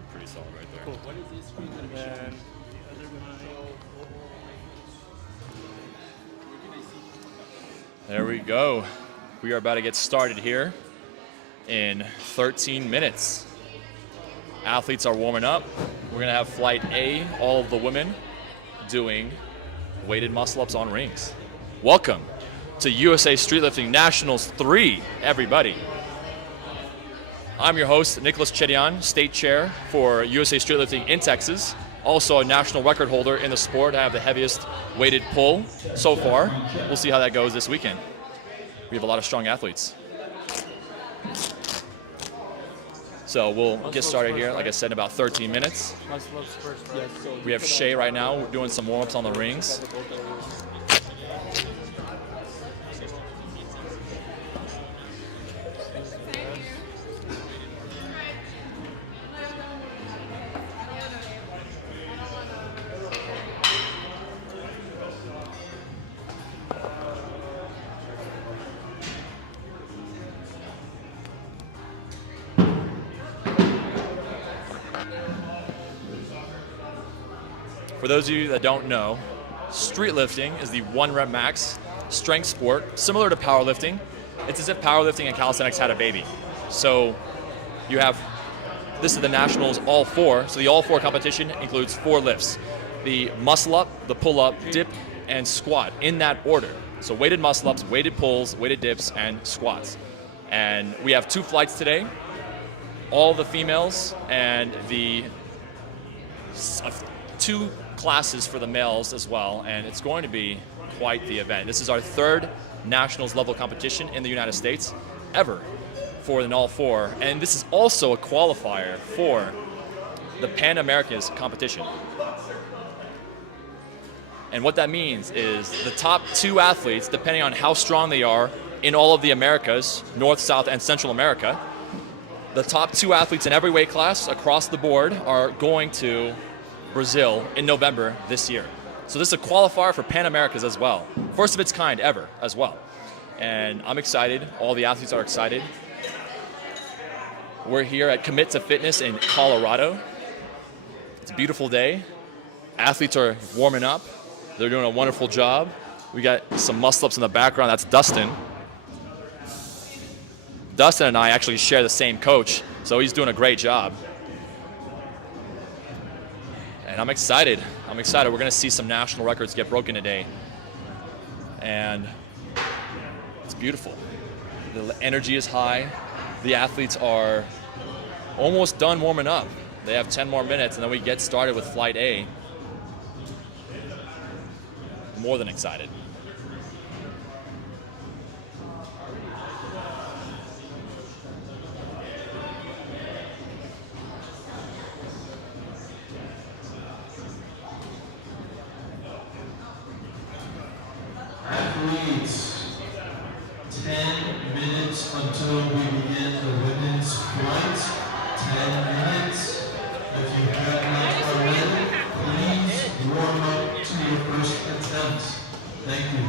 actually pretty solid right there. Cool. What is this screen going to be showing? The other behind. There we go. We are about to get started here in 13 minutes. Athletes are warming up. We're going to have flight A, all of the women doing weighted muscle-ups on rings. Welcome to USA Streetlifting Nationals 3, everybody. I'm your host, Nicholas Chedian, state chair for USA Streetlifting in Texas. Also a national record holder in the sport. I have the heaviest weighted pull so far. We'll see how that goes this weekend. We have a lot of strong athletes. So we'll get started here, like I said, in about 13 minutes. We have Shay right now. We're doing some warm-ups on the rings. For those of you that don't know, streetlifting is the 1 rep max strength sport, similar to powerlifting. It's as if powerlifting and calisthenics had a baby. So you have, this is the nationals all 4. So the all 4 competition includes 4 lifts. The muscle up, the pull up, dip, and squat in that order. So weighted muscle ups, weighted pulls, weighted dips, and squats. And we have 2 flights today. All the females and the 2 classes for the males as well, and it's going to be quite the event. This is our 3rd nationals level competition in the United States ever for the all 4, and this is also a qualifier for the Pan Americas competition. And what that means is the top 2 athletes, depending on how strong they are in all of the Americas, North, South, and Central America, the top 2 athletes in every weight class across the board are going to Brazil in November this year. So this is a qualifier for Pan Americas as well. First of its kind ever as well. And I'm excited. All the athletes are excited. We're here at Commit to Fitness in Colorado. It's a beautiful day. Athletes are warming up. They're doing a wonderful job. We got some muscle ups in the background. That's Dustin. Dustin and I actually share the same coach, so he's doing a great job. And I'm excited. We're going to see some national records get broken today. And it's beautiful. The energy is high. The athletes are almost done warming up. They have 10 more minutes, and then we get started with Flight A. More than excited. Athletes, 10 minutes until we begin the women's flight. 10 minutes. If you have not already, please warm up to your first attempt. Thank you.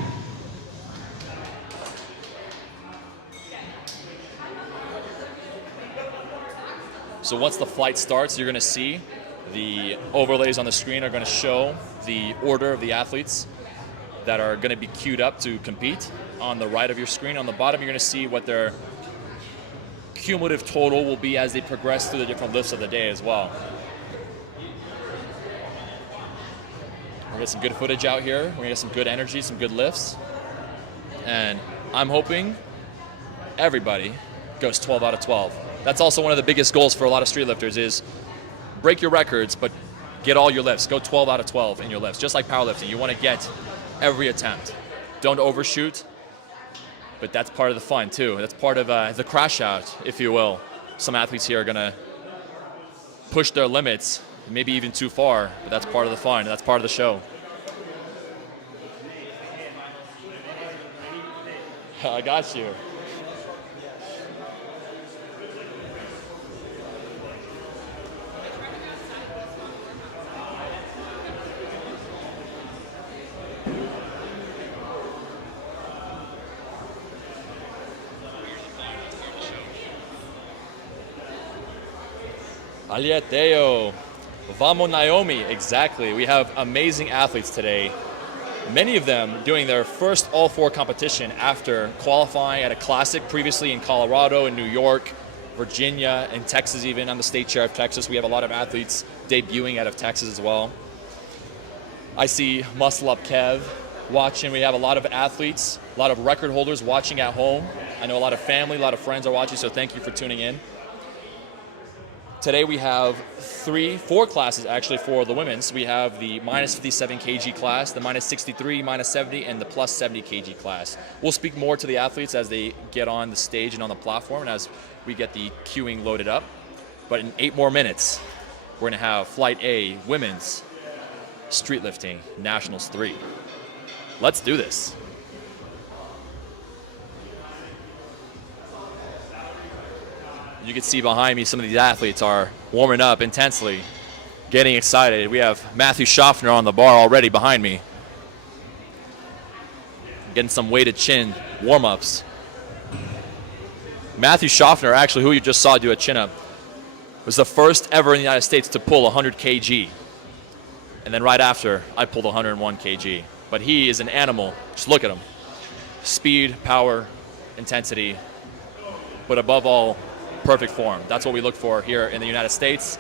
So once the flight starts, you're going to see the overlays on the screen are going to show the order of the athletes that are going to be queued up to compete. On the right of your screen, on the bottom, you're going to see what their cumulative total will be as they progress through the different lifts of the day as well. We're going to get some good footage out here. We're going to get some good energy, some good lifts. And I'm hoping everybody goes 12 out of 12. That's also one of the biggest goals for a lot of streetlifters is break your records, but get all your lifts. Go 12 out of 12 in your lifts. Just like powerlifting, you want to get every attempt. Don't overshoot, but that's part of the fun too. That's part of the crash out, if you will. Some athletes here are gonna push their limits, maybe even too far, but that's part of the fun. That's part of the show. I got you. Alieteo. Vamo Naomi, exactly. We have amazing athletes today. Many of them doing their first all-four competition after qualifying at a classic previously in Colorado, in New York, Virginia, and Texas even. I'm the state chair of Texas. We have a lot of athletes debuting out of Texas as well. I see Muscle Up Kev watching. We have a lot of athletes, a lot of record holders watching at home. I know a lot of family, a lot of friends are watching, so thank you for tuning in. Today we have four classes actually for the women's. We have the minus 57 kg class, the minus 63, minus 70, and the plus 70 kg class. We'll speak more to the athletes as they get on the stage and on the platform and as we get the queuing loaded up. But in 8 more minutes, we're gonna have Flight A, Women's Streetlifting Nationals 3. Let's do this. You can see behind me some of these athletes are warming up intensely, getting excited. We have Matthew Schaffner on the bar already behind me. Getting some weighted chin warm-ups. Matthew Schaffner, actually, who you just saw do a chin-up, was the first ever in the United States to pull 100 kg. And then right after, I pulled 101 kg. But he is an animal. Just look at him. Speed, power, intensity, but above all, perfect form. That's what we look for here in the United States.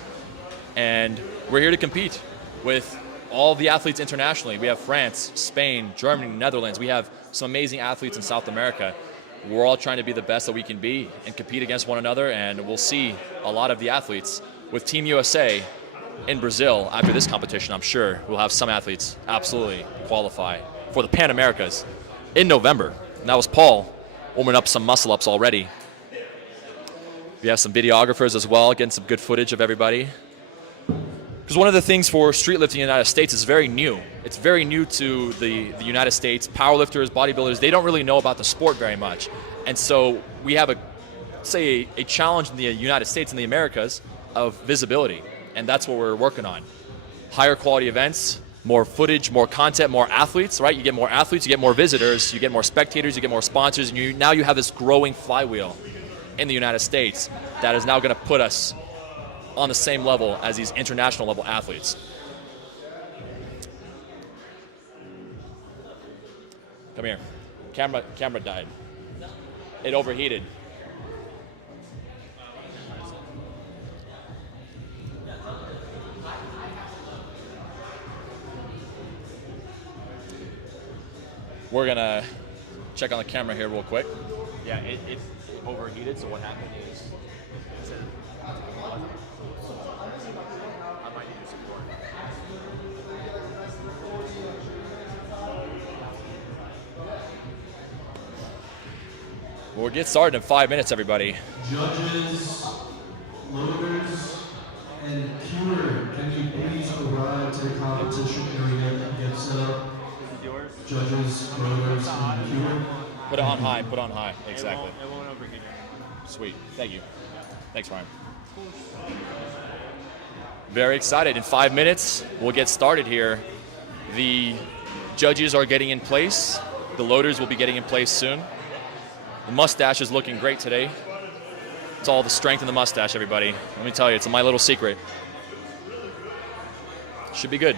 And we're here to compete with all the athletes internationally. We have France, Spain, Germany, Netherlands. We have some amazing athletes in South America. We're all trying to be the best that we can be and compete against one another. And we'll see a lot of the athletes with Team USA in Brazil after this competition. I'm sure we'll have some athletes absolutely qualify for the Pan Americas in November. And that was Paul warming up some muscle ups already. We have some videographers as well, getting some good footage of everybody. Because one of the things for streetlifting in the United States is very new. It's very new to the United States. Powerlifters, bodybuilders, they don't really know about the sport very much. And so we have a challenge in the United States and the Americas of visibility. And that's what we're working on. Higher quality events, more footage, more content, more athletes, right? You get more athletes, you get more visitors, you get more spectators, you get more sponsors, and now you have this growing flywheel in the United States that is now going to put us on the same level as these international level athletes. Come here. Camera died. It overheated. We're gonna check on the camera here real quick. Yeah, it overheated, so what happened is I might need to support. We'll get started in 5 minutes, everybody. Judges, loaders, and cuer, can you please arrive to the competition area and get set up? Judges, loaders, and cuer. Put it on high, put it on high. Exactly. It won't overheat. Sweet, thank you. Thanks, Ryan. Very excited. In 5 minutes, we'll get started here. The judges are getting in place. The loaders will be getting in place soon. The mustache is looking great today. It's all the strength in the mustache, everybody. Let me tell you, it's my little secret. Should be good.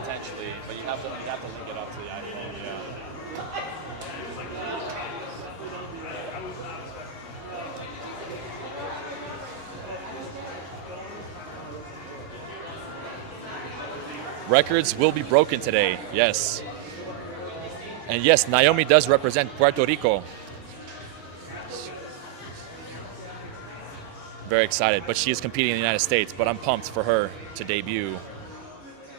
Potentially, but you have to link it up to the iPhone, yeah. Records will be broken today, yes. And yes, Naomi does represent Puerto Rico. Very excited, but she is competing in the United States, but I'm pumped for her to debut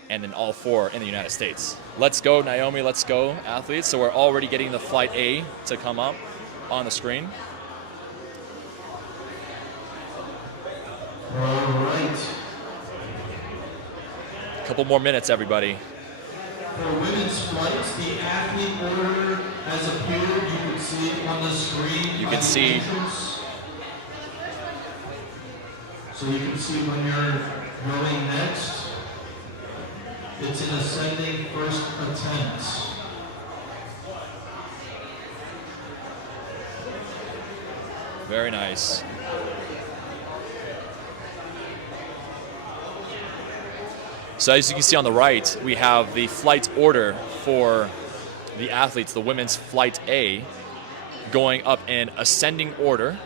and then all four in the United States. Let's go, Naomi, let's go, athletes. So we're already getting the Flight A to come up on the screen. All right. A couple more minutes, everybody. For women's flights, the athlete order has appeared. You can see it on the screen. You can see. Entrance. So you can see when you're going next. It's an ascending first attempt. Very nice. So as you can see on the right, we have the flight order for the athletes, the women's flight A, going up in ascending order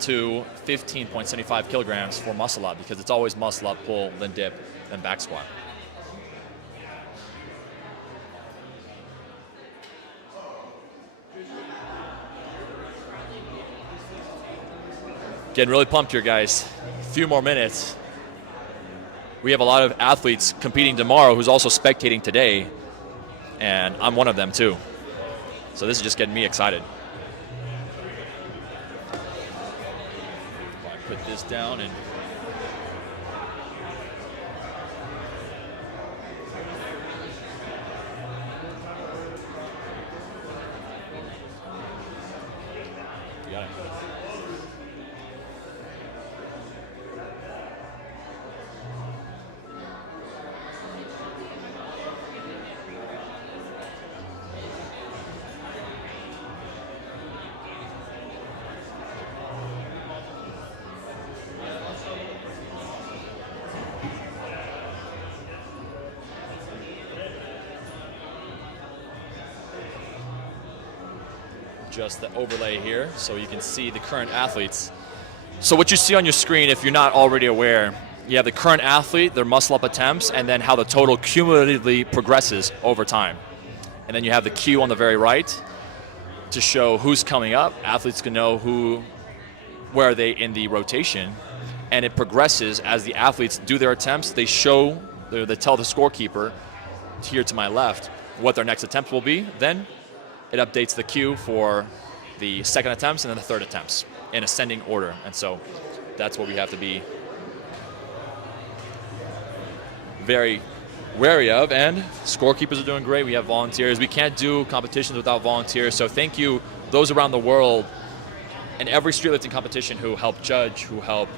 to 15.75 kilograms for muscle up, because it's always muscle up, pull, then dip, then back squat. Getting really pumped here, guys. A few more minutes. We have a lot of athletes competing tomorrow who's also spectating today, and I'm one of them too. So this is just getting me excited. I put this down and you got it. Just the overlay here so you can see the current athletes. So what you see on your screen, if you're not already aware, you have the current athlete, their muscle up attempts, and then how the total cumulatively progresses over time. And then you have the cue on the very right to show who's coming up. Athletes can know where are they in the rotation, and it progresses as the athletes do their attempts. They tell the scorekeeper here to my left what their next attempt will be. Then it updates the cue for the second attempts and then the third attempts in ascending order. And so that's what we have to be very wary of. And scorekeepers are doing great. We have volunteers. We can't do competitions without volunteers. So thank you, those around the world and every streetlifting competition who help judge, who help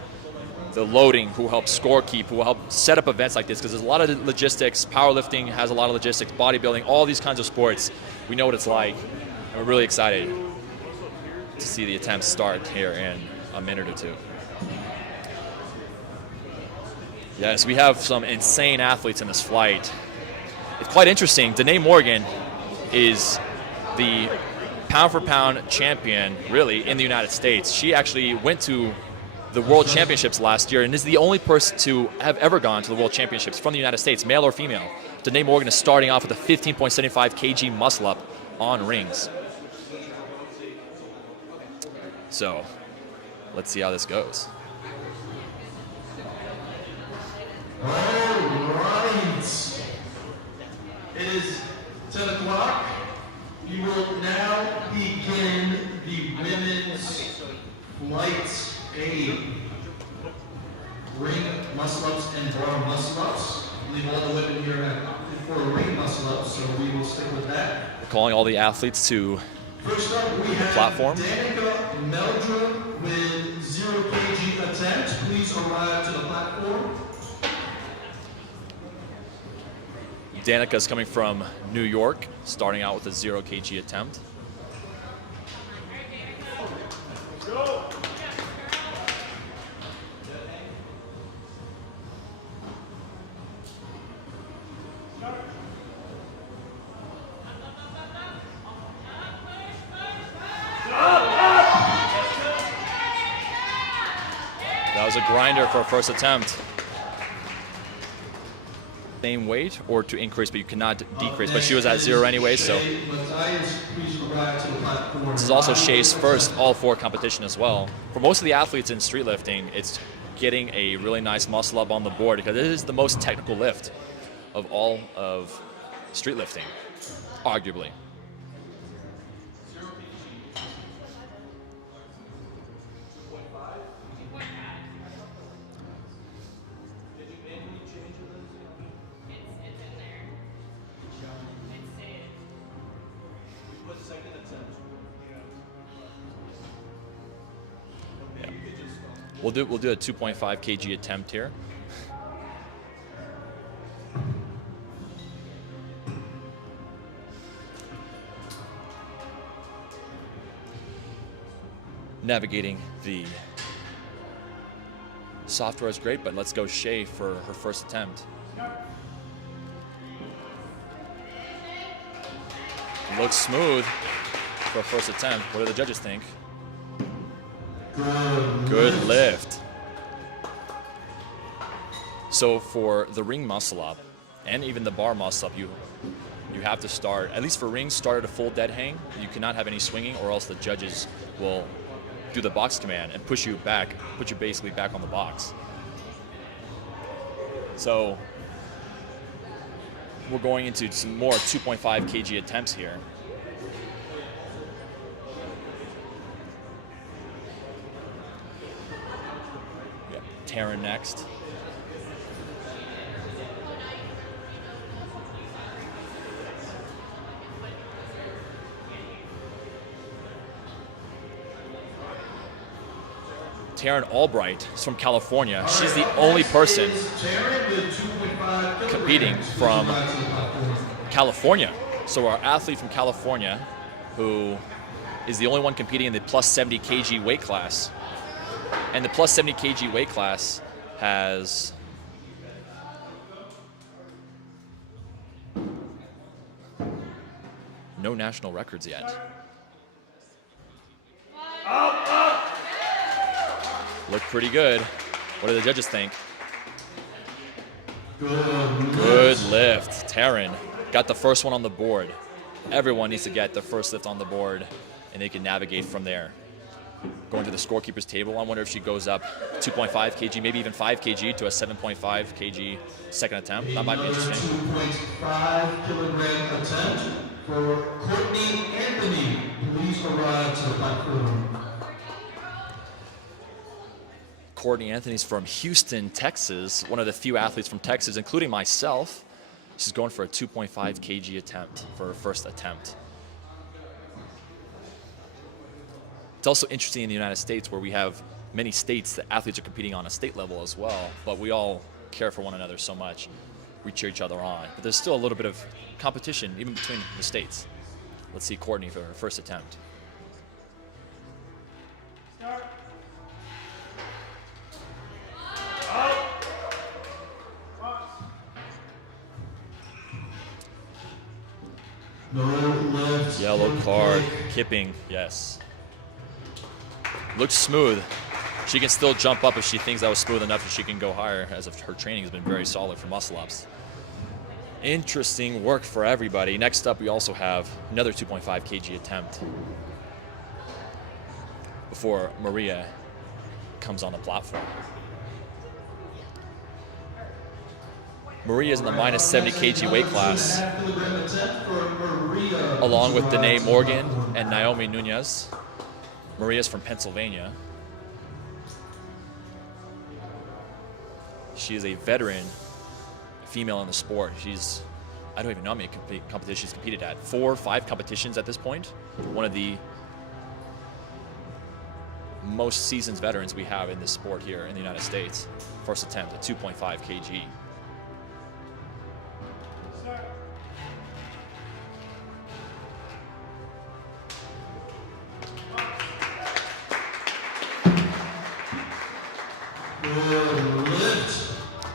the loading, who help scorekeep, who help set up events like this, because there's a lot of logistics. Powerlifting has a lot of logistics, bodybuilding, all these kinds of sports. We know what it's like. And we're really excited to see the attempts start here in a minute or two. Yes, we have some insane athletes in this flight. It's quite interesting. Danae Morgan is the pound-for-pound champion, really, in the United States. She actually went to the World Championships last year and is the only person to have ever gone to the World Championships from the United States, male or female. Danae Morgan is starting off with a 15.75 kg muscle up on rings. So let's see how this goes. All right. It is 10 o'clock. We will now begin the women's flight A. Ring muscle-ups and bar muscle-ups. I believe all the women here have opted for ring muscle-ups, so we will stick with that. We're calling all the athletes to First up, we have platform. Danica Meldrum with 0 kg attempt. Please arrive to the platform. Danica is coming from New York, starting out with a 0 kg attempt. Go! That was a grinder for a first attempt. Same weight or to increase, but you cannot decrease. But she was at 0 anyway, so. This is also Shay's first all-4 competition as well. For most of the athletes in streetlifting, it's getting a really nice muscle up on the board because it is the most technical lift of all of streetlifting, arguably. We'll do a 2.5 kg attempt here. navigating the software is great, but let's go Shay for her first attempt. Looks smooth for a first attempt. What do the judges think? Good lift. So for the ring muscle up and even the bar muscle up, you have to start, at least for rings, start at a full dead hang. You cannot have any swinging, or else the judges will do the box command and push you back, put you basically back on the box. So we're going into some more 2.5 kg attempts here. Yep. Taryn next. Taryn Albright is from California. She's the only person competing from California. So our athlete from California, who is the only one competing in the plus 70 kg weight class. And the plus 70 kg weight class has no national records yet. Look pretty good. What do the judges think? Good lift. Taryn got the first one on the board. Everyone needs to get the first lift on the board, and they can navigate from there. Going to the scorekeeper's table, I wonder if she goes up 2.5 kg, maybe even 5 kg to a 7.5 kg second attempt. That might be interesting. 2.5 kilogram attempt for Courtney Anthony. Please arrive to the platform. Courtney Anthony's from Houston, Texas, one of the few athletes from Texas, including myself. She's going for a 2.5 kg attempt for her first attempt. It's also interesting in the United States, where we have many states that athletes are competing on a state level as well, but we all care for one another so much. We cheer each other on. But there's still a little bit of competition even between the states. Let's see Courtney for her first attempt. Start. No left. Yellow card, kipping, yes. Looks smooth. She can still jump up if she thinks that was smooth enough, and she can go higher, as if her training has been very solid for muscle ups. Interesting work for everybody. Next up, we also have another 2.5 kg attempt before Maria comes on the platform. Maria is in the minus 70 kg weight class, along with Danae Morgan and Naomi Nunez. Maria's from Pennsylvania. She is a veteran female in the sport. I don't even know how many competitions she's competed at. 4 or 5 competitions at this point. One of the most seasoned veterans we have in this sport here in the United States. First attempt at 2.5 kg.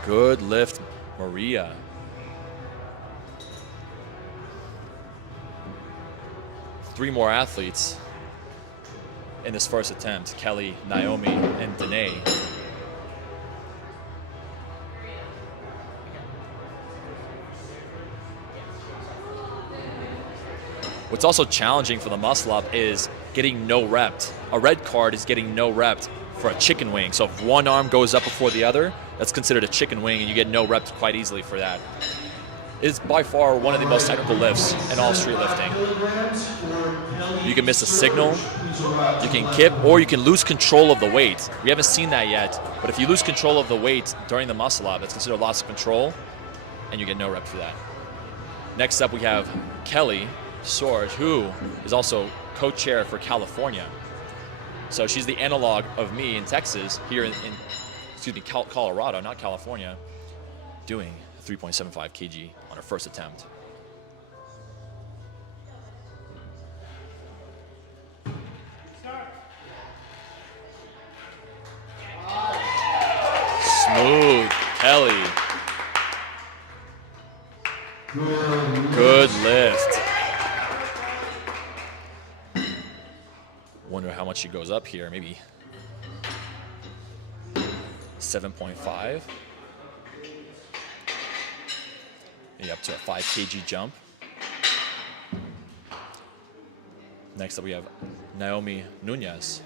Good lift, Maria. Three more athletes in this first attempt: Kelly, Naomi, and Danae. What's also challenging for the muscle up is getting no rep. A red card is getting no rep for a chicken wing. So if one arm goes up before the other, that's considered a chicken wing, and you get no reps quite easily for that. It's by far one of the most technical lifts in all street lifting. You can miss a signal, you can kip, or you can lose control of the weight. We haven't seen that yet, but if you lose control of the weight during the muscle up, that's considered loss of control, and you get no rep for that. Next up, we have Kelly Sorge, who is also co-chair for California. So she's the analog of me in Texas, here in Colorado, not California, doing 3.75 kg on her first attempt. Start. Wonder how much she goes up here. Maybe 7.5. Maybe up to a 5 kg jump. Next up, we have Naomi Nunez.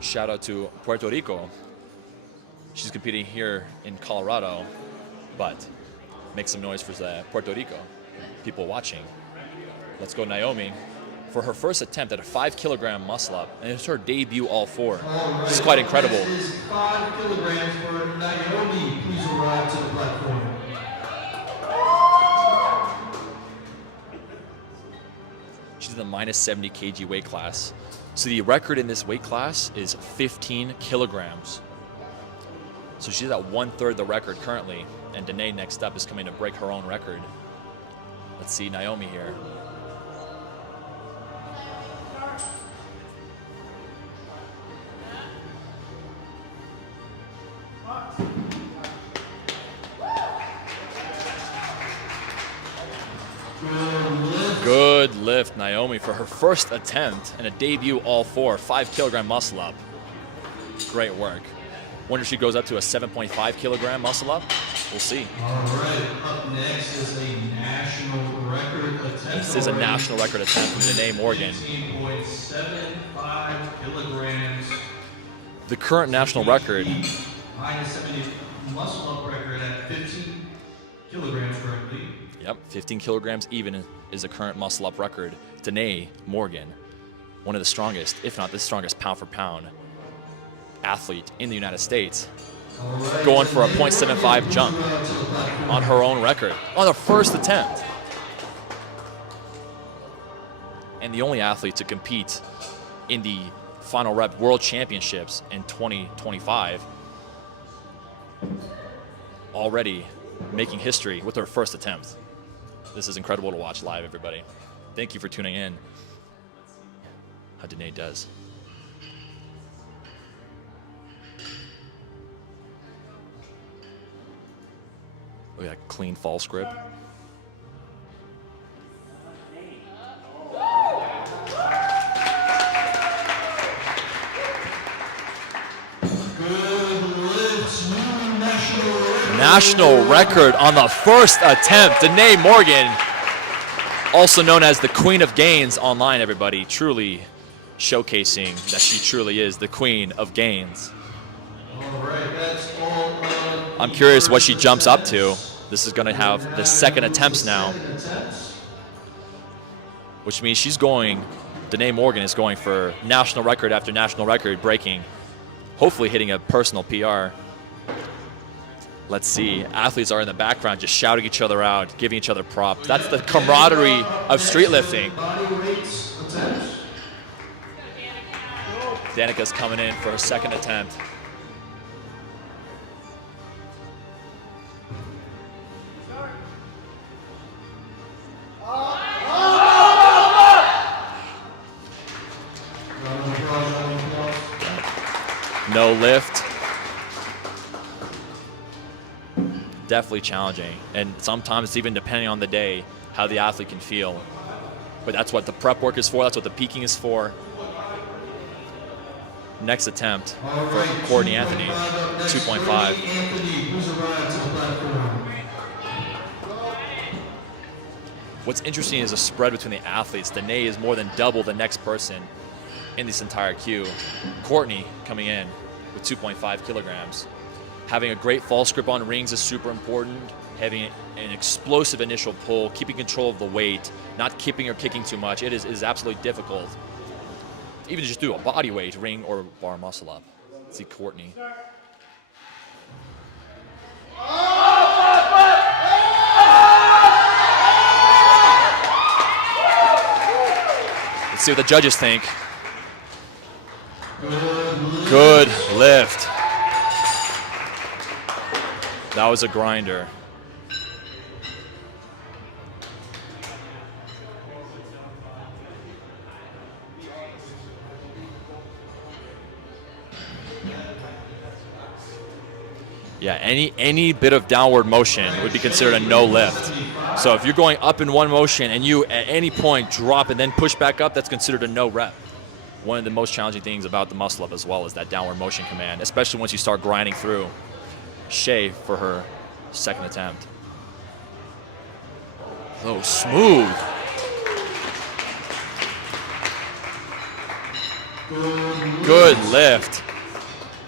Shout out to Puerto Rico. She's competing here in Colorado, but make some noise for the Puerto Rico people watching. Let's go, Naomi, for her first attempt at a 5 kilogram muscle up, and it's her debut all four. This is quite incredible. That is 5 kilograms for Naomi. Please arrive to the platform. She's in the minus 70 kg weight class. So the record in this weight class is 15 kilograms. So she's at 1/3 the record currently, and Danae next up is coming to break her own record. Let's see Naomi here. Good lift, Naomi, for her first attempt and a debut all four, 5 kilogram muscle up. Great work. Wonder if she goes up to a 7.5 kilogram muscle up. We'll see. All right, up next is a national record attempt. This is a national record attempt from Danae Morgan. 15.75 kilograms. The current national record. Minus 70 muscle up record at 15 kilograms currently. Yep, 15 kilograms even is the current muscle up record. Danae Morgan, one of the strongest, if not the strongest pound for pound athlete in the United States, going for a 0.75 jump on her own record on the first attempt. And the only athlete to compete in the Final Rep World Championships in 2025, already making history with her first attempt. This is incredible to watch live, everybody. Thank you for tuning in. How Danae does. Look at that clean false grip. National record on the first attempt. Danae Morgan, also known as the Queen of Gains online, everybody, truly showcasing that she truly is the Queen of Gains. All right, that's all. I'm curious what she jumps up to. This is going to have the second attempts now, which means she's going, Danae Morgan is going for national record after national record breaking, hopefully hitting a personal PR. Let's see. Athletes are in the background just shouting each other out, giving each other props. That's the camaraderie of street lifting. Danica's coming in for a second attempt. No lift. Definitely challenging, and sometimes even depending on the day, how the athlete can feel. But that's what the prep work is for, that's what the peaking is for. Next attempt for Courtney Anthony, 2.5. What's interesting is the spread between the athletes. Danae is more than double the next person in this entire queue. Courtney coming in with 2.5 kilograms. Having a great false grip on rings is super important. Having an explosive initial pull, keeping control of the weight, not kipping or kicking too much. It is absolutely difficult. Even just do a body weight, ring or bar muscle up. Let's see Courtney. Let's see what the judges think. Good lift. That was a grinder. Yeah, any bit of downward motion would be considered a no lift. So if you're going up in one motion and you at any point drop and then push back up, that's considered a no rep. One of the most challenging things about the muscle up as well is that downward motion command, especially once you start grinding through. Shea for her second attempt. Oh, smooth. Good lift.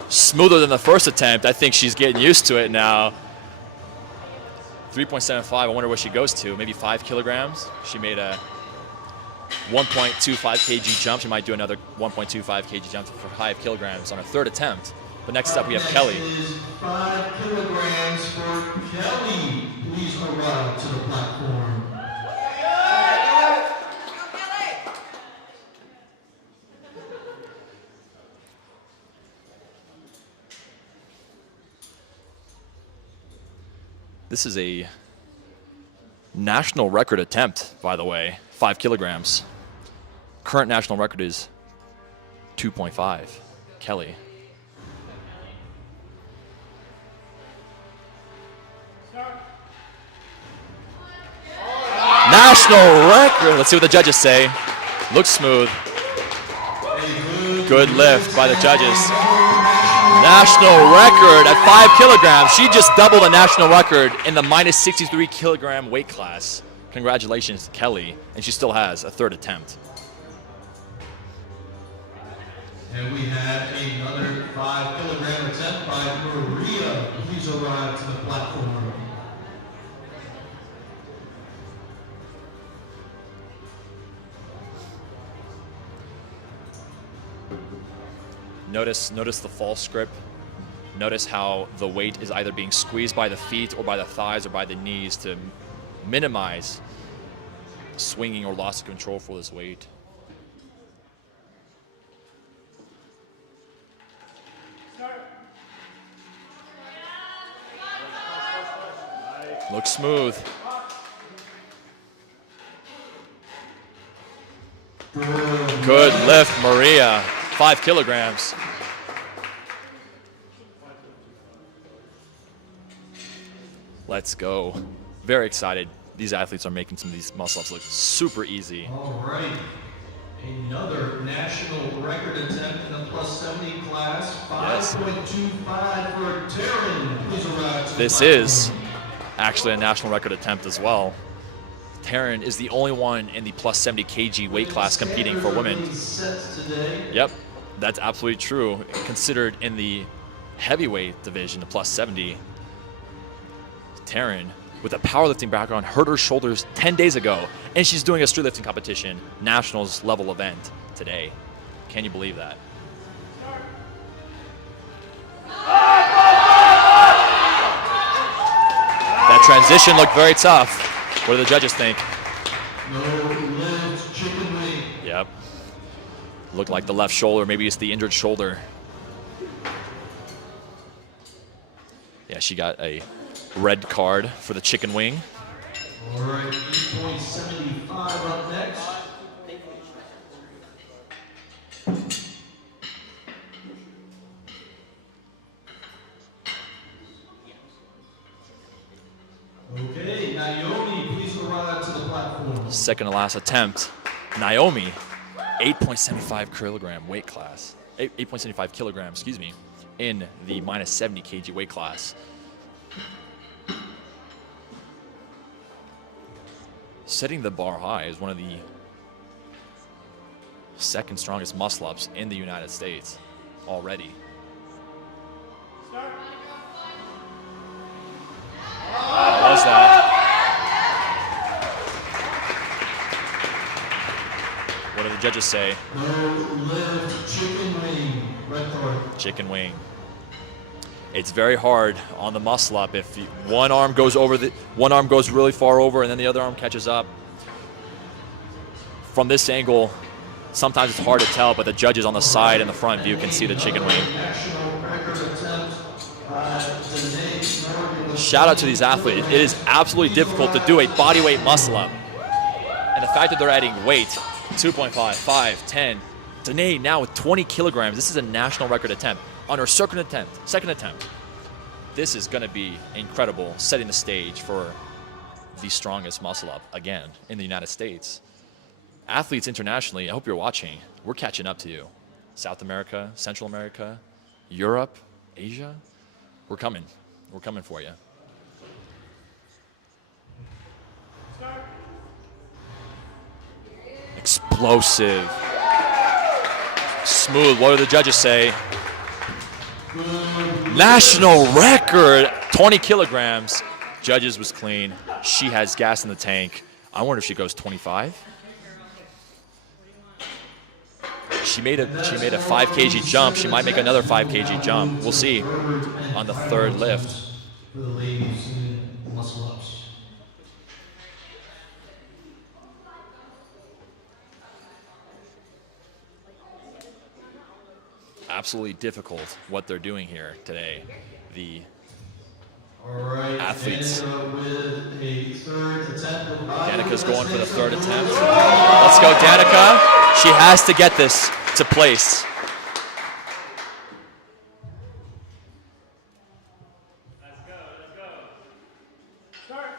Smoother than the first attempt. I think she's getting used to it now. 3.75, I wonder what she goes to. Maybe 5 kilograms. She made a 1.25 kg jump. She might do another 1.25 kg jump for 5 kilograms on her third attempt. But next up we have Kelly. Is 5 kilograms for Kelly. Please arrive to the platform. This is a national record attempt, by the way, 5 kilograms. Current national record is 2.5. Kelly. National record. Let's see what the judges say. Looks smooth. Good lift by the judges. National record at 5 kilograms. She just doubled the national record in the minus 63 kilogram weight class. Congratulations to Kelly. And she still has a third attempt. And we have another 5 kilogram attempt by Maria. Please arrive to the platform. Notice the false grip. Notice how the weight is either being squeezed by the feet or by the thighs or by the knees to minimize swinging or loss of control for this weight. Looks smooth. Good lift, Maria. 5 kilograms. Let's go. Very excited. These athletes are making some of these muscle-ups look super easy. All right. Another national record attempt in the plus 70 class. 5.25 for Taryn. Please arrive to the This platform. is actually a national record attempt as well. Taryn is the only one in the plus 70 kg weight class competing for women. Yep, that's absolutely true. Considered in the heavyweight division, the plus 70, Taryn, with a powerlifting background, hurt her shoulders 10 days ago, and she's doing a street lifting competition, nationals level event today. Can you believe that? That transition looked very tough. What do the judges think? No lift, chicken wing. Yep. Looked like the left shoulder. Maybe it's the injured shoulder. Yeah, she got a red card for the chicken wing. All right, 8.75 up next. Okay, Naomi, please arrive to the platform. Second to last attempt. Naomi, 8.75 kilogram weight class. 8.75 kilograms, excuse me, in the minus 70 kg weight class. Setting the bar high is one of the second strongest muscle ups in the United States already. What was that? What do the judges say? No lift, chicken wing. Red card. Chicken wing. It's very hard on the muscle up if one arm goes really far over and then the other arm catches up. From this angle, sometimes it's hard to tell, but the judges on the side and the front view can see the chicken wing. National record attempt by Danae. Shout out to these athletes. It is absolutely difficult to do a bodyweight muscle up. And the fact that they're adding weight, 2.5, 5, 10. Danae now with 20 kilograms. This is a national record attempt on her second attempt. This is going to be incredible, setting the stage for the strongest muscle up again in the United States. Athletes internationally, I hope you're watching. We're catching up to you. South America, Central America, Europe, Asia. We're coming. We're coming for you. Explosive. Smooth. What do the judges say? National record, 20 kilograms. Judges was clean. She has gas in the tank. I wonder if she goes 25. She made a 5 kg jump. She might make another 5 kg jump. We'll see on the third lift. For the ladies in muscle ups. Absolutely difficult what they're doing here today. The All right, athletes. with a third attempt. Danica's going for the third attempt. Let's go, Danica. She has to get this to place. Let's go. Start.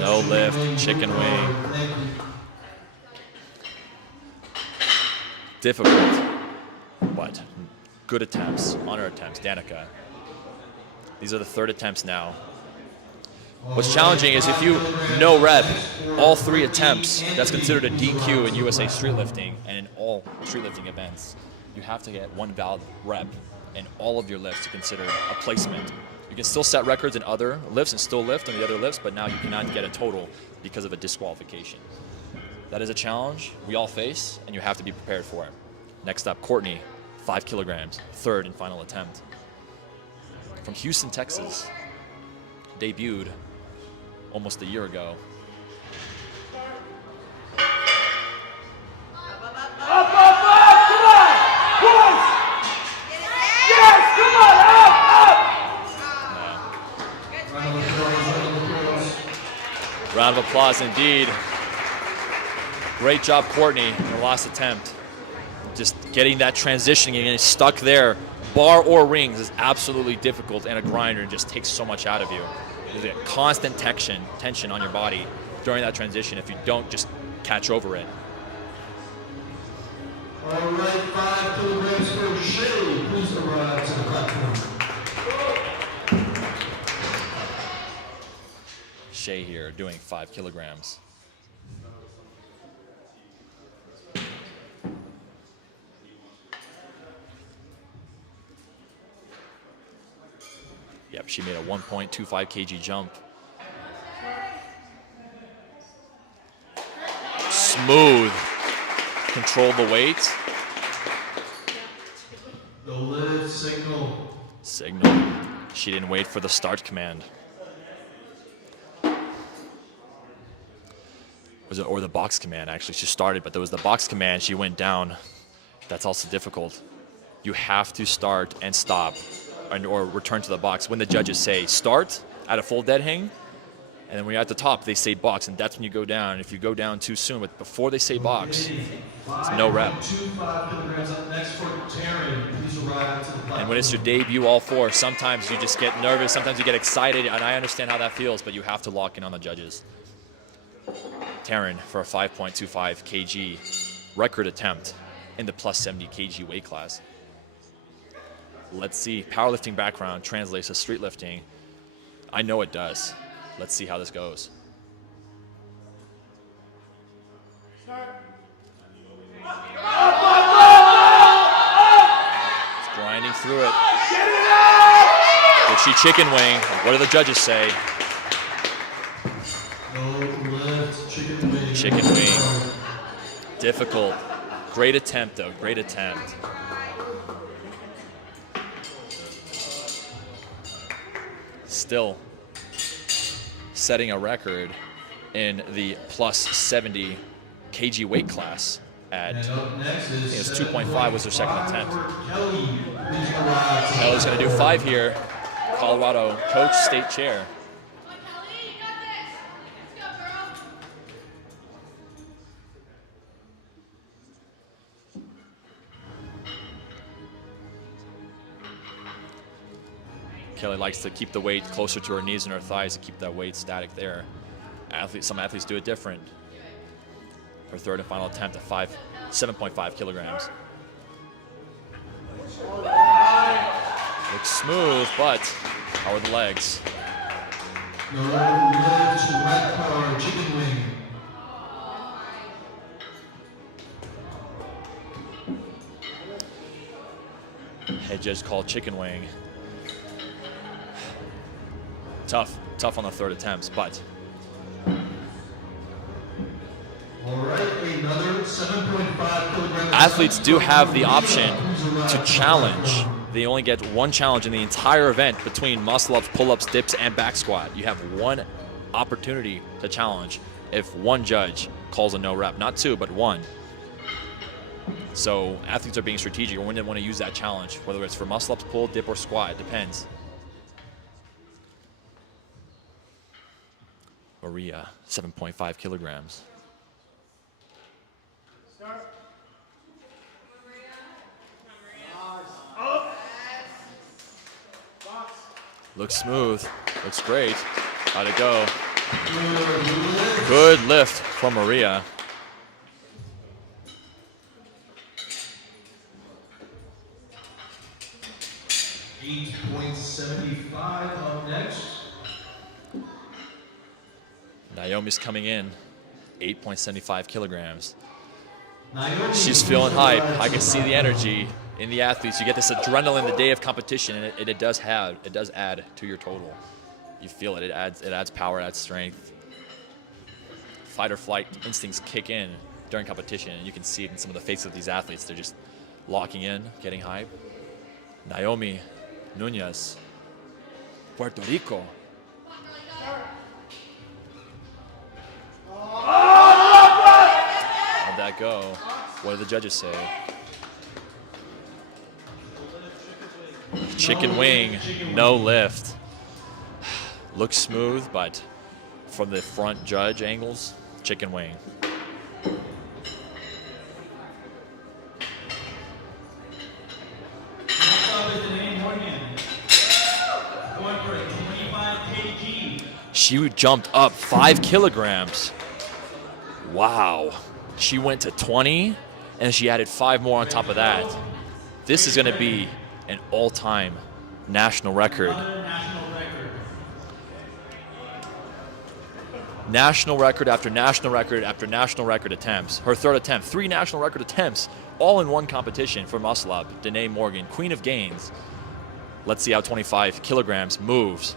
No lift, chicken wing. Difficult, but good attempts, honor attempts. Danica. These are the third attempts now. What's challenging is if you no rep all 3 attempts, that's considered a DQ in USA Streetlifting and in all streetlifting events. You have to get 1 valid rep in all of your lifts to consider a placement. You can still set records in other lifts and still lift on the other lifts, but now you cannot get a total because of a disqualification. That is a challenge we all face, and you have to be prepared for it. Next up, Courtney, 5 kilograms, third and final attempt. From Houston, Texas, debuted almost a year ago. Up, come on! Push! Yes, come on, up! Round of applause indeed. Great job, Courtney, in the last attempt. Just getting that transition and getting stuck there, bar or rings, is absolutely difficult, and a grinder just takes so much out of you. There's a constant tension on your body during that transition if you don't just catch over it. All right, 5 kilograms for Shay. Please arrive to the platform. Shay here doing 5 kilograms. Yep, she made a 1.25 kg jump. Smooth. Controlled the weight. The lift signal. Signal. She didn't wait for the start command. Was it, or the box command, actually. She started, but there was the box command. She went down. That's also difficult. You have to start and stop or return to the box when the judges say start at a full dead hang, and then when you're at the top, they say box, and that's when you go down. If you go down too soon, but before they say box, it's no rep. 5 kilograms up next for Taryn. Please arrive to the platform. And when it's your debut, all 4, sometimes you just get nervous, sometimes you get excited, and I understand how that feels, but you have to lock in on the judges. Taryn for a 5.25 kg record attempt in the plus 70 kg weight class. Let's see, powerlifting background translates to street lifting. I know it does. Let's see how this goes. It's grinding through it. Did she chicken wing? What do the judges say? No lift, chicken wing. Chicken wing. Difficult. Great attempt, though. Great attempt. Still setting a record in the plus 70 kg weight class at, I think it was 2.5 was her second attempt. Kelly's going to do 5 here. Colorado coach, state chair. Kelly likes to keep the weight closer to her knees and her thighs to keep that weight static there. Some athletes do it different. Her third and final attempt at 7.5 kilograms. Looks smooth, but how are the legs? No legs, red car, chicken wing. Head judge called chicken wing. Tough on the third attempts, but. All right, another 7.5 kilograms. Athletes do have the option to challenge. They only get one challenge in the entire event between muscle-ups, pull-ups, dips, and back squat. You have one opportunity to challenge if one judge calls a no rep. Not two, but one. So athletes are being strategic when they want to use that challenge, whether it's for muscle-ups, pull, dip, or squat. It depends. Maria, 7.5 kilograms. Start. Looks smooth. Looks great. How'd it go? Good lift from Maria. $8.75 up next. Naomi's coming in, 8.75 kilograms. Naomi, She's feeling hype. I can see the energy in the athletes. You get this adrenaline the day of competition, and it does add to your total. You feel it. It adds power, it adds strength. Fight or flight instincts kick in during competition, and you can see it in some of the faces of these athletes. They're just locking in, getting hype. Naomi Nunez, Puerto Rico. How'd that go? What did the judges say? Chicken wing, no lift. Looks smooth, but from the front judge angles, chicken wing. She jumped up 5 kilograms. Wow. She went to 20, and she added 5 more on top of that. This is going to be an all-time national record. National record after national record after national record attempts. Her third attempt, 3 national record attempts, all in one competition for muscle up. Danae Morgan, queen of gains. Let's see how 25 kilograms moves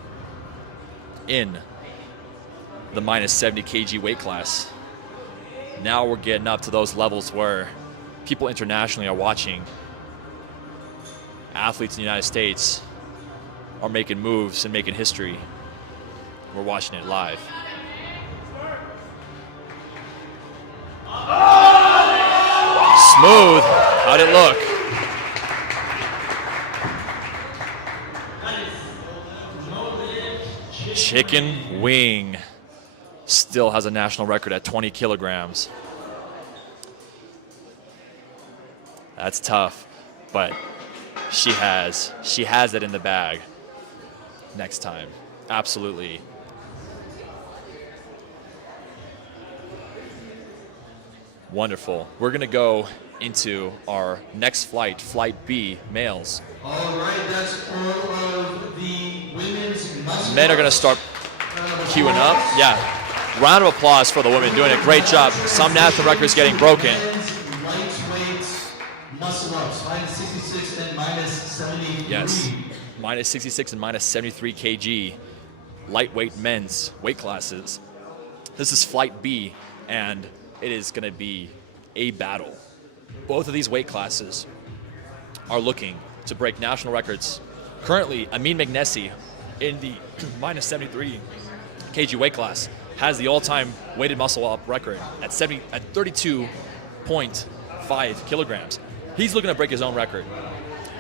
in the minus 70 kg weight class. Now we're getting up to those levels where people internationally are watching. Athletes in the United States are making moves and making history. We're watching it live. Smooth. How'd it look? Chicken wing still has a national record at 20 kilograms. That's tough, but she has it in the bag next time. Absolutely. Wonderful. We're going to go into our next flight, Flight B, males. All right, that's all of the women's muscle. Men are going to start queuing up. Yeah. Round of applause for the women doing a great job. Some national records getting broken. Lightweight muscle ups, minus 66 and minus 73. Yes. Minus 66 and minus 73 kg. Lightweight men's weight classes. This is Flight B, and it is going to be a battle. Both of these weight classes are looking to break national records. Currently, Amin Magnesi in the minus 73 kg weight class has the all-time weighted muscle up record at 32.5 kilograms. He's looking to break his own record.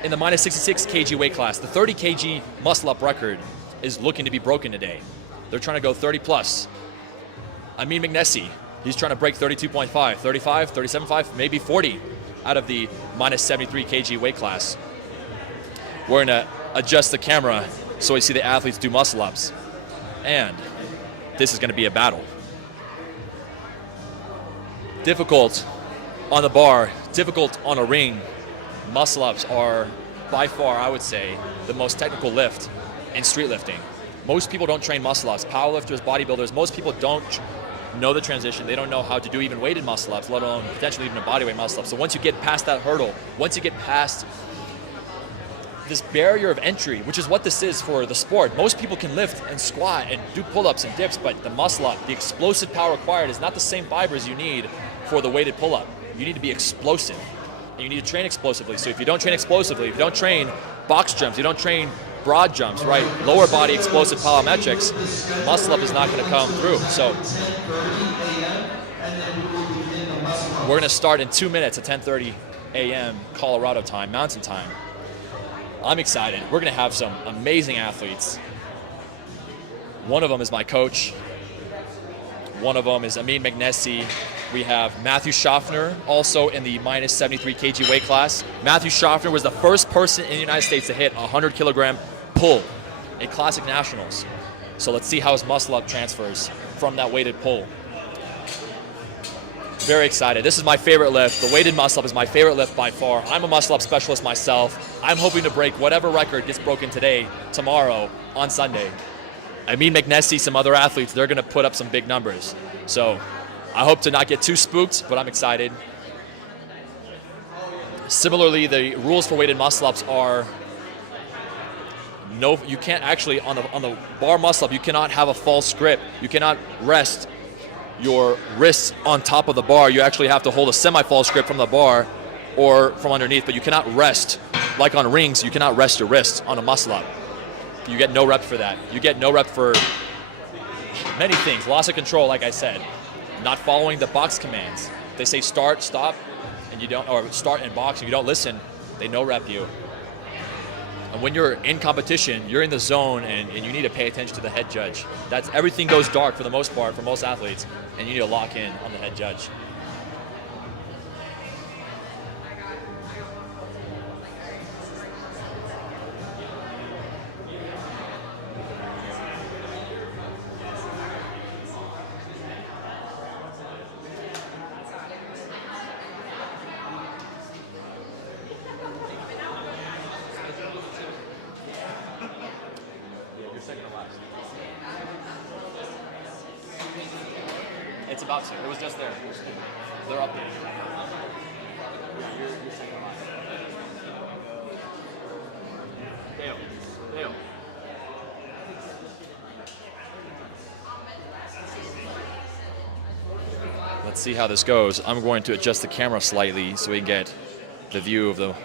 In the minus 66 kg weight class, the 30 kg muscle up record is looking to be broken today. They're trying to go 30 plus. Amin Magnesi, he's trying to break 32.5, 35, 37.5, maybe 40 out of the minus 73 kg weight class. We're going to adjust the camera So I see the athletes do muscle ups. And this is going to be a battle. Difficult on the bar, difficult on a ring. Muscle ups are by far, I would say, the most technical lift in street lifting. Most people don't train muscle ups. Powerlifters, bodybuilders, most people don't know the transition. They don't know how to do even weighted muscle ups, let alone potentially even a bodyweight muscle up. So once you get past that hurdle, once you get past this barrier of entry, which is what this is for the sport, most people can lift and squat and do pull-ups and dips, but the muscle up, the explosive power required is not the same fibers you need for the weighted pull-up. You need to be explosive, and you need to train explosively. So if you don't train explosively, if you don't train box jumps, you don't train broad jumps, right? Lower body explosive plyometrics, muscle up is not going to come through. So we're going to start in 2 minutes at 10:30 a.m. Colorado time, Mountain Time. I'm excited. We're going to have some amazing athletes. One of them is my coach. One of them is Amin Magnesi. We have Matthew Schaffner, also in the minus 73 kg weight class. Matthew Schaffner was the first person in the United States to hit a 100 kilogram pull in Classic Nationals. So let's see how his muscle up transfers from that weighted pull. Very excited. This is my favorite lift. The weighted muscle up is my favorite lift by far. I'm a muscle up specialist myself. I'm hoping to break whatever record gets broken today, tomorrow, on Sunday. Amin Magnesi, some other athletes, they're going to put up some big numbers. So I hope to not get too spooked, but I'm excited. Similarly, the rules for weighted muscle ups are no, you can't actually, on the bar muscle up, you cannot have a false grip. You cannot rest your wrists on top of the bar. You actually have to hold a semi-false grip from the bar or from underneath, but you cannot rest, like on rings, you cannot rest your wrists on a muscle up. You get no rep for that. You get no rep for many things. Loss of control, like I said. Not following the box commands. They say start, stop, and you don't, or start and box, and you don't listen, they no rep you. And when you're in competition, you're in the zone, and you need to pay attention to the head judge. That's everything goes dark for the most part for most athletes, and you need to lock in on the head judge. It's about to. It was just there. They're up there. You're second line. Dale. Let's see how this goes. I'm going to adjust the camera slightly so we can get the view of the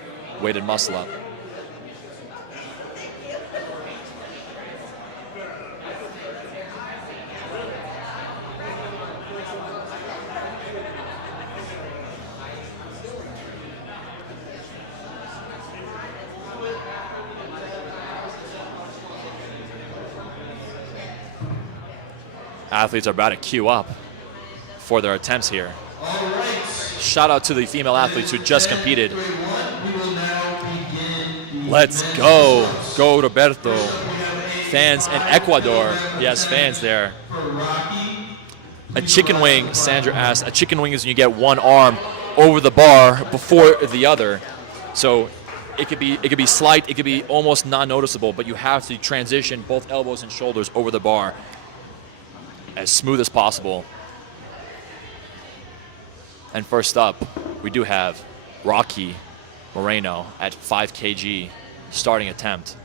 weighted muscle up. Athletes are about to queue up for their attempts here. Shout out to the female athletes who just competed. Let's go. Go Roberto. Fans in Ecuador. Yes, fans there. A chicken wing, Sandra asked. A chicken wing is when you get one arm over the bar before the other. So it could be slight, it could be almost non-noticeable, but you have to transition both elbows and shoulders over the bar as smooth as possible. And first up, we do have Rocky Moreno at 5 kg starting attempt.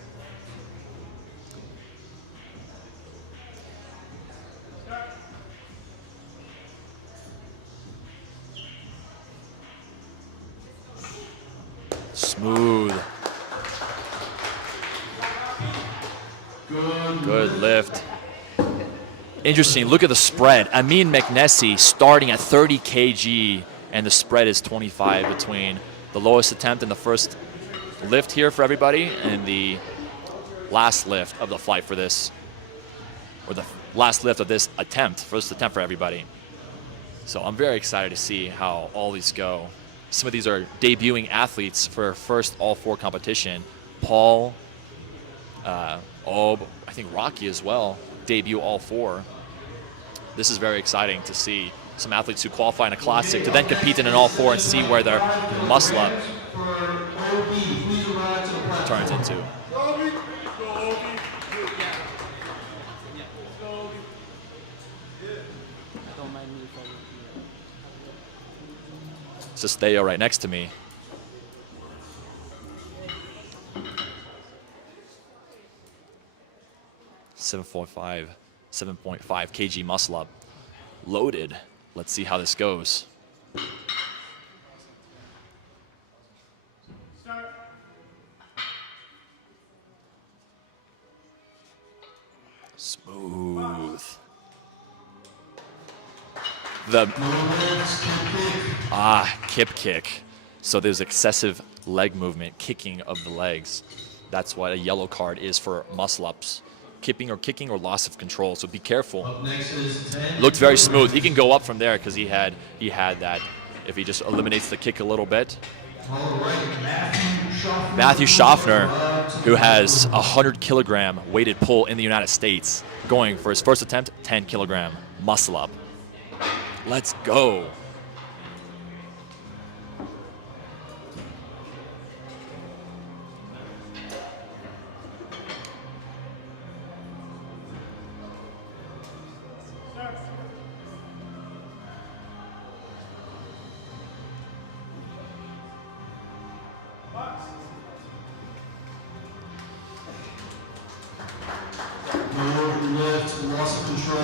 Smooth. Good lift. Interesting, look at the spread. Amin Magnesi starting at 30 kg, and the spread is 25 between the lowest attempt and the first lift here for everybody, and the last lift of the flight for this, or the last lift of this attempt, first attempt for everybody. So I'm very excited to see how all these go. Some of these are debuting athletes for first all-four competition. Paul Oh, I think Rocky as well, debut all 4. This is very exciting to see some athletes who qualify in a classic to then compete in an all 4 and see where their muscle up turns into. It's just Theo right next to me. .7.5 kg muscle up. Loaded. Let's see how this goes. Smooth. The kip kick. So there's excessive leg movement, kicking of the legs. That's what a yellow card is for muscle ups. Kipping or kicking or loss of control. So be careful. Looked very smooth. He can go up from there because he had that. If he just eliminates the kick a little bit. Matthew Schaffner, who has a 100-kilogram weighted pull in the United States, going for his first attempt, 10-kilogram muscle up. Let's go.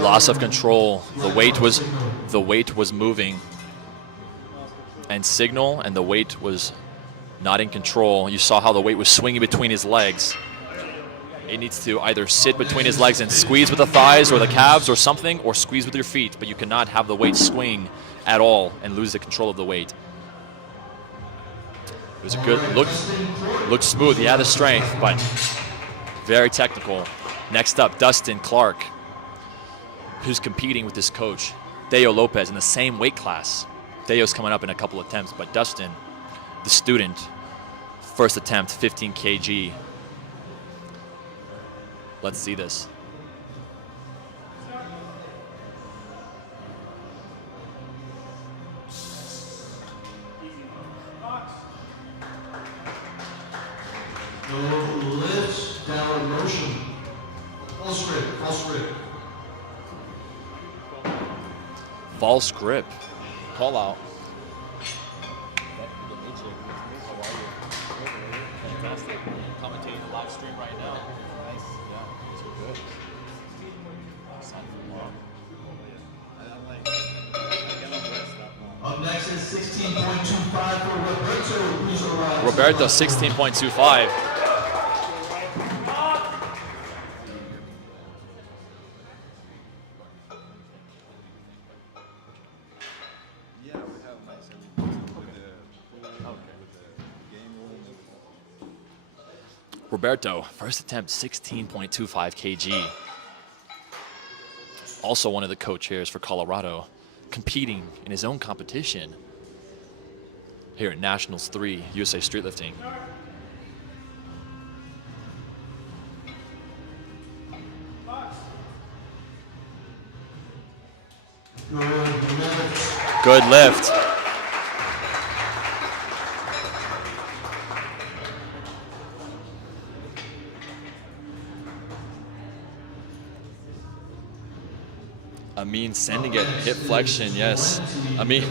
Loss of control. The weight was moving. And signal, and the weight was not in control. You saw how the weight was swinging between his legs. It needs to either sit between his legs and squeeze with the thighs or the calves or something, or squeeze with your feet, but you cannot have the weight swing at all and lose the control of the weight. It was a good looked smooth. He had the strength, but very technical. Next up, Dustin Clark, who's competing with his coach, Theo Lopez, in the same weight class. Theo's coming up in a couple attempts, but Dustin, the student, first attempt, 15 kg. Let's see this. No lift, downward motion. False grip, false grip. False grip. Call out. Fantastic. Commentating the live stream right now. Nice. Yeah, these are good. Sign for more. Up next is 16.25 for Roberto. Please arrive. Roberto, 16.25. Roberto, first attempt, 16.25 kg. Also one of the co-chairs for Colorado, competing in his own competition here at Nationals 3, USA Streetlifting. Good lift. Amin sending it, hip flexion, yes. Amin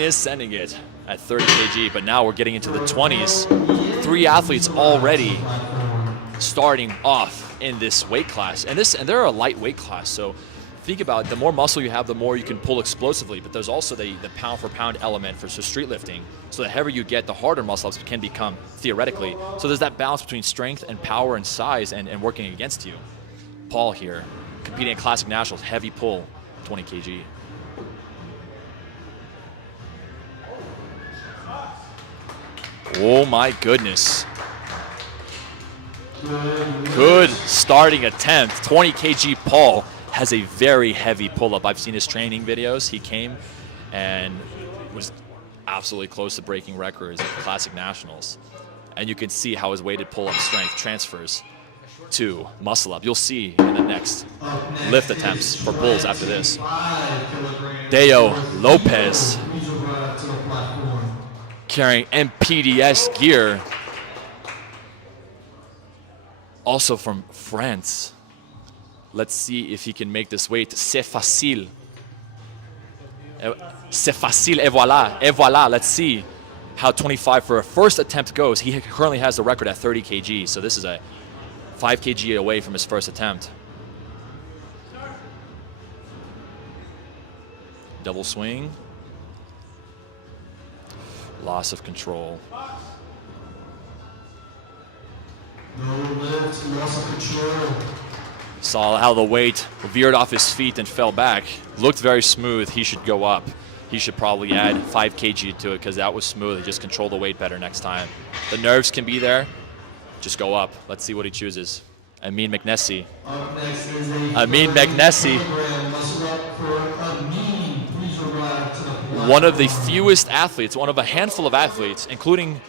is sending it at 30 kg, but now we're getting into the 20s. 3 athletes already starting off in this weight class. And they're a light weight class, so think about it, the more muscle you have, the more you can pull explosively, but there's also the pound for pound element for street lifting. So the heavier you get, the harder muscle ups can become, theoretically. So there's that balance between strength and power and size and working against you. Paul here, competing at Classic Nationals, heavy pull, 20 kg. Oh my goodness. Good starting attempt. 20 kg Paul has a very heavy pull-up. I've seen his training videos. He came and was absolutely close to breaking records at Classic Nationals. And you can see how his weighted pull-up strength transfers. to muscle up. You'll see in the next lift attempts for bulls after this. Deo Lopez carrying MPDS gear, also from France. Let's see if he can make this weight. C'est facile. C'est facile, et voilà, et voilà. Let's see how 25 for a first attempt goes. He currently has the record at 30 kg, so this is a 5 kg away from his first attempt. Double swing. Loss of control. No lift, loss of control. Saw how the weight veered off his feet and fell back. Looked very smooth. He should go up. He should probably add 5 kg to it because that was smooth. He just control the weight better next time. The nerves can be there. Just go up. Let's see what he chooses. Amin McNessie. Up next is a Amin McNessie. muscle up for Amin. Please arrive to the platform. One of the fewest athletes, one of a handful of athletes, including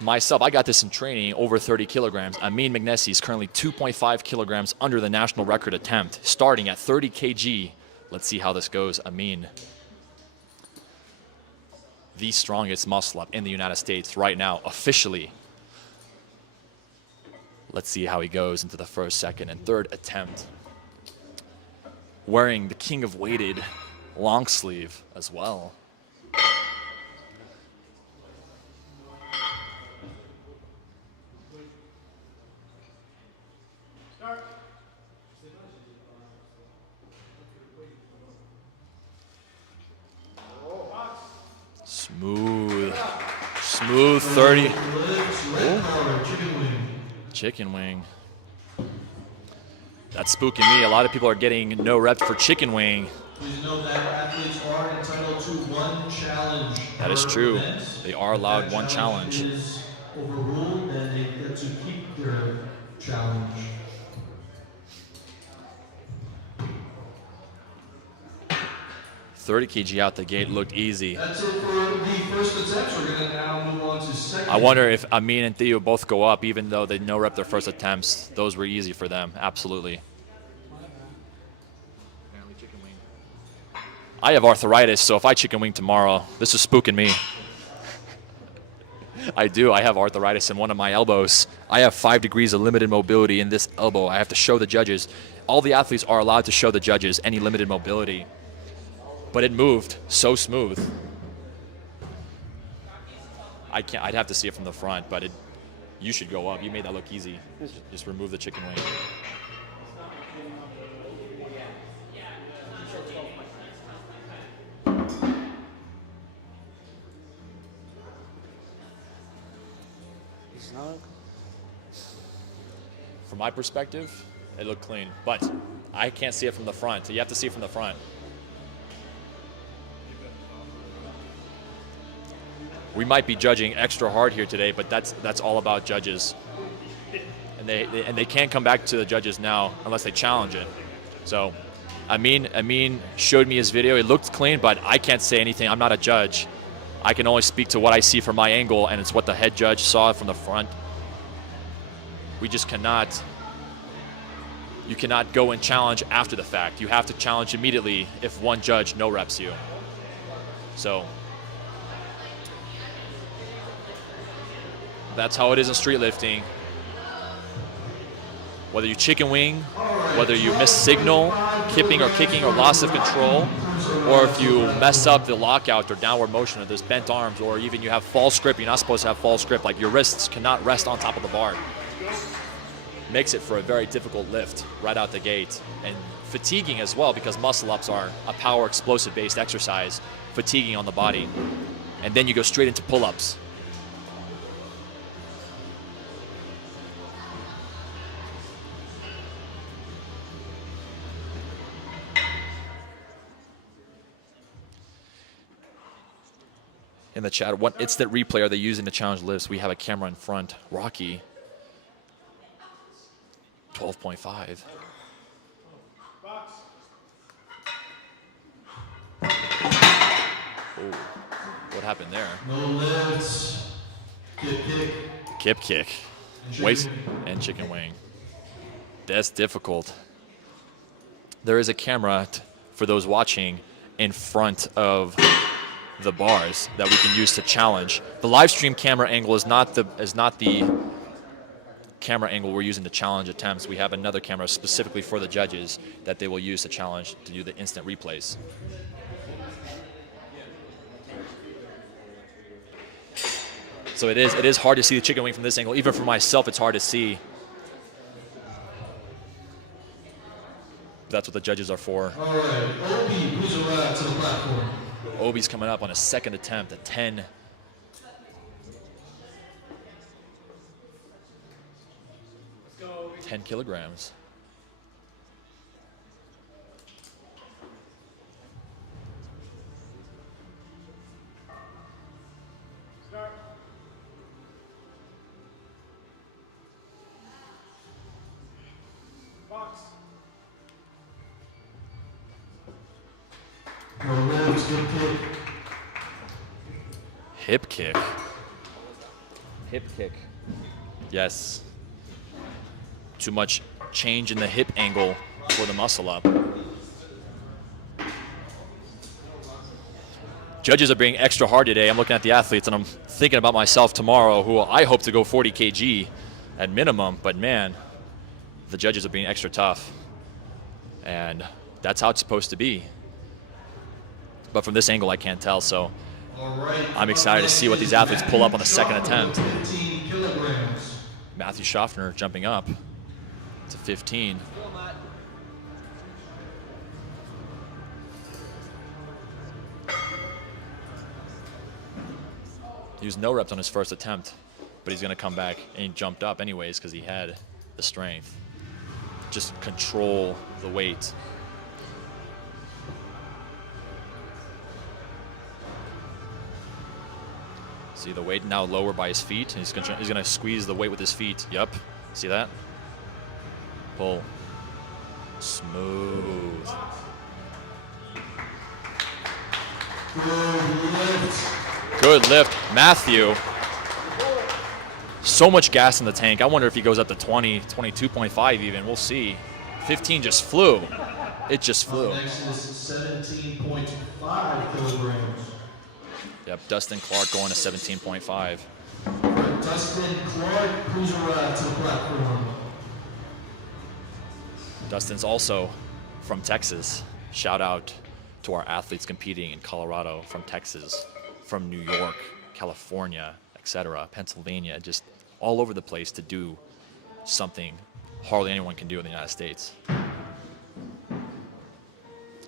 myself. I got this in training, over 30 kilograms. Amin McNessie is currently 2.5 kilograms under the national record attempt, starting at 30 kg. Let's see how this goes. Amin, the strongest muscle up in the United States right now, officially. Let's see how he goes into the first, second, and third attempt. Wearing the king of weighted long sleeve as well. Smooth 30. Oh. Chicken wing. That's spooking me. A lot of people are getting no reps for chicken wing. Please know that athletes are entitled to one challenge. That is true. They are allowed one challenge. If that is overruled, then they get to keep their challenge. 30 kg out the gate looked easy. That's it for the first attempts. We're going to now move on to second. I wonder if Amin and Theo both go up, even though they no rep their first attempts. Those were easy for them, absolutely. I have arthritis, so if I chicken wing tomorrow, this is spooking me. I do. I have arthritis in one of my elbows. I have 5 degrees of limited mobility in this elbow. I have to show the judges. All the athletes are allowed to show the judges any limited mobility. But it moved so smooth. I'd have to see it from the front, but you should go up. You made that look easy. Just remove the chicken wing. From my perspective, it looked clean, but I can't see it from the front. So you have to see it from the front. We might be judging extra hard here today, but that's all about judges, and they can't come back to the judges now unless they challenge it. So, Amin showed me his video. It looked clean, but I can't say anything. I'm not a judge. I can only speak to what I see from my angle, and it's what the head judge saw from the front. We just cannot. You cannot go and challenge after the fact. You have to challenge immediately if one judge no reps you. So. That's how it is in street lifting. Whether you chicken wing, whether you miss signal, kipping or kicking or loss of control, or if you mess up the lockout or downward motion or there's bent arms, or even you have false grip, you're not supposed to have false grip, like your wrists cannot rest on top of the bar. Makes it for a very difficult lift right out the gate. And fatiguing as well, because muscle ups are a power explosive based exercise, fatiguing on the body. And then you go straight into pull-ups. In the chat, what instant replay are they using to challenge lifts? We have a camera in front. Rocky, 12.5. Oh, what happened there? No lifts. Kip kick. Kip kick. Waist and chicken wing. That's difficult. There is a camera for those watching in front of the bars that we can use to challenge. The live stream camera angle is not the camera angle we're using to challenge attempts. We have another camera specifically for the judges that they will use to challenge, to do the instant replays. So it is hard to see the chicken wing from this angle. Even for myself, it's hard to see. That's what the judges are for. All right, Obi, please arrive to the platform. Obi's coming up on a second attempt at 10. Let's go, Obi. 10 kilograms. Start. Box. Your legs, good kick. Hip kick. Hip kick. Yes. Too much change in the hip angle for the muscle up. Judges are being extra hard today. I'm looking at the athletes and I'm thinking about myself tomorrow, who I hope to go 40 kg at minimum, but man, the judges are being extra tough. And that's how it's supposed to be. But from this angle, I can't tell, so I'm excited to see what these athletes pull up on the second attempt. 15 kilograms. Matthew Schaffner jumping up to 15. He used no reps on his first attempt, but he's going to come back, and he jumped up anyways because he had the strength. Just control the weight. See the weight now lower by his feet. He's gonna squeeze the weight with his feet. Yep. See that? Pull. Smooth. Good lift. Matthew. So much gas in the tank. I wonder if he goes up to 20, 22.5 even. We'll see. 15 just flew. It just flew. Next is 17.5 kilograms. Yep, Dustin Clark going to 17.5. Dustin Clark, please arrive to the platform. Dustin's also from Texas. Shout out to our athletes competing in Colorado, from Texas, from New York, California, etc., Pennsylvania, just all over the place to do something hardly anyone can do in the United States.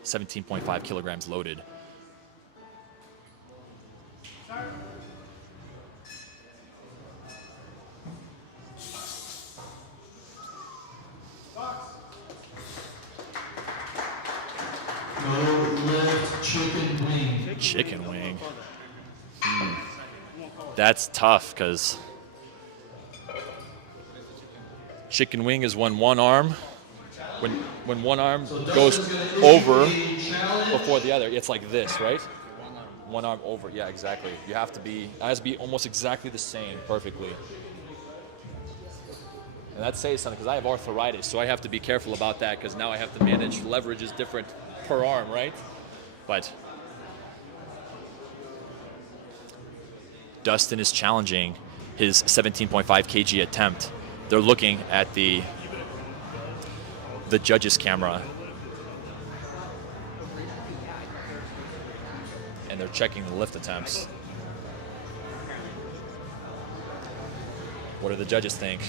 17.5 kilograms loaded. Chicken wing. Chicken wing. That's tough because chicken wing is when one arm, when one arm goes over before the other. It's like this, right? One arm over. Yeah, exactly. You have to be. It has to be almost exactly the same, perfectly. And that says something because I have arthritis, so I have to be careful about that because now I have to manage leverage is different per arm, right? But Dustin is challenging his 17.5 kg attempt. They're looking at the judges' camera, and they're checking the lift attempts. What do the judges think?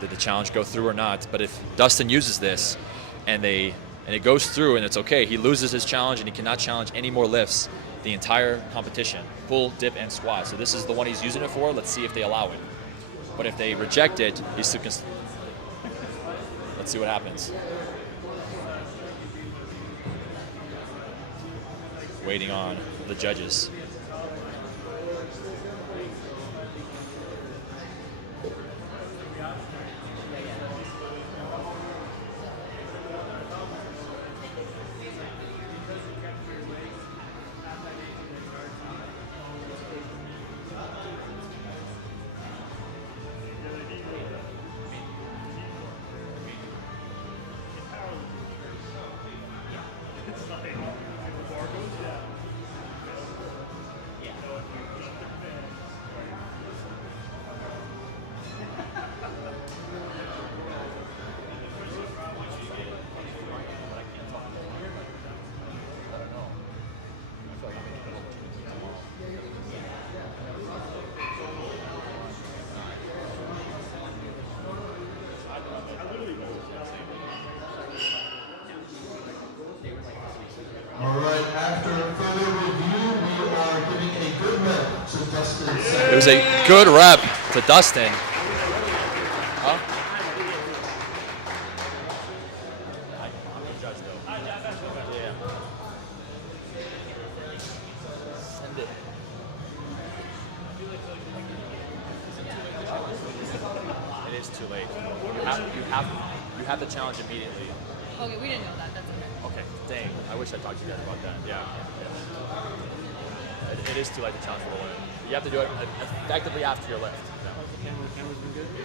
Did the challenge go through or not? But if Dustin uses this and it goes through and it's okay, he loses his challenge and he cannot challenge any more lifts the entire competition, pull, dip, and squat. So this is the one he's using it for. Let's see if they allow it. But if they reject it, he's still let's see what happens. Waiting on the judges. It was a good rep to Dustin. Huh? Send it. It is too late. You have to challenge immediately. Okay, we didn't know that. That's okay. Okay, dang. I wish I talked to you guys about that. Yeah. It is too late to challenge for the win. You have to do it effectively after your lift.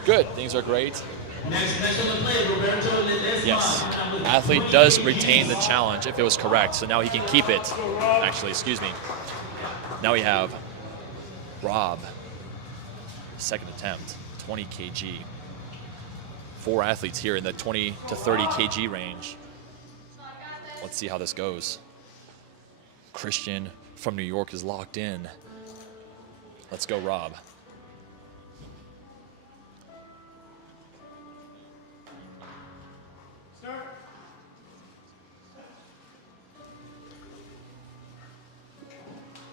Good. Things are great. Yes. Athlete does retain the challenge if it was correct, so now he can keep it. Actually, excuse me. Now we have Rob. Second attempt, 20 kg. 4 athletes here in the 20 to 30 kg range. Let's see how this goes. Christian from New York is locked in. Let's go, Rob. Start.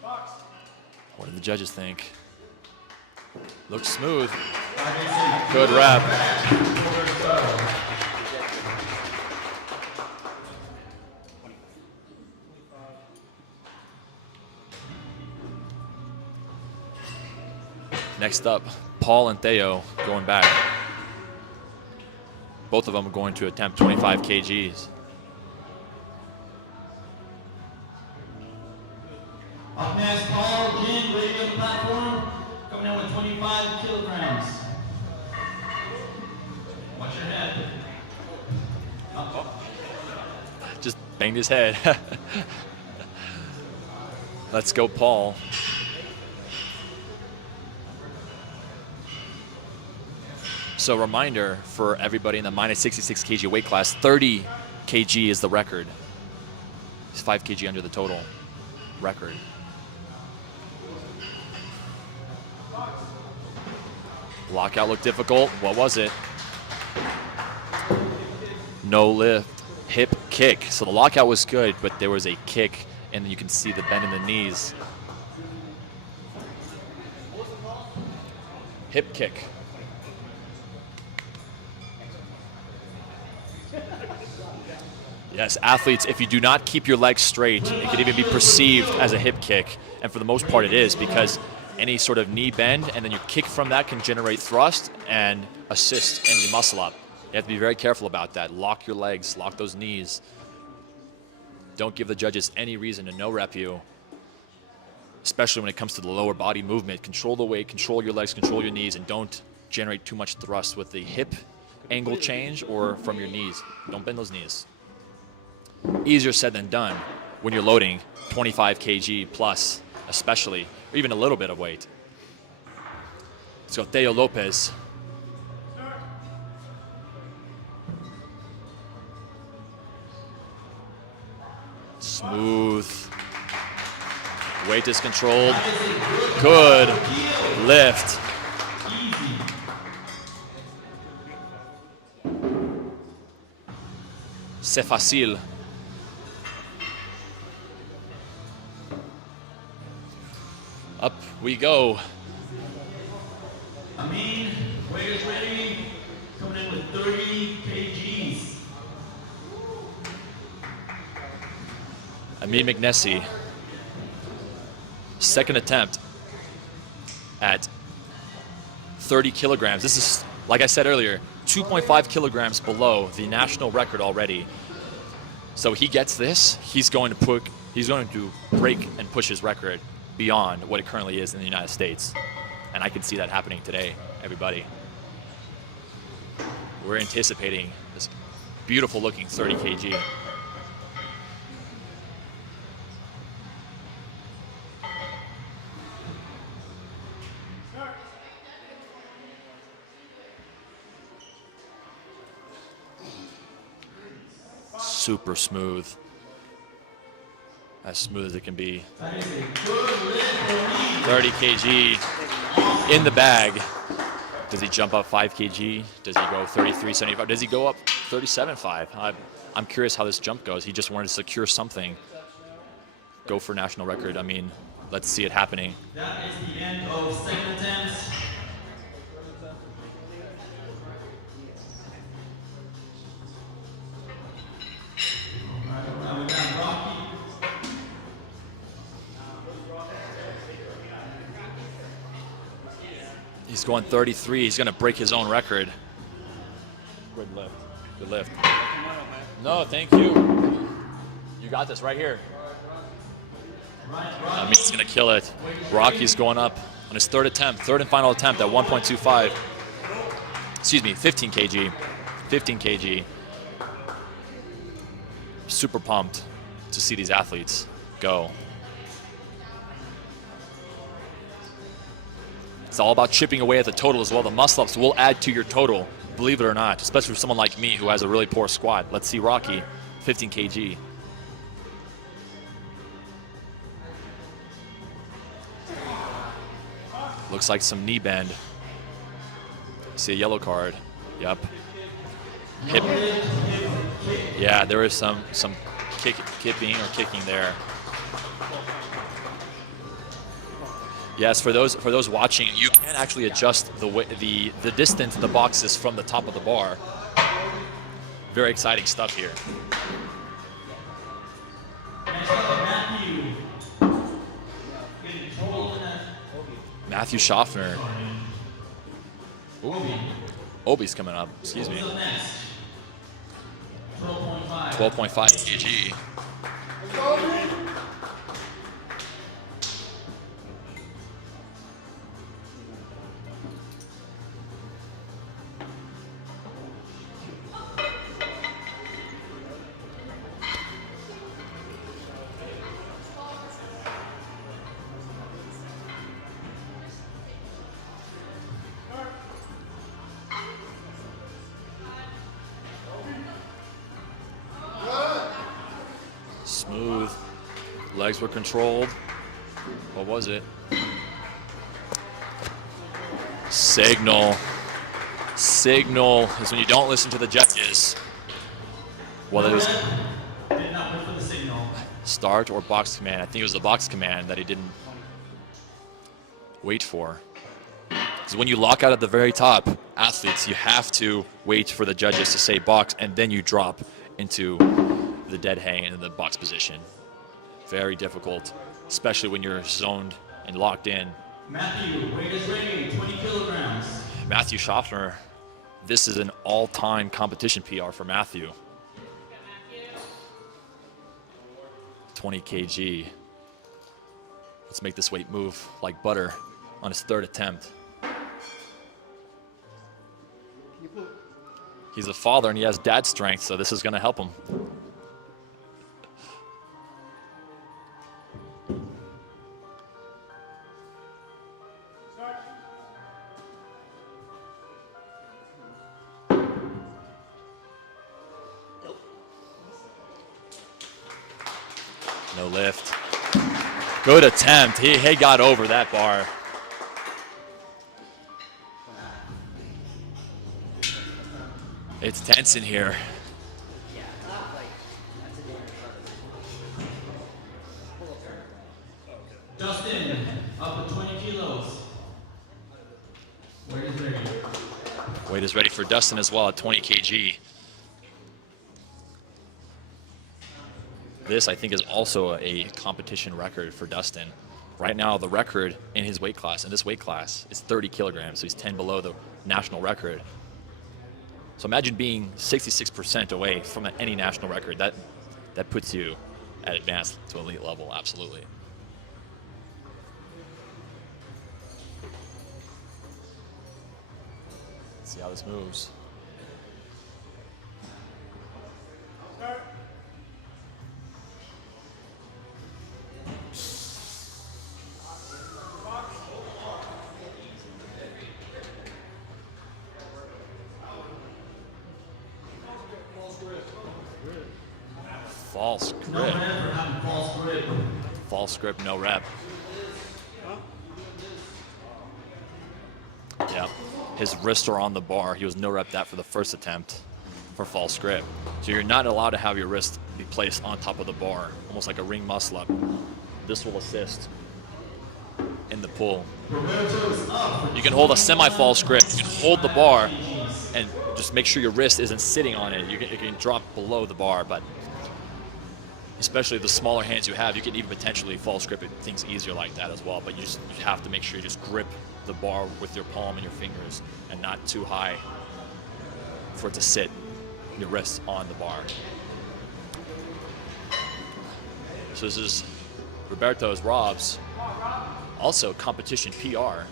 Box. What do the judges think? Looks smooth. Good rep. Next up, Paul and Theo going back. Both of them are going to attempt 25 kgs. Up next, Paul again, waiting on the platform, coming in with 25 kilograms. Watch your head. Just banged his head. Let's go, Paul. So reminder for everybody in the minus 66 kg weight class, 30 kg is the record. It's 5 kg under the total record. Lockout looked difficult. What was it? No lift, hip kick. So the lockout was good, but there was a kick, and then you can see the bend in the knees. Hip kick. Yes, athletes, if you do not keep your legs straight, it could even be perceived as a hip kick. And for the most part, it is, because any sort of knee bend and then you kick from that can generate thrust and assist in the muscle up. You have to be very careful about that. Lock your legs, lock those knees. Don't give the judges any reason to no rep you, especially when it comes to the lower body movement. Control the weight, control your legs, control your knees, and don't generate too much thrust with the hip angle change or from your knees. Don't bend those knees. Easier said than done when you're loading 25 kg plus, especially, or even a little bit of weight. Let's go, Theo Lopez. Smooth. Weight is controlled. Good lift. C'est facile. Up we go. Amin, weight is ready. Coming in with 30 kgs. Amin McNessie. Second attempt at 30 kilograms. This is, like I said earlier, 2.5 kilograms below the national record already. So he gets this, he's going to break and push his record beyond what it currently is in the United States. And I can see that happening today, everybody. We're anticipating this beautiful looking 30 kg. Super smooth. As smooth as it can be. 30 kg in the bag. Does he jump up 5 kg? Does he go 33.75? Does he go up 37.5? I'm curious how this jump goes. He just wanted to secure something. Go for national record. I mean, Let's see it happening. That is the end of second attempts. All right, we got Rocky. He's going 33. He's going to break his own record. Good lift. Good lift. No, thank you. You got this right here. I mean, he's going to kill it. Rocky's going up on his third and final attempt at 1.25. Excuse me, 15 kg. 15 kg. Super pumped to see these athletes go. It's all about chipping away at the total as well. The muscle-ups will add to your total, believe it or not, especially for someone like me who has a really poor squat. Let's see Rocky, 15 kg. Looks like some knee bend. See a yellow card. Yep. Hip. Yeah, there is some kipping or kicking there. Yes, for those watching, you can actually adjust the distance in the boxes from the top of the bar. Very exciting stuff here. Matthew Schaffner. Obi's coming up, excuse me. 12.5 kg. Smooth. Legs were controlled. What was it? Signal. Signal is when you don't listen to the judges. Whether it was start or box command. I think it was the box command that he didn't wait for. Because when you lock out at the very top, athletes, you have to wait for the judges to say box, and then you drop into the dead hang in the box position. Very difficult, especially when you're zoned and locked in. Matthew, weight is ready, 20 kilograms. Matthew Schaffner, this is an all-time competition PR for Matthew. 20 kg. Let's make this weight move like butter on his third attempt. He's a father and he has dad strength, so this is going to help him. No lift. Good attempt. He got over that bar. It's tense in here. Dustin, up to 20 kilos. Weight is ready. Weight is ready for Dustin as well at 20 kg. This, I think, is also a competition record for Dustin. Right now, the record in his weight class, in this weight class, is 30 kilograms, so he's 10 below the national record. So imagine being 66% away from any national record. That puts you at advanced to elite level, absolutely. Let's see how this moves. False grip. No rep for having false grip. False grip, no rep. Yeah, his wrists are on the bar. He was no rep that for the first attempt for false grip. So you're not allowed to have your wrist be placed on top of the bar, almost like a ring muscle up. This will assist in the pull. You can hold a semi-false grip. You can hold the bar and just make sure your wrist isn't sitting on it. It can drop below the bar, but especially the smaller hands you have, you can even potentially false grip things easier like that as well. But you have to make sure you just grip the bar with your palm and your fingers and not too high for it to sit your wrists on the bar. So this is Roberto's Rob's, also competition PR.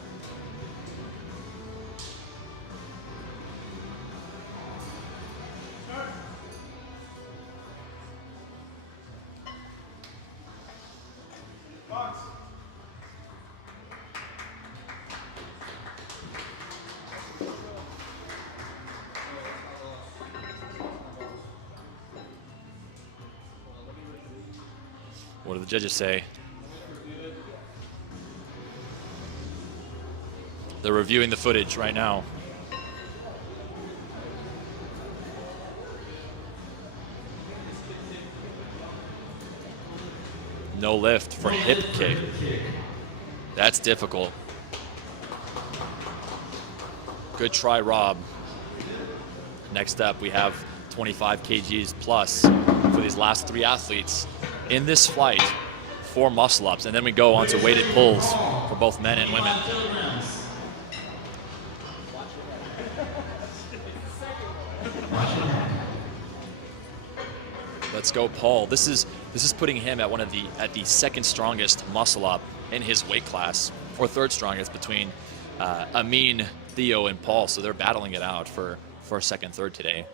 What do the judges say? They're reviewing the footage right now. No lift for hip kick. That's difficult. Good try, Rob. Next up, we have 25 kgs plus for these last 3 athletes in this flight, 4 muscle ups, and then we go on to weighted pulls for both men and women. Let's go, Paul. This is putting him at the 2nd strongest muscle up in his weight class, or 3rd strongest between Amin, Theo, and Paul. So they're battling it out for 2nd, 3rd today.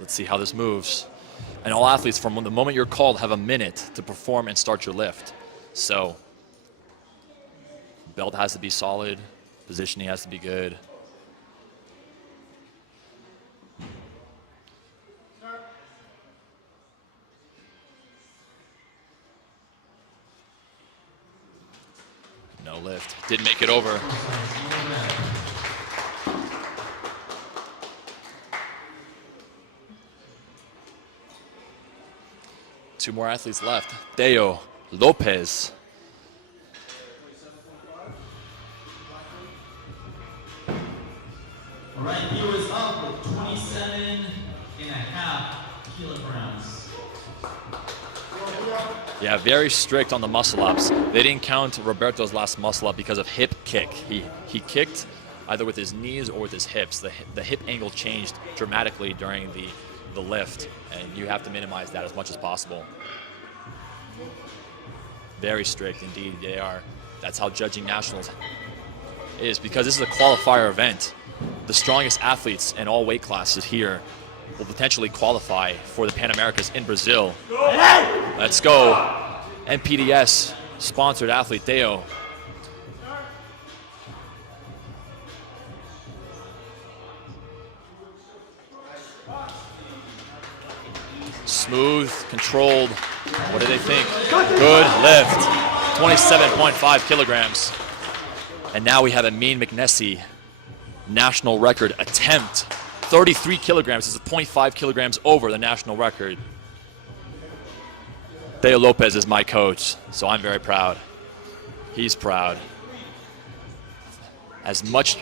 Let's see how this moves. And all athletes, from the moment you're called, have a minute to perform and start your lift. So belt has to be solid, positioning has to be good. No lift. Didn't make it over. Two more athletes left. Theo Lopez. All right, Theo is up with 27.5 kilograms. Yeah, very strict on the muscle ups. They didn't count Roberto's last muscle up because of hip kick. He kicked either with his knees or with his hips. The hip angle changed dramatically during the lift, and you have to minimize that as much as possible. Very strict indeed, they are. That's how judging nationals is, because this is a qualifier event. The strongest athletes in all weight classes here will potentially qualify for the Pan Americas in Brazil. Let's go. NPDS sponsored athlete Theo. Smooth, controlled. What do they think? Good lift. 27.5 kilograms. And now we have Amin McNessie, national record attempt. 33 kilograms. This is 0.5 kilograms over the national record. Theo Lopez is my coach, so I'm very proud. He's proud. As much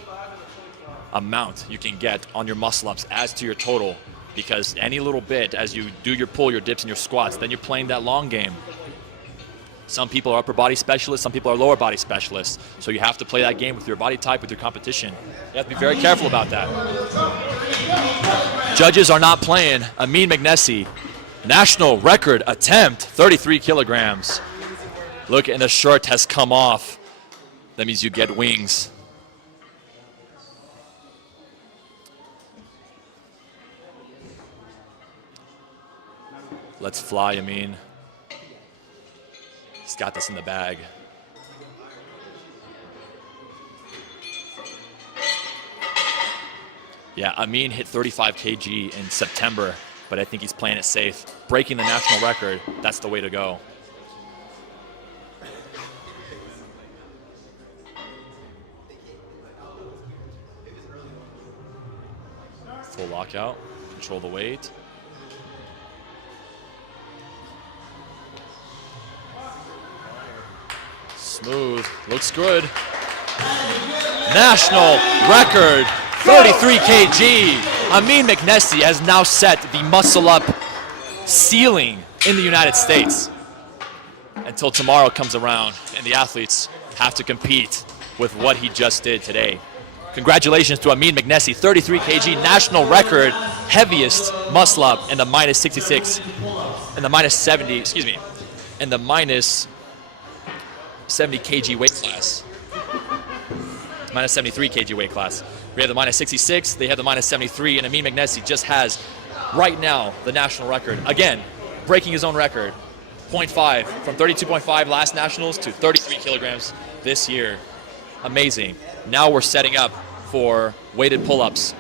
amount you can get on your muscle ups adds to your total, because any little bit as you do your pull, your dips, and your squats, then you're playing that long game. Some people are upper body specialists, some people are lower body specialists. So you have to play that game with your body type, with your competition. You have to be very careful about that. Judges are not playing. Amin McNessie, national record attempt, 33 kilograms. Look, and the shirt has come off. That means you get wings. Let's fly, Amin. He's got this in the bag. Yeah, Amin hit 35 kg in September, but I think he's playing it safe. Breaking the national record, that's the way to go. Full lockout, control the weight. Smooth. Looks good. National record, 33 kg. Amin McNesty has now set the muscle-up ceiling in the United States until tomorrow comes around and the athletes have to compete with what he just did today. Congratulations to Amin McNesty, 33 kg national record, heaviest muscle up in the minus 66, and the minus 70, excuse me, in the minus 70 kg weight class. Minus 73 kg weight class. We have the minus 66, they have the minus 73, and Amin McNesty just has right now the national record. Again, breaking his own record. 0.5 from 32.5 last nationals to 33 kilograms this year. Amazing. Now we're setting up for weighted pull-ups.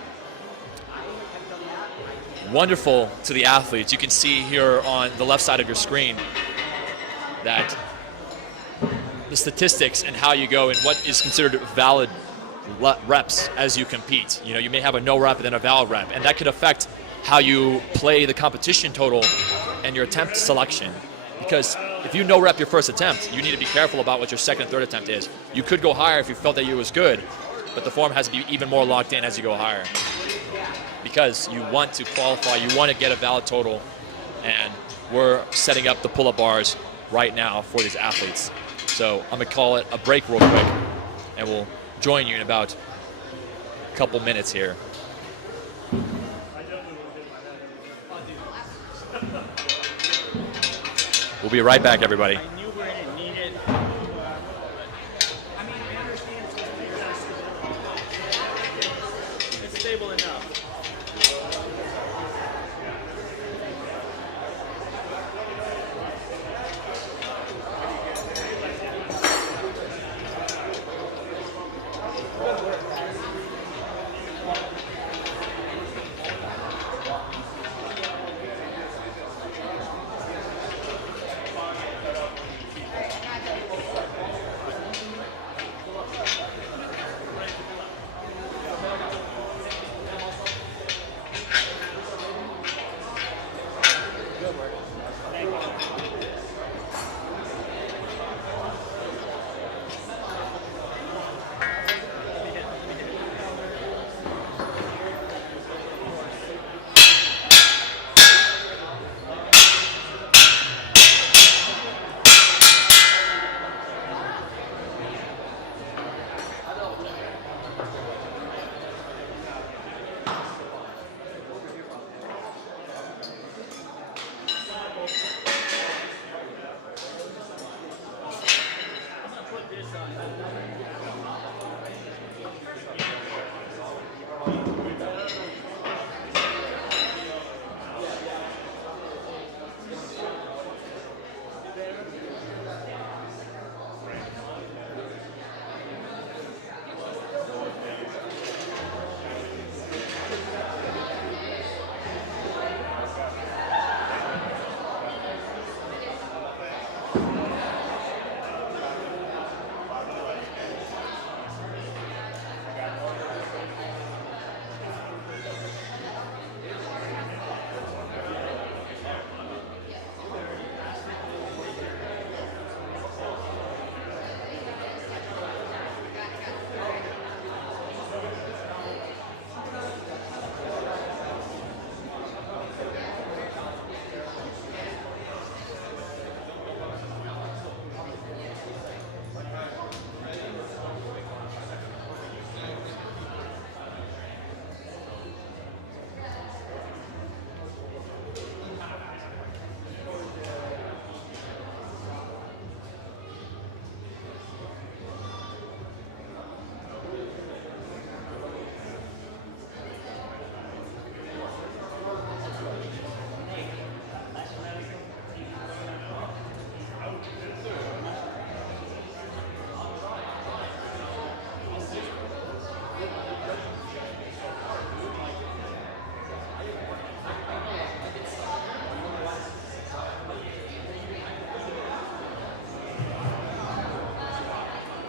Wonderful to the athletes. You can see here on the left side of your screen that the statistics and how you go and what is considered valid reps as you compete. You know, you may have a no rep and then a valid rep, and that could affect how you play the competition total and your attempt selection. Because if you no rep your first attempt, you need to be careful about what your second and third attempt is. You could go higher if you felt that you was good, but the form has to be even more locked in as you go higher. Because you want to qualify, you want to get a valid total, and we're setting up the pull-up bars right now for these athletes. So I'm gonna call it a break real quick, and we'll join you in about a couple minutes here. We'll be right back, everybody. I knew we didn't need it. I mean, I understand it's stable enough.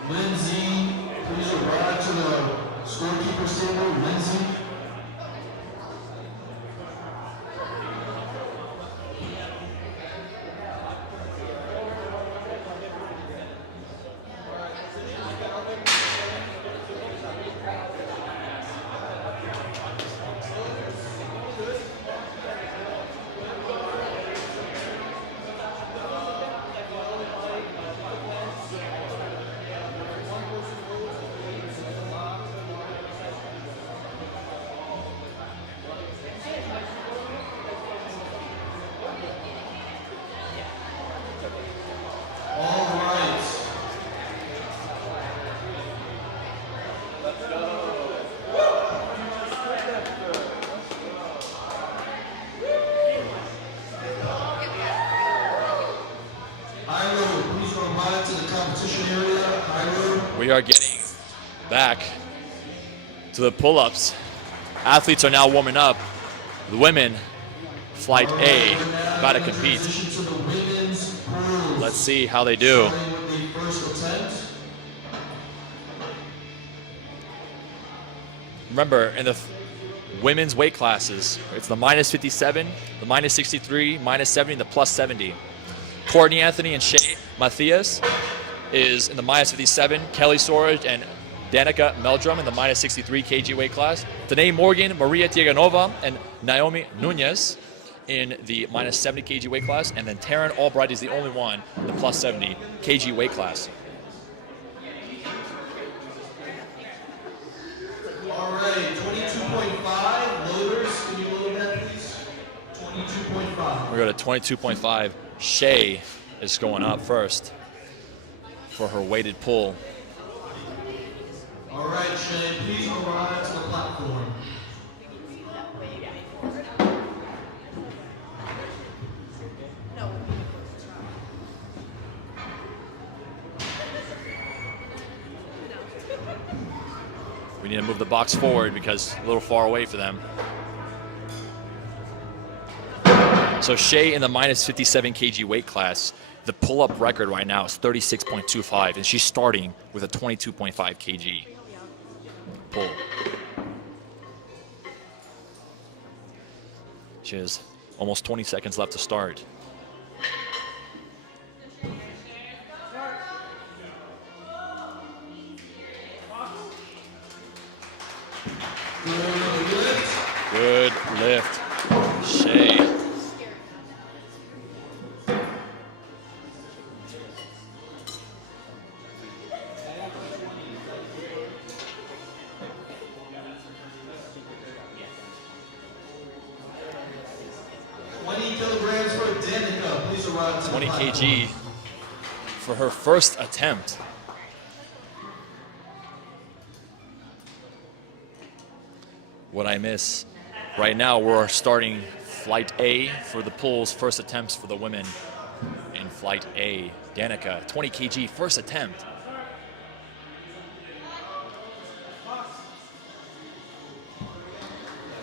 Lindsay, please arrive to the scorekeeper's table. Lindsay. arrive to the competition area. High road. We are getting back to the pull-ups. Athletes are now warming up. The women, flight A, about to compete. Transition to the women's pulls. Let's see how they do. Starting with the first attempt. Remember, in the women's weight classes, it's the minus 57, the minus 63, minus 70, and the plus 70. Courtney Anthony and Shay Matthias is in the minus 57. Kelly Sorge and Danica Meldrum in the minus 63 kg weight class. Danae Morgan, Maria Tiaganova, and Naomi Nunez in the minus 70 kg weight class. And then Taryn Albright is the only one in the plus 70 kg weight class. All right, 22.5. Loaders, can you load that, please? 22.5. We go to 22.5. Shay is going up first for her weighted pull. All right, Shane, please arrive to the platform. We need to move the box forward because a little far away for them. So Shay in the minus 57 kg weight class, the pull-up record right now is 36.25, and she's starting with a 22.5 kg pull. She has almost 20 seconds left to start. Good lift, Shay. Kilograms for Danica. Please arrive to 20 the kg platform. for her first attempt. What I miss? Right now we're starting flight A for the pulls, first attempts for the women in flight A. Danica, 20 kg, first attempt.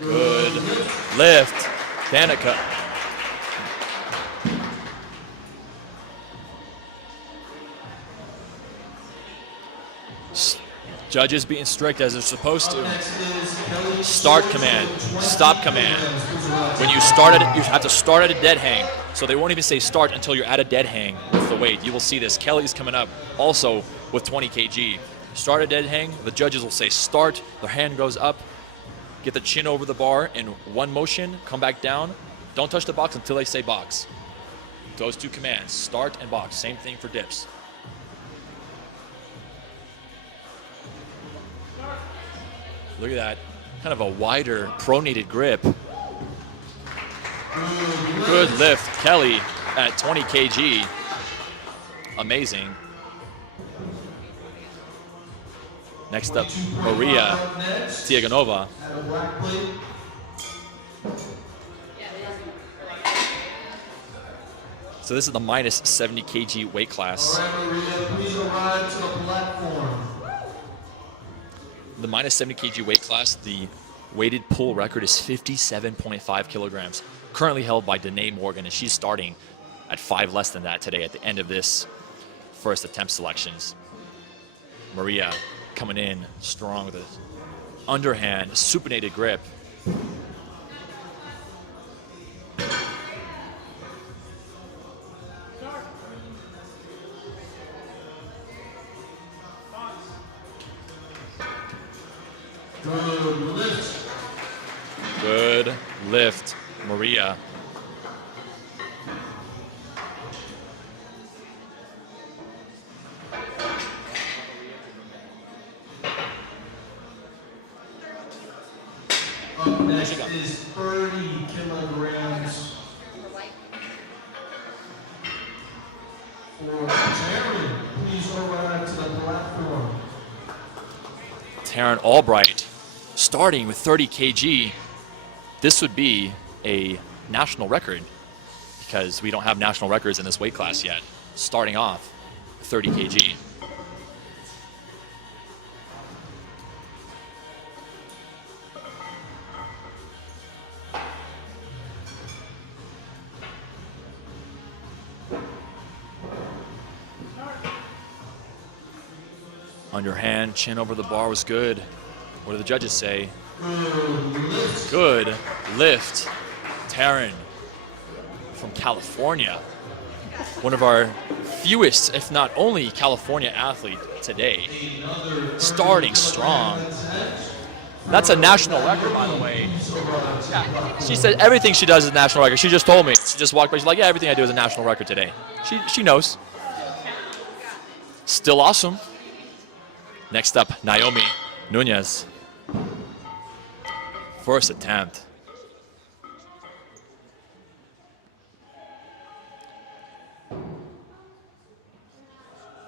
Good lift, Danica. Judges being strict as they're supposed to. Start command, stop command. When you start at it, you have to start at a dead hang. So they won't even say start until you're at a dead hang with the weight. You will see this. Kelly's coming up also with 20 kg. Start a dead hang. The judges will say start. Their hand goes up. Get the chin over the bar in one motion. Come back down. Don't touch the box until they say box. Those two commands, start and box. Same thing for dips. Look at that, kind of a wider pronated grip. Good lift, Kelly at 20 kg. Amazing. Next up, Maria Tiaganova. So this is the minus 70 kg weight class. All right, Maria, please arrive to the platform. The minus 70 kg weight class, the weighted pull record is 57.5 kilograms, currently held by Danae Morgan, and she's starting at 5 less than that today at the end of this first attempt selections. Maria coming in strong with an underhand, supinated grip. Good lift. Good lift, Maria. Up next is 30 kilograms for Taryn. Please arrive to the platform. Taryn Albright starting with 30 kg. This would be a national record because we don't have national records in this weight class yet. Starting off 30 kg. Underhand, chin over the bar was good. What do the judges say? Good lift. Taryn from California. One of our fewest, if not only, California athlete today. Starting strong. That's a national record, by the way. Yeah. She said everything she does is a national record. She just told me. She just walked by. She's like, yeah, everything I do is a national record today. She knows. Still awesome. Next up, Naomi Nunez. First attempt.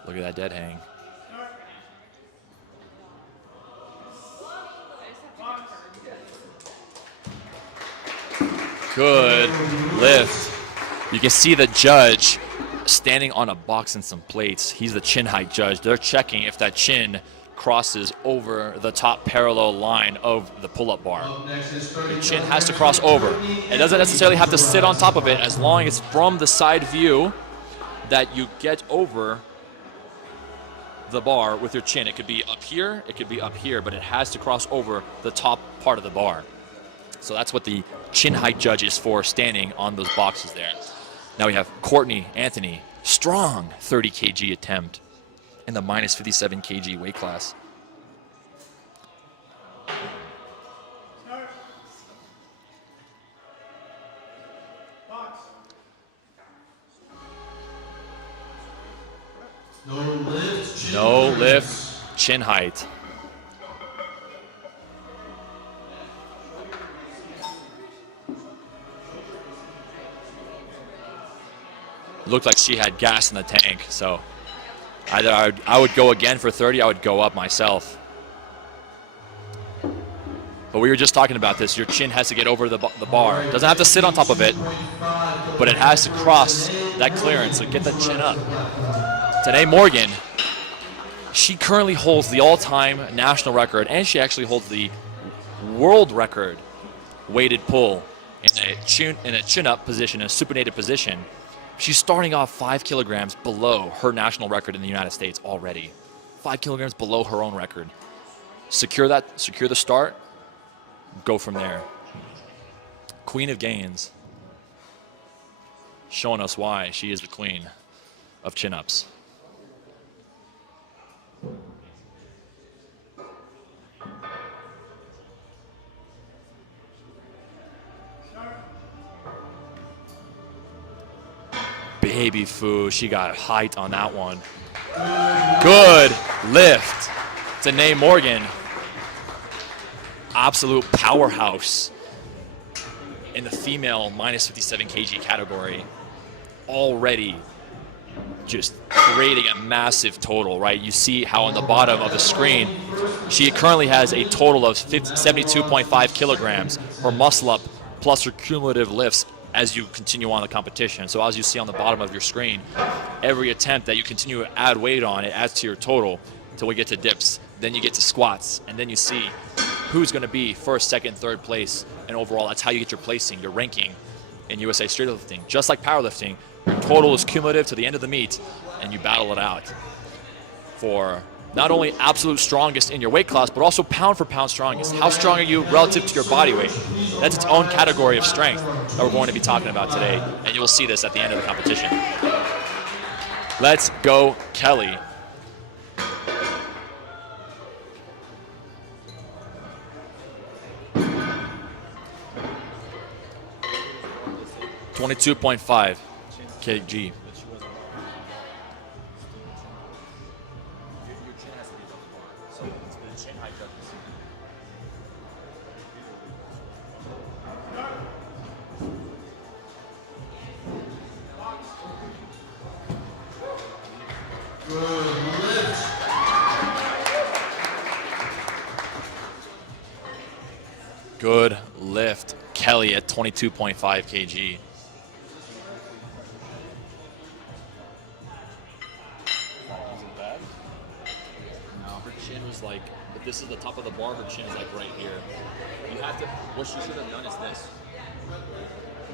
Look at that dead hang. Good lift. You can see the judge standing on a box and some plates. He's the chin height judge. They're checking if that chin crosses over the top parallel line of the pull-up bar. The chin has to cross over. It doesn't necessarily have to sit on top of it, as long as from the side view that you get over the bar with your chin. It could be up here, it could be up here, but it has to cross over the top part of the bar. So that's what the chin height judge is for, standing on those boxes there. Now we have Courtney Anthony, strong 30 kg attempt in the minus 57 kg weight class. No lift, chin height. Looked like she had gas in the tank, so either I would go again for 30, I would go up myself. But we were just talking about this. Your chin has to get over the bar. It doesn't have to sit on top of it, but it has to cross that clearance. So get the chin up. Today, Morgan, she currently holds the all-time national record, and she actually holds the world record weighted pull in a chin-up position, in a supinated position. She's starting off 5 kilograms below her national record in the United States already. 5 kilograms below her own record. Secure that, secure the start, go from there. Queen of gains. Showing us why she is the queen of chin-ups. Baby Foo, she got height on that one. Good lift. Danae Morgan, absolute powerhouse in the female minus 57 kg category. Already just creating a massive total, right? You see how on the bottom of the screen, she currently has a total of 72.5 kilograms. Her muscle up plus her cumulative lifts as you continue on the competition. So as you see on the bottom of your screen, every attempt that you continue to add weight on, it adds to your total until we get to dips. Then you get to squats, and then you see who's gonna be first, second, third place, and overall, that's how you get your placing, your ranking in USA Streetlifting. Just like powerlifting, your total is cumulative to the end of the meet, and you battle it out for not only absolute strongest in your weight class, but also pound for pound strongest. How strong are you relative to your body weight? That's its own category of strength that we're going to be talking about today, and you will see this at the end of the competition. Let's go, Kelly. .5 kg. Good lift, Kelly at 22.5 kg. chin was like, if this is the top of the bar, her chin is like right here. You have to, what she should have done is this.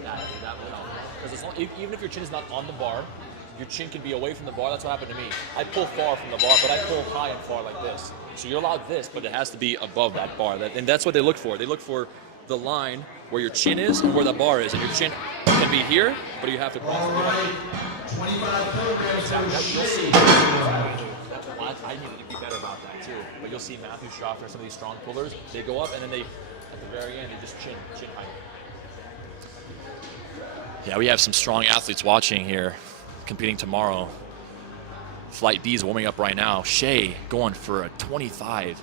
That would help. Because even if your chin is not on the bar, your chin can be away from the bar. That's what happened to me. I pull far from the bar, but I pull high and far like this. So you're allowed this, but it has to be above that bar. And that's what they look for. They look for the line where your chin is and where the bar is. And your chin can be here, but you have to cross All it. right, 25 kilograms for You'll see. Shea. I need to be better about that too. But you'll see Matthew Schaffer, some of these strong pullers, they go up and then they, at the very end, they just chin height. Yeah, we have some strong athletes watching here, competing tomorrow. Flight B is warming up right now. Shea going for a 25.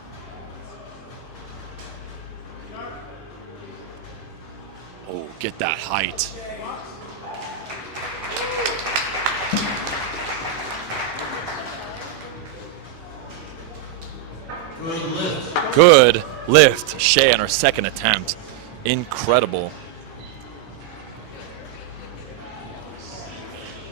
Oh, get that height. Good lift. Good lift. Shea on her second attempt. Incredible.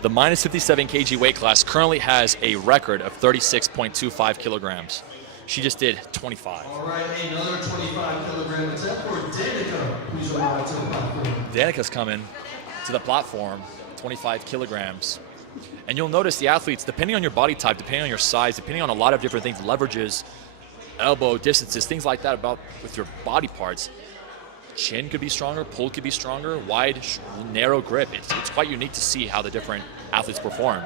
The minus 57 kg weight class currently has a record of 36.25 kilograms. She just did 25. All right, another 25 kilogram attempt for Danica, who's arrived to the platform. Danica's coming to the platform, 25 kilograms. And you'll notice the athletes, depending on your body type, depending on your size, depending on a lot of different things, leverages, elbow distances, things like that about with your body parts. Chin could be stronger, pull could be stronger, wide, narrow grip. It's quite unique to see how the different athletes perform.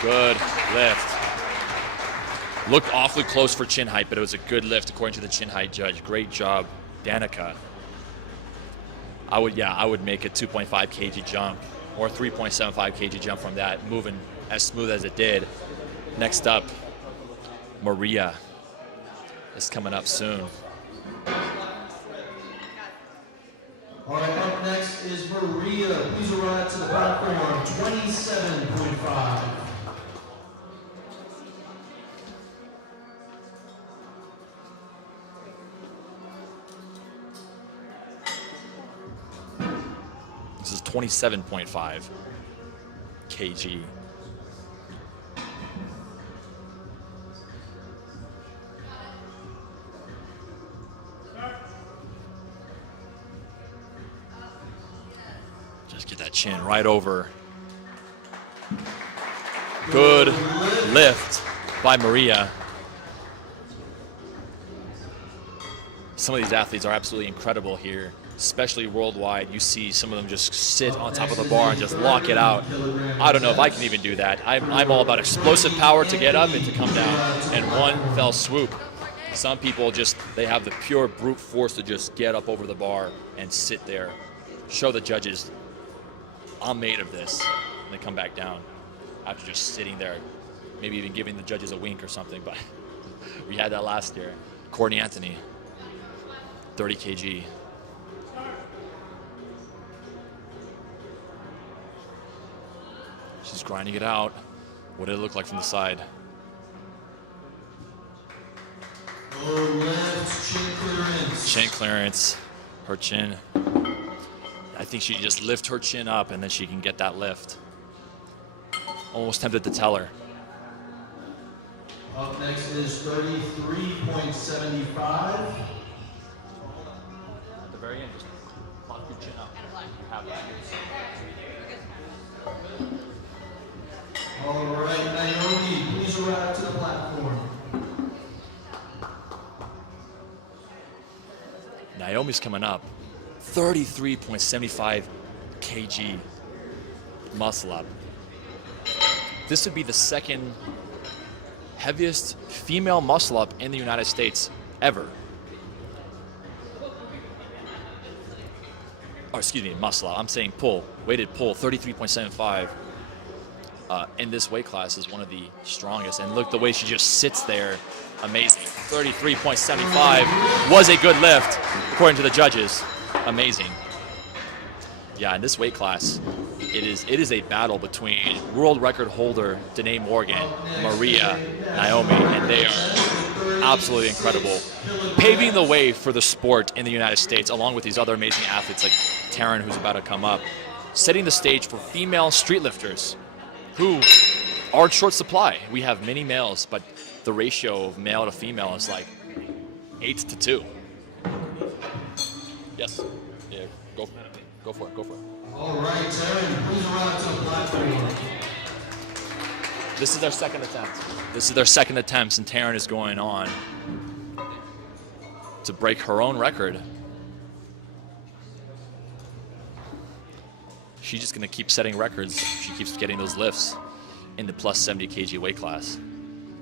Good lift. Looked awfully close for chin height, but it was a good lift according to the chin height judge. Great job, Danica. I would make a 2.5 kg jump or 3.75 kg jump from that, moving as smooth as it did. Next up, Maria is coming up soon. All right, up next is Maria. Please arrive to the platform, 27.5. This is 27.5 kg. Just get that chin right over. Good lift by Maria. Some of these athletes are absolutely incredible here, especially worldwide. You see some of them just sit on top of the bar and just lock it out. I don't know if I can even do that. I'm all about explosive power to get up and to come down in one fell swoop. Some people just, they have the pure brute force to just get up over the bar and sit there, show the judges, I'm made of this, and they come back down after just sitting there, maybe even giving the judges a wink or something. But we had that last year. Courtney Anthony, 30 kg. She's grinding it out. What did it look like from the side? Left chin clearance. Chin clearance, her chin. I think she just lift her chin up and then she can get that lift. Almost tempted to tell her. Up next is 33.75. At the very end, just lock your chin up. You have that. All right, Naomi, please arrive to the platform. Naomi's coming up. 33.75 kg muscle up. This would be the second heaviest female muscle up in the United States ever. Or excuse me, muscle up. I'm saying pull, weighted pull, 33.75 in this weight class is one of the strongest. And look the way she just sits there, amazing. 33.75 was a good lift according to the judges. Amazing. Yeah, in this weight class, it is a battle between world record holder Danae Morgan, Maria, Naomi, and they are absolutely incredible, paving the way for the sport in the United States, along with these other amazing athletes like Taryn, who's about to come up, setting the stage for female street lifters who are in short supply. We have many males, but the ratio of male to female is like 8 to 2. Yes. Yeah. Go for it. All right, Taryn, please around to the platform. This is their second attempt, and Taryn is going on to break her own record. She's just going to keep setting records. She keeps getting those lifts in the plus 70 kg weight class.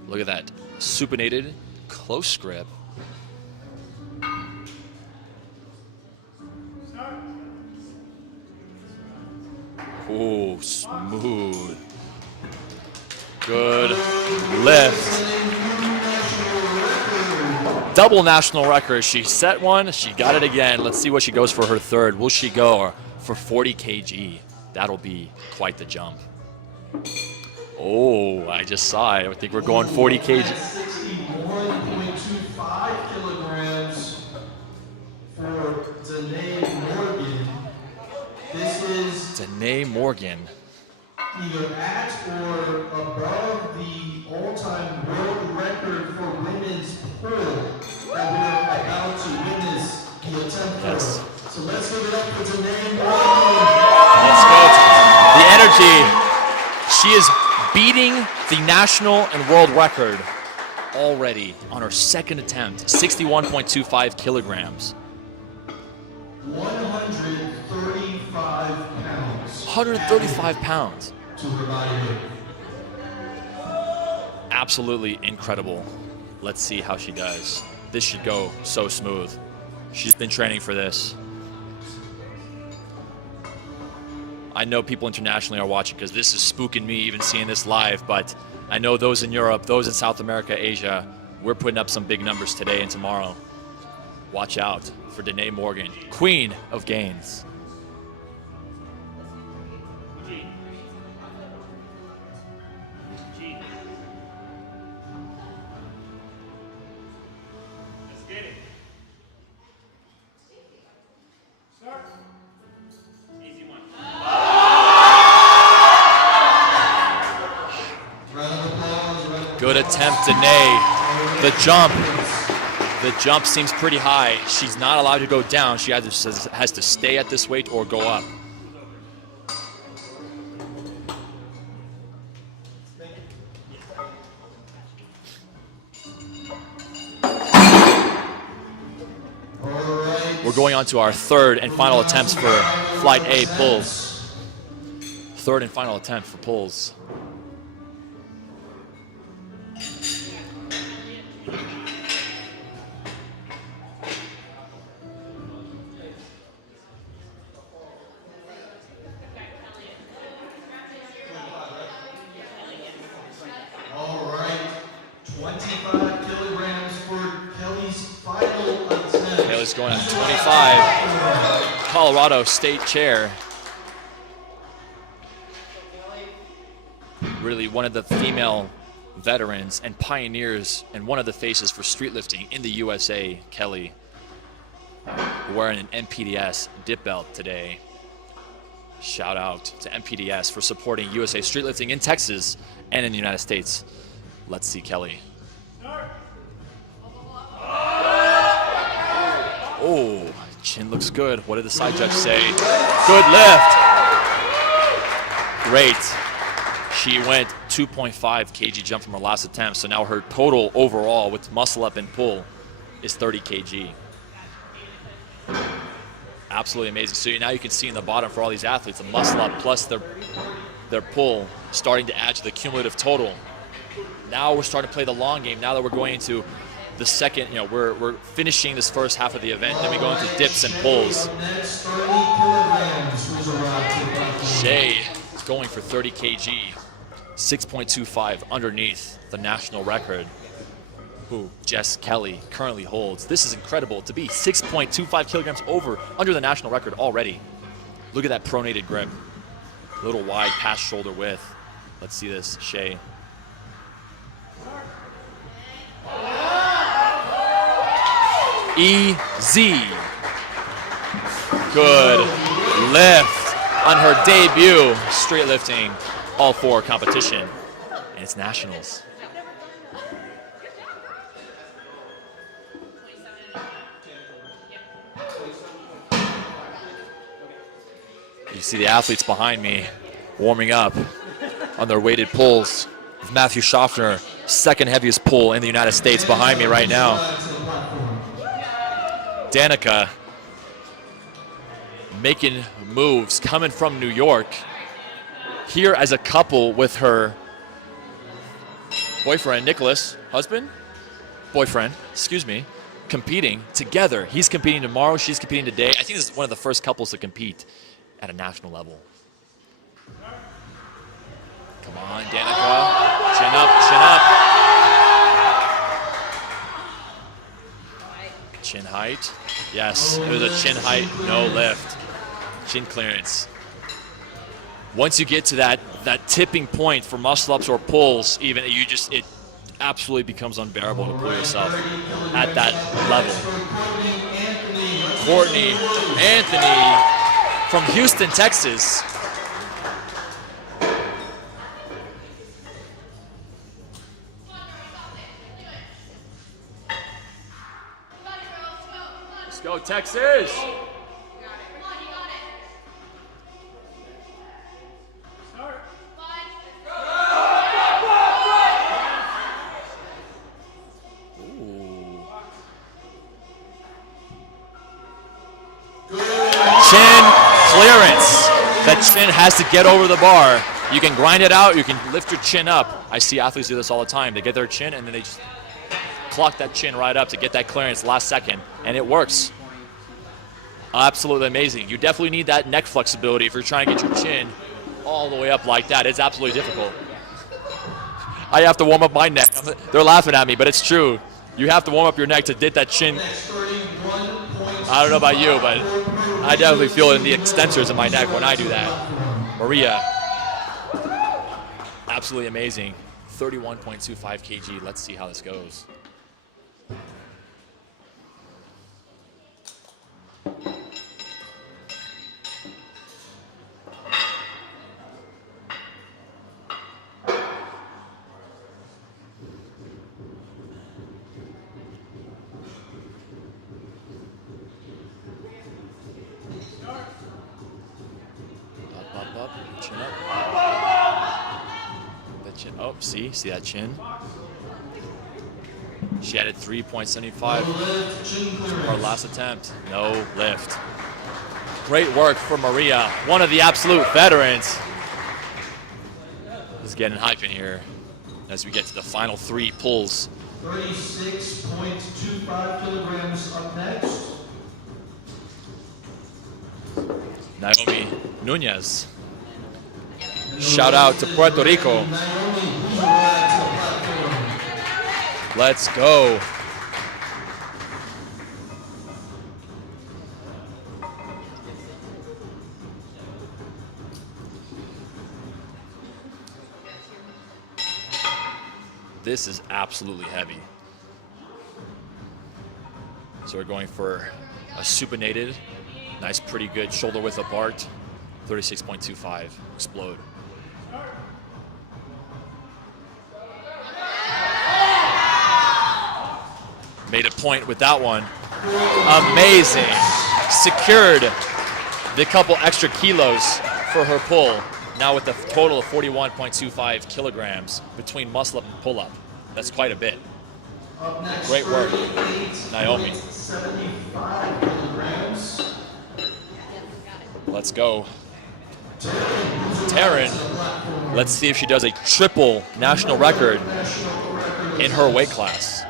Look at that. Supinated, close grip. Oh, smooth. Good lift. Double national record. She set one, she got it again. Let's see what she goes for her third. Will she go for 40 kg? That'll be quite the jump. Oh, I just saw it. I think we're going 40 kg. 61.25 kilograms for Danae Morgan. This is Danae Morgan. either at or above the all-time world record for women's pull that we're about to witness the attempt for. Yes. So let's give it up for Danae Morgan. Let's go. The energy. She is beating the national and world record already on her second attempt, 61.25 kilograms. 135 pounds. 135 pounds. To her body weight. Absolutely incredible. Let's see how she does. This should go so smooth. She's been training for this. I know people internationally are watching because this is spooking me even seeing this live, but I know those in Europe, those in South America, Asia, we're putting up some big numbers today and tomorrow. Watch out for Danae Morgan, queen of gains. Let's get it. Start. Easy one. Good attempt, Danae. The jump seems pretty high. She's not allowed to go down. She either has to stay at this weight or go up. We're going on to our third and final attempts for Flight A pulls. Third and final attempt for pulls. All right, 25 kilograms for Kelly's final attempt. Kelly's going at 25. Colorado State Chair. Really one of the female veterans and pioneers and one of the faces for street lifting in the USA, Kelly. Wearing an MPDS dip belt today. Shout out to MPDS for supporting USA street lifting in Texas and in the United States. Let's see Kelly. Oh, chin looks good. What did the side judge say? Good lift. Great. She went 2.5 kg jump from her last attempt, so now her total overall with muscle up and pull is 30 kg. Absolutely amazing. So now you can see in the bottom for all these athletes, the muscle up plus their pull starting to add to the cumulative total. Now we're starting to play the long game. Now that we're going into the second, we're finishing this first half of the event. Then we go into dips and pulls. Shay is going for 30 kg, 6.25 underneath the national record, who Jess Kelly currently holds. This is incredible to be 6.25 kilograms under the national record already. Look at that pronated grip. A little wide past shoulder width. Let's see this, Shay. Easy. Good lift on her debut street lifting all four competition. And it's nationals. You see the athletes behind me warming up on their weighted pulls. Matthew Schaffner, second heaviest pull in the United States, behind me right now. Danica making moves, coming from New York, here as a couple with her boyfriend, Nicholas, boyfriend, excuse me, competing together. He's competing tomorrow, she's competing today. I think this is one of the first couples to compete at a national level. Come on, Danica. Chin up, chin up. Chin height. Yes, it was a chin height, no lift. Chin clearance. Once you get to that tipping point for muscle ups or pulls, even it absolutely becomes unbearable to pull yourself at that level. Courtney Anthony from Houston, Texas. Let's go, Texas! That chin has to get over the bar. You can grind it out, you can lift your chin up. I see athletes do this all the time. They get their chin and then they just clock that chin right up to get that clearance last second, and it works. Absolutely amazing. You definitely need that neck flexibility if you're trying to get your chin all the way up like that. It's absolutely difficult. I have to warm up my neck. They're laughing at me, but it's true. You have to warm up your neck to get that chin. I don't know about you, but I definitely feel it in the extensors of my neck when I do that. Maria, absolutely amazing. 31.25 kg. Let's see how this goes. Chin up. That chin. Oh, see that chin. She added 3.75 to her last attempt. No lift. Great work for Maria, one of the absolute veterans. This is getting hype in here as we get to the final three pulls. 36.25 kilograms up next. Naomi Nunez. Shout out to Puerto Rico. Let's go. This is absolutely heavy. So we're going for a supinated, nice, pretty good shoulder width apart, 36.25, explode. Made a point with that one. Amazing. Secured the couple extra kilos for her pull. Now with a total of 41.25 kilograms between muscle up and pull up. That's quite a bit. Great work, Naomi. Let's go. Taryn, let's see if she does a triple national record in her weight class.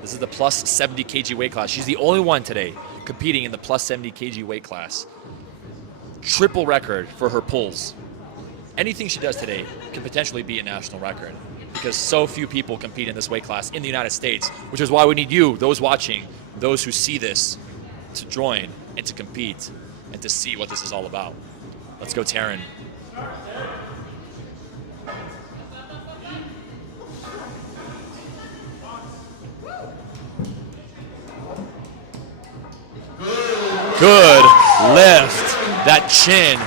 This is the plus 70 kg weight class. She's the only one today competing in the plus 70 kg weight class. Triple record for her pulls. Anything she does today can potentially be a national record because so few people compete in this weight class in the United States, which is why we need you, those watching, those who see this, to join and to compete and to see what this is all about. Let's go, Taryn. Good lift. That chin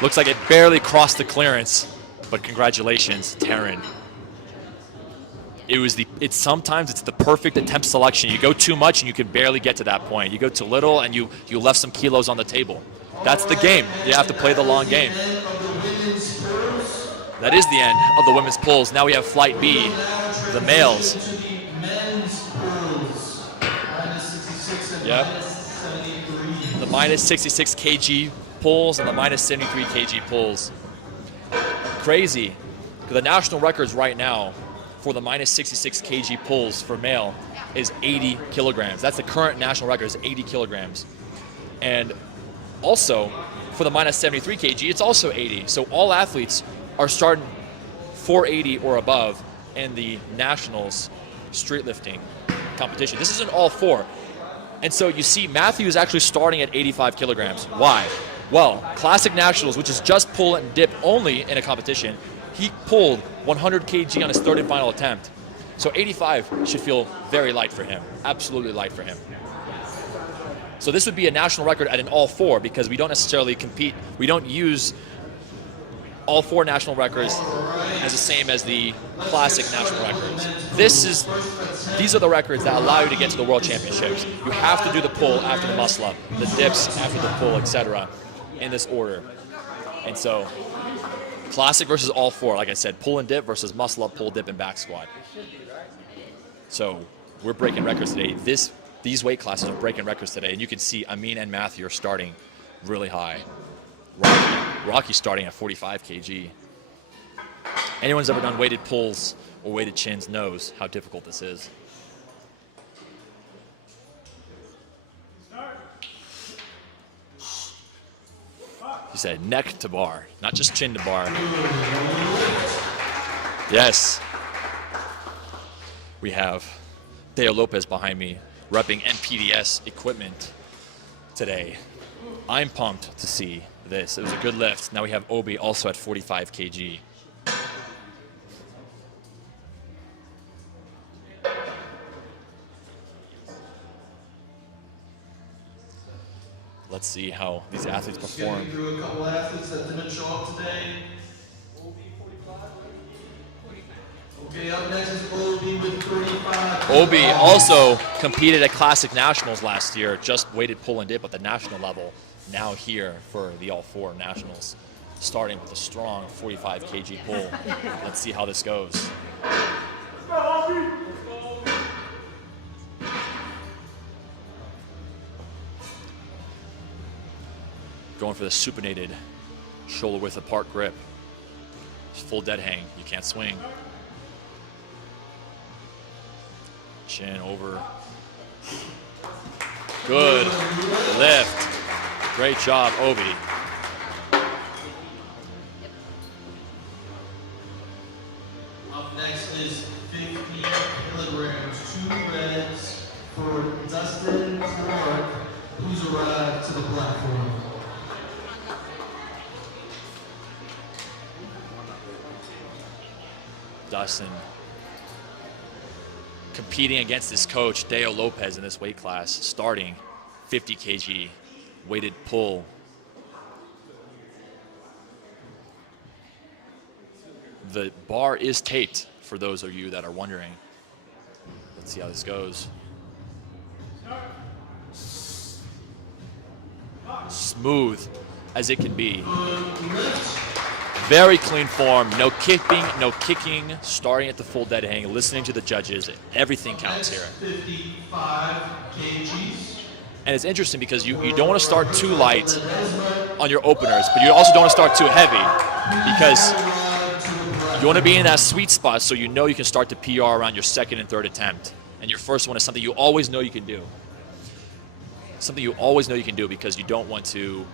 looks like it barely crossed the clearance, but congratulations, Taryn. Sometimes it's the perfect attempt selection. You go too much and you can barely get to that point. You go too little and you left some kilos on the table. That's the game. You have to play the long game. That is the end of the women's pulls. Now we have flight B, the males. Yep. The minus 66 kg pulls and the minus 73 kg pulls. Crazy. The national records right now for the minus 66 kg pulls for male is 80 kilograms. That's the current national record, is 80 kilograms. And also, for the minus 73 kg, it's also 80. So all athletes are starting 480 or above in the nationals street lifting competition. This isn't all four. And so you see Matthew is actually starting at 85 kilograms. Why? Well, Classic Nationals, which is just pull and dip only in a competition, he pulled 100 kg on his third and final attempt. So 85 should feel very light for him, absolutely light for him. So this would be a national record at an all four because we don't necessarily compete, we don't use all four national records as the same as the classic national records. These are the records that allow you to get to the World Championships. You have to do the pull after the muscle up, the dips after the pull, etc. in this order. And so classic versus all four, like I said, pull and dip versus muscle up, pull, dip, and back squat. So we're breaking records today. These weight classes are breaking records today, and you can see Amin and Matthew are starting really high. Rocky's starting at 45 kg. Anyone who's ever done weighted pulls or weighted chins knows how difficult this is. He said neck to bar, not just chin to bar. Yes. We have Deo Lopez behind me repping NPDS equipment today. I'm pumped to see this. It was a good lift. Now we have Obi also at 45 kg. Let's see how these athletes perform. Getting through a couple athletes that didn't show up today. Okay, up next is Obi with 35. Obi also competed at Classic Nationals last year, just weighted pull and dip at the national level. Now here for the all four nationals, starting with a strong 45 kg pull. Let's see how this goes. Going for the supinated shoulder width apart grip. Full dead hang, you can't swing. Chin over. Good lift. Great job, Obi. Up next is 50 kilograms, 2 reds for Dustin Clark, who's arrived to the platform. Dustin competing against his coach, Deo Lopez, in this weight class, starting 50 kg weighted pull. The bar is taped for those of you that are wondering. Let's see how this goes. Smooth as it can be. Very clean form, no kicking, starting at the full dead hang, listening to the judges. Everything counts here. 55 kgs. And it's interesting because you don't want to start too light on your openers, but you also don't want to start too heavy because you want to be in that sweet spot so you know you can start to PR around your second and third attempt. And your first one is something you always know you can do. Something you always know you can do because you don't want to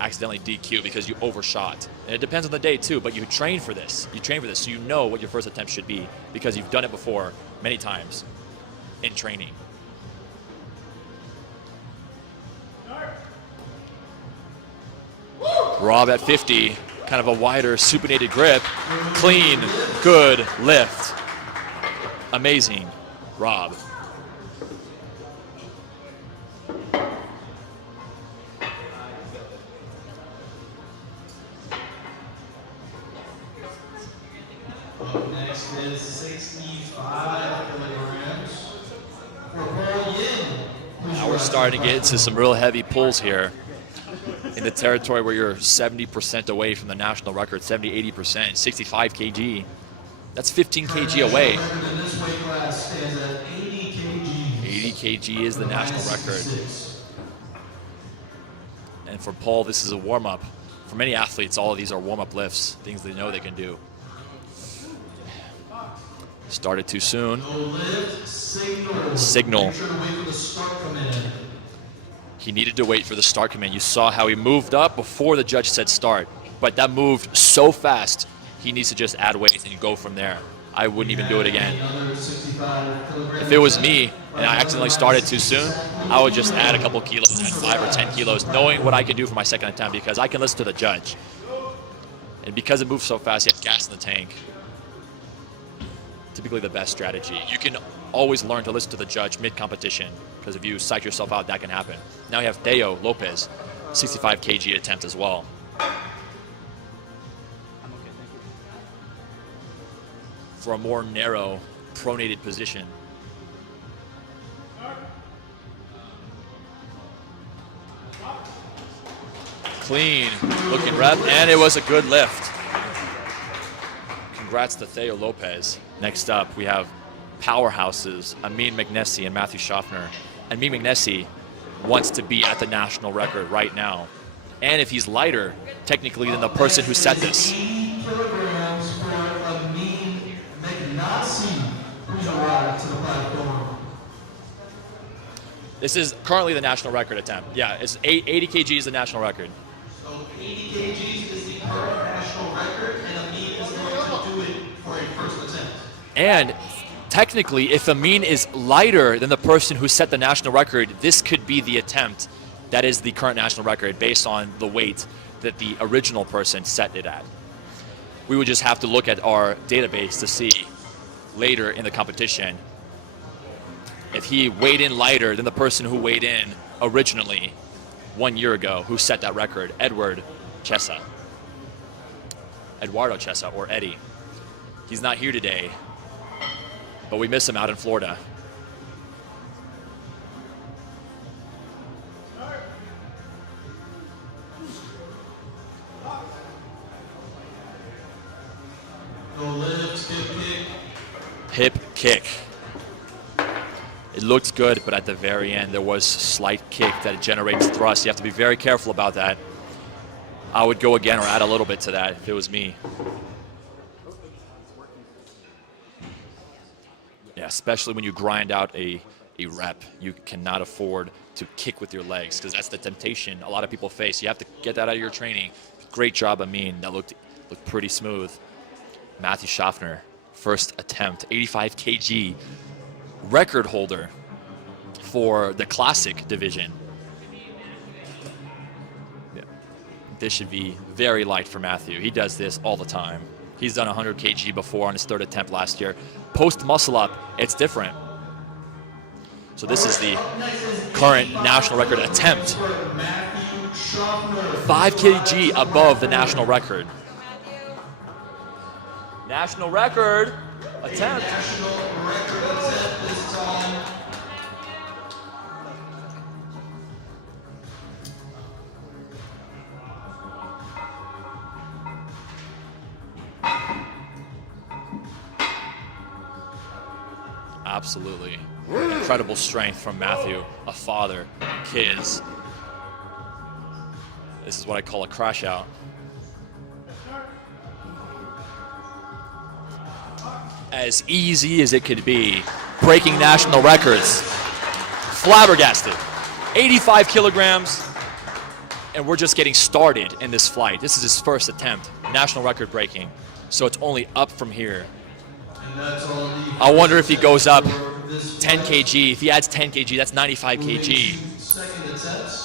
accidentally DQ because you overshot. And it depends on the day too, but you train for this. You train for this so you know what your first attempt should be because you've done it before many times in training. Rob at 50, kind of a wider supinated grip. Clean, good lift. Amazing, Rob. Up next is 65 kilograms for Paul Yin. Now we're starting to get into some real heavy pulls here in the territory where you're 70% away from the national record, 70, 80%, 65 kg. That's 15 kg away. 80 kg is the national record. And for Paul, this is a warm-up. For many athletes, all of these are warm-up lifts, things they know they can do. Started too soon. Signal. He needed to wait for the start command. You saw how he moved up before the judge said start, but that moved so fast, he needs to just add weight and go from there. I wouldn't even do it again. If it was me and I accidentally started too soon, I would just add a couple kilos, add 5 or 10 kilos, knowing what I can do for my second attempt, because I can listen to the judge. And because it moves so fast, you have gas in the tank. Typically the best strategy. You can always learn to listen to the judge mid-competition, because if you psych yourself out, that can happen. Now you have Theo Lopez, 65 kg attempt as well. For a more narrow, pronated position. Clean looking rep, and it was a good lift. Congrats to Theo Lopez. Next up, we have powerhouses, Amin Magnesi and Matthew Schaffner. Amin Magnesi wants to be at the national record right now. And if he's lighter, technically, than the person who set this. This is currently the national record attempt. Yeah, it's 80 kg is the national record. So 80 kg is the current national record, and Amin is going to do it for a first attempt. And technically, if Amin is lighter than the person who set the national record, this could be the attempt that is the current national record based on the weight that the original person set it at. We would just have to look at our database to see later in the competition if he weighed in lighter than the person who weighed in originally 1 year ago, who set that record, Eduardo Chesa, or Eddie. He's not here today, but we miss him out in Florida. Hip kick. It looked good, but at the very end, there was slight kick that generates thrust. You have to be very careful about that. I would go again or add a little bit to that if it was me. Yeah, especially when you grind out a rep, you cannot afford to kick with your legs, because that's the temptation a lot of people face. You have to get that out of your training. Great job, Amin. That looked pretty smooth. Matthew Schaffner, first attempt, 85 kg. Record holder for the classic division. Yeah. This should be very light for Matthew. He does this all the time. He's done 100 kg before on his third attempt last year. Post muscle up, it's different. So this is the current national record attempt. 5 kg above the national record. National record attempt. Absolutely. Incredible strength from Matthew, a father, kids. This is what I call a crash out. As easy as it could be, breaking national records. Flabbergasted. 85 kilograms, and we're just getting started in this flight. This is his first attempt, national record breaking. So it's only up from here. I wonder if he goes up 10 kg. If he adds 10 kg, that's 95 kg.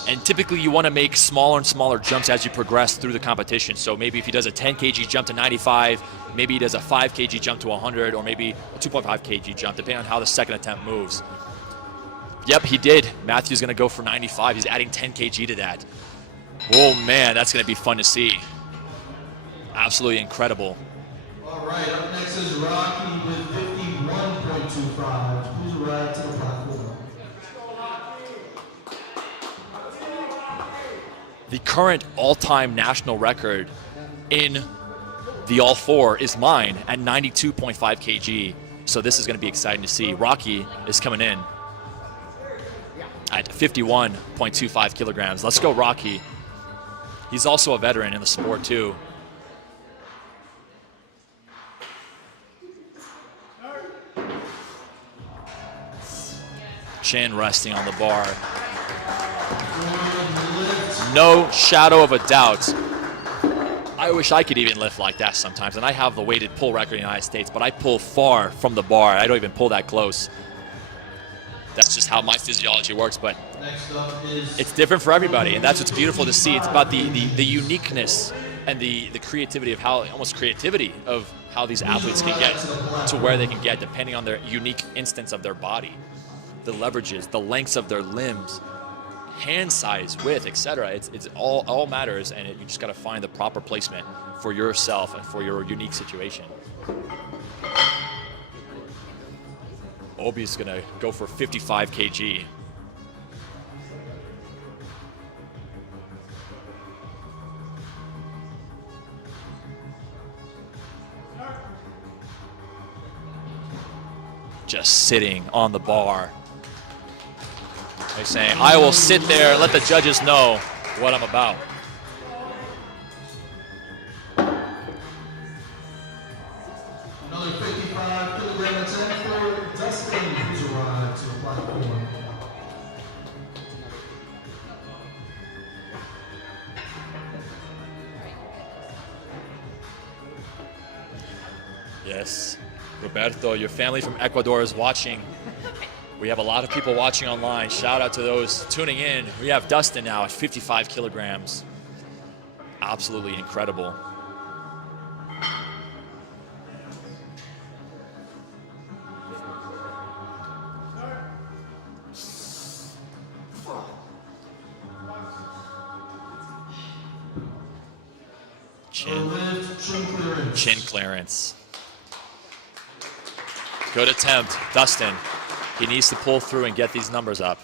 And typically you want to make smaller and smaller jumps as you progress through the competition. So maybe if he does a 10 kg jump to 95, maybe he does a 5 kg jump to 100, or maybe a 2.5 kg jump, depending on how the second attempt moves. Yep, he did. Matthew's going to go for 95. He's adding 10 kg to that. Oh, man, that's going to be fun to see. Absolutely incredible. All right, up next is Rocky with 51.25. Please arrive to the platform. The current all-time national record in the all four is mine at 92.5 kg. So this is going to be exciting to see. Rocky is coming in at 51.25 kilograms. Let's go, Rocky. He's also a veteran in the sport, too. Chin resting on the bar. No shadow of a doubt. I wish I could even lift like that sometimes, and I have the weighted pull record in the United States, but I pull far from the bar. I don't even pull that close. That's just how my physiology works, but it's different for everybody, and that's what's beautiful to see. It's about the uniqueness and the creativity of how, almost creativity of how these athletes can get to where they can get depending on their unique instance of their body, the leverages, the lengths of their limbs, hand size, width, etc. It's all matters, and you just got to find the proper placement for yourself and for your unique situation. Obi's gonna go for 55 kg. Just sitting on the bar. They're saying, I will sit there and let the judges know what I'm about. Another 55 kilogram attempt for Dustin, who's arrived to the platform. Yes, Roberto, your family from Ecuador is watching. We have a lot of people watching online. Shout out to those tuning in. We have Dustin now at 55 kilograms. Absolutely incredible. Chin clearance. Good attempt, Dustin. He needs to pull through and get these numbers up.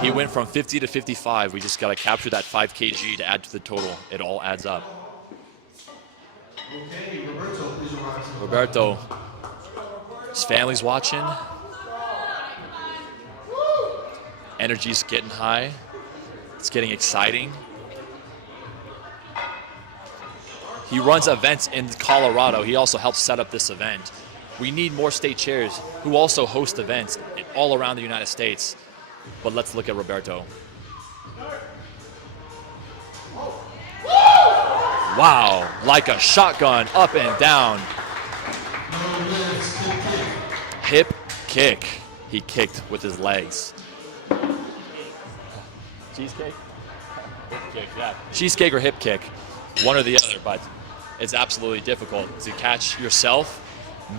He went from 50 to 55. We just got to capture that 5 kg to add to the total. It all adds up. Okay, Roberto, please arrive to the Roberto, his family's watching. Energy's getting high. It's getting exciting. He runs events in Colorado. He also helps set up this event. We need more state chairs who also host events all around the United States. But let's look at Roberto. Wow, like a shotgun, up and down. Hip kick. He kicked with his legs. Cheesecake? Hip kick, yeah. Cheesecake or hip kick. One or the other, but it's absolutely difficult to catch yourself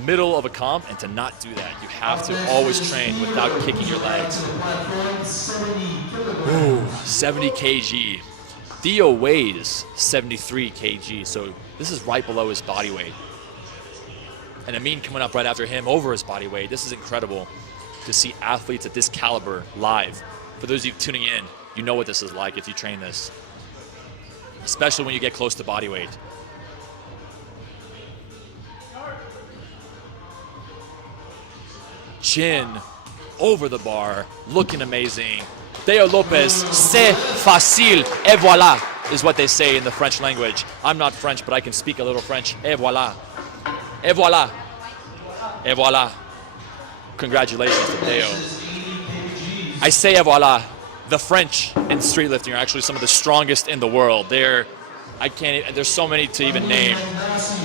middle of a comp and to not do that. You have to always train without kicking your legs. Ooh, 70 kg. Theo weighs 73 kg, so this is right below his body weight. And Amin coming up right after him over his body weight. This is incredible to see athletes at this caliber live. For those of you tuning in, you know what this is like if you train this, especially when you get close to body weight. Chin over the bar, looking amazing. Theo Lopez, c'est facile, et voilà, is what they say in the French language. I'm not French, but I can speak a little French. Et voilà, et voilà, et voilà. Congratulations to Theo. I say et voilà. The French in streetlifting are actually some of the strongest in the world. There's so many to even name.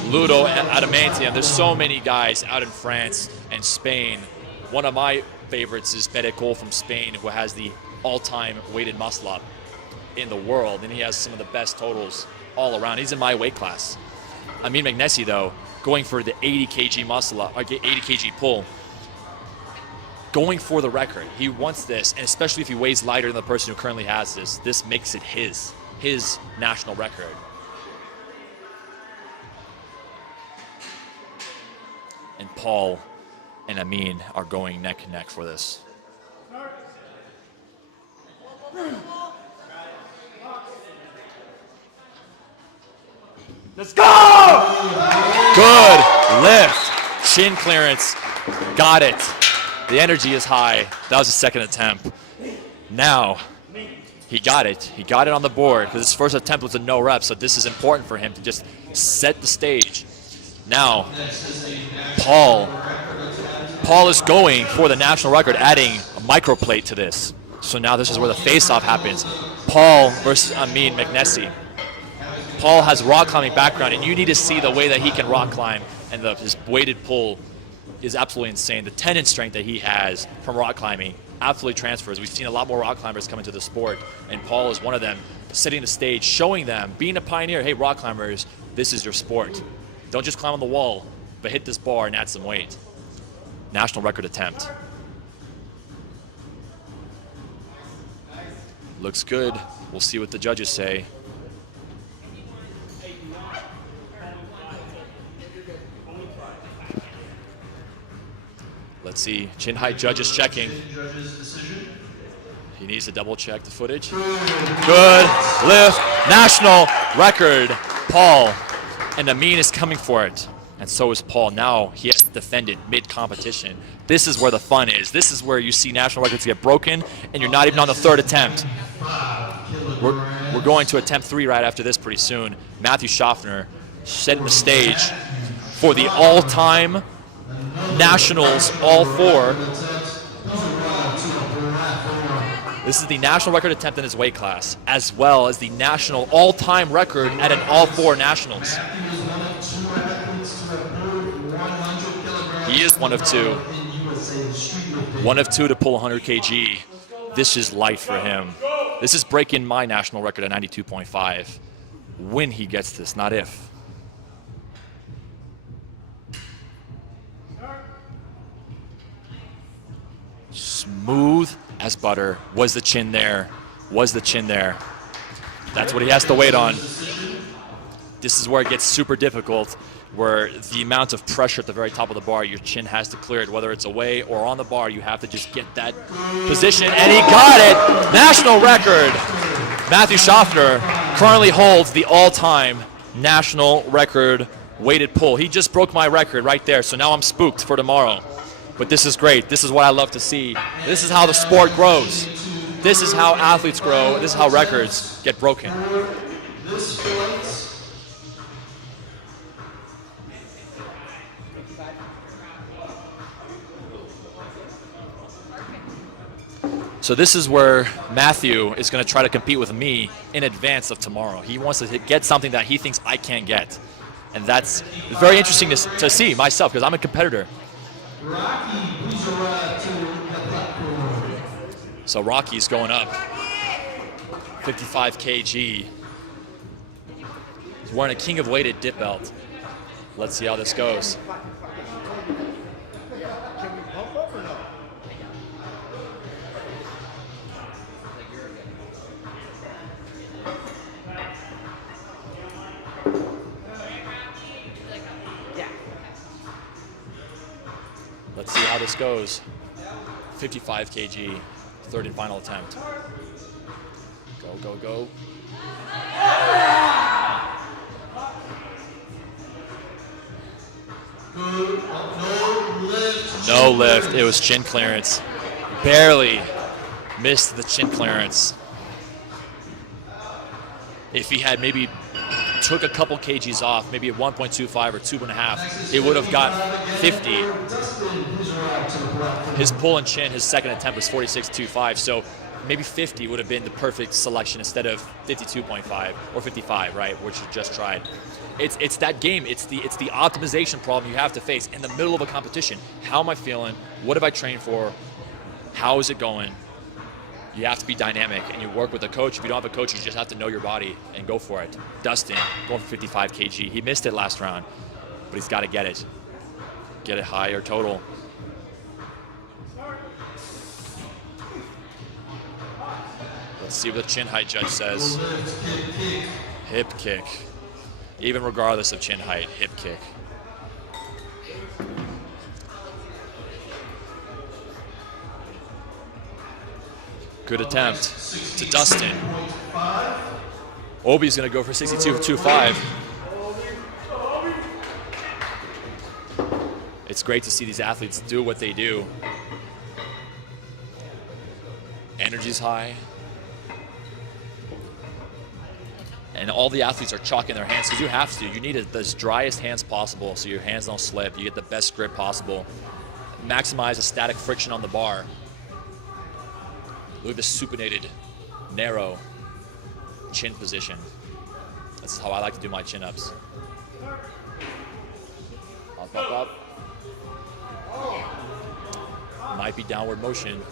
Ludo Adamantium, there's so many guys out in France and Spain. One of my favorites is Medicol from Spain, who has the all-time weighted muscle up in the world, and he has some of the best totals all around. He's in my weight class. Amin Magnesi, though, going for the 80 kg muscle up, 80 kg pull, going for the record. He wants this, and especially if he weighs lighter than the person who currently has this makes it his national record. And Paul and Amin are going neck and neck for this. Let's go! Good lift. Chin clearance. Got it. The energy is high. That was his second attempt. Now, he got it. He got it on the board because his first attempt was a no rep, so this is important for him to just set the stage. Now, Paul is going for the national record, adding a microplate to this. So now this is where the face-off happens. Paul versus Amin Magnesi. Paul has rock climbing background, and you need to see the way that he can rock climb, and his weighted pull is absolutely insane. The tendon strength that he has from rock climbing absolutely transfers. We've seen a lot more rock climbers come into the sport, and Paul is one of them, setting the stage, showing them, being a pioneer, hey, rock climbers, this is your sport. Don't just climb on the wall, but hit this bar and add some weight. National record attempt. Looks good. We'll see what the judges say. Let's see. Chin height judges checking. He needs to double check the footage. Good lift. National record. Paul. And Amin is coming for it. And so is Paul. Now he has to defend it mid-competition. This is where the fun is. This is where you see national records get broken, and you're not even on the third attempt. We're going to attempt 3 right after this pretty soon. Matthew Schaffner setting the stage for the all-time nationals, all 4. This is the national record attempt in his weight class, as well as the national all-time record at an all 4 nationals. He is one of two. One of two to pull 100 kg. This is light for him. This is breaking my national record at 92.5. When he gets this, not if. Smooth as butter. Was the chin there? Was the chin there? That's what he has to wait on. This is where it gets super difficult, where the amount of pressure at the very top of the bar, your chin has to clear it, whether it's away or on the bar. You have to just get that position, and he got it! National record! Matthew Schaffner currently holds the all-time national record weighted pull. He just broke my record right there, so now I'm spooked for tomorrow. But this is great. This is what I love to see. This is how the sport grows. This is how athletes grow. This is how records get broken. So this is where Matthew is going to try to compete with me in advance of tomorrow. He wants to get something that he thinks I can't get. And that's very interesting to see myself, because I'm a competitor. So Rocky's going up. 55 kg. He's wearing a King of Weighted dip belt. Let's see how this goes. Let's see how this goes. 55 kg, third and final attempt. Go, go, go. No lift. It was chin clearance. Barely missed the chin clearance. If he had maybe took a couple kgs off, maybe at 1.25 or 2.5, it would have got 50. His pull and chin, his second attempt was 46.25, so maybe 50 would have been the perfect selection instead of 52.5 or 55, right, which you just tried. It's that game. It's the optimization problem you have to face in the middle of a competition. How am I feeling? What have I trained for? How is it going? You have to be dynamic, and you work with a coach. If you don't have a coach, you just have to know your body and go for it. Dustin, going for 55 kg. He missed it last round, but he's got to get it. Get it higher total. Let's see what the chin height judge says. Hip kick. Even regardless of chin height, hip kick. Good attempt to Dustin. Obi's gonna go for 62.25. It's great to see these athletes do what they do. Energy's high. And all the athletes are chalking their hands because you have to. You need as driest hands possible so your hands don't slip. You get the best grip possible. Maximize the static friction on the bar. Look at the supinated, narrow chin position. This is how I like to do my chin-ups. Up, up, up. Might be downward motion.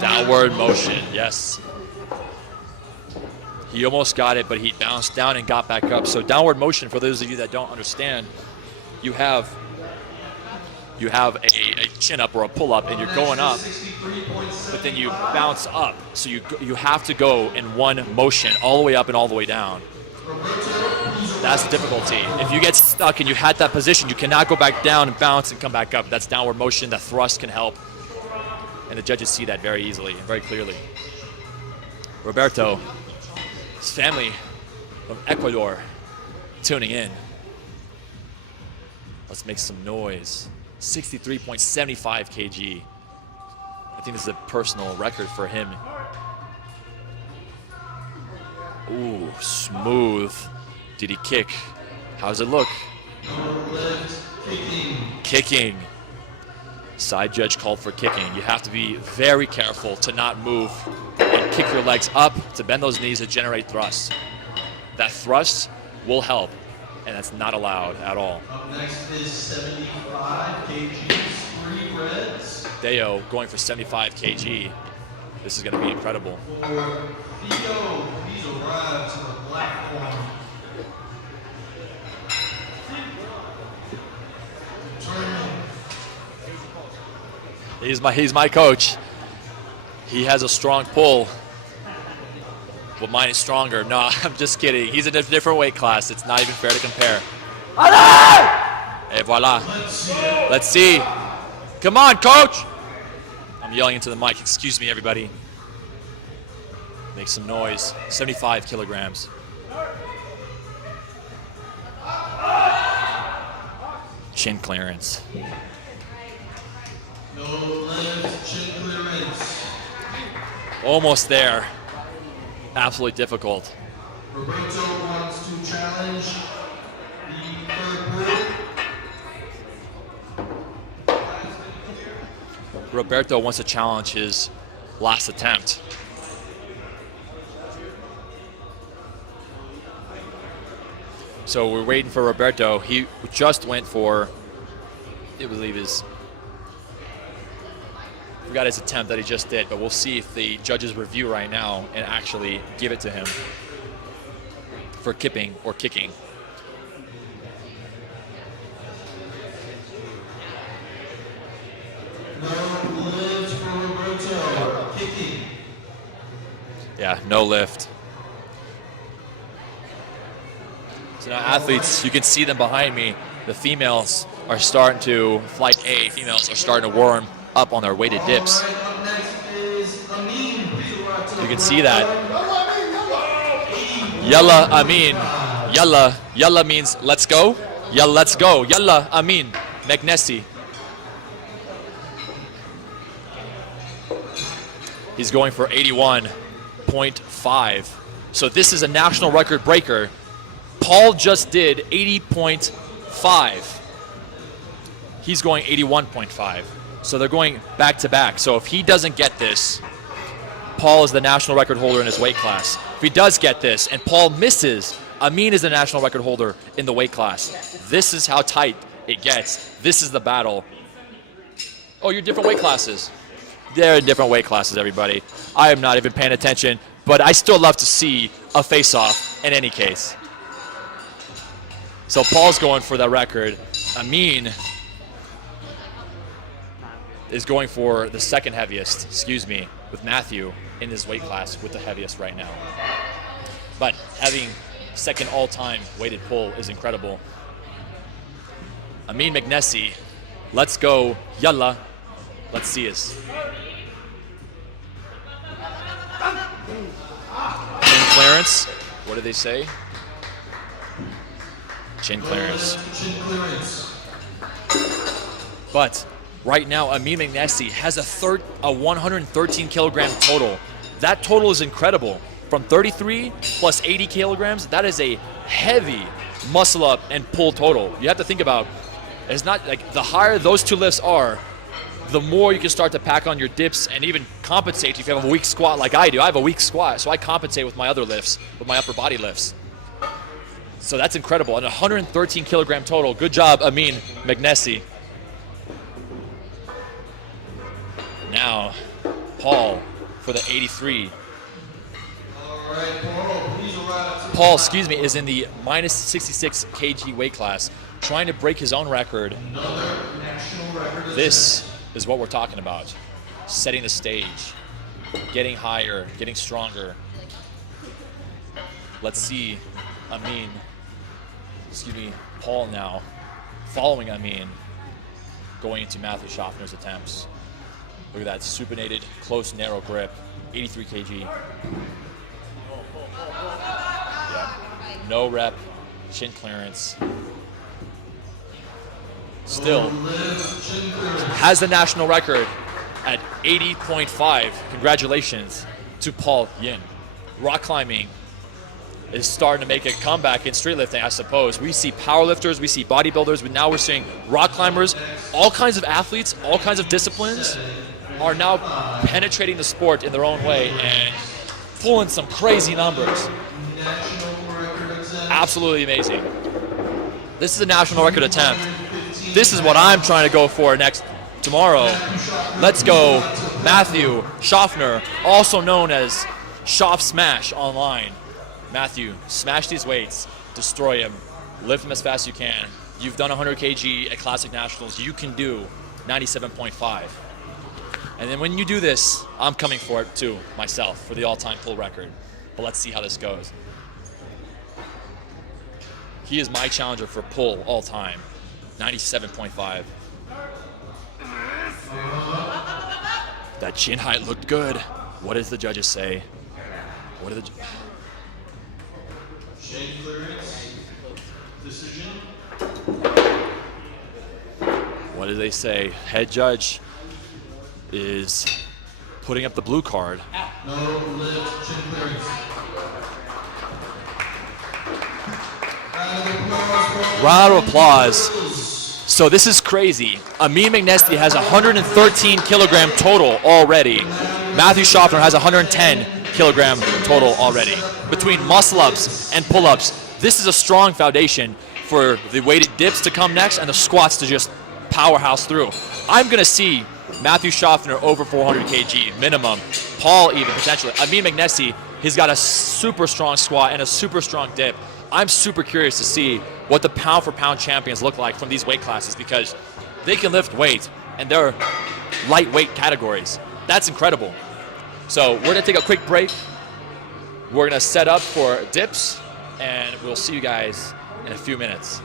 Downward motion, yes. He almost got it, but he bounced down and got back up. So downward motion, for those of you that don't understand, you have a chin-up or a pull-up, and you're going up, but then you bounce up. So you have to go in one motion, all the way up and all the way down. That's the difficulty. If you get stuck and you had that position, you cannot go back down and bounce and come back up. That's downward motion. That thrust can help. And the judges see that very easily and very clearly. Roberto, his family from Ecuador, tuning in. Let's make some noise. 63.75 kg. I think this is a personal record for him. Ooh, smooth. Did he kick? How does it look? Kicking. Side judge called for kicking. You have to be very careful to not move and kick your legs up, to bend those knees to generate thrust. That thrust will help, and that's not allowed at all. Up next is 75 kg, 3 reds. Deo going for 75 kg. This is going to be incredible. For Theo, he's arrived to the platform. He's my coach. He has a strong pull. Well, mine is stronger. No, I'm just kidding. He's in a different weight class. It's not even fair to compare. Et voila. Let's see. Come on, coach. I'm yelling into the mic. Excuse me, everybody. Make some noise. 75 kilograms. Chin clearance. No lift, chin clearance. Almost there. Absolutely difficult. Roberto wants to challenge the third pull. Roberto wants to challenge his last attempt. So we're waiting for Roberto. He just went for, I believe forgot his attempt that he just did, but we'll see if the judges review right now and actually give it to him for kipping or kicking. No lift for Roberto. Kicking. Yeah, no lift. So now athletes, you can see them behind me. The females are starting to, flight A, females are starting to warm up on their weighted dips. All right, up next is Amin. You can see that. Yalla Amin. Yalla means let's go. Yalla, let's go. Yalla Amin. Magnesi. He's going for 81.5. So this is a national record breaker. Paul just did 80.5. He's going 81.5. So they're going back to back. So if he doesn't get this, Paul is the national record holder in his weight class. If he does get this and Paul misses, Amin is the national record holder in the weight class. This is how tight it gets. This is the battle. Oh, you're different weight classes. They're in different weight classes, everybody. I am not even paying attention, but I still love to see a face-off in any case. So Paul's going for the record. Amin is going for the second heaviest, with Matthew in his weight class with the heaviest right now. But having second all-time weighted pull is incredible. Amin Magnesi, let's go, yalla. Let's see us. Chin clearance, what do they say? Chin clearance. Chin clearance. But right now, Amin Magnesi has a 113 kilogram total. That total is incredible. From 33 plus 80 kilograms, that is a heavy muscle up and pull total. You have to think about, it's not like the higher those two lifts are, the more you can start to pack on your dips and even compensate if you have a weak squat like I do. I have a weak squat, so I compensate with my other lifts, with my upper body lifts. So that's incredible. And 113 kilogram total. Good job, Amin Magnesi. Now, Paul for the 83. All right, Paul, please arrive. Paul, is in the minus 66 kg weight class, trying to break his own record. Another national record. This is what we're talking about. Setting the stage, getting higher, getting stronger. Let's see Paul now, following Amin, going into Matthew Schaffner's attempts. Look at that supinated, close, narrow grip, 83 kg. Yeah. No rep, chin clearance. Still has the national record at 80.5. Congratulations to Paul Yin. Rock climbing is starting to make a comeback in streetlifting, I suppose. We see powerlifters, we see bodybuilders, but now we're seeing rock climbers. All kinds of athletes, all kinds of disciplines are now penetrating the sport in their own way and pulling some crazy numbers. Absolutely amazing. This is a national record attempt. This is what I'm trying to go for tomorrow. Let's go, Matthew Schaffner, also known as Schaff Smash online. Matthew, smash these weights, destroy them, lift them as fast as you can. You've done 100 kg at Classic Nationals. You can do 97.5. And then when you do this, I'm coming for it too, myself, for the all-time pull record. But let's see how this goes. He is my challenger for pull all time, 97.5. That chin height looked good. What does the judges say? What do the Chin clearance. Decision. What do they say? Head judge is putting up the blue card. No lift, chin clearance. Round of applause. So this is crazy. Amin Magnesi has 113 kilogram total already. Matthew Schaffner has 110 kilogram total already. Between muscle ups and pull ups, this is a strong foundation for the weighted dips to come next and the squats to just powerhouse through. I'm gonna see Matthew Schaffner over 400 kg minimum. Paul even potentially. Amin Magnesi, he's got a super strong squat and a super strong dip. I'm super curious to see what the pound for pound champions look like from these weight classes because they can lift weight and they're lightweight categories. That's incredible. So we're gonna take a quick break. We're gonna set up for dips and we'll see you guys in a few minutes.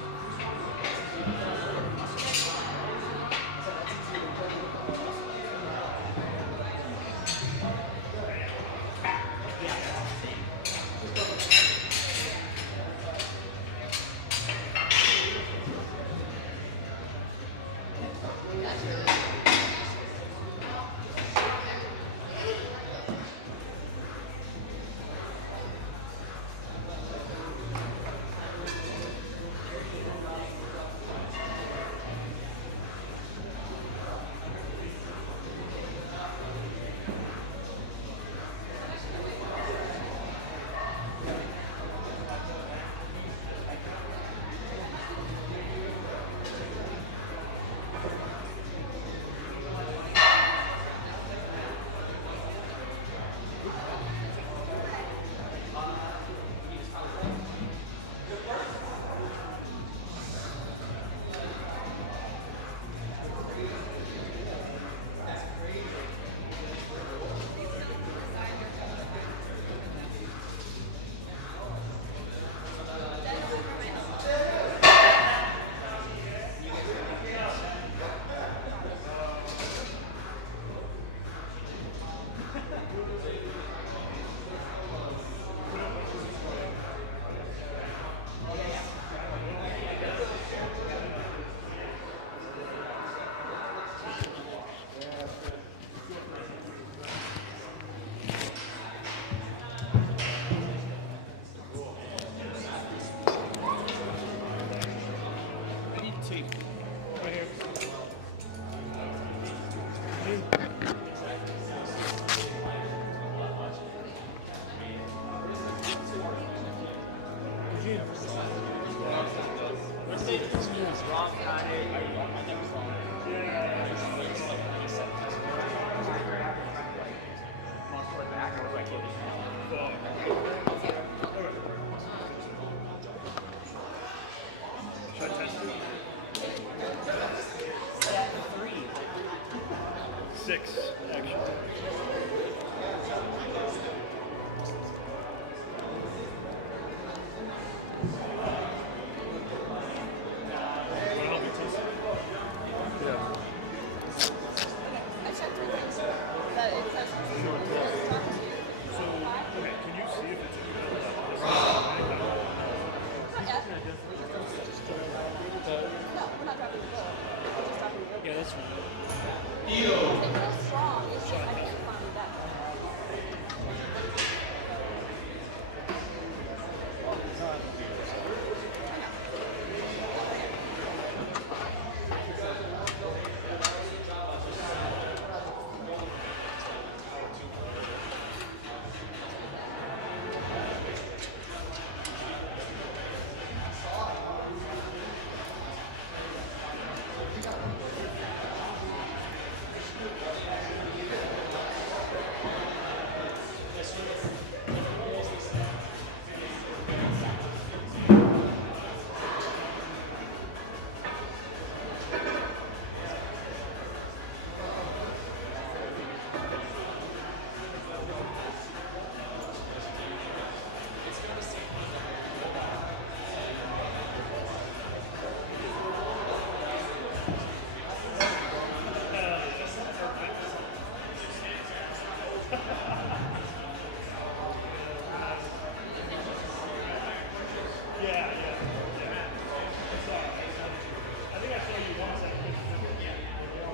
actually. Yeah. I checked three things. But it says So, okay, can you see if it's a good not yet. No, we're not dropping the book. We're just dropping the book. Yeah, that's right. It feels strong. It's just I can't find the depth.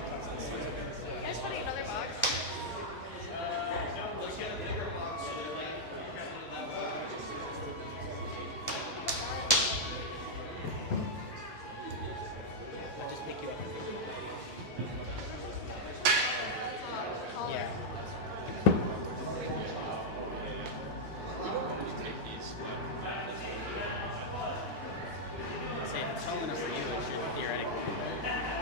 Can I just put it in another box? Yeah. Say if it's strong enough for you, it should theoretically.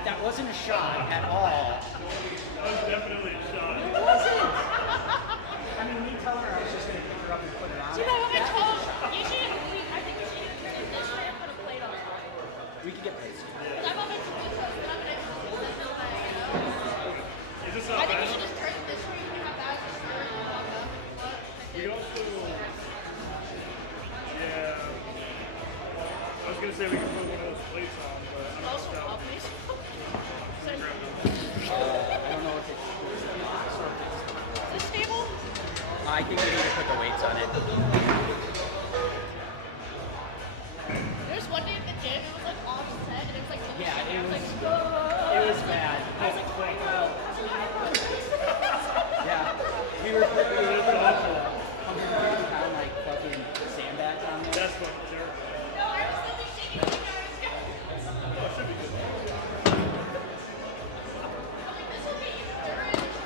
That wasn't a shot at all. That was definitely a shot. It wasn't. I mean, me telling her I was just gonna pick her up and put it on. Do you know what I That was told? a shot. You should. I think you should either turn it this way or put a plate on top. We could get plates. Because I'm open to do so. But I'm gonna there's no way, you know. Is this I not think you bad? should just turn it this way. You can have that as a skirt and walk up. But We also, yeah. I was gonna say we could put one of those plates on, but I'm not also sure. up me. I don't know if it's a box or if it's. This table? I think we need to put the weights on it. There's one day at the gym, it was like offset, and it was like, Yeah, it I was was. like, It was bad. I was like, oh my god. Yeah, we were putting 150-pound like fucking sandbags on there. That's fucking terrible. No, I was still shaking with you guys. Oh, it should be good. I'm like, this will be endurance.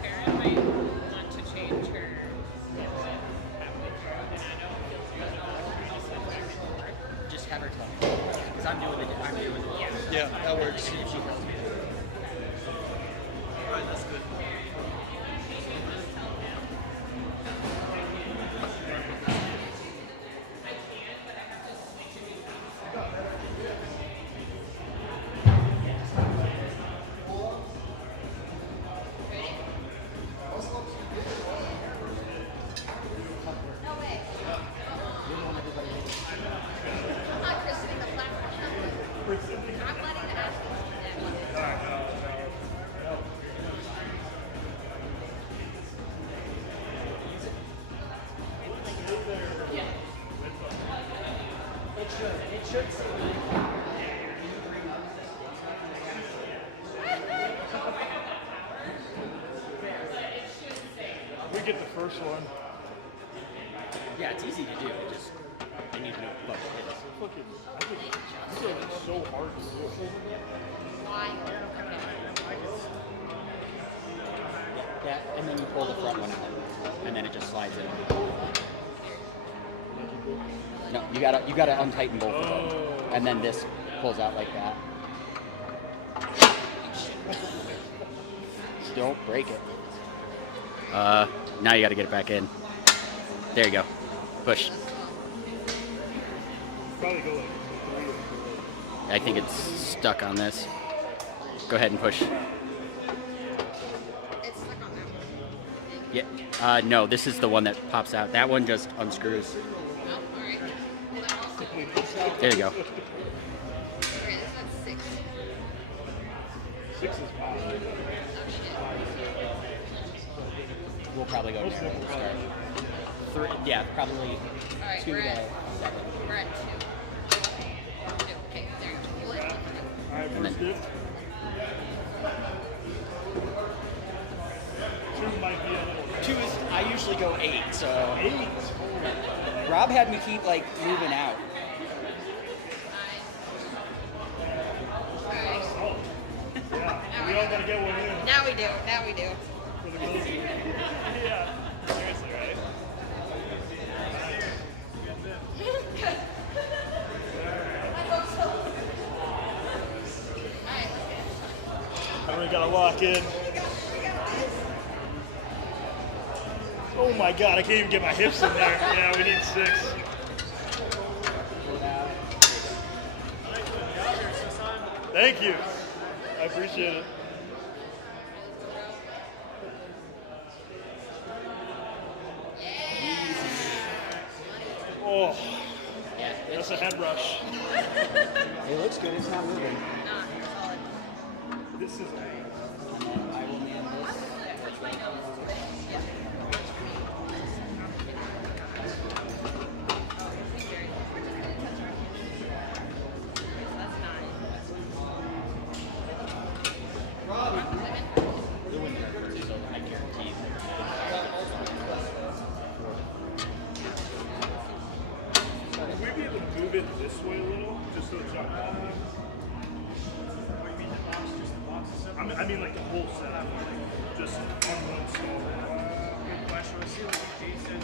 Taryn might want to change her Just have her tell me. Because I'm doing the Yeah, that works. If she tells me. Alright, that's good. No way. I'm not christening the platform. I'm letting the athletes do that. It should say. We get the first one. Yeah, it's easy to do. It just. don't even know what the fuck it is. Fucking, I feel like it's so hard to do it. Wild. Yeah, and then you pull the front one out, and then it just slides in. No, you gotta untighten both of them, and then this pulls out like that. Don't break it. Now you gotta get it back in. There you go. Push. Probably go like 3 or 4. I think it's stuck on this. Go ahead and push. It's stuck on that one. Yeah. No, this is the one that pops out. That one just unscrews. Oh, alright. There you go. Okay, this one's 6. 6 is fine. Oh shit. We'll probably go Most narrow of to them start. probably. 3, yeah, probably Alright, 2 we're to at 7. we're at 2. 2. Okay, there you go. Alright, And first then- dip. 2 might be a little. 2 is, I usually go 8, so 8. Rob had me keep like moving out. Alright. Oh. Yeah. We all gotta get one in. Now we do. Now we do. For the goals. Yeah. Seriously, right? I really gotta lock in. Oh my god, I can't even get my hips in there. Yeah, we need 6. Thank you. I appreciate it. Oh, Yeah, that's a head rush. it looks good. It's not moving. Nah, solid. This is I will man this. The wind hurts, so I guarantee. Would we be able to move it this way a little, just so it's not wobbly? I mean like the whole setup, just on one stall. Good question. Let's see what Jason.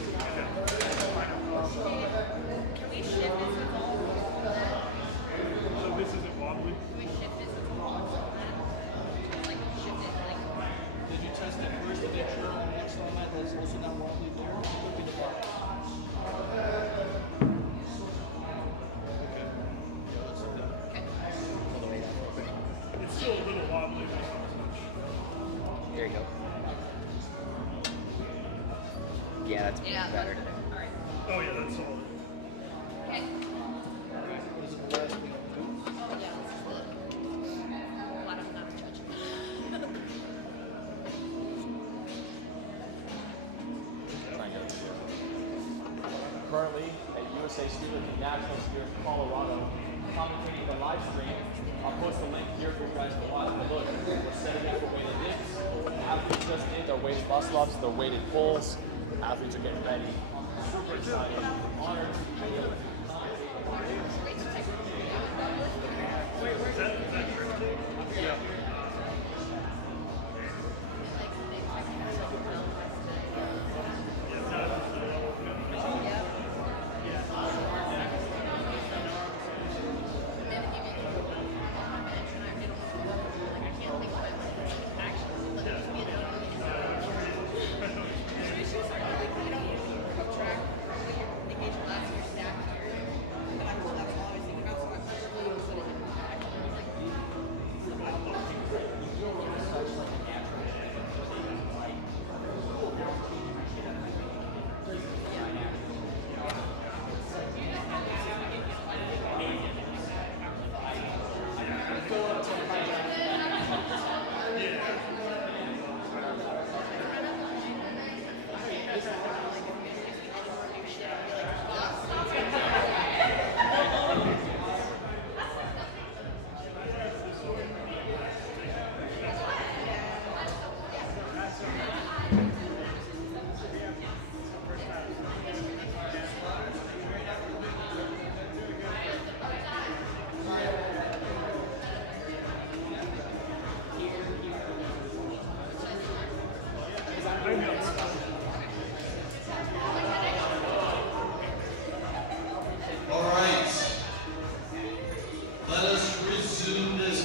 Can we shift this with all of that? So this isn't wobbly? Can we shift this with all of that? Like shift it like. Did you test it first to make sure on the next one that's also not wobbly there? Look at the bar. It's still a little wobbly. But not as much. There you go. Yeah, that's Yeah. better. Alright. Oh yeah, that's solid. Okay. What is the last thing? Oh yeah, this is the bottom not touching. Currently at USA Streetlifting Nationals here in Colorado, commentating the live stream. I'll post the link here for you guys to watch. But look, we're setting up for weighted lifts. Athletes just did their weighted muscle ups, their weighted pulls. Athletes are getting ready. Super excited. Honored.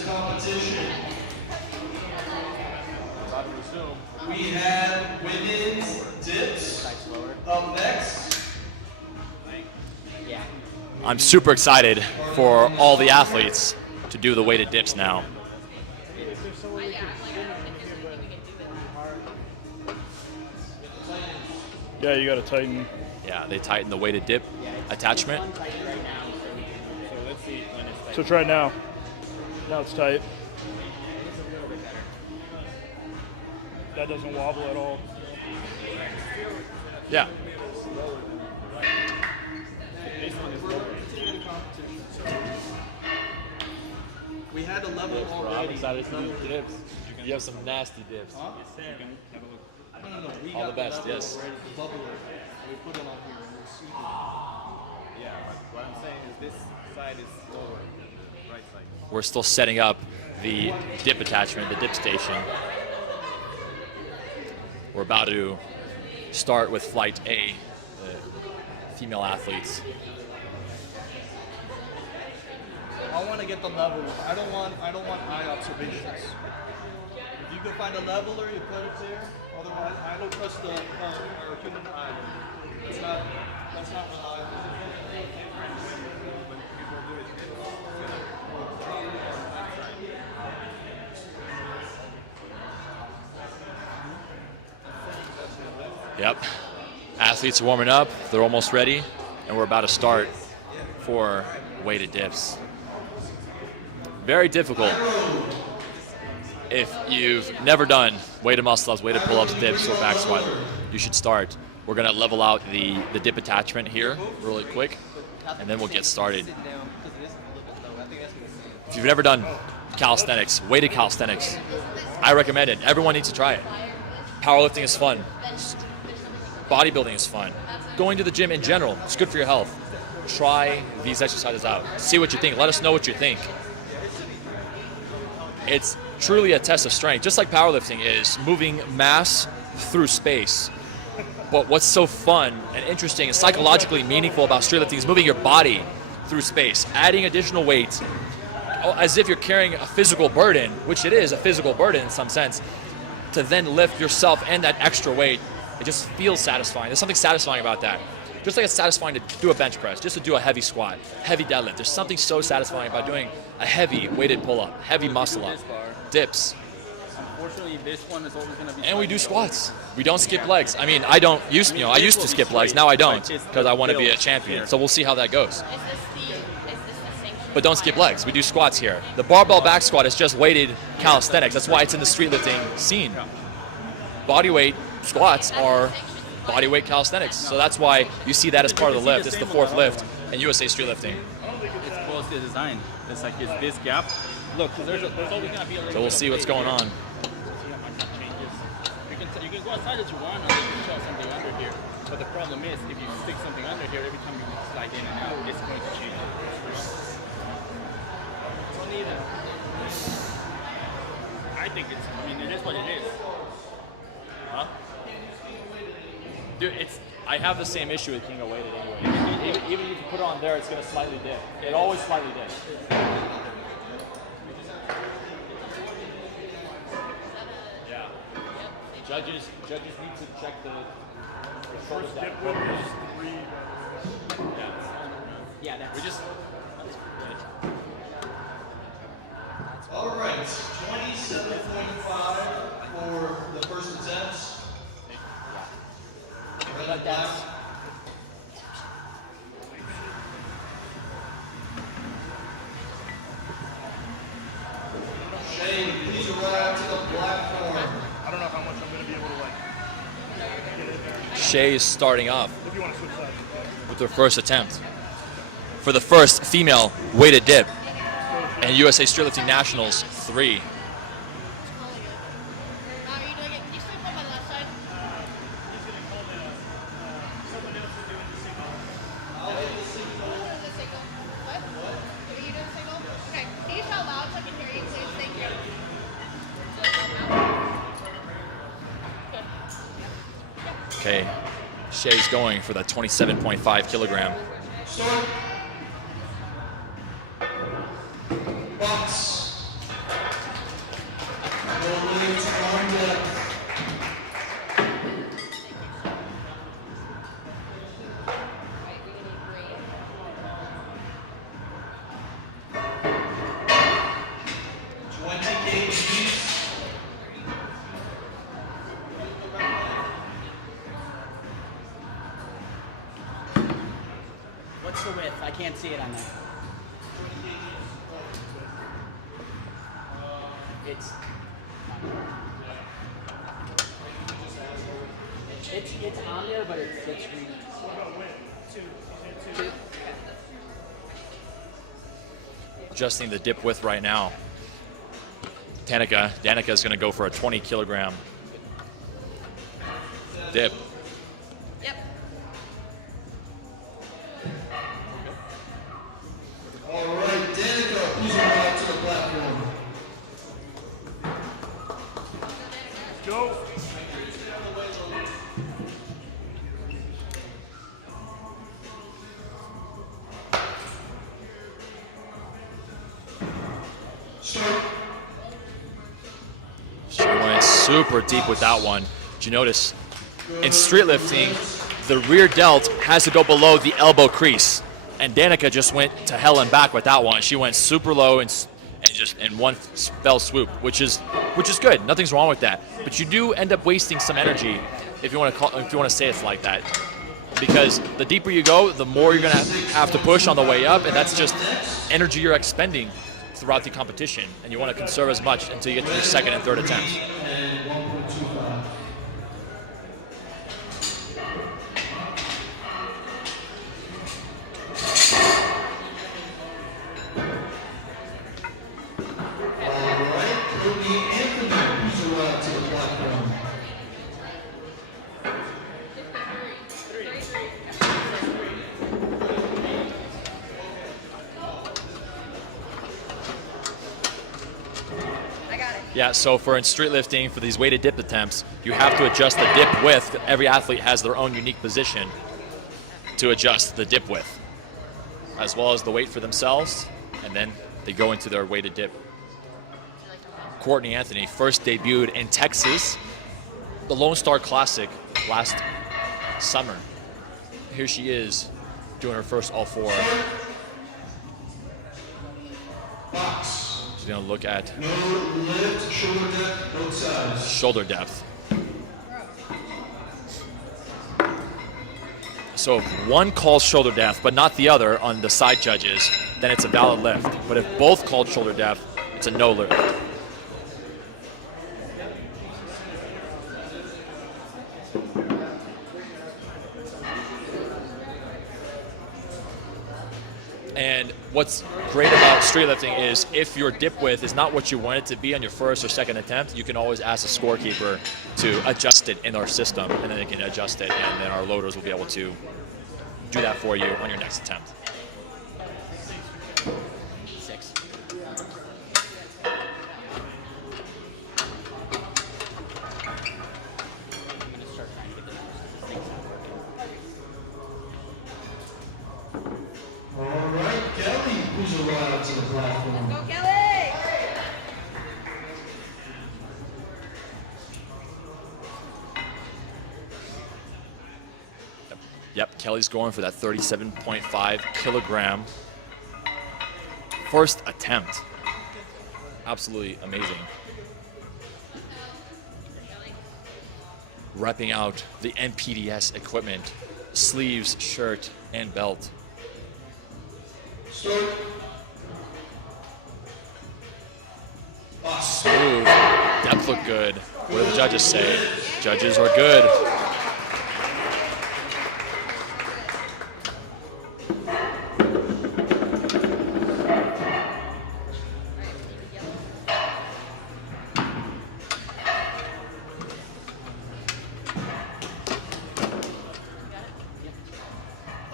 competition. We have women's dips up next. Yeah. I'm super excited for all the athletes to do the weighted dips now. Yeah, you gotta tighten. Yeah, they tighten the weighted dip attachment. So try it now. Now it's tight. That doesn't wobble at all. Yeah. We had a level already. excited to do dips. You have some nasty dips. No. We All got the best, level yes. already, the bubble. We put it on here and we're sweeping. Yeah, but what I'm saying is this side is lower, right side. We're still setting up the dip attachment, the dip station. We're about to start with flight A, the female athletes. I want to get the level. I don't want eye observations. If you can find a leveler, you put it there. Otherwise, I don't trust the our human eye. That's not reliable. Yep. Athletes are warming up. They're almost ready. And we're about to start for weighted dips. Very difficult. If you've never done weighted muscle-ups, weighted pull-ups, dips, or back squat, you should start. We're going to level out the dip attachment here really quick, and then we'll get started. If you've never done calisthenics, weighted calisthenics, I recommend it. Everyone needs to try it. Powerlifting is fun. Bodybuilding is fun. Going to the gym in general, it's good for your health. Try these exercises out. See what you think. Let us know what you think. It's truly a test of strength, just like powerlifting is moving mass through space. But what's so fun and interesting and psychologically meaningful about streetlifting is moving your body through space, adding additional weight, as if you're carrying a physical burden, which it is a physical burden in some sense, to then lift yourself and that extra weight. It just feels satisfying. There's something satisfying about that. Just like it's satisfying to do a bench press, just to do a heavy squat, heavy deadlift. There's something so satisfying about doing a heavy weighted pull-up, heavy muscle-up, dips. Unfortunately, this one is always going to be. And we do squats. We don't skip legs. I mean, I used to skip legs. Now I don't because I want to be a champion. So we'll see how that goes. Is this the sanctioned? But don't skip legs. We do squats here. The barbell back squat is just weighted calisthenics. That's why it's in the streetlifting scene. Bodyweight squats are bodyweight calisthenics. So that's why you see that as part of the lift. It's the fourth lift in USA Streetlifting. It's close to design. It's like it's this gap. Look, there's always gonna be a little. So we'll see what's going on. You can go outside if you want, and then you shove something under here. But the problem is, if you stick something under here, every time you slide in and out, it's going to change. Don't need it. I think it's. I mean, it is what it is. Huh? Dude, I have the same issue with King of Weighted anyway. Even if you put it on there, it's going to slightly dip. It always slightly dips. Yeah. Judges need to check the shoulder First depth. dip width is 3. Yeah, that's. We just. All right, 27.5 for the first attempt. Red and black. Shane, please arrive to the platform. I don't know how much I'm going to be able to get in there. Shay is starting off If you want to switch sides. with her first attempt for the first female weighted dip and USA Streetlifting Nationals 3. Are you doing it? Can you switch on my left side? Doing the signal. What? Are you doing the signal? Okay. Can you shout loud so I can hear you, please? Thank you. Good. Okay, Shay's going for the 27.5 kilogram. Start. Box. What's the width? I can't see it on there. It's on there, but it's reading. Adjusting the dip width right now. Danica is going to go for a 20 kilogram dip. Yep. All right, Danica, please come out to the platform. Go. Start. She went super deep with that one. Did you notice? In street lifting, the rear delt has to go below the elbow crease. And Danica just went to hell and back with that one. She went super low and just in one fell swoop, which is good. Nothing's wrong with that. But you do end up wasting some energy if you want to say it's like that. Because the deeper you go, the more you're going to have to push on the way up, and that's just energy you're expending throughout the competition, and you want to conserve as much until you get to your second and third attempts. And 1.25. All right, Ruby Anthony, please arrive to the platform. I got it. Yeah, so for in street lifting, for these weighted dip attempts, you have to adjust the dip width. Every athlete has their own unique position to adjust the dip width, as well as the weight for themselves, and then they go into their weighted dip. Courtney Anthony first debuted in Texas, the Lone Star Classic last summer. Here she is doing her first all four. Box. She's gonna look at No lift, shoulder depth, both sides. shoulder depth. So if one calls shoulder depth, but not the other on the side judges, then it's a valid lift. But if both called shoulder depth, it's a no lift. And what's great about street lifting is if your dip width is not what you want it to be on your first or second attempt, you can always ask a scorekeeper to adjust it in our system, and then they can adjust it, and then our loaders will be able to do that for you on your next attempt. 6. I'm gonna start trying to get the things out. All right, Kelly, please arrive to the platform. Go, Kelly! Yep, Kelly's going for that 37.5 kilogram first attempt. Absolutely amazing. Repping out the NPDS equipment, sleeves, shirt, and belt. Start. Smooth. Depth look good. What do the judges say? Judges are good.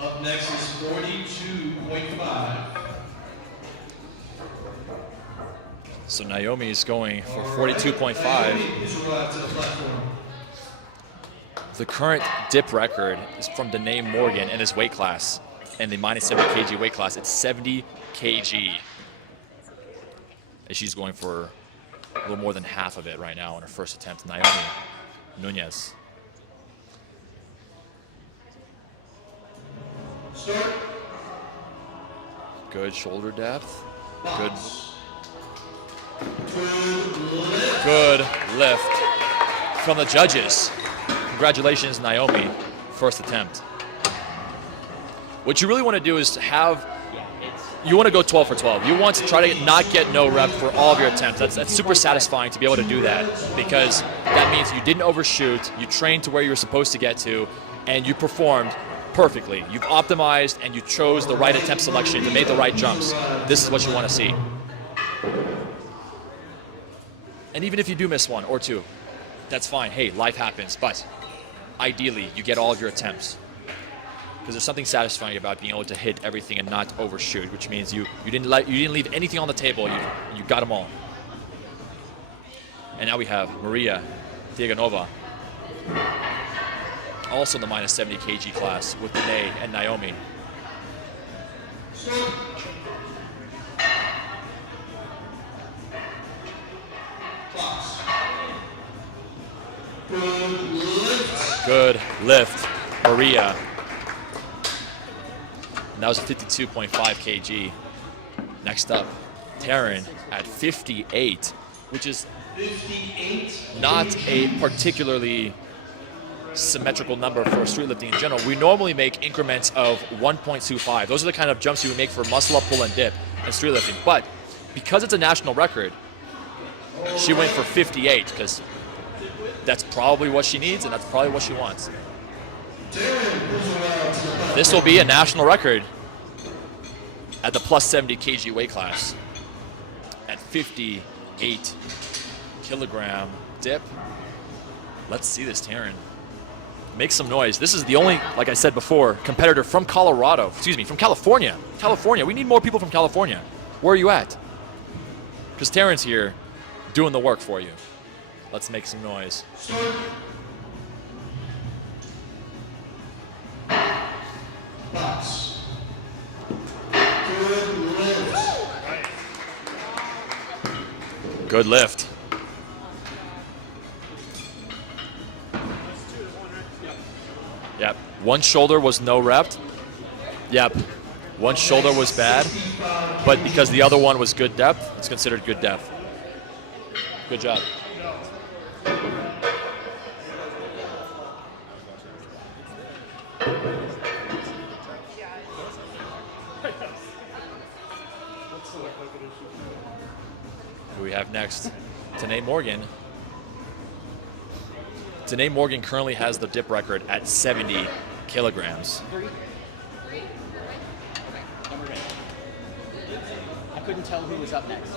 Up next is 42.5. So Naomi is going for 42.5. Naomi, please arrive to the platform. The current dip record is from Danae Morgan in his weight class, in the minus 70 kg weight class. It's 70 kg. And she's going for a little more than half of it right now on her first attempt. Naomi Nunez. Start. Good shoulder depth. Good Good lift from the judges. Congratulations, Naomi, first attempt. What you really want to do is have, you want to go 12 for 12. You want to try to not get no rep for all of your attempts. That's super satisfying to be able to do that, because that means you didn't overshoot, you trained to where you were supposed to get to, and you performed perfectly. You've optimized and you chose the right attempt selection to make the right jumps. This is what you want to see. And even if you do miss one or two, that's fine. Hey, life happens, but ideally you get all of your attempts, because there's something satisfying about being able to hit everything and not overshoot, which means you didn't leave anything on the table. You got them all. And now we have Maria Diagonova, also in the minus 70 kg class, with Danae and Naomi. Good lift, Maria. And that was a 52.5 kg. Next up, Taryn at 58, which is not a particularly symmetrical number for streetlifting in general. We normally make increments of 1.25. Those are the kind of jumps you would make for muscle up, pull, and dip in streetlifting. But because it's a national record, she went for 58, because that's probably what she needs and that's probably what she wants. This will be a national record at the plus 70 kg weight class at 58 kilogram dip. Let's see this, Taryn. Make some noise. This is the only, like I said before, competitor from from California. California, we need more people from California. Where are you at? Because Taryn's here doing the work for you. Let's make some noise. Good lift. Yep. One shoulder was no rep. Yep. One shoulder was bad, but because the other one was good depth, it's considered good depth. Good job. Who we have next? Danae Morgan. Danae Morgan currently has the dip record at 70 kilograms. I couldn't tell who was up next.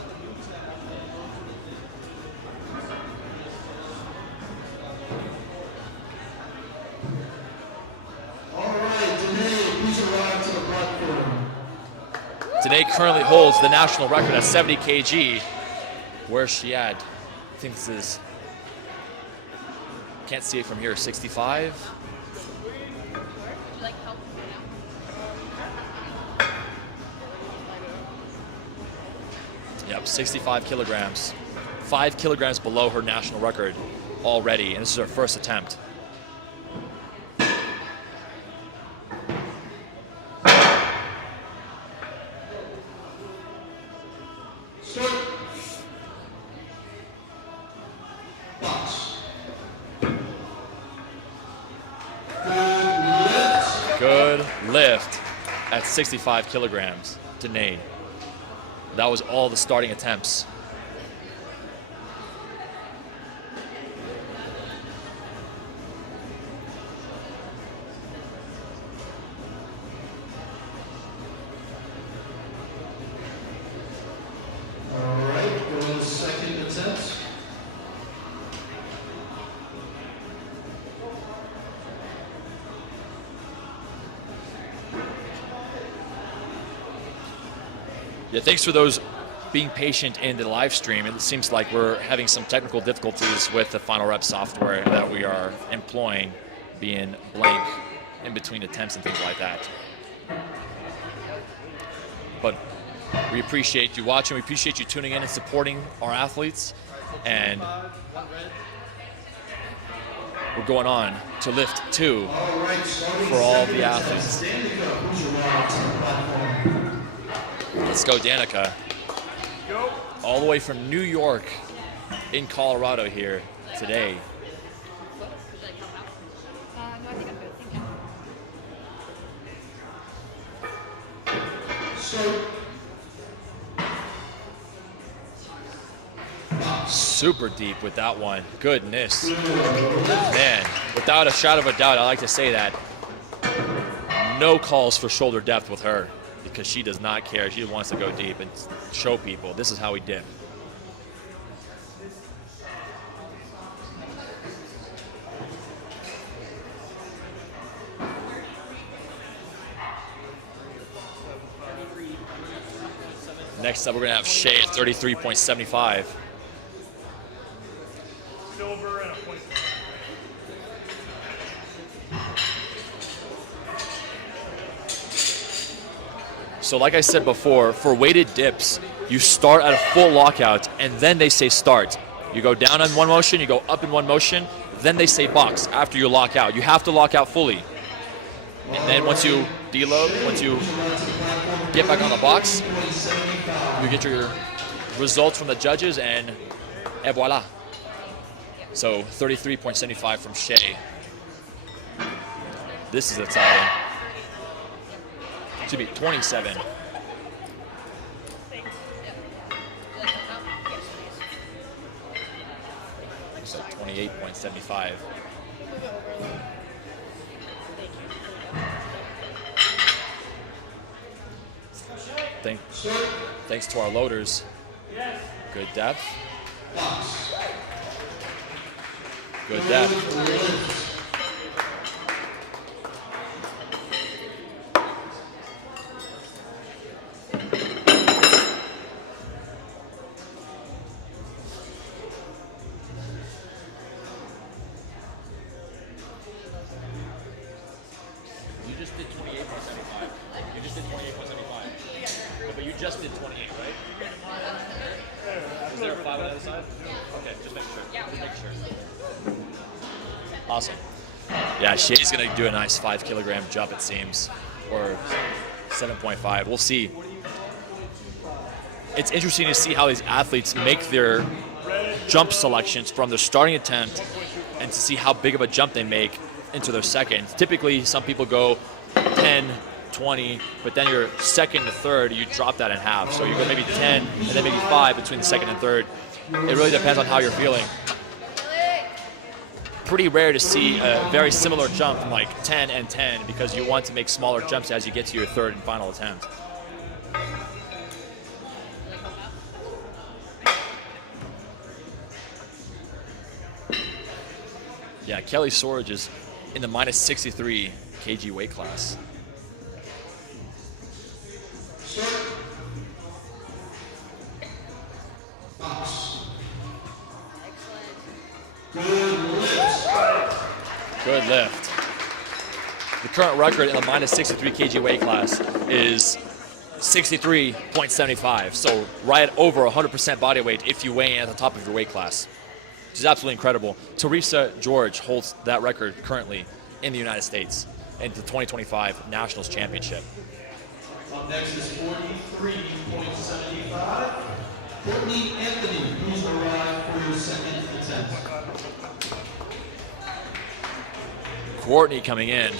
Danae currently holds the national record at 70 kg. Where's she at? I think this is, can't see it from here, 65? Would you like help? Yep, 65 kilograms. 5 kilograms below her national record already, and this is her first attempt. Good lift at 65 kilograms, Danae. That was all the starting attempts. All right, go to the second attempt. Yeah, thanks for those being patient in the live stream. It seems like we're having some technical difficulties with the Final Rep software that we are employing, being blank in between attempts and things like that. But we appreciate you watching. We appreciate you tuning in and supporting our athletes. And we're going on to lift 2 for all the athletes. Let's go, Danica. all the way from New York in Colorado here today. Would I come out? No, I think I'm good. Thank you. Super deep with that one. Goodness. Man, without a shadow of a doubt, I like to say that. No calls for shoulder depth with her because she does not care. She wants to go deep and show people this is how we dip. Next up, we're going to have Shay at 33.75. Silver and a point. So like I said before, for weighted dips, you start at a full lockout, and then they say start. You go down in one motion, you go up in one motion, then they say box after you lock out. You have to lock out fully. And then once you deload, once you get back on the box, you get your results from the judges, and voila. So 33.75 from Shay. This is Italian. Should be 27. Looks like 28.75. Thanks to our loaders. Good depth. Good depth. You just did 28.75. You just did 28.75. But you just did 28, right? Is there a 5 on the other side? Okay, just make sure. Just make sure. Awesome. Yeah, Shay's going to do a nice 5 kilogram jump, it seems, or 7.5. We'll see. It's interesting to see how these athletes make their jump selections from their starting attempt and to see how big of a jump they make into their second. Typically, some people go 10, 20, but then your second to third, you drop that in half. So you go maybe 10 and then maybe 5 between the second and third. It really depends on how you're feeling. Pretty rare to see a very similar jump from like 10 and 10 because you want to make smaller jumps as you get to your third and final attempt. Yeah, Kelly Sorge is in the minus 63 kg weight class. Good lift. The current record in the minus 63 kg weight class is 63.75, so right over 100% body weight if you weigh in at the top of your weight class, which is absolutely incredible. Teresa George holds that record currently in the United States in the 2025 Nationals Championship. Up next is 43.75. Courtney Anthony, who's arrived for your second attempt. Courtney coming in.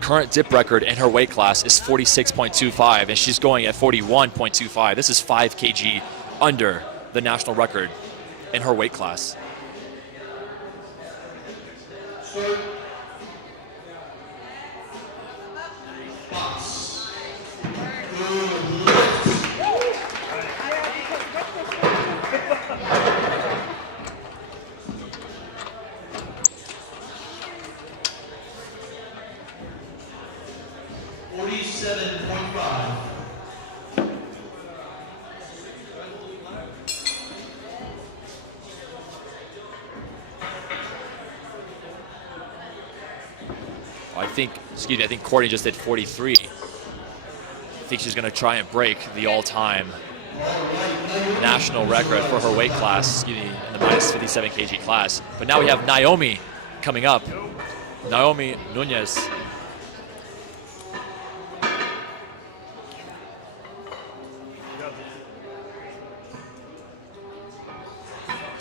Current dip record in her weight class is 46.25, and she's going at 41.25. This is 5 kg under the national record in her weight class. I think Courtney just did 43. I think she's going to try and break the all-time national record for her weight class, in the minus 57 kg class. But now we have Naomi coming up. Naomi Nunez.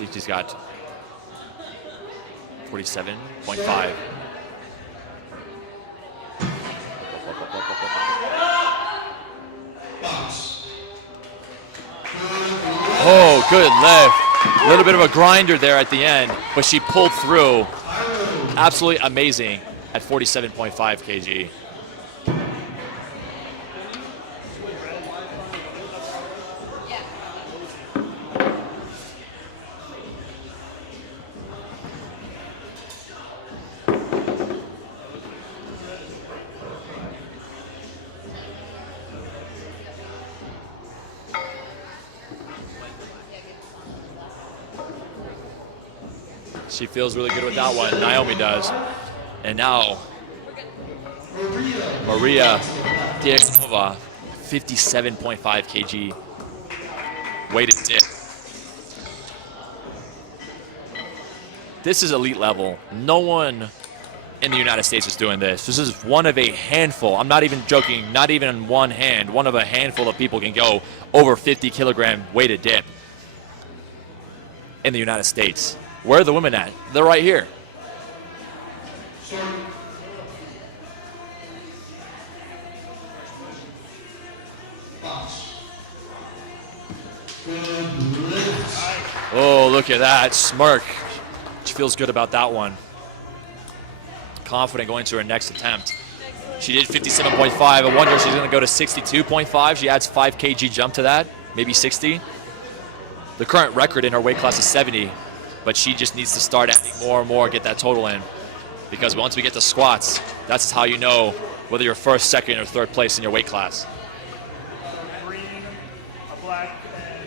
think she's got 47.5. Oh, good lift. A little bit of a grinder there at the end, but she pulled through. Absolutely amazing at 47.5 kg. She feels really good with that one. Naomi does. And now, Maria Diakova, 57.5 kg weighted dip. This is elite level. No one in the United States is doing this. This is one of a handful. I'm not even joking, not even in one hand. One of a handful of people can go over 50 kilogram weighted dip in the United States. Where are the women at? They're right here. Oh, look at that smirk. She feels good about that one. Confident going to her next attempt. She did 57.5. I wonder if she's going to go to 62.5. She adds 5 kg jump to that, maybe 60. The current record in her weight class is 70. But she just needs to start adding more and more, get that total in. Because once we get to squats, that's how you know whether you're first, second, or third place in your weight class. Green, a black, and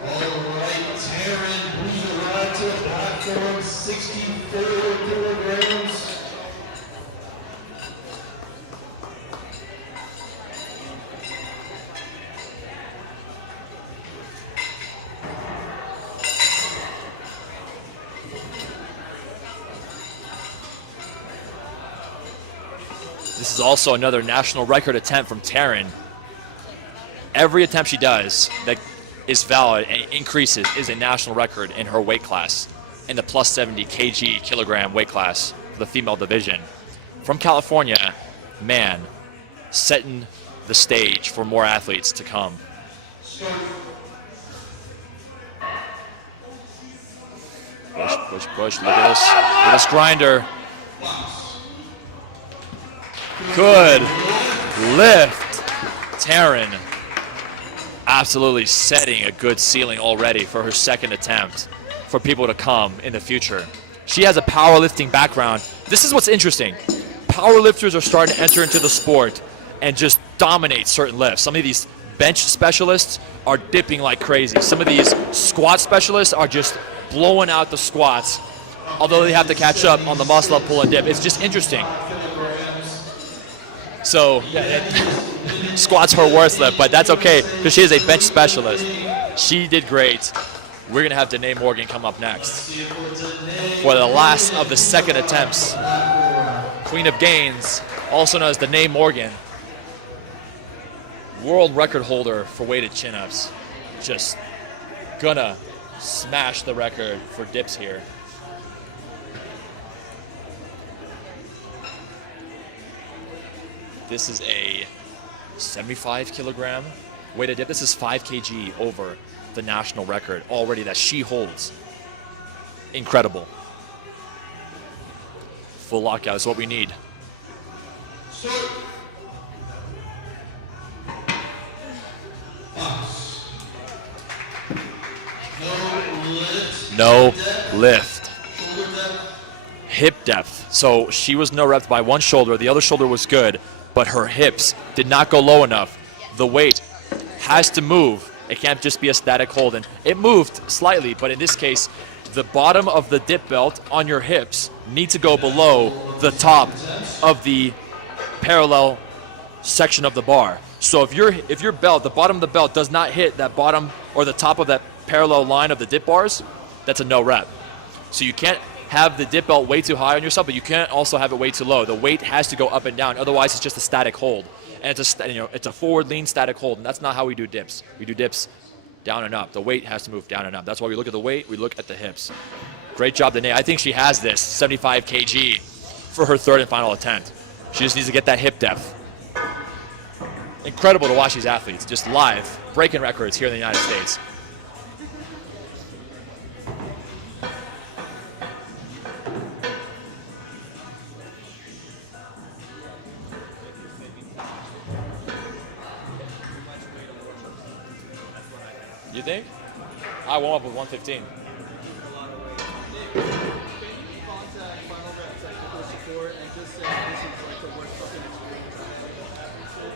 All right, Taryn, please arrive to the platform, 64 kilograms. This is also another national record attempt from Taryn. Every attempt she does that is valid and increases is a national record in her weight class, in the plus 70 kg kilogram weight class for the female division. From California, man, setting the stage for more athletes to come. Push, push, push. Look at this. Look at this grinder. Good lift. Taryn absolutely setting a good ceiling already for her second attempt for people to come in the future. She has a powerlifting background. This is what's interesting. Powerlifters are starting to enter into the sport and just dominate certain lifts. Some of these bench specialists are dipping like crazy. Some of these squat specialists are just blowing out the squats, although they have to catch up on the muscle up, pull, and dip. It's just interesting. So squats her worst lift, but that's okay because she is a bench specialist. She did great. We're going to have Danae Morgan come up next for the last of the second attempts. Queen of Gains, also known as Danae Morgan, world record holder for weighted chin-ups. Just gonna smash the record for dips here. This is a 75 kilogram weighted dip. This is 5 kg over the national record already that she holds. Incredible. Full lockout is what we need. No lift. Hip depth. So she was no rep by one shoulder. The other shoulder was good, but her hips did not go low enough. The weight has to move. It can't just be a static hold. And it moved slightly, but in this case, the bottom of the dip belt on your hips need to go below the top of the parallel section of the bar. So if your belt, the bottom of the belt does not hit that bottom or the top of that parallel line of the dip bars, that's a no rep. So you can't have the dip belt way too high on yourself, but you can't also have it way too low. The weight has to go up and down. Otherwise, it's just a static hold. And it's a forward lean static hold, and that's not how we do dips. We do dips down and up. The weight has to move down and up. That's why we look at the weight, we look at the hips. Great job, Danae. I think she has this 75 kg for her third and final attempt. She just needs to get that hip depth. Incredible to watch these athletes, just live, breaking records here in the United States. You think? I warm up with 115. Contact final rep technical support and just say this is like the worst fucking experience.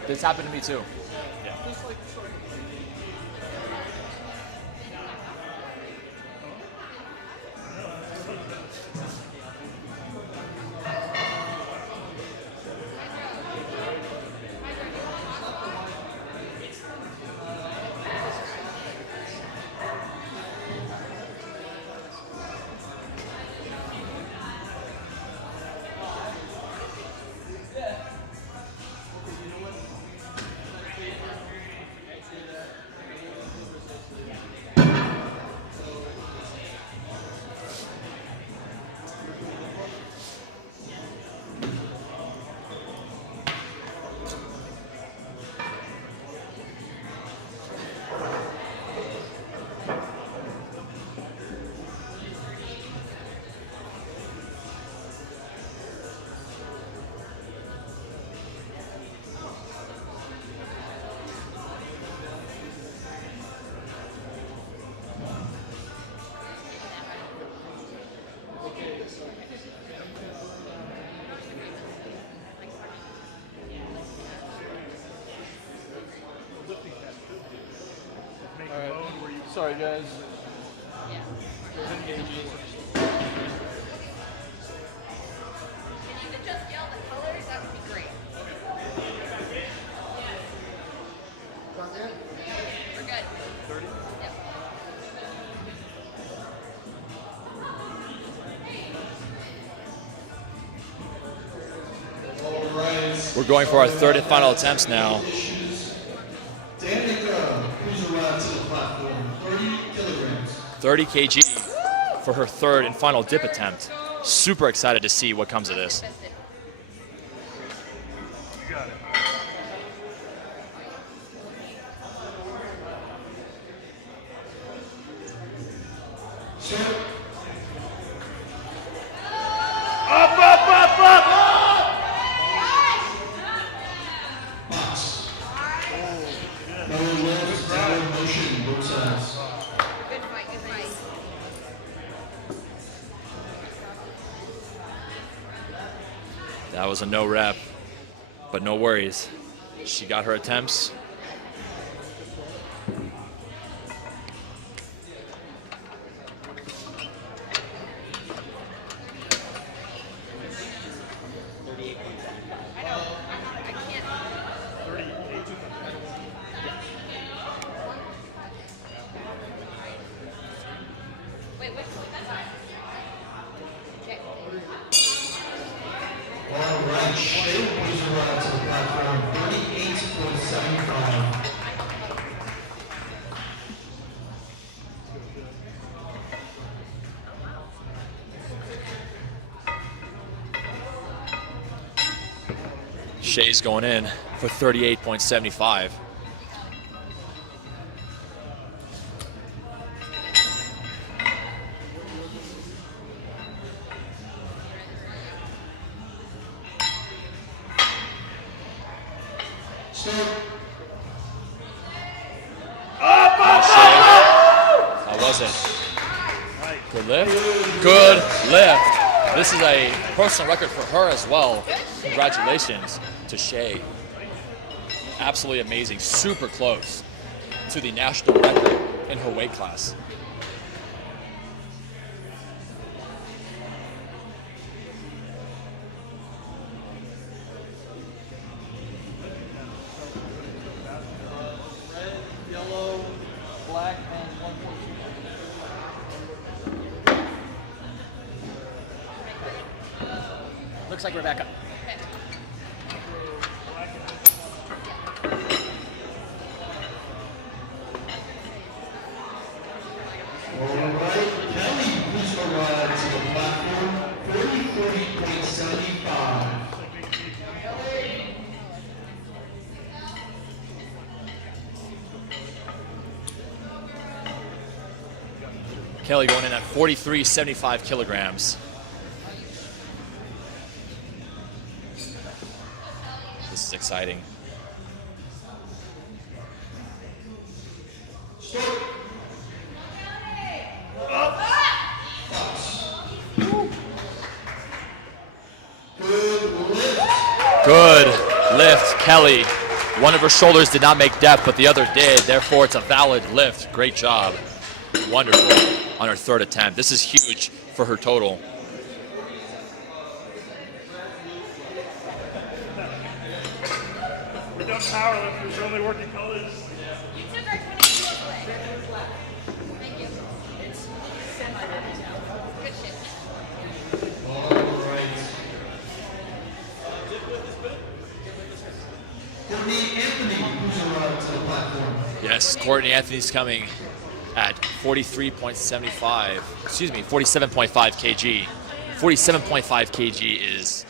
This happened to me too. Just like start. Sorry, guys. If you could just yell the colors, that would be great. We're good. 30? Yep. All right. We're going for our third and final attempts now. Danica, please arrive to the platform. 30 kilograms. 30 kg for her third and final dip attempt. Super excited to see what comes of this. You got it. Start. Up, up, up, up! Box. Lower left, downward motion, both sides. Good fight, good fight. That was a no rep, but no worries. She got her attempts. I can't. 38. Wait, check. All right, Shay, please arrive to the platform. 38.75. Shay's going in for 38.75. Start. How was it? Good lift? Good lift. This is a personal record for her as well. Congratulations to Shay. Absolutely amazing. Super close to the national record in her weight class. Red, yellow, black, and 1.2. looks like Rebecca. All right, Kelly, please arrive to the platform. 40:30.75. Kelly going in at 43.75 kilograms. This is exciting. Good lift, Kelly. One of her shoulders did not make depth, but the other did. Therefore, it's a valid lift. Great job. Wonderful on her third attempt. This is huge for her total. We're done powerlifters. We're only working colors. You took our 20 kilos away. Thank you. It's semi-ready now. Good shit. All right. Courtney Anthony, who's arrived to the platform. Yes, Courtney Anthony's coming at 43.75, excuse me, 47.5 kg. 47.5 kg is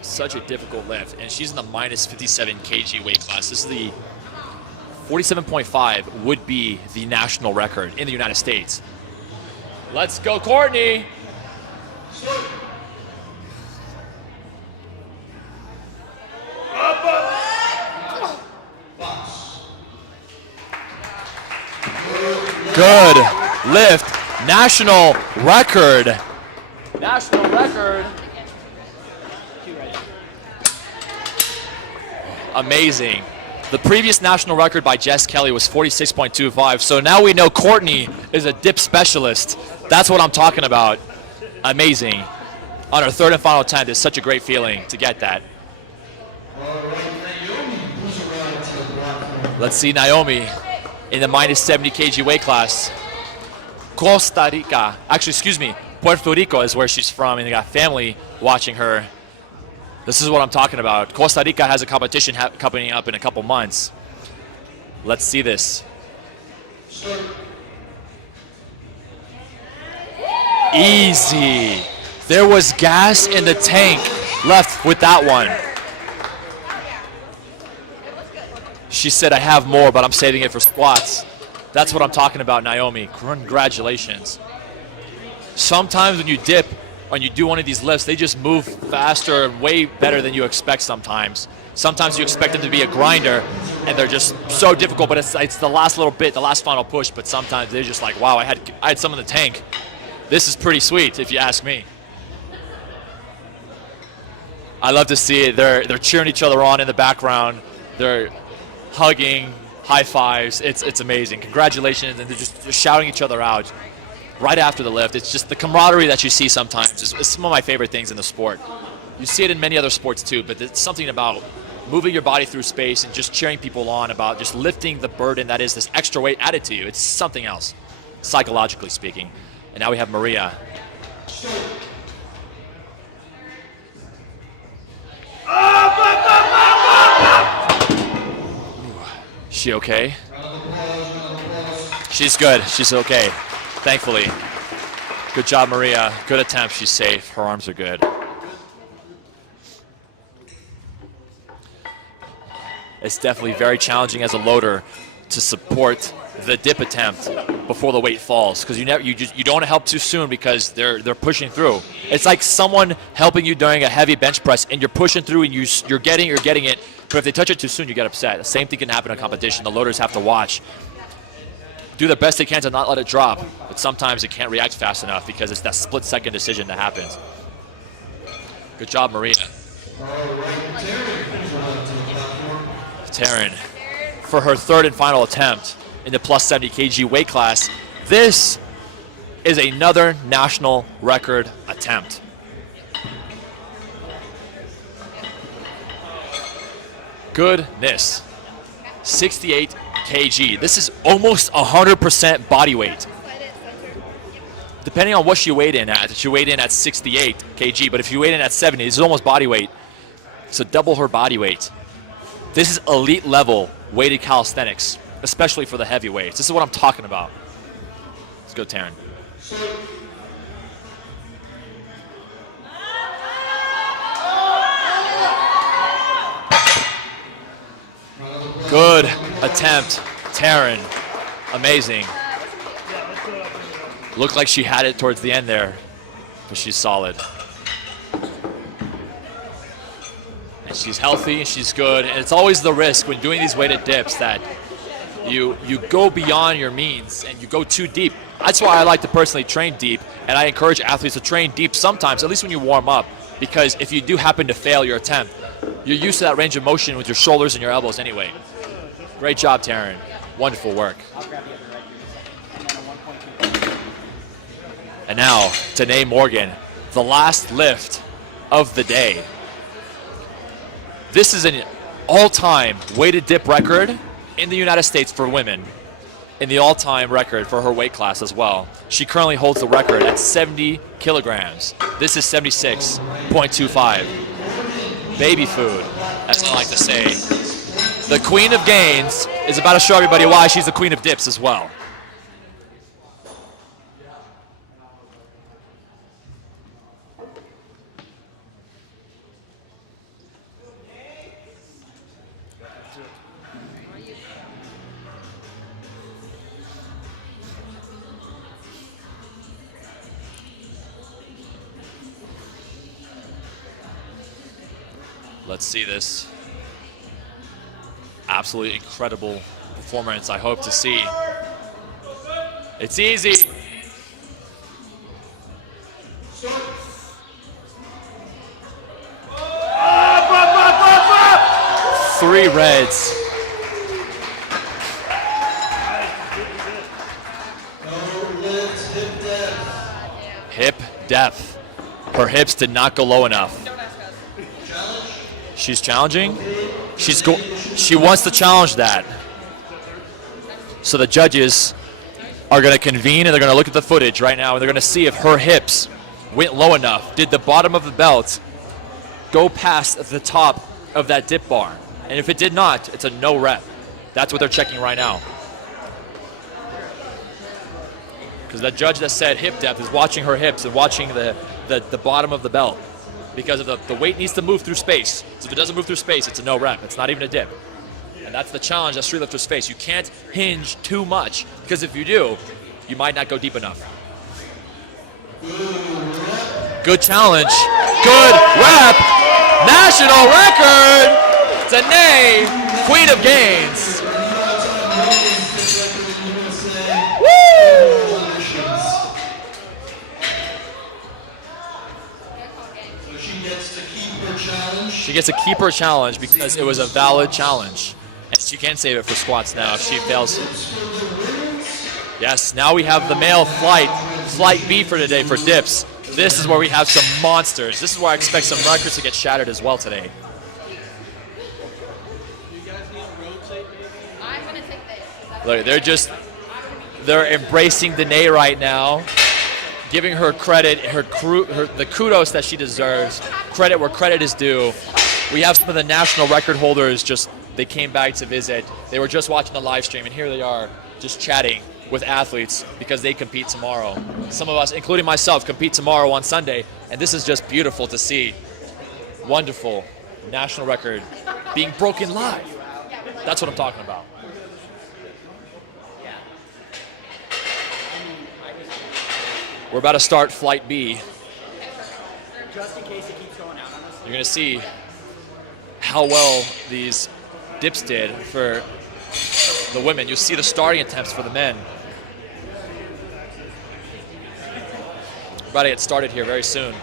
such a difficult lift, and she's in the minus 57 kg weight class. This is the 47.5 would be the national record in the United States. Let's go, Courtney. Good lift, national record. National record. Amazing. The previous national record by Jess Kelly was 46.25, so now we know Courtney is a dip specialist. That's what I'm talking about. Amazing. On her third and final attempt, it's such a great feeling to get that. Let's see Naomi in the minus 70 kg weight class. Costa Rica, actually, excuse me, Puerto Rico is where she's from, and they got family watching her. This is what I'm talking about. Costa Rica has a competition coming up in a couple months. Let's see this. Easy. There was gas in the tank left with that one. She said, I have more, but I'm saving it for squats. That's what I'm talking about, Naomi. Congratulations. Sometimes when you dip, when you do one of these lifts, they just move faster and way better than you expect sometimes. Sometimes you expect them to be a grinder, and they're just so difficult, but it's the last little bit, the last final push, but sometimes they're just like, wow, I had some in the tank. This is pretty sweet, if you ask me. I love to see it. They're cheering each other on in the background. They're hugging, high fives. It's amazing. Congratulations, and they're just shouting each other out right after the lift. It's just the camaraderie that you see sometimes is some of my favorite things in the sport. You see it in many other sports too, but it's something about moving your body through space and just cheering people on, about just lifting the burden that is this extra weight added to you. It's something else, psychologically speaking. And now we have Maria. She okay? She's good. She's okay. Thankfully. Good job, Maria. Good attempt. She's safe. Her arms are good. It's definitely very challenging as a loader to support the dip attempt before the weight falls, because you don't want to help too soon because they're pushing through. It's like someone helping you during a heavy bench press and you're pushing through and you're getting it, but if they touch it too soon, you get upset. The same thing can happen in competition. The loaders have to watch, do their best they can to not let it drop, but sometimes it can't react fast enough because it's that split-second decision that happens. Good job, Maria. Taryn, for her third and final attempt in the plus 70 kg weight class. This is another national record attempt. Goodness. 68 kg. This is almost 100% body weight. depending on what she weighed in at. She weighed in at 68 kg, but if you weighed in at 70, this is almost body weight. So double her body weight. This is elite level weighted calisthenics, especially for the heavyweights. This is what I'm talking about. Let's go, Taryn. Good attempt, Taryn. Amazing. Looked like she had it towards the end there, but she's solid. And she's healthy, and she's good. And it's always the risk when doing these weighted dips that you go beyond your means and you go too deep. That's why I like to personally train deep, and I encourage athletes to train deep sometimes, at least when you warm up, because if you do happen to fail your attempt, you're used to that range of motion with your shoulders and your elbows anyway. Great job, Taryn. Wonderful work. And now, Danae Morgan, the last lift of the day. This is an all-time weighted dip record in the United States for women, in the all-time record for her weight class as well. She currently holds the record at 70 kilograms. This is 76.25. Baby food, as I like to say. The queen of gains is about to show everybody why she's the queen of dips as well. Let's see this. Absolutely incredible performance I hope to see. It's easy. 3 reds. Hip depth. Her hips did not go low enough. She's challenging. She wants to challenge that. So the judges are going to convene and they're going to look at the footage right now and they're going to see if her hips went low enough. Did the bottom of the belt go past the top of that dip bar? And if it did not, it's a no rep. That's what they're checking right now. Because that judge that said hip depth is watching her hips and watching the bottom of the belt. Because of the weight needs to move through space. So if it doesn't move through space, it's a no rep. It's not even a dip. And that's the challenge that streetlifters face. You can't hinge too much, because if you do, you might not go deep enough. Good challenge. Good rep. National record. Danae, queen of gains. Woo! She gets to keep her challenge because it was a valid challenge. And she can save it for squats now if she fails. Yes, now we have the male flight B for today for dips. This is where we have some monsters. This is where I expect some records to get shattered as well today. I'm going to take this. Look, they're embracing Danae right now, giving her credit, the kudos that she deserves, credit where credit is due. We have some of the national record holders they came back to visit. They were just watching the live stream, and here they are just chatting with athletes because they compete tomorrow. Some of us, including myself, compete tomorrow on Sunday, and this is just beautiful to see. Wonderful national record being broken live. That's what I'm talking about. We're about to start Flight B. Just in case it keeps going out on us. You're going to see how well these dips did for the women. You'll see the starting attempts for the men. We're about to get started here very soon.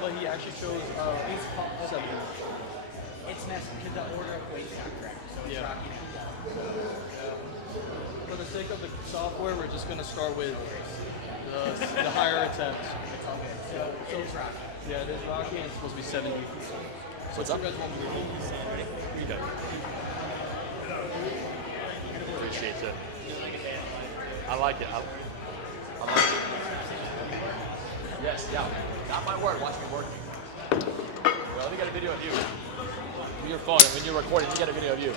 But he actually chose 70. It's necessary because the order of weights is not correct. So it's Rocky now. For the sake of the software, we're just going to start with the higher attempts. Yeah, there's Rocky and it's supposed to be 70. What's up? You guys want me to read it? Appreciate it. I like it. I like it. Yes, yeah. Not my word. Watch me work. Well, let me get a video of you. With your phone, and when you're recording, you get a video of you.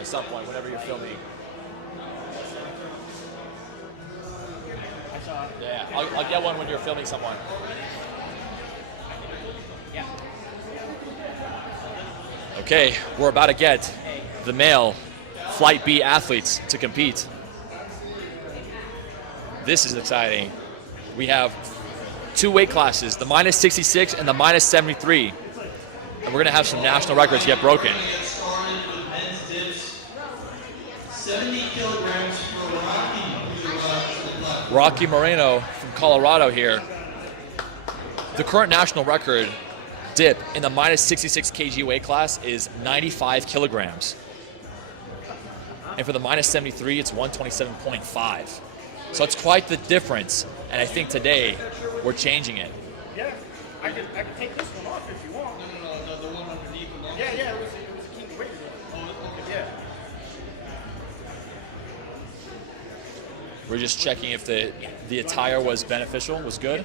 At some point, whenever you're filming. Yeah, I'll get one when you're filming someone. Yeah. Okay, we're about to get the male Flight B athletes to compete. This is exciting. We have 2 weight classes, the minus 66 and the minus 73. And we're gonna have some national records get broken. Get started with men's dips. 70 kilograms for Rocky, who arrives to the platform. Rocky Moreno from Colorado here. The current national record dip in the minus 66 kg weight class is 95 kilograms. And for the minus 73, it's 127.5. So it's quite the difference. And I think today we're changing it. Yeah, I could take this one off if you want. No, the one underneath. Yeah, it was a king weight. Oh, okay. Yeah. We're just checking if the attire was beneficial, was good.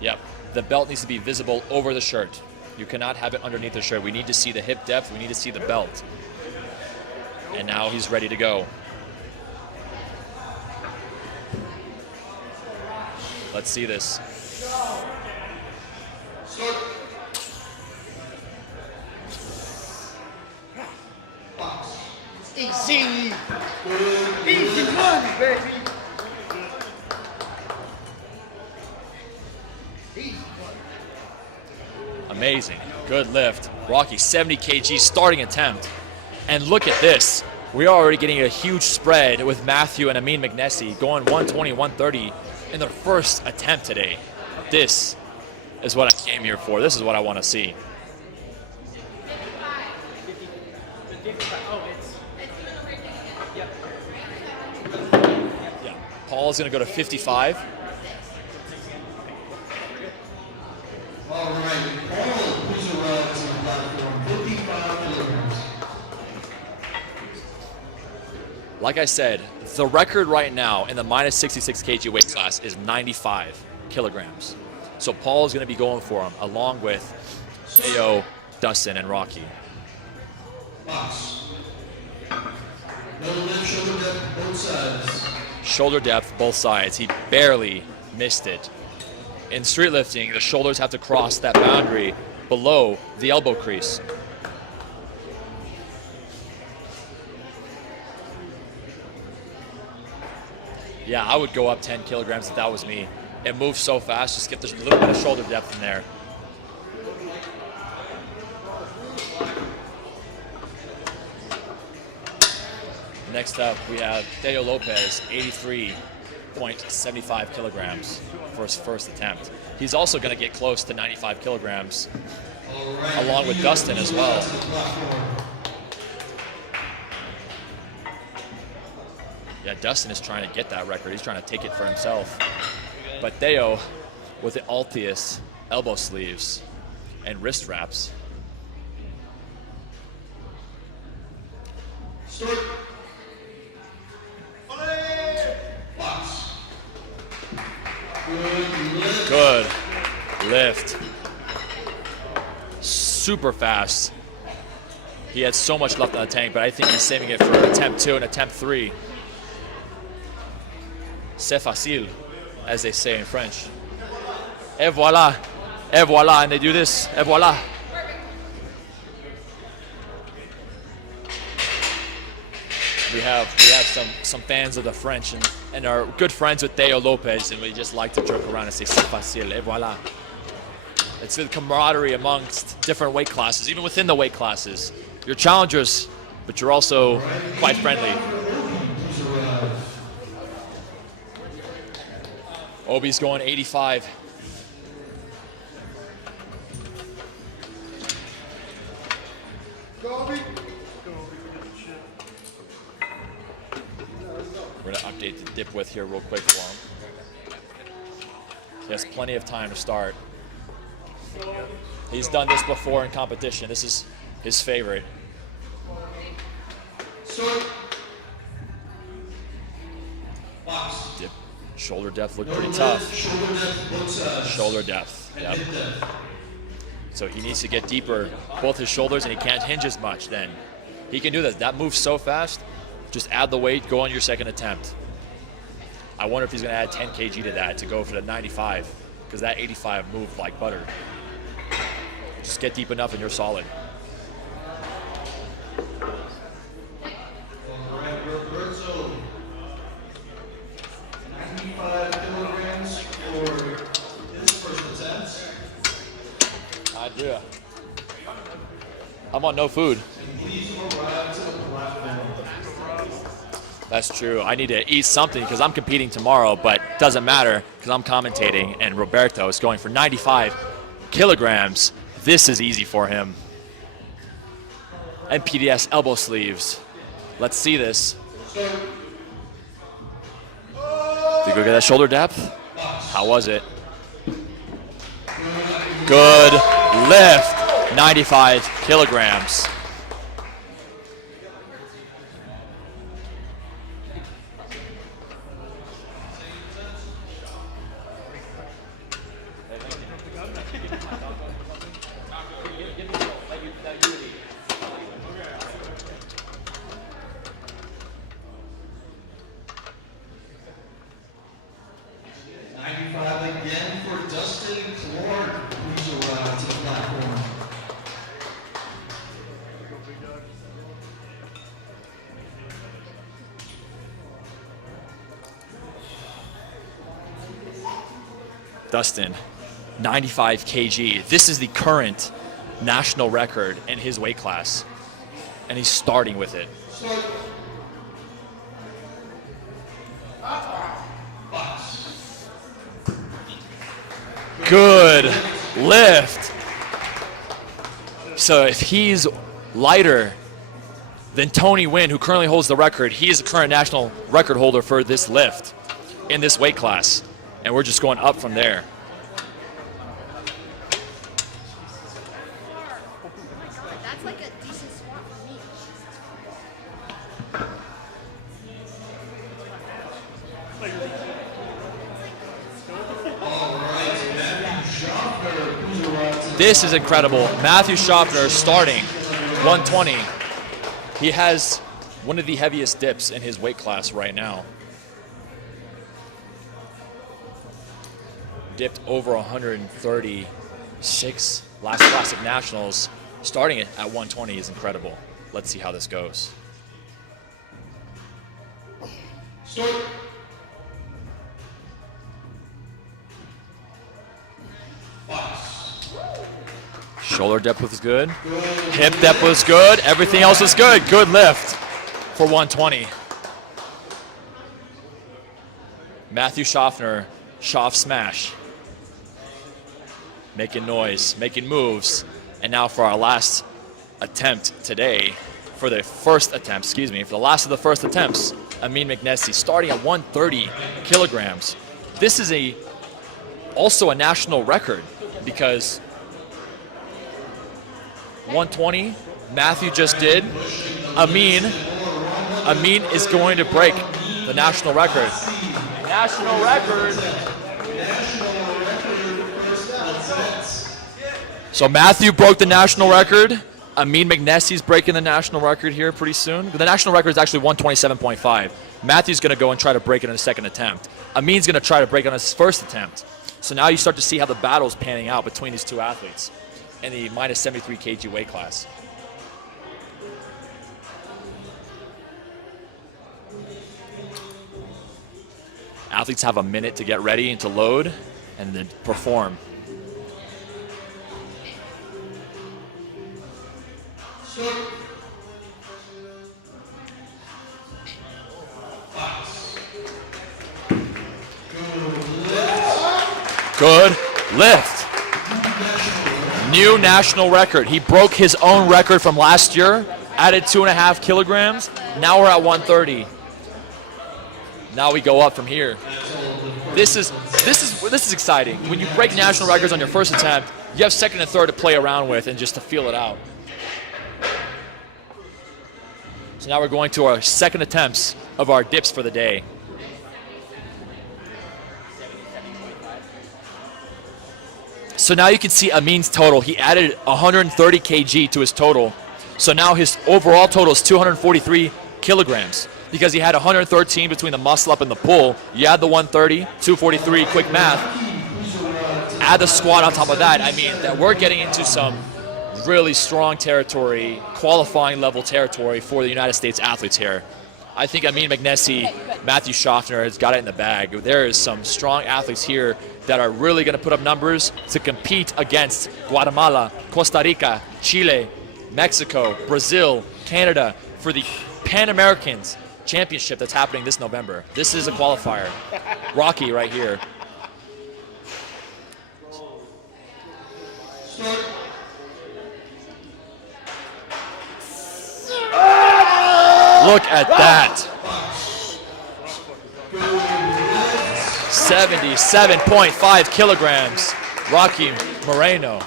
Yep, the belt needs to be visible over the shirt. You cannot have it underneath the shirt. We need to see the hip depth, we need to see the belt. And now he's ready to go. Let's see this. Start. Box. Easy. Easy money, baby. Easy money. Amazing, good lift. Rocky, 70 kg starting attempt. And look at this. We are already getting a huge spread with Matthew and Amin McNessie going 120, 130 in their first attempt today. This is what I came here for. This is what I want to see. Yeah, Paul's going to go to 55. All right, Paul, please arrive to the platform. 55 kilograms. Like I said, the record right now in the minus 66 kg weight class is 95 kilograms. So Paul is going to be going for him along with Ao, Dustin, and Rocky. Box. No lift, shoulder depth, both sides. Shoulder depth, both sides. He barely missed it. In street lifting, the shoulders have to cross that boundary below the elbow crease. Yeah, I would go up 10 kilograms if that was me. It moves so fast, just get a little bit of shoulder depth in there. Next up, we have Theo Lopez, 83.75 kilograms for his first attempt. He's also going to get close to 95 kilograms, along with Dustin as well. Yeah, Dustin is trying to get that record. He's trying to take it for himself. But Theo, with the Altius elbow sleeves and wrist wraps. Start. Box. Good lift. Super fast. He had so much left on the tank, but I think he's saving it for attempt 2 and attempt 3. C'est facile, as they say in French. Et voilà, and they do this, et voilà. We have some fans of the French and are good friends with Theo Lopez, and we just like to joke around and say c'est facile, et voilà. It's the camaraderie amongst different weight classes, even within the weight classes. You're challengers, but you're also quite friendly. Obi's going 85. Go, Obi. Go, Obi. We got the shit. update the dip width here real quick for him. He has plenty of time to start. He's done this before in competition. This is his favorite. Dip. Shoulder depth looked pretty tough. Shoulder depth. Yep. So he needs to get deeper, both his shoulders, and he can't hinge as much then. He can do this. That moves so fast. Just add the weight, go on your second attempt. I wonder if he's going to add 10 kg to that to go for the 95, because that 85 moved like butter. Just get deep enough and you're solid. All right, Roberto. 95 kilograms for his first attempt. I do. I'm on no food. Please arrive to the platform. That's true. I need to eat something because I'm competing tomorrow, but doesn't matter because I'm commentating and Roberto is going for 95 kilograms. This is easy for him. And PDS elbow sleeves. Let's see this. Did you go get that shoulder depth? How was it? Good lift. 95 kilograms. Again for Dustin Clark, please arrive to the platform. Dustin, 95 kg. This is the current national record in his weight class, and he's starting with it. Good lift. So if he's lighter than Tony Wynn, who currently holds the record, he is the current national record holder for this lift in this weight class. And we're just going up from there. That's like a decent squat for me. This is incredible. Matthew Schaffner starting 120. He has one of the heaviest dips in his weight class right now. Dipped over 136 last Classic Nationals. Starting it at 120 is incredible. Let's see how this goes. Start. Shoulder depth was good. Hip depth was good. Everything else was good. Good lift for 120. Matthew Schaffner, Schaff smash. Making noise, making moves. And now for our last attempt today, for the last of the first attempts, Amin Magnesi starting at 130 kilograms. This is also a national record because 120, Matthew just did. Amin is going to break the national record. National record. So Matthew broke the national record. Amin Magnesi's breaking the national record here pretty soon. The national record is actually 127.5. Matthew's going to go and try to break it on his second attempt. Amin's going to try to break it on his first attempt. So now you start to see how the battle's panning out between these two athletes in the minus 73 kg weight class. Athletes have a minute to get ready and to load and then perform. Good lift. New national record. He broke his own record from last year, added 2.5 kilograms. Now we're at 130. Now we go up from here. This is exciting. When you break national records on your first attempt, you have second and third to play around with and just to feel it out. So now we're going to our second attempts of our dips for the day. So now you can see Amin's total. He added 130 kg to his total. So now his overall total is 243 kilograms because he had 113 between the muscle up and the pull. You add the 130, 243, quick math. Add the squat on top of that. I mean, that we're getting into some really strong territory, qualifying level territory for the United States athletes here. I think Amin Magnesi, Matthew Schaffner has got it in the bag. There is some strong athletes here that are really going to put up numbers to compete against Guatemala, Costa Rica, Chile, Mexico, Brazil, Canada for the Pan Americans Championship that's happening this November. This is a qualifier. Rocky right here. Look at that. 77.5 kilograms. Rocky Moreno.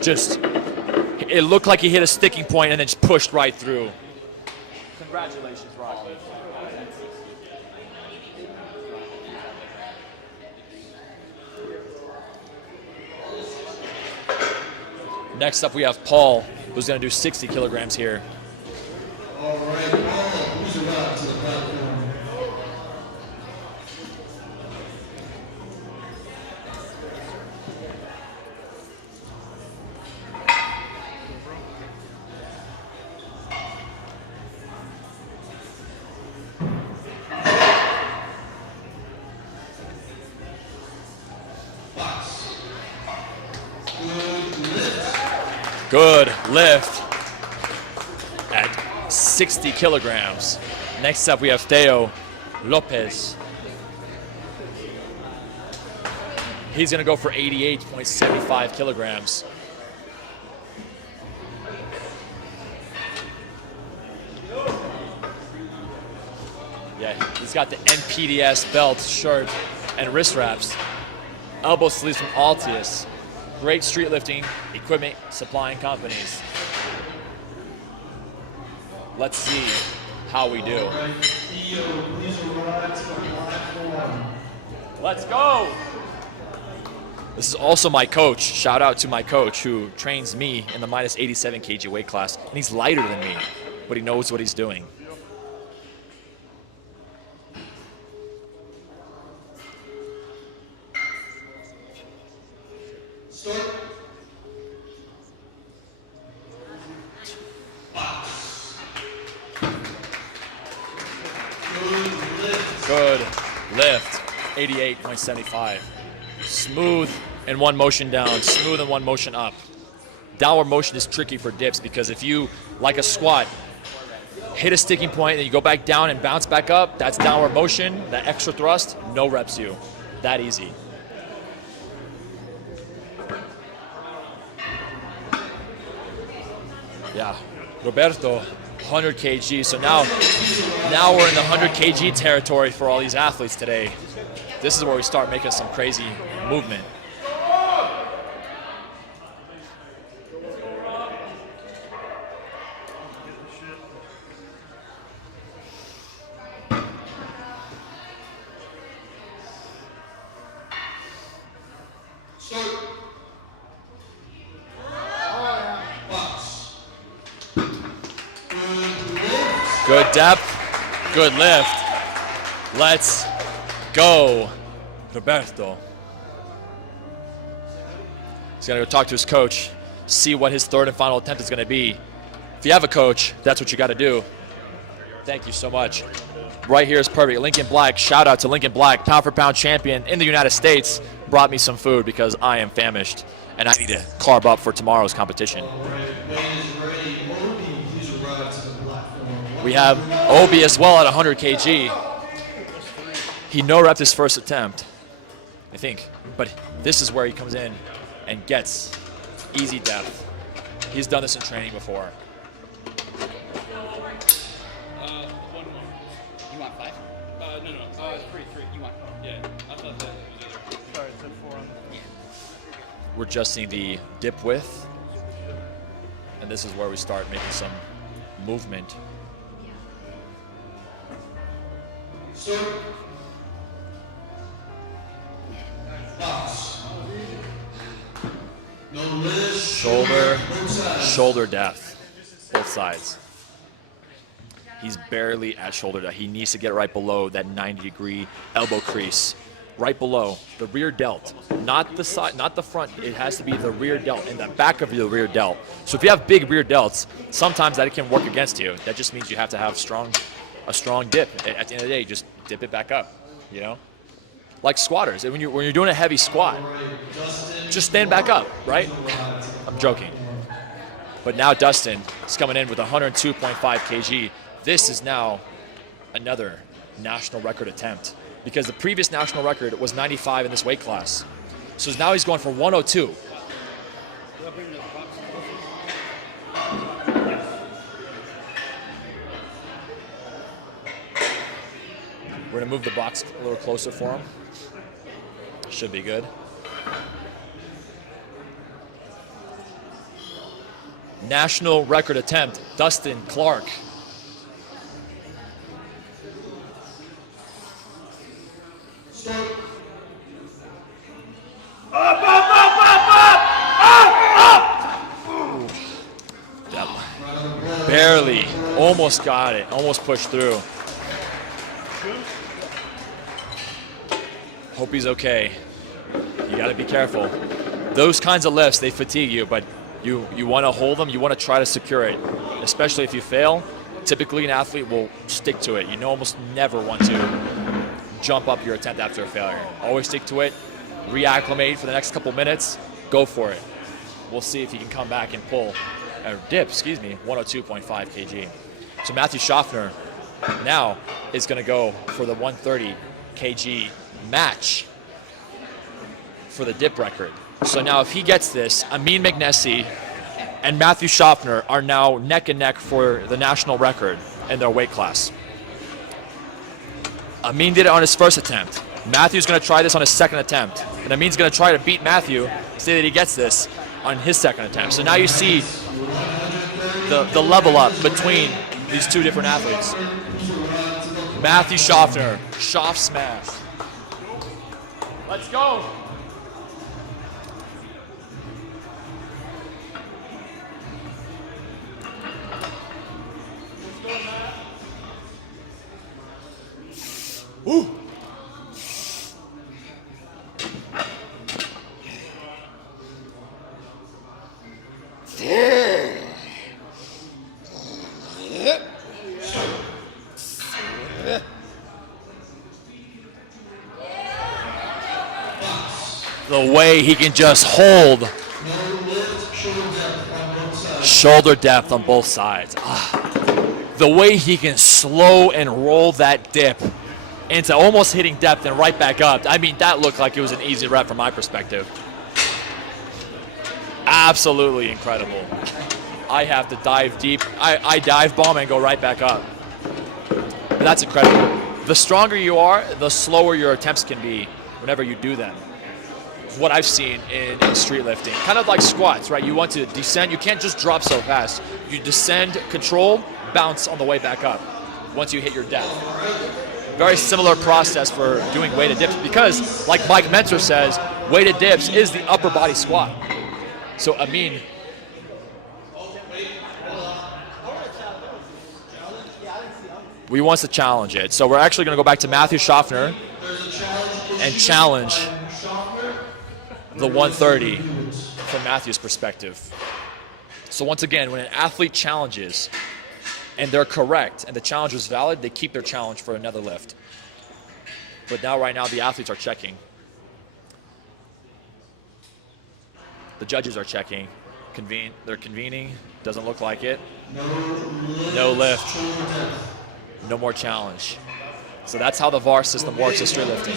Just, it looked like he hit a sticking point and then just pushed right through. Congratulations, Rocky. Next up, we have Paul, who's going to do 60 kilograms here. All right, Paul, who's about to the platform? Good lift at 60 kilograms. Next up, we have Theo Lopez. He's going to go for 88.75 kilograms. Yeah, he's got the NPDS belt, shirt, and wrist wraps. Elbow sleeves from Altius. Great street lifting equipment supplying companies. Let's see how we do. Let's go. This is also my coach. Shout out to my coach who trains me in the minus 87 kg weight class. And he's lighter than me, but he knows what he's doing. Good lift, 88.75. Smooth in one motion down, smooth in one motion up. Downward motion is tricky for dips because if you, like a squat, hit a sticking point and you go back down and bounce back up, that's downward motion, that extra thrust, no reps you. That easy. Yeah, Roberto, 100 kg. So now we're in the 100 kg territory for all these athletes today. This is where we start making some crazy movement. Good depth, good lift. Let's go, Roberto. He's gonna go talk to his coach, see what his third and final attempt is gonna be. If you have a coach, that's what you gotta do. Thank you so much. Right here is perfect. Lincoln Black, shout out to Lincoln Black, pound for pound champion in the United States, brought me some food because I am famished and I need to carb up for tomorrow's competition. We have Obi as well at 100 kg. He no-repped his first attempt, I think. But this is where he comes in and gets easy depth. He's done this in training before. One more. You want 5? No. Yeah, I thought that was other. Sorry, it's at 4 on the We're adjusting the dip width. And this is where we start making some movement. Start. Box. No lift. Shoulder, Both sides. shoulder depth, both sides. He's barely at shoulder depth. He needs to get right below that 90-degree elbow crease. Right below the rear delt, not the side, not the front. It has to be the rear delt and the back of the rear delt. So if you have big rear delts, sometimes that can work against you. That just means you have to have a strong dip. At the end of the day, just dip it back up, you know? Like squatters, when you're doing a heavy squat, just stand back up, right? I'm joking. But now Dustin is coming in with 102.5 kg. This is now another national record attempt, because the previous national record was 95 in this weight class. So now he's going for 102. We're gonna move the box a little closer for him. Should be good. National record attempt, Dustin Clark. Barely, almost got it, almost pushed through. Hope he's okay. You gotta be careful. Those kinds of lifts, they fatigue you, but you wanna hold them, you wanna try to secure it. Especially if you fail, typically an athlete will stick to it. You almost never want to jump up your attempt after a failure. Always stick to it, reacclimate for the next couple minutes, go for it. We'll see if he can come back and pull, or dip, 102.5 kg. So Matthew Schaffner now is gonna go for the 130 kg match for the dip record. So now if he gets this, Amin Magnesi and Matthew Schaffner are now neck and neck for the national record in their weight class. Amin did it on his first attempt. Matthew's gonna try this on his second attempt. And Amin's gonna try to beat Matthew, say that he gets this on his second attempt. So now you see the level up between these two different athletes. Matthew Schaffner, Schaff smash. Let's go. Ooh. The way he can just hold shoulder depth on both sides. The way he can slow and roll that dip into almost hitting depth and right back up. I mean, that looked like it was an easy rep from my perspective. Absolutely incredible. I have to dive deep. I dive bomb and go right back up. But that's incredible. The stronger you are, the slower your attempts can be whenever you do them. What I've seen in street lifting, kind of like squats, right? You want to descend, you can't just drop so fast. You descend, control, bounce on the way back up once you hit your depth. Very similar process for doing weighted dips, because like Mike Mentor says, weighted dips is the upper body squat. So Amin, we wants to challenge it. So we're actually gonna go back to Matthew Schaffner and challenge the 130 from Matthew's perspective. So once again, when an athlete challenges and they're correct and the challenge was valid, they keep their challenge for another lift. But now, right now, the athletes are checking. The judges are checking. They're convening. Doesn't look like it. No lift. No more challenge. So that's how the VAR system works in street lifting.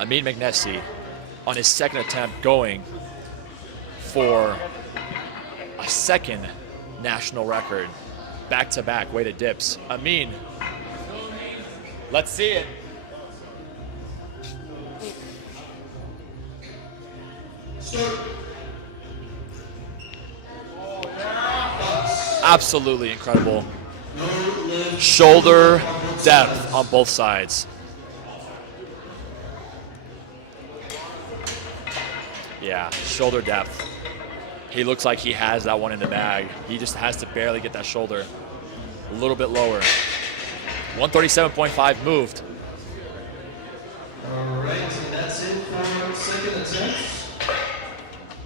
Amin McNessie on his second attempt going for a second national record, back-to-back weighted dips. Amin, let's see it. Absolutely incredible. Shoulder depth on both sides. Yeah, shoulder depth. He looks like he has that one in the bag. He just has to barely get that shoulder a little bit lower. 137.5 moved. All right, and that's it for second attempts.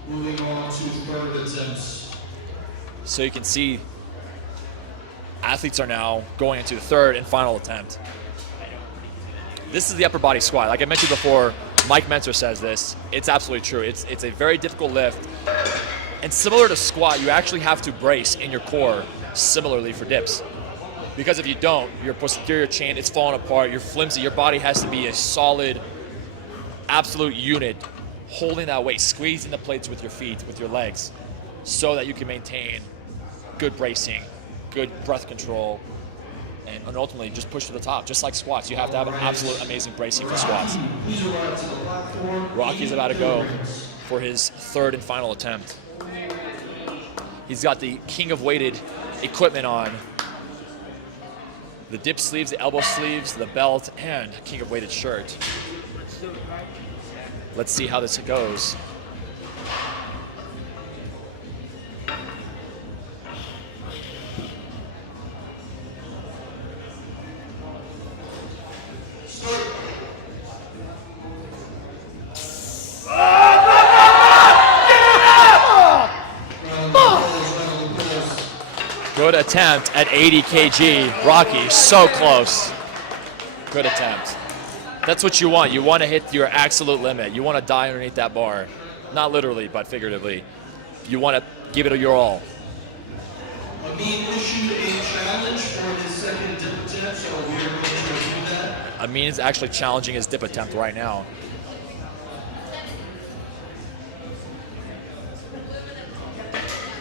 Moving on to third attempts. So you can see athletes are now going into the third and final attempt. This is the upper body squat. Like I mentioned before, Mike Mentor says this. It's absolutely true. It's a very difficult lift. And similar to squat, you actually have to brace in your core similarly for dips. Because if you don't, your posterior chain is falling apart, you're flimsy, your body has to be a solid, absolute unit, holding that weight, squeezing the plates with your feet, with your legs, so that you can maintain good bracing, good breath control, and ultimately just push to the top, just like squats. You have to have an absolute amazing bracing for squats. Rocky's about to go for his third and final attempt. He's got the king of weighted equipment on. The dip sleeves, the elbow sleeves, the belt, and king of weighted shirt. Let's see how this goes. Good attempt at 80 kg. Rocky, so close. Good attempt. That's what you want. You want to hit your absolute limit. You want to die underneath that bar. Not literally, but figuratively. You want to give it your all. Amin issued a challenge for his second dip attempt, so we're going to review that. Amin is actually challenging his dip attempt right now.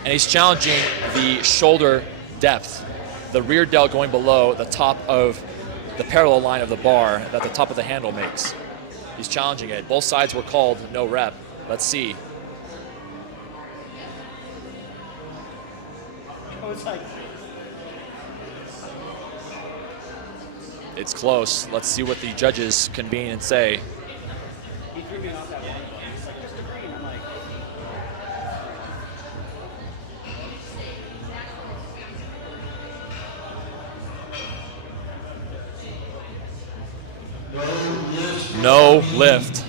And he's challenging the shoulder depth, the rear delt going below the top of the parallel line of the bar that the top of the handle makes. He's challenging it. Both sides were called no rep. Let's see. It's close. Let's see what the judges convene and say. He threw me off that one. He's like, Mr. Green. I'm like, No lift.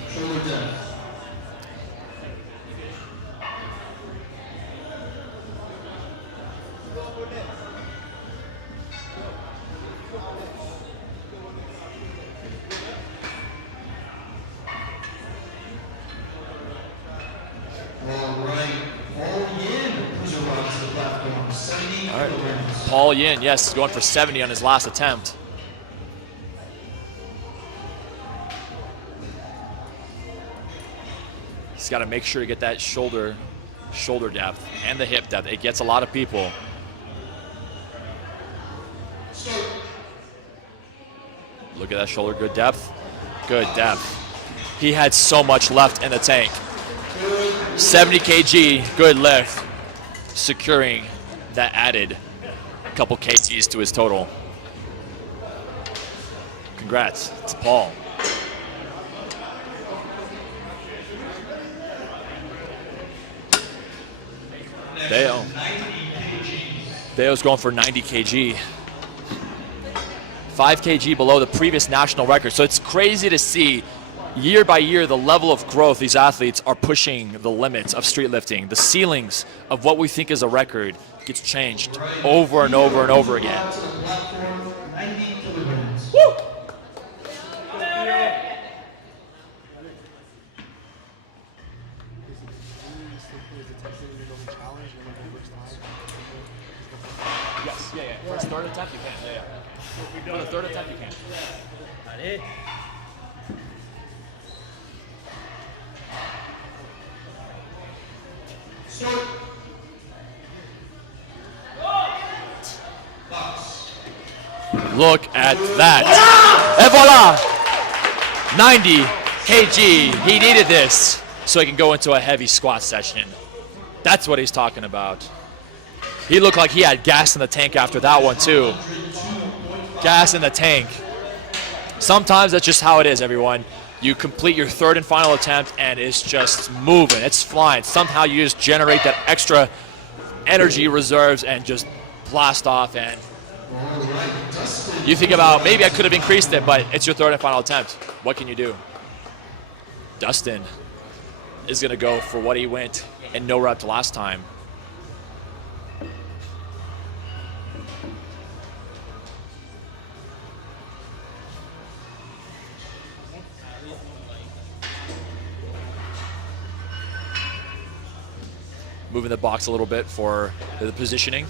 Paul Yin, yes, going for 70 on his last attempt. He's got to make sure to get that shoulder depth and the hip depth. It gets a lot of people. Look at that shoulder, good depth. Good depth. He had so much left in the tank. 70 kg, good lift, securing that added couple kgs to his total. Congrats to Paul. Deo's going for 90 kg. 5 kg below the previous national record. So it's crazy to see year by year the level of growth these athletes are pushing the limits of street lifting. The ceilings of what we think is a record gets changed over and over and over again. Woo! Yes, yeah. For his third attempt, you can. Yeah. For the third attempt, you can. Not it. Look at that. Et voila! 90 kg. He needed this so he can go into a heavy squat session. That's what he's talking about. He looked like he had gas in the tank after that one too. Gas in the tank. Sometimes that's just how it is, everyone. You complete your third and final attempt and it's just moving, it's flying. Somehow you just generate that extra energy reserves and just blast off, and you think about, maybe I could have increased it, but it's your third and final attempt. What can you do? Dustin is gonna go for what he went and no rep last time. Moving the box a little bit for the positioning.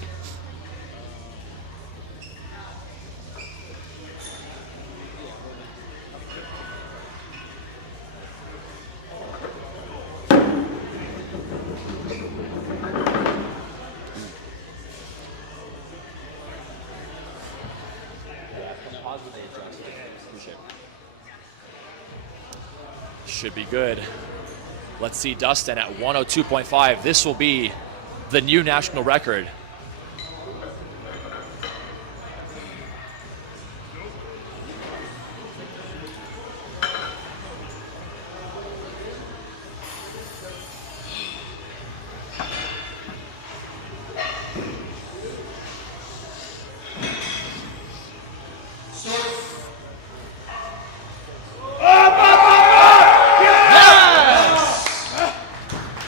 Should be good. Let's see Dustin at 102.5. This will be the new national record.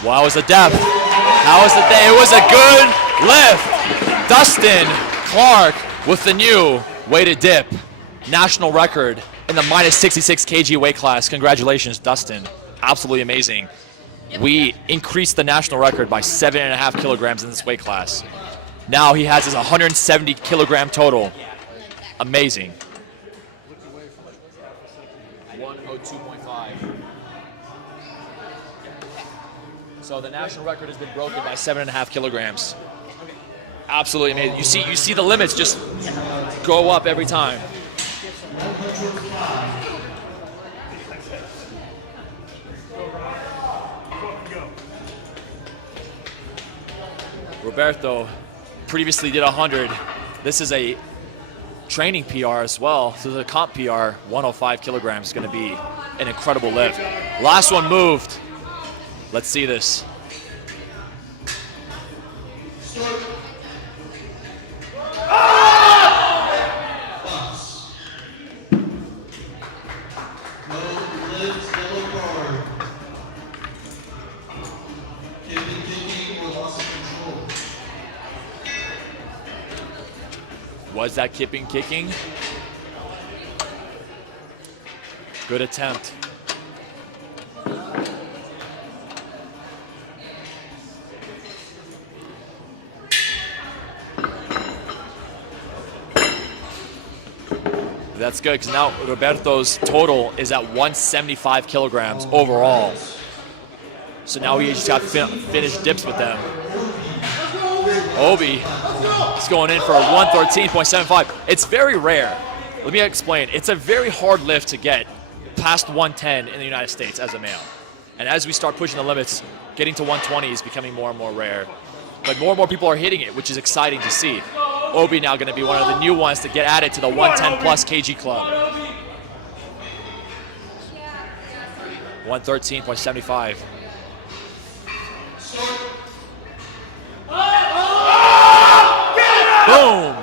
Wow, was the depth. How was the day? It was a good lift. Dustin Clark with the new weighted dip. National record in the minus 66 kg weight class. Congratulations, Dustin. Absolutely amazing. We increased the national record by 7.5 kilograms in this weight class. Now he has his 170 kilogram total. Amazing. 102.5. So the national record has been broken by 7.5 kilograms. Absolutely amazing. You see the limits just go up every time. Roberto previously did 100. This is a training PR as well. So the comp PR, 105 kilograms is going to be an incredible lift. Last one moved. Let's see this. Was that kipping kicking? Good attempt. That's good, because now Roberto's total is at 175 kilograms overall. So now he just got to finish dips with them. Obi is going in for a 113.75. It's very rare. Let me explain. It's a very hard lift to get past 110 in the United States as a male. And as we start pushing the limits, getting to 120 is becoming more and more rare. But more and more people are hitting it, which is exciting to see. Obi now going to be one of the new ones to get added to the 110 plus kg club. 113.75. Boom!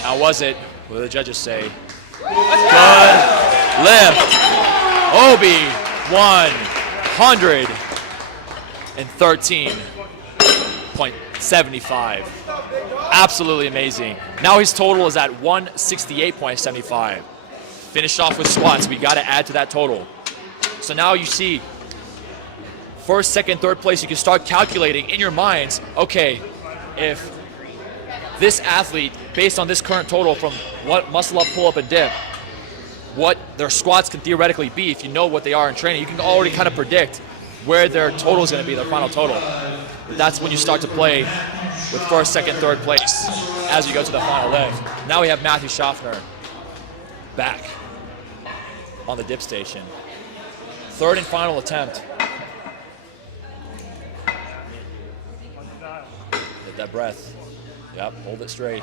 How was it? What do the judges say? Good lift. Obi 113.75. Absolutely amazing. Now his total is at 168.75. Finished off with squats. We got to add to that total. So now you see first, second, third place. You can start calculating in your minds, okay, if this athlete, based on this current total from what muscle up, pull up, and dip, what their squats can theoretically be, if you know what they are in training, you can already kind of predict where their total is going to be, their final total. That's when you start to play with first, second, third place. as we go to the final lift. Now we have Matthew Schaffner back on the dip station. Third and final attempt. Get that breath. Yep, hold it straight.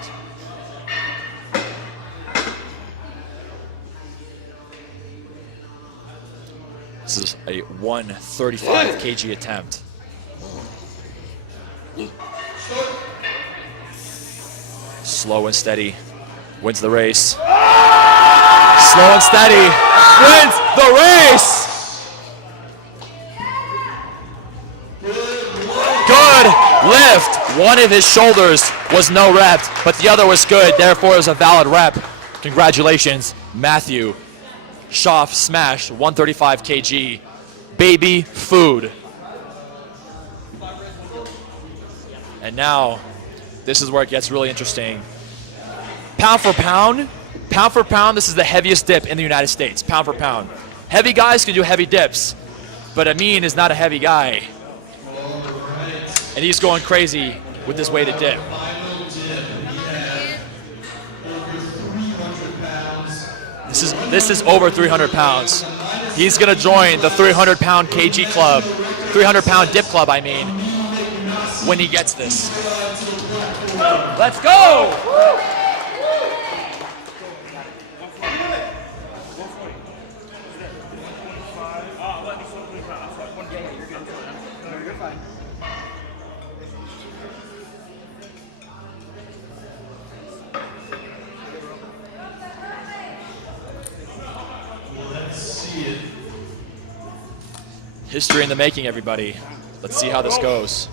This is a 135 kg attempt. Slow and steady wins the race. Slow and steady wins the race. Good lift. One of his shoulders was no rep, but the other was good. Therefore, it was a valid rep. Congratulations, Matthew. Schaff smashed 135 kg. Baby food. And now, this is where it gets really interesting. Pound for pound, this is the heaviest dip in the United States, pound for pound. Heavy guys can do heavy dips, but Amin is not a heavy guy. And he's going crazy with this weighted dip. This is over 300 pounds. He's gonna join the 300 pound kg club, 300 pound dip club, I mean, when he gets this. Let's go! History in the making, everybody. Let's see how this goes.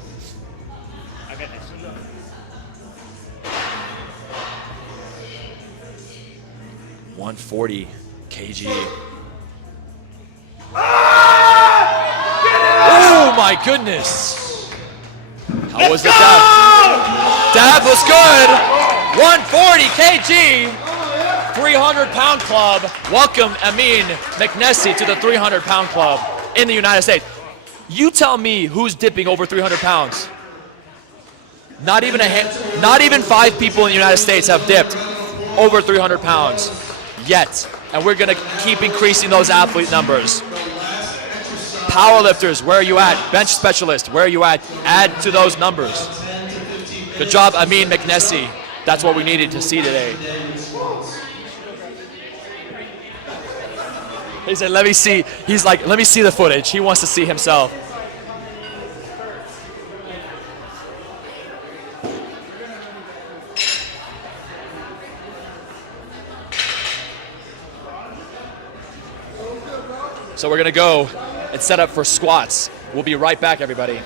140 kg. Oh my goodness! How was the dab? Dab was good. 140 kg. 300 pound club. Welcome Amin McNessie to the 300 pound club in the United States. You tell me who's dipping over 300 pounds. Not even 5 people in the United States have dipped over 300 pounds yet. And we're gonna keep increasing those athlete numbers. Powerlifters, where are you at? Bench specialists, where are you at? Add to those numbers. Good job, Amin McNessie. That's what we needed to see today. He said, let me see. He's like, let me see the footage. He wants to see himself. So we're gonna go and set up for squats. We'll be right back, everybody.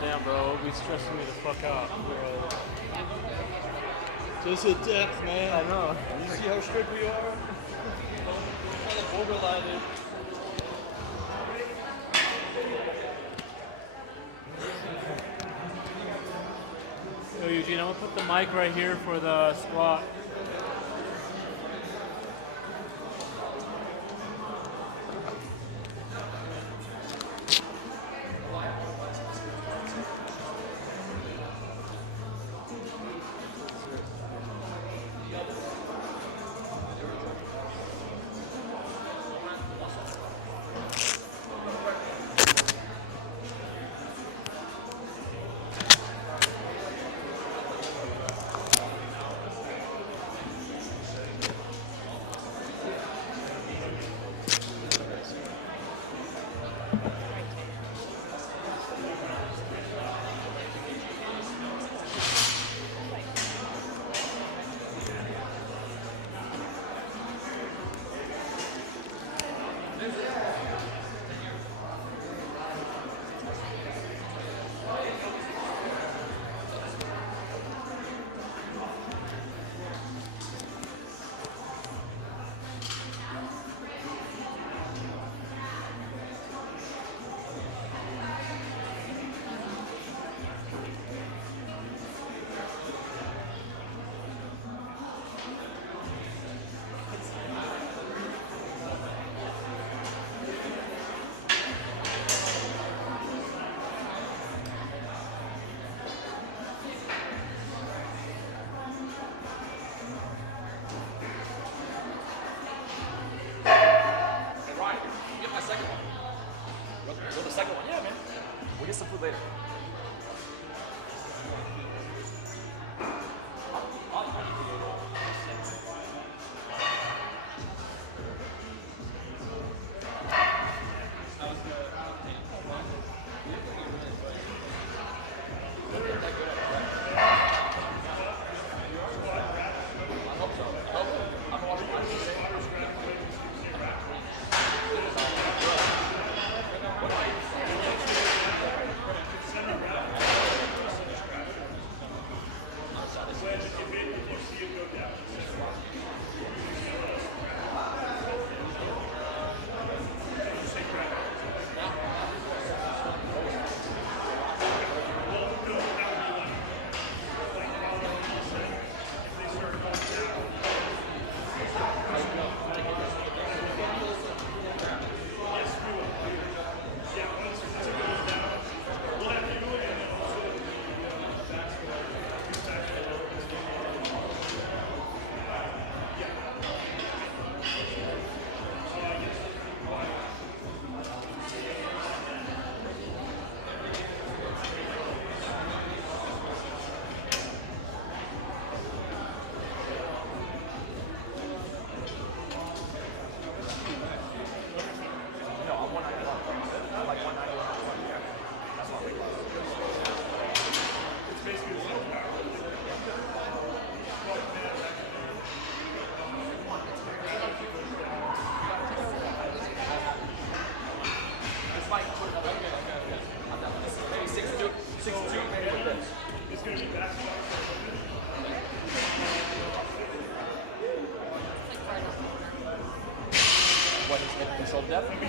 Damn, bro, be stressing me the fuck out, bro. Just a depth, man. I know. You see how strict we are? Kind of borderline. Yo, Eugene, I'm gonna put the mic right here for the squat. later. What is the shoulder depth? Do you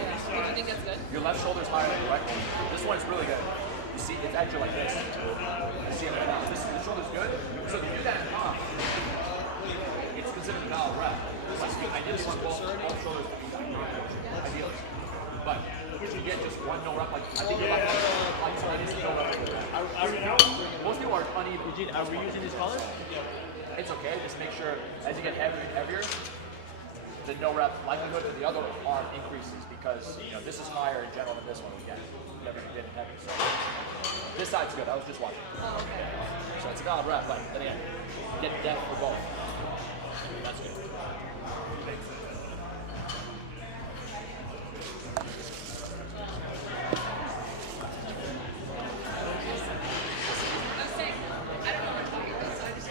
think that's good? Your left shoulder is higher than your right one. This one is really good. You see, it's actually like this. You see it right now. This shoulder's good. So if you do that in half, it's considered a valid rep. Ideally, you want both shoulders to be done. Ideally. But if you get just one no rep, like I think your left one, like it is no rep. Most people are uneven. Eugene, are we using these colors? It's okay. Just make sure as you get heavier and heavier, the no rep likelihood of the other arm increases because this is higher in general than this one we get. Never been heavy. So this side's good. I was just watching. Oh, okay. So it's a valid rep, but then again, get depth for both. That's good. I'm saying, I don't know what I'm talking about, so I just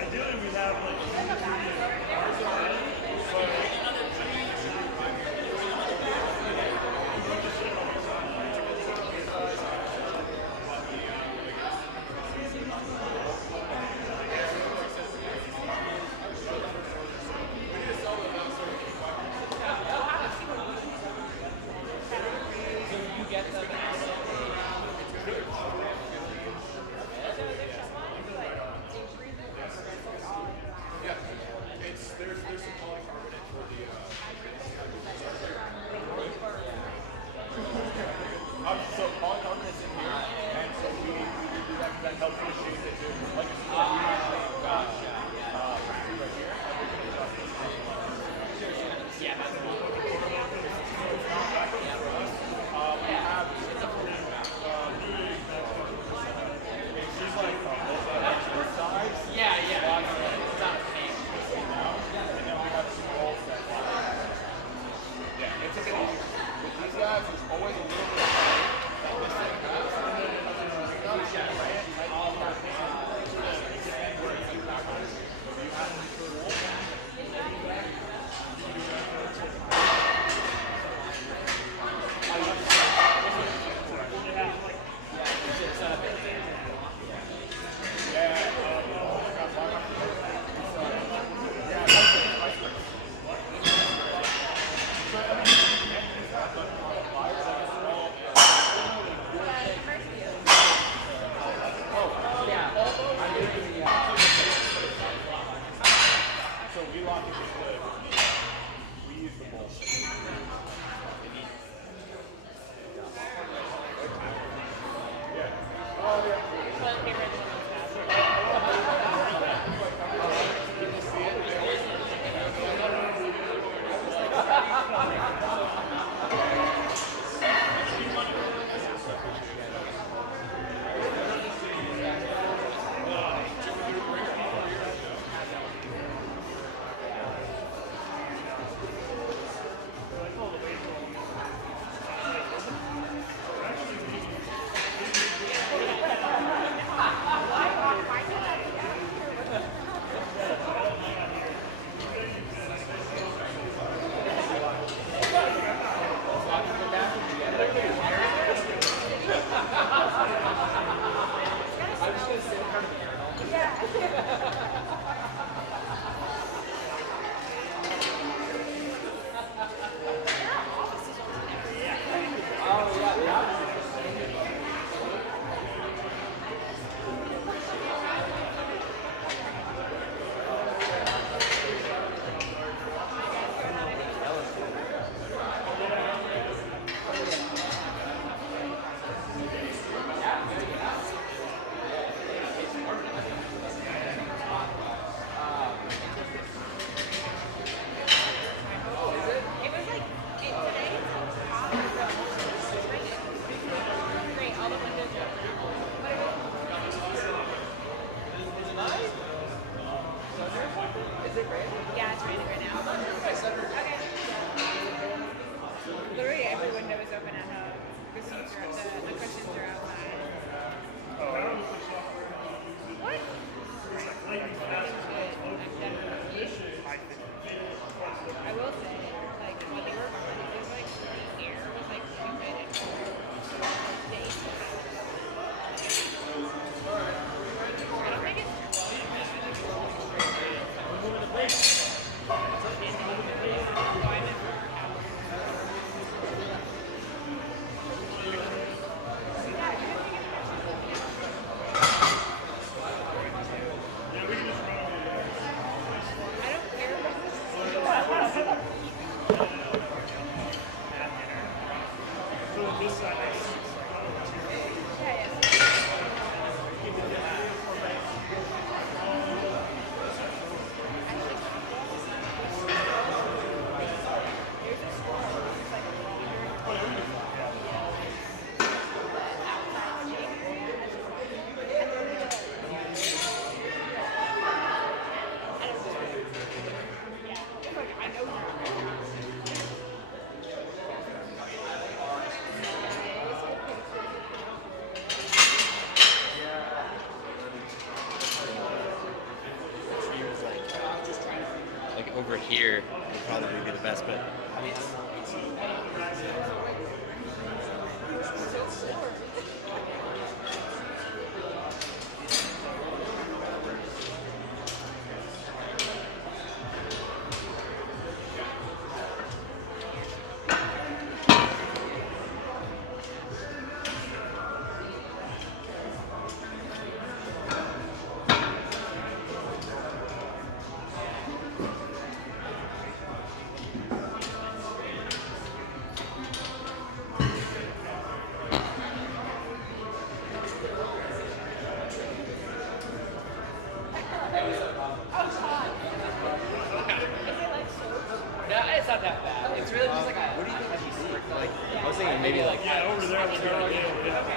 Ideally, we'd have like 2 to 3 hours already, You get them There's some polycarbonate for the so polycarbonate's in here, and so we do that because that helps with shape it too. Like if you usually got right here, and we can adjust this. Yeah, that's the one. We have she's like both sides. Yeah, yeah. It's not a pain. And then we have some roll set. Yeah, it's a bit easier. With these guys, there's always a little bit of height that this thing has. So we lock it with the, we use the bullshit. Yeah. Oh, yeah. Toilet paper is one of those bad. over here would probably be the best, but I mean, I don't know. It's not that bad. It's really just like what do you think you see? Like I was thinking maybe like over there. Yeah.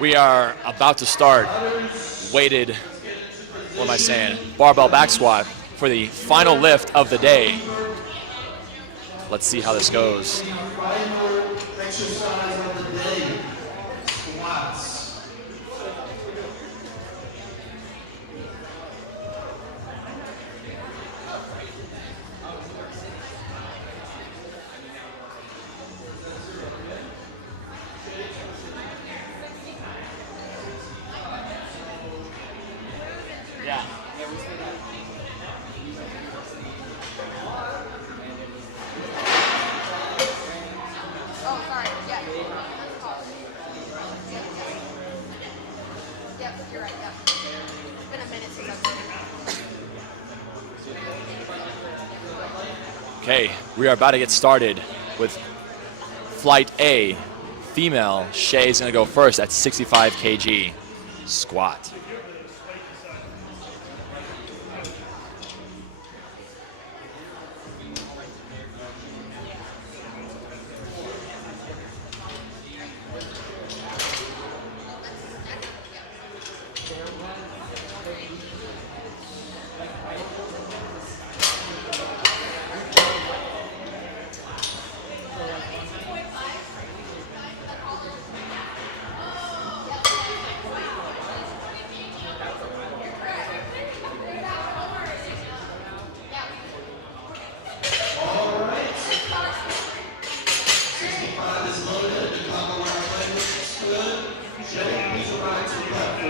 We are about to start weighted, what am I saying, barbell back squat for the final lift of the day. Let's see how this goes. Final exercise of the day, squats. yeah. Oh, sorry. Yeah. Yep, you're right. Yep. It's been a minute since I've done it. Okay, we are about to get started with flight A. Female, Shay's gonna go first at 65 kg squat.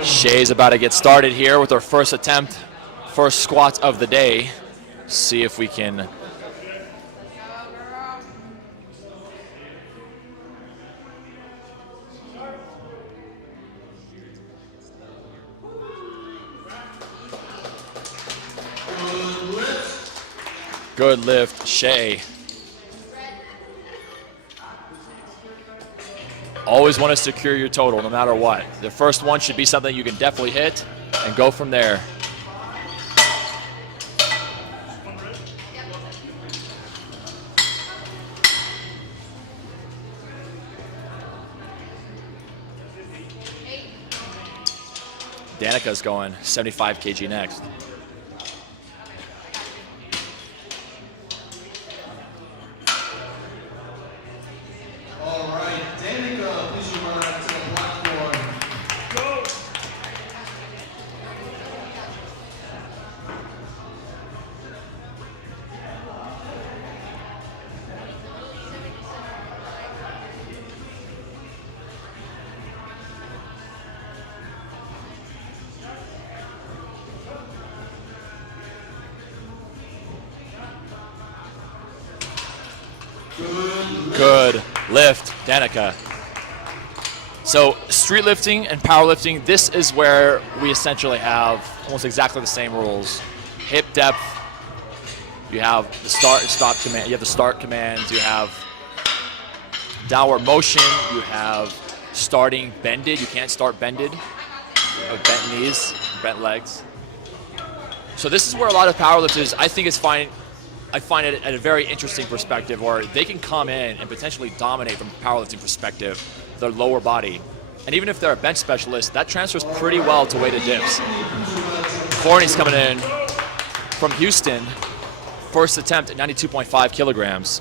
Shay's about to get started here with her first attempt, first squat of the day. See if we can good lift, Shay. Always want to secure your total no matter what. The first one should be something you can definitely hit and go from there. Danica's going 75 kg next. All right, Danica, please run out to the platform. Go! Good lift, Danica. So street lifting and powerlifting, this is where we essentially have almost exactly the same rules. Hip depth, you have the start and stop command, you have the start commands, you have downward motion, you have starting bended, you can't start bended, bent knees, bent legs. So this is where a lot of powerlifters, I think I find it at a very interesting perspective where they can come in and potentially dominate from a powerlifting perspective, their lower body. And even if they're a bench specialist, that transfers pretty well to weighted dips. Corny's coming in from Houston, first attempt at 92.5 kilograms.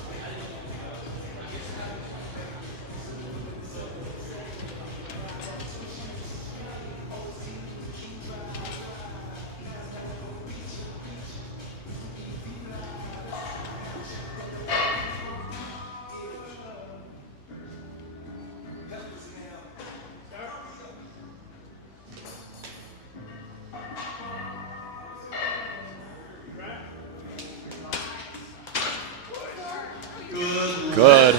Good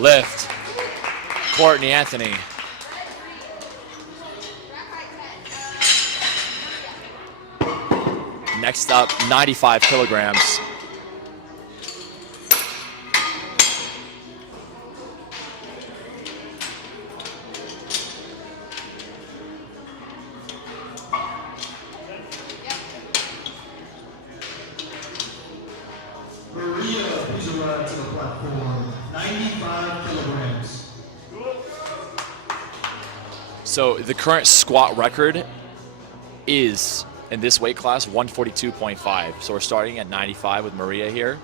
lift, Courtney Anthony. Next up, 95 kilograms. Maria, please arrive to the platform. 95 kilograms. So the current squat record is, in this weight class, 142.5. So we're starting at 95 with Maria here.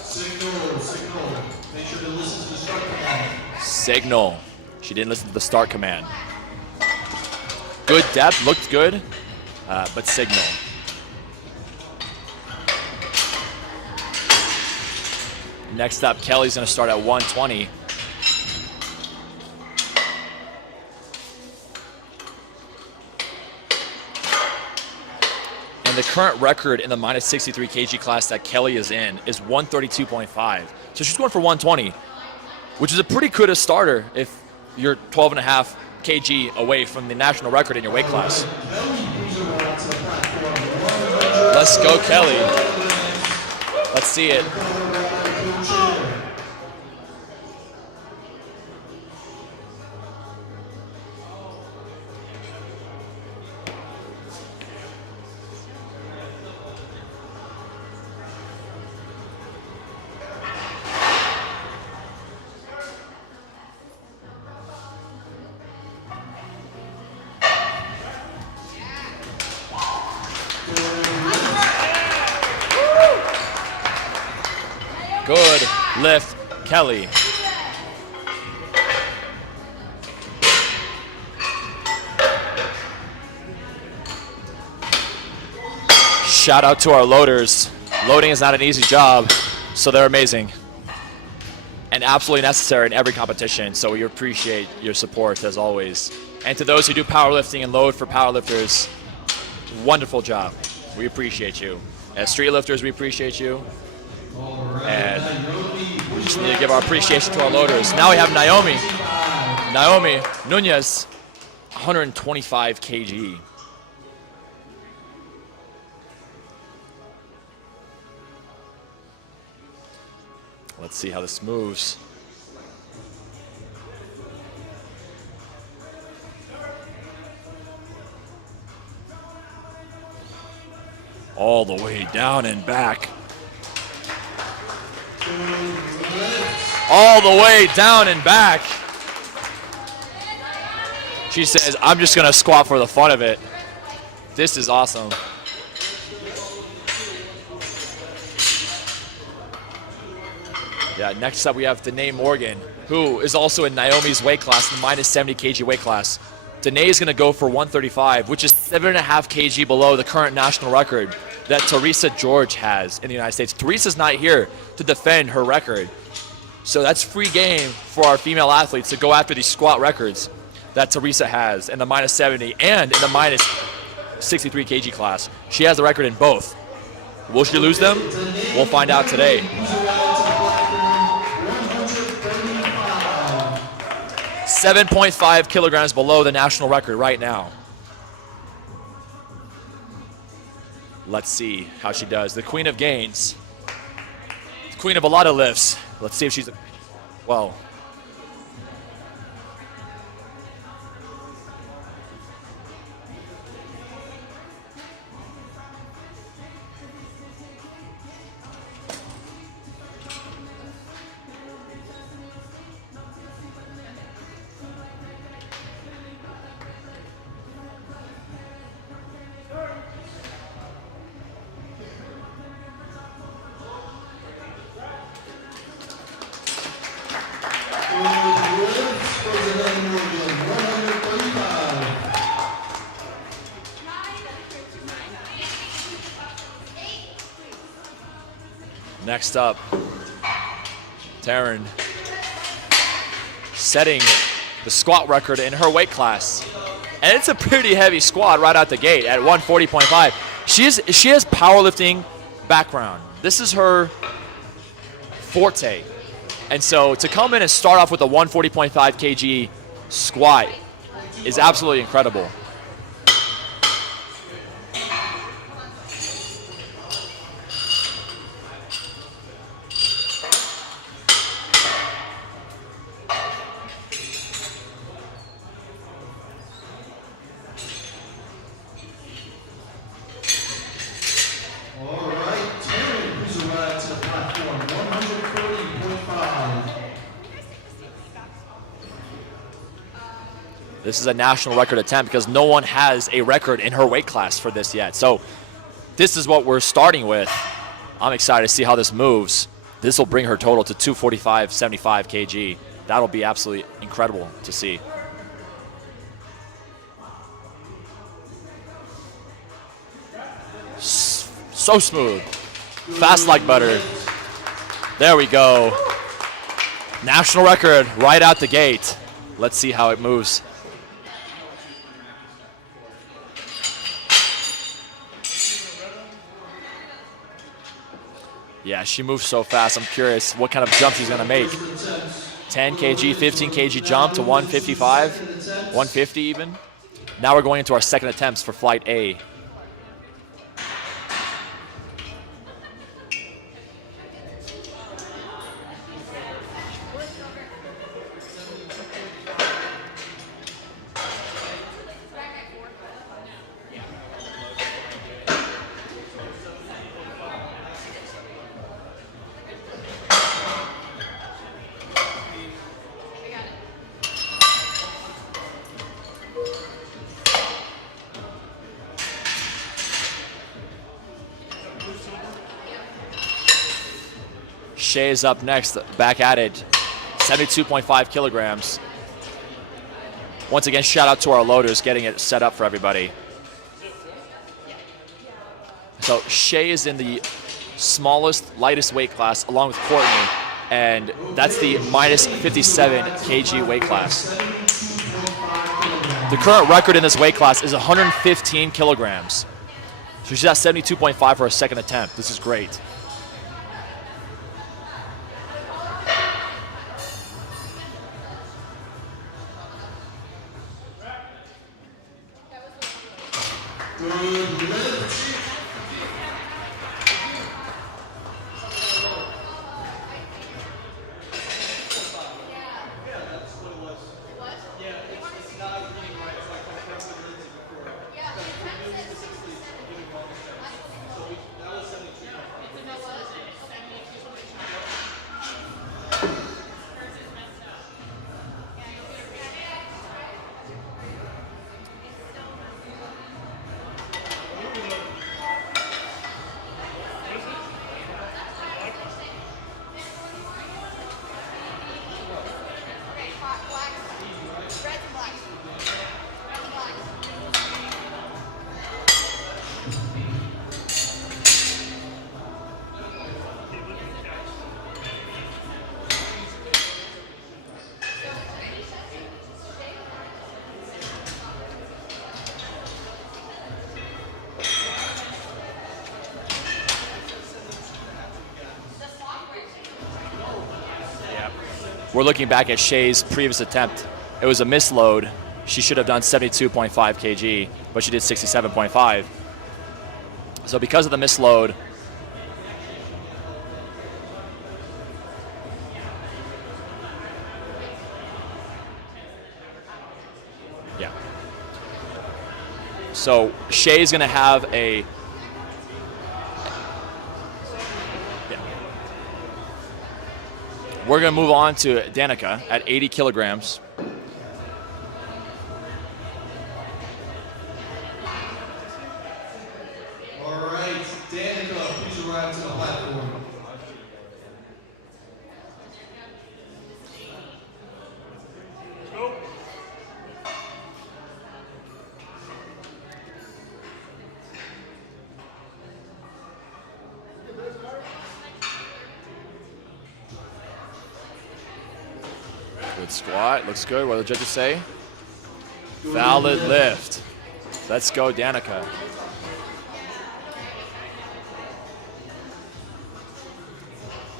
Signal. Make sure to listen to the start command. Signal. She didn't listen to the start command. Good depth, looked good, but signal. Next up, Kelly's gonna start at 120. And the current record in the minus 63 kg class that Kelly is in is 132.5. So she's going for 120, which is a pretty good starter if you're 12.5 kg away from the national record in your weight class. Let's go, Kelly. Let's see it. Good lift, Kelly. shout out to our loaders. Loading is not an easy job, so they're amazing and absolutely necessary in every competition. So we appreciate your support as always. And to those who do powerlifting and load for powerlifters, wonderful job. We appreciate you. As street lifters, we appreciate you. And we just need to give our appreciation to our loaders. Now we have Naomi Nunez, 125 kg. Let's see how this moves. All the way down and back. All the way down and back. She says, I'm just gonna squat for the fun of it. This is awesome. Yeah, next up we have Danae Morgan, who is also in Naomi's weight class, the minus 70 kg weight class. Danae is gonna go for 135, which is 7.5 kg below the current national record that Teresa George has in the United States. Teresa's not here to defend her record. So that's free game for our female athletes to go after these squat records that Teresa has in the minus 70 and in the minus 63 kg class. She has the record in both. Will she lose them? We'll find out today. 7.5 kilograms below the national record right now. Let's see how she does. The queen of gains. The queen of a lot of lifts. Let's see if she's, well. Next up, Taryn setting the squat record in her weight class. And it's a pretty heavy squat right out the gate at 140.5. She has powerlifting background. This is her forte. And so to come in and start off with a 140.5 kg squat is absolutely incredible. This is a national record attempt because no one has a record in her weight class for this yet. So this is what we're starting with. I'm excited to see how this moves. This will bring her total to 245.75 kg. That'll be absolutely incredible to see. So smooth. Fast like butter. There we go. National record right out the gate. Let's see how it moves. Yeah, she moves so fast. I'm curious what kind of jump she's going to make. 10 kg, 15 kg jump to 155, 150 even. Now we're going into our second attempts for flight A. Shea is up next, back at it, 72.5 kilograms. Once again, shout out to our loaders getting it set up for everybody. So Shay is in the smallest, lightest weight class, along with Courtney, and that's the minus 57 kg weight class. The current record in this weight class is 115 kilograms. So she's at 72.5 for her second attempt. This is great. We're looking back at Shay's previous attempt. It was a misload. She should have done 72.5 kg, but she did 67.5. So because of the misload, yeah. So Shay's gonna have a, we're going to move on to Danica at 80 kilograms. All right, Danica, please arrive to the platform. Good squat, looks good. What do the judges say? Valid lift. Let's go, Danica.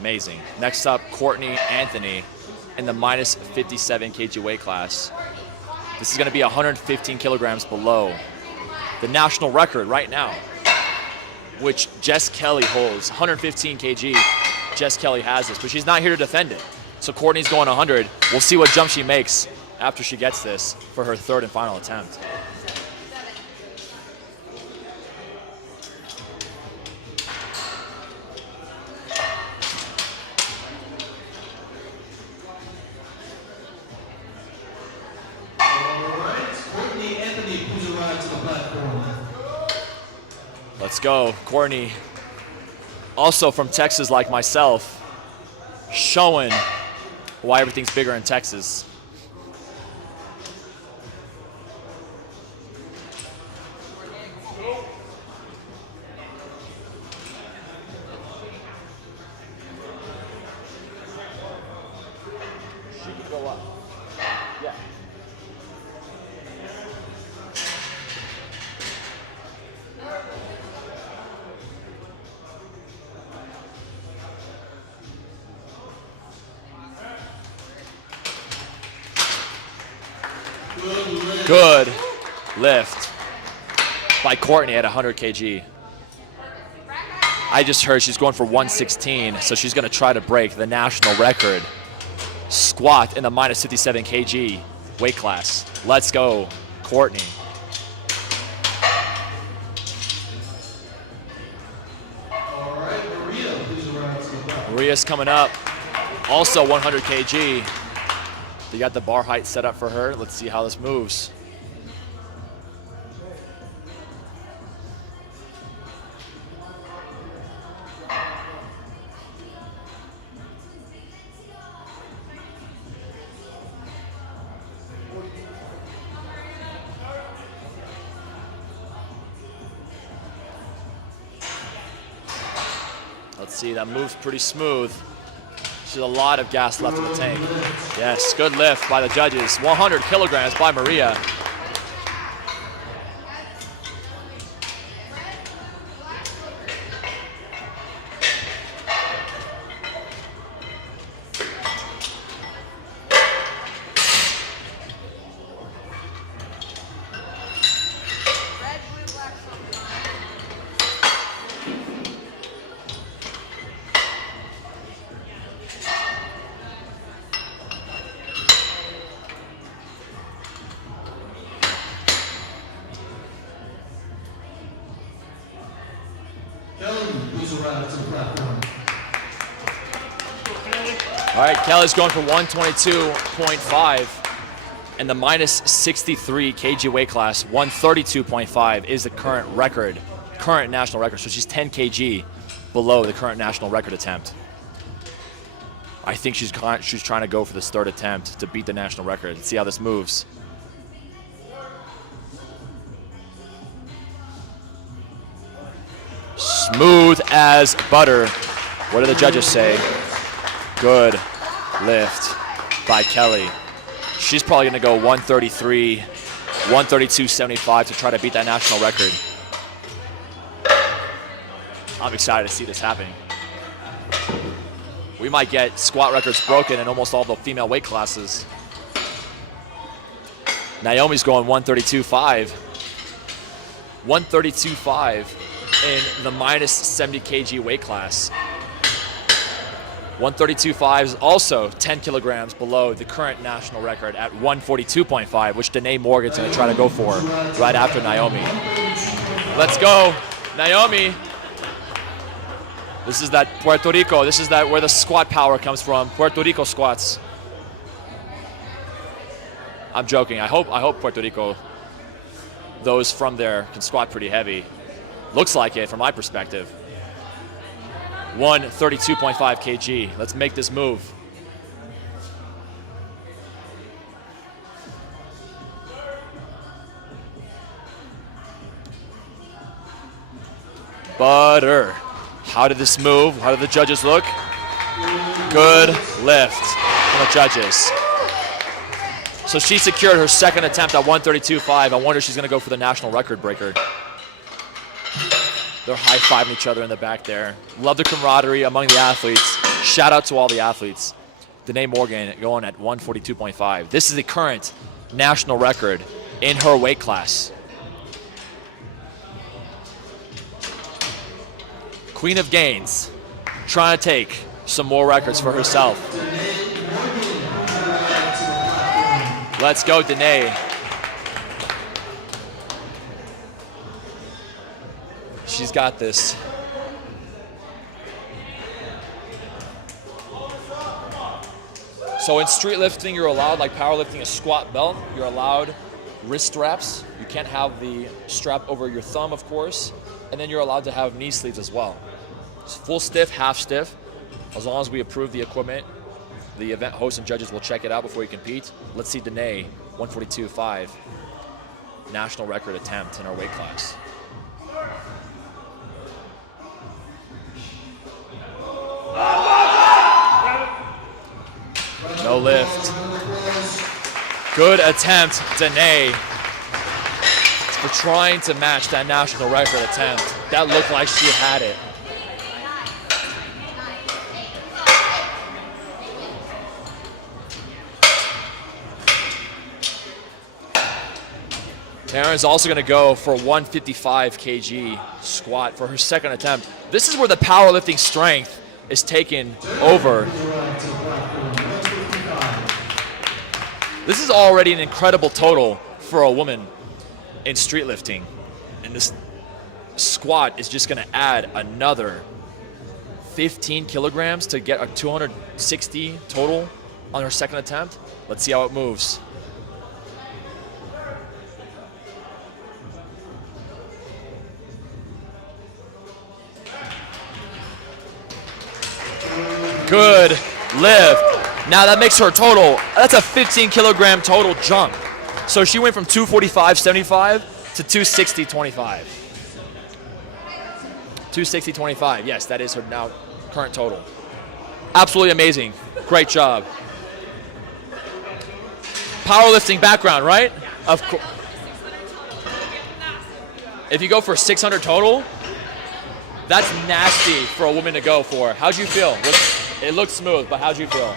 Amazing. Next up, Courtney Anthony in the minus 57 kg weight class. This is going to be 115 kilograms below the national record right now, which Jess Kelly holds. 115 kg. Jess Kelly has this, but she's not here to defend it. So Courtney's going 100. We'll see what jump she makes after she gets this for her third and final attempt. All right, Courtney Anthony, please arrive to the platform. Let's go. Courtney, also from Texas like myself, showing why everything's bigger in Texas. She can go up. Yeah. Good lift by Courtney at 100 kg. I just heard she's going for 116, so she's going to try to break the national record squat in the minus 57 kg weight class. Let's go, Courtney. All right, Maria, please arrive to the platform. Maria's coming up, also 100 kg. They got the bar height set up for her. Let's see how this moves. Let's see, that move's pretty smooth. She's a lot of gas left in the tank. Yes, good lift by the judges. 100 kilograms by Maria. All right, Kelly's going for 122.5, and the minus 63 kg weight class, 132.5 is the current national record. So she's 10 kg below the current national record attempt. I think she's trying to go for this third attempt to beat the national record. Let's see how this moves. Smooth as butter. What do the judges say? Good lift by Kelly. She's probably going to go 133, 132.75 to try to beat that national record. I'm excited to see this happening. We might get squat records broken in almost all the female weight classes. Naomi's going 132.5. 132.5 in the minus 70 kg weight class. 132.5 is also 10 kilograms below the current national record at 142.5, which Danae Morgan's going to try to go for right after Naomi. Let's go, Naomi. This is that Puerto Rico. This is that where the squat power comes from. Puerto Rico squats. I'm joking. I hope Puerto Rico, those from there, can squat pretty heavy. Looks like it from my perspective. 132.5 kg. Let's make this move. Butter. How did this move? How did the judges look? Good lift from the judges. So she secured her second attempt at 132.5. I wonder if she's going to go for the national record breaker. They're high-fiving each other in the back there. Love the camaraderie among the athletes. Shout out to all the athletes. Danae Morgan going at 142.5. This is the current national record in her weight class. Queen of Gains, trying to take some more records for herself. Let's go, Danae. She's got this. So in street lifting, you're allowed, like powerlifting, a squat belt. You're allowed wrist straps. You can't have the strap over your thumb, of course. And then you're allowed to have knee sleeves as well. It's full stiff, half stiff. As long as we approve the equipment, the event hosts and judges will check it out before you compete. Let's see Danae, 142.5, national record attempt in our weight class. No lift. Good attempt, Danae, for trying to match that national record attempt. That looked like she had it. Taryn's also going to go for 155 kg squat for her second attempt. This is where the powerlifting strength is taken over. This is already an incredible total for a woman in street lifting. And this squat is just going to add another 15 kilograms to get a 260 total on her second attempt. Let's see how it moves. Good lift. Now that makes her total, that's a 15 kilogram total jump. So she went from 245.75 to 260.25. 260.25, yes, that is her now current total. Absolutely amazing. Great job. Powerlifting background, right? Of course. If you go for 600 total, that's nasty for a woman to go for. How'd you feel? It looks smooth, but how'd you feel?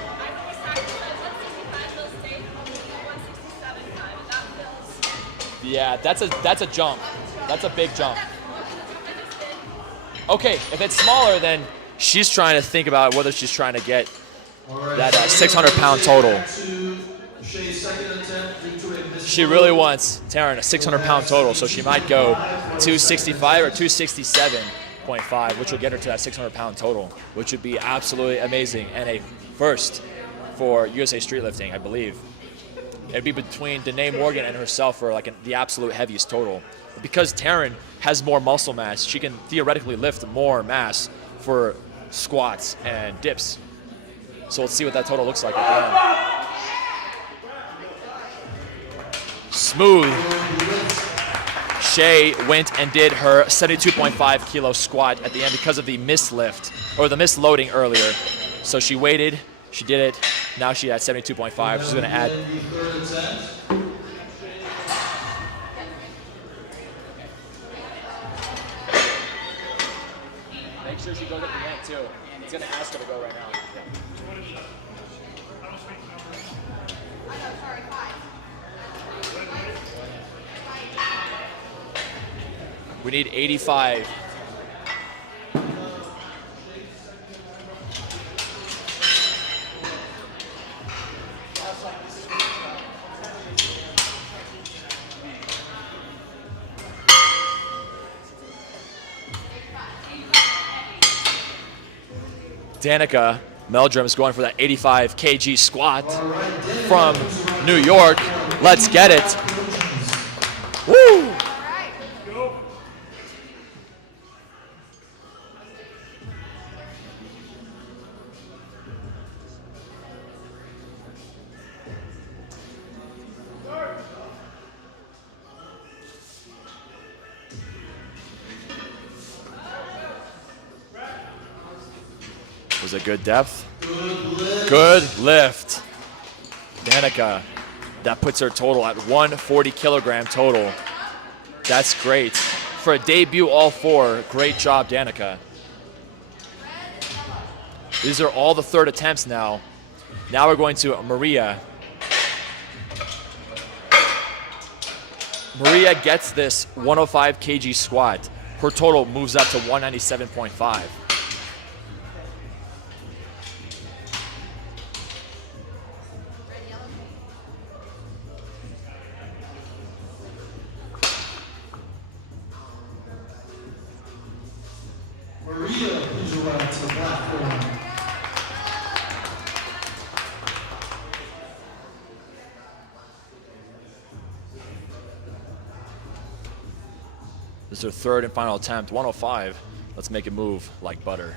Yeah, that's a jump. That's a big jump. Okay, if it's smaller, then she's trying to think about whether she's trying to get that 600-pound total. She really wants, Taryn, a 600-pound total, so she might go 265 or 267.5, which will get her to that 600-pound total, which would be absolutely amazing and a first for USA Streetlifting, I believe. It'd be between Danae Morgan and herself for like the absolute heaviest total. Because Taryn has more muscle mass, she can theoretically lift more mass for squats and dips. So let's see what that total looks like at the end. Smooth. Shay went and did her 72.5 kilo squat at the end because of the mislift, or the misloading earlier. So she waited, she did it, now she's at 72.5. She's gonna add. Make sure she goes at the end too. He's gonna ask her to go right now. We need 85. Danica Meldrum is going for that 85 kg squat from New York. Let's get it. Woo! Was it good depth? Good lift. Danica, that puts her total at 140 kilogram total. That's great. For a debut all four, great job, Danica. These are all the third attempts now. Now we're going to Maria. Maria gets this 105 kg squat. Her total moves up to 197.5. Maria, please arrive to the platform. This is her third and final attempt, 105. Let's make it move like butter.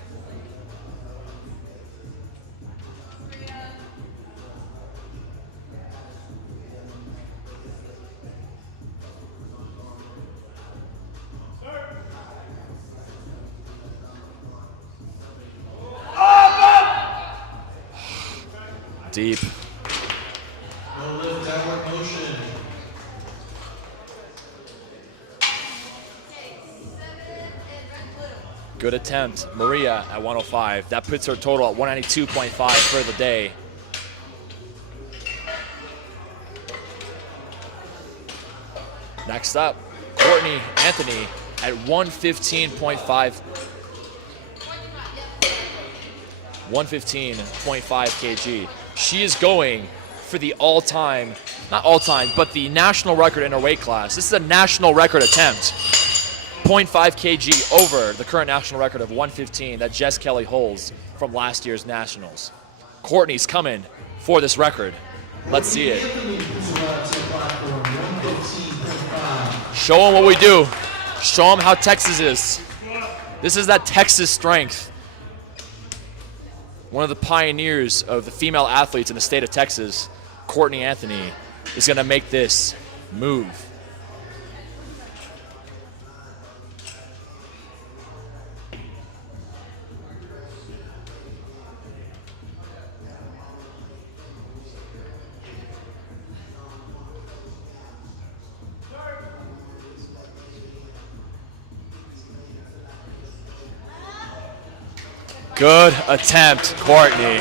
Deep. No lift, downward motion. Good attempt, Maria at 105. That puts her total at 192.5 for the day. Next up, Courtney Anthony at 115.5. 115.5 kg. She is going for the all-time, not all-time, but the national record in her weight class. This is a national record attempt. 0.5 kg over the current national record of 115 that Jess Kelly holds from last year's nationals. Courtney's coming for this record. Let's see it. Show them what we do. Show them how Texas is. This is that Texas strength. One of the pioneers of the female athletes in the state of Texas, Courtney Anthony, is going to make this move. Good attempt, Courtney.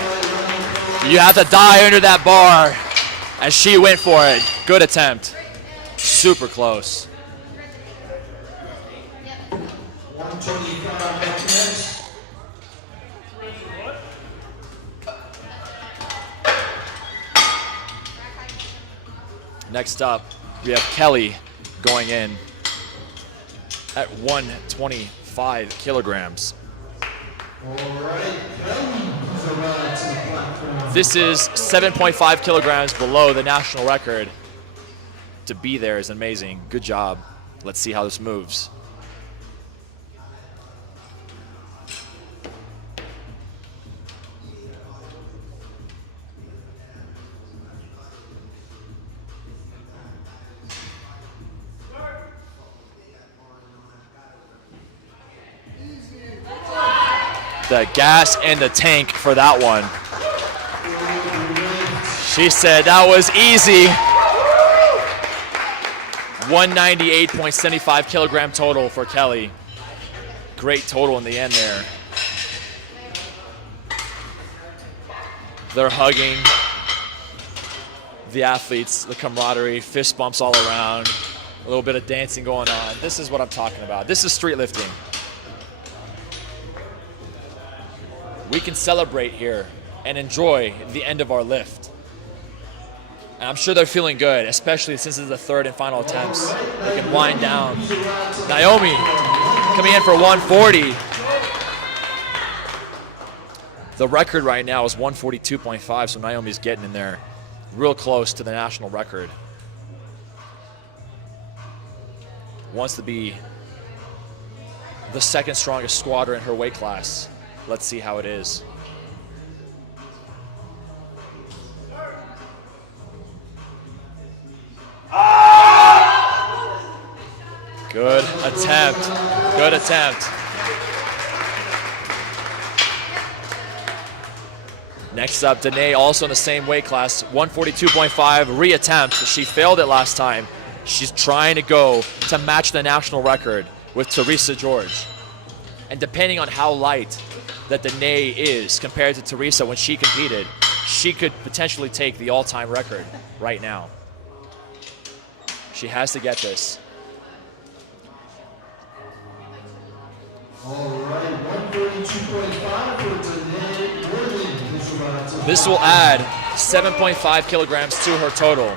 You have to die under that bar, as she went for it. Good attempt. Super close. 125 up next. Next up, we have Kelly going in at 125 kilograms. All right, Kelly has arrived to the platform. This is 7.5 kilograms below the national record. To be there is amazing. Good job. Let's see how this moves. The gas in the tank for that one. She said that was easy. 198.75 kilogram total for Kelly. Great total in the end there. They're hugging the athletes, the camaraderie, fist bumps all around, a little bit of dancing going on. This is what I'm talking about. This is street lifting. We can celebrate here and enjoy the end of our lift. And I'm sure they're feeling good, especially since this is the third and final attempts. They can wind down. Naomi coming in for 140. The record right now is 142.5, so Naomi's getting in there real close to the national record. Wants to be the second strongest squatter in her weight class. Let's see how it is. Good attempt. Good attempt. Next up, Danae, also in the same weight class, 142.5, reattempt. She failed it last time. She's trying to go to match the national record with Teresa George. And depending on how light that Danae is compared to Teresa when she competed, she could potentially take the all-time record right now. She has to get this. All right, 132.5 for Danae Worthing. This will add 7.5 kilograms to her total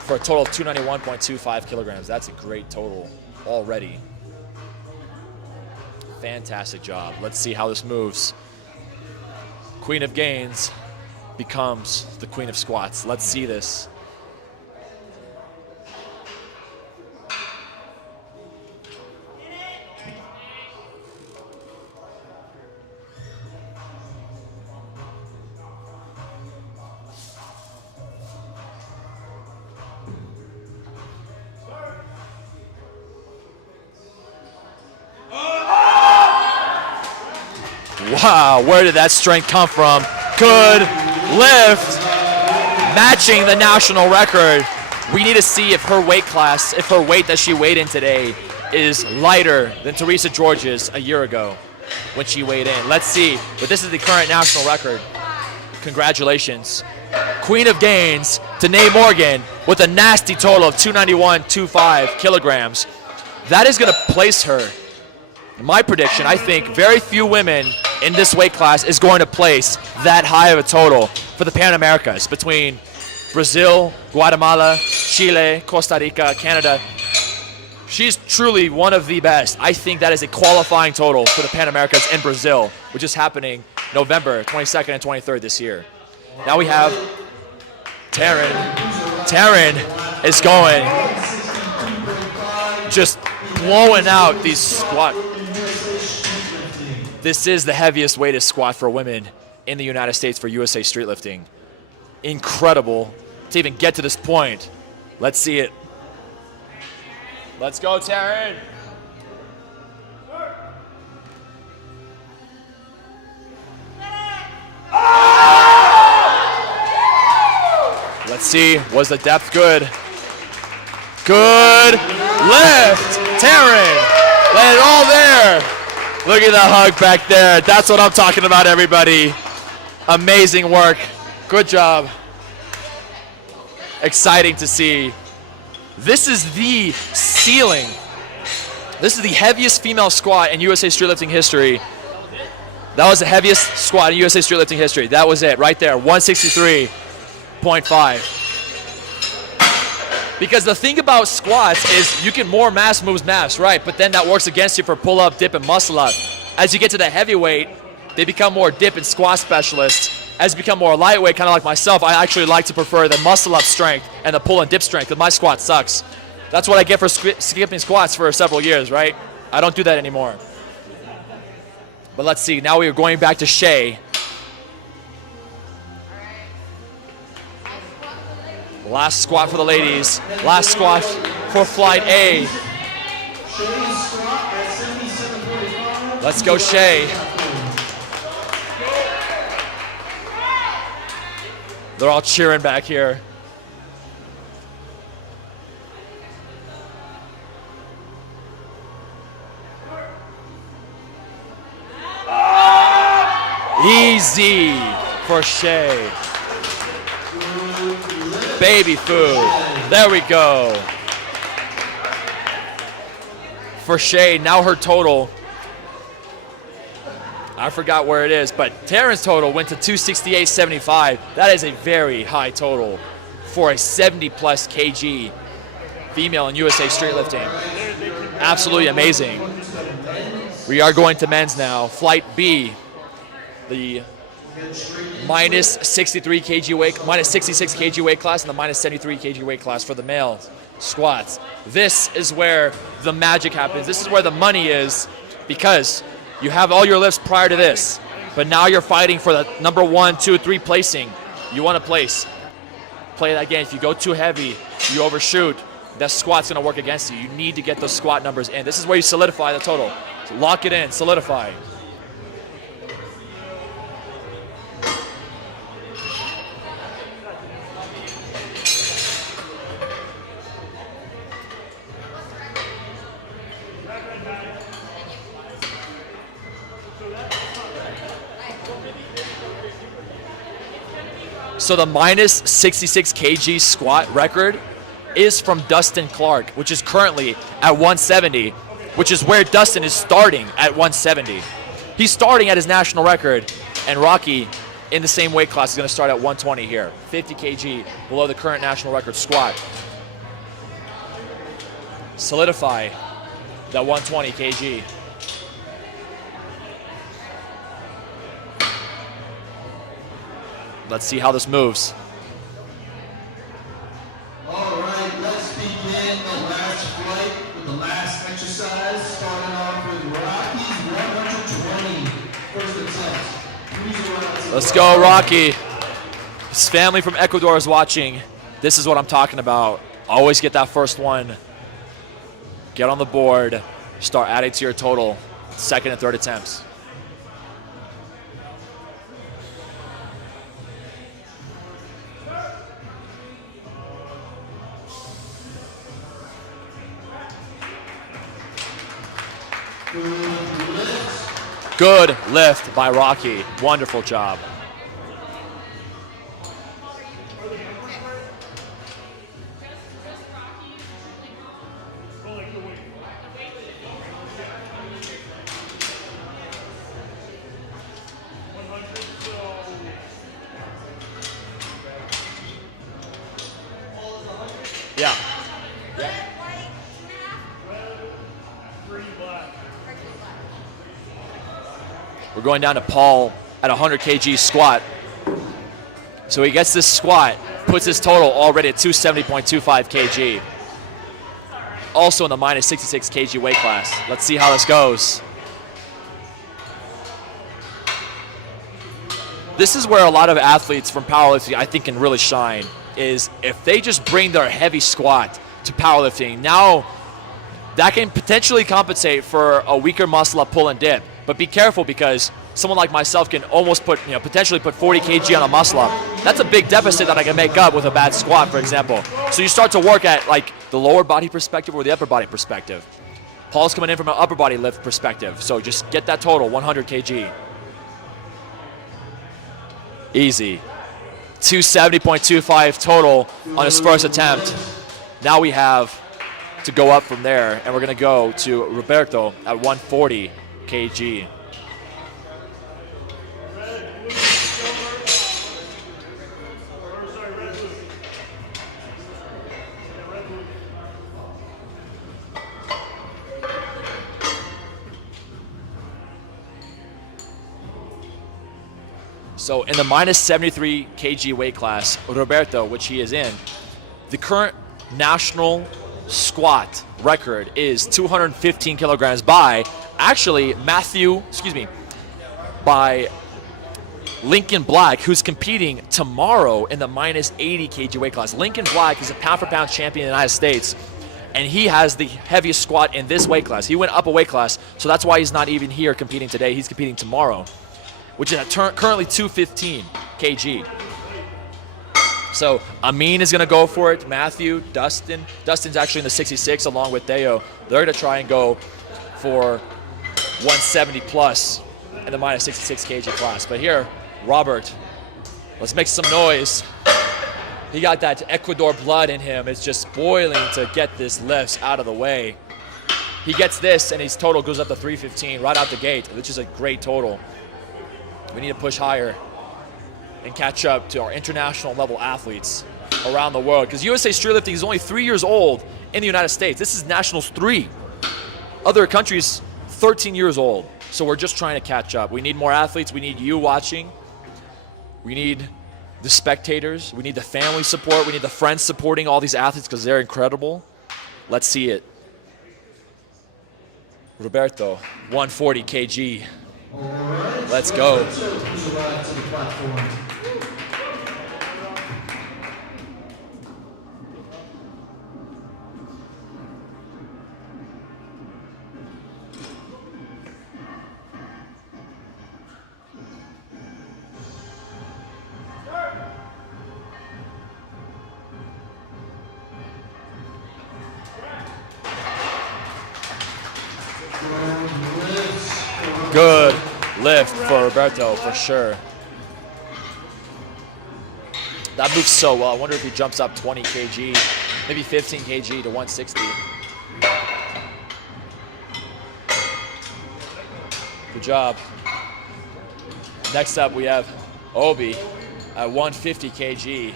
for a total of 291.25 kilograms. That's a great total already. Fantastic job. Let's see how this moves. Queen of Gains becomes the Queen of Squats. Let's see this. Wow, where did that strength come from? Good lift, matching the national record. We need to see if her weight class, if her weight that she weighed in today is lighter than Teresa George's a year ago when she weighed in. Let's see, but this is the current national record. Congratulations. Queen of Gains, Danae Morgan, with a nasty total of 291.25 kilograms. That is gonna place her, my prediction, I think very few women in this weight class is going to place that high of a total for the Pan Americas between Brazil, Guatemala, Chile, Costa Rica, Canada. She's truly one of the best. I think that is a qualifying total for the Pan Americas in Brazil, which is happening November 22nd and 23rd this year. Now we have Taryn. Taryn is going, just blowing out these squat. This is the heaviest weighted squat for women in the United States for USA Street Lifting. Incredible to even get to this point. Let's see it. Let's go, Taryn. Let's see, was the depth good? Good lift, Taryn. Let it all there. Look at the hug back there. That's what I'm talking about, everybody. Amazing work. Good job. Exciting to see. This is the ceiling. This is the heaviest female squat in USA Streetlifting history. That was the heaviest squat in USA Streetlifting history. That was it right there, 163.5. Because the thing about squats is you can more mass moves mass, right? But then that works against you for pull up, dip, and muscle up. As you get to the heavyweight, they become more dip and squat specialists. As you become more lightweight, kind of like myself, I actually like to prefer the muscle up strength and the pull and dip strength, because my squat sucks. That's what I get for skipping squats for several years, right? I don't do that anymore. But let's see, now we are going back to Shay. Last squat for the ladies. Last squat for flight A. Let's go, Shay. They're all cheering back here. Easy for Shay. Baby food. There we go. For Shay, now her total, I forgot where it is, but Taryn's total went to 268.75. That is a very high total for a 70-plus kg female in USA Streetlifting. Absolutely amazing. We are going to men's now. Flight B, the minus 63 kg weight, minus 66 kg weight class, and the minus 73 kg weight class for the male squats. This is where the magic happens. This is where the money is, because you have all your lifts prior to this, but now you're fighting for the number 1, 2, 3 placing. You want to place. Play that game. If you go too heavy, you overshoot, that squat's going to work against you. You need to get those squat numbers in. This is where you solidify the total. So lock it in, solidify. So the minus 66 kg squat record is from Dustin Clark, which is currently at 170, which is where Dustin is starting at 170. He's starting at his national record, and Rocky in the same weight class is going to start at 120 here, 50 kg below the current national record squat. Solidify that 120 kg. Let's see how this moves. All right, let's begin the last flight with the last exercise, starting off with Rocky's 120. First attempt. Let's go, Rocky. His family from Ecuador is watching. This is what I'm talking about. Always get that first one. Get on the board. Start adding to your total. Second and third attempts. Good lift by Rocky. Wonderful job. Yeah. We're going down to Paul at 100 kg squat. So he gets this squat, puts his total already at 270.25 kg. Also in the minus 66 kg weight class. Let's see how this goes. This is where a lot of athletes from powerlifting, I think, can really shine, is if they just bring their heavy squat to powerlifting. Now, that can potentially compensate for a weaker muscle up pull and dip. But be careful, because someone like myself can almost put, potentially put 40 kg on a muscle up. That's a big deficit that I can make up with a bad squat, for example. So you start to work at like the lower body perspective or the upper body perspective. Paul's coming in from an upper body lift perspective. So just get that total, 100 kg. Easy. 270.25 total on his first attempt. Now we have to go up from there, and we're gonna go to Roberto at 140 kg. So in the minus 73 kg weight class, Roberto, which he is in, the current national squat record is 215 kilograms by by Lincoln Black, who's competing tomorrow in the minus 80 kg weight class. Lincoln Black is a pound for pound champion in the United States, and he has the heaviest squat in this weight class. He went up a weight class, so that's why he's not even here competing today. He's competing tomorrow, which is currently 215 kg. So Amin is going to go for it. Matthew, Dustin. Dustin's actually in the 66 along with Theo. They're going to try and go for 170 plus in the minus 66 kg class. But here, Robert, let's make some noise. He got that Ecuador blood in him. It's just boiling to get this lifts out of the way. He gets this, and his total goes up to 315 right out the gate, which is a great total. We need to push higher and catch up to our international level athletes around the world. Because USA Streetlifting is only 3 years old in the United States. This is Nationals 3. Other countries, 13 years old. So we're just trying to catch up. We need more athletes. We need you watching. We need the spectators. We need the family support. We need the friends supporting all these athletes because they're incredible. Let's see it. Roberto, 140 kg. Let's go. Good lift for Roberto, for sure. That moves so well. I wonder if he jumps up 20 kg, maybe 15 kg to 160. Good job. Next up, we have Obi at 150 kg.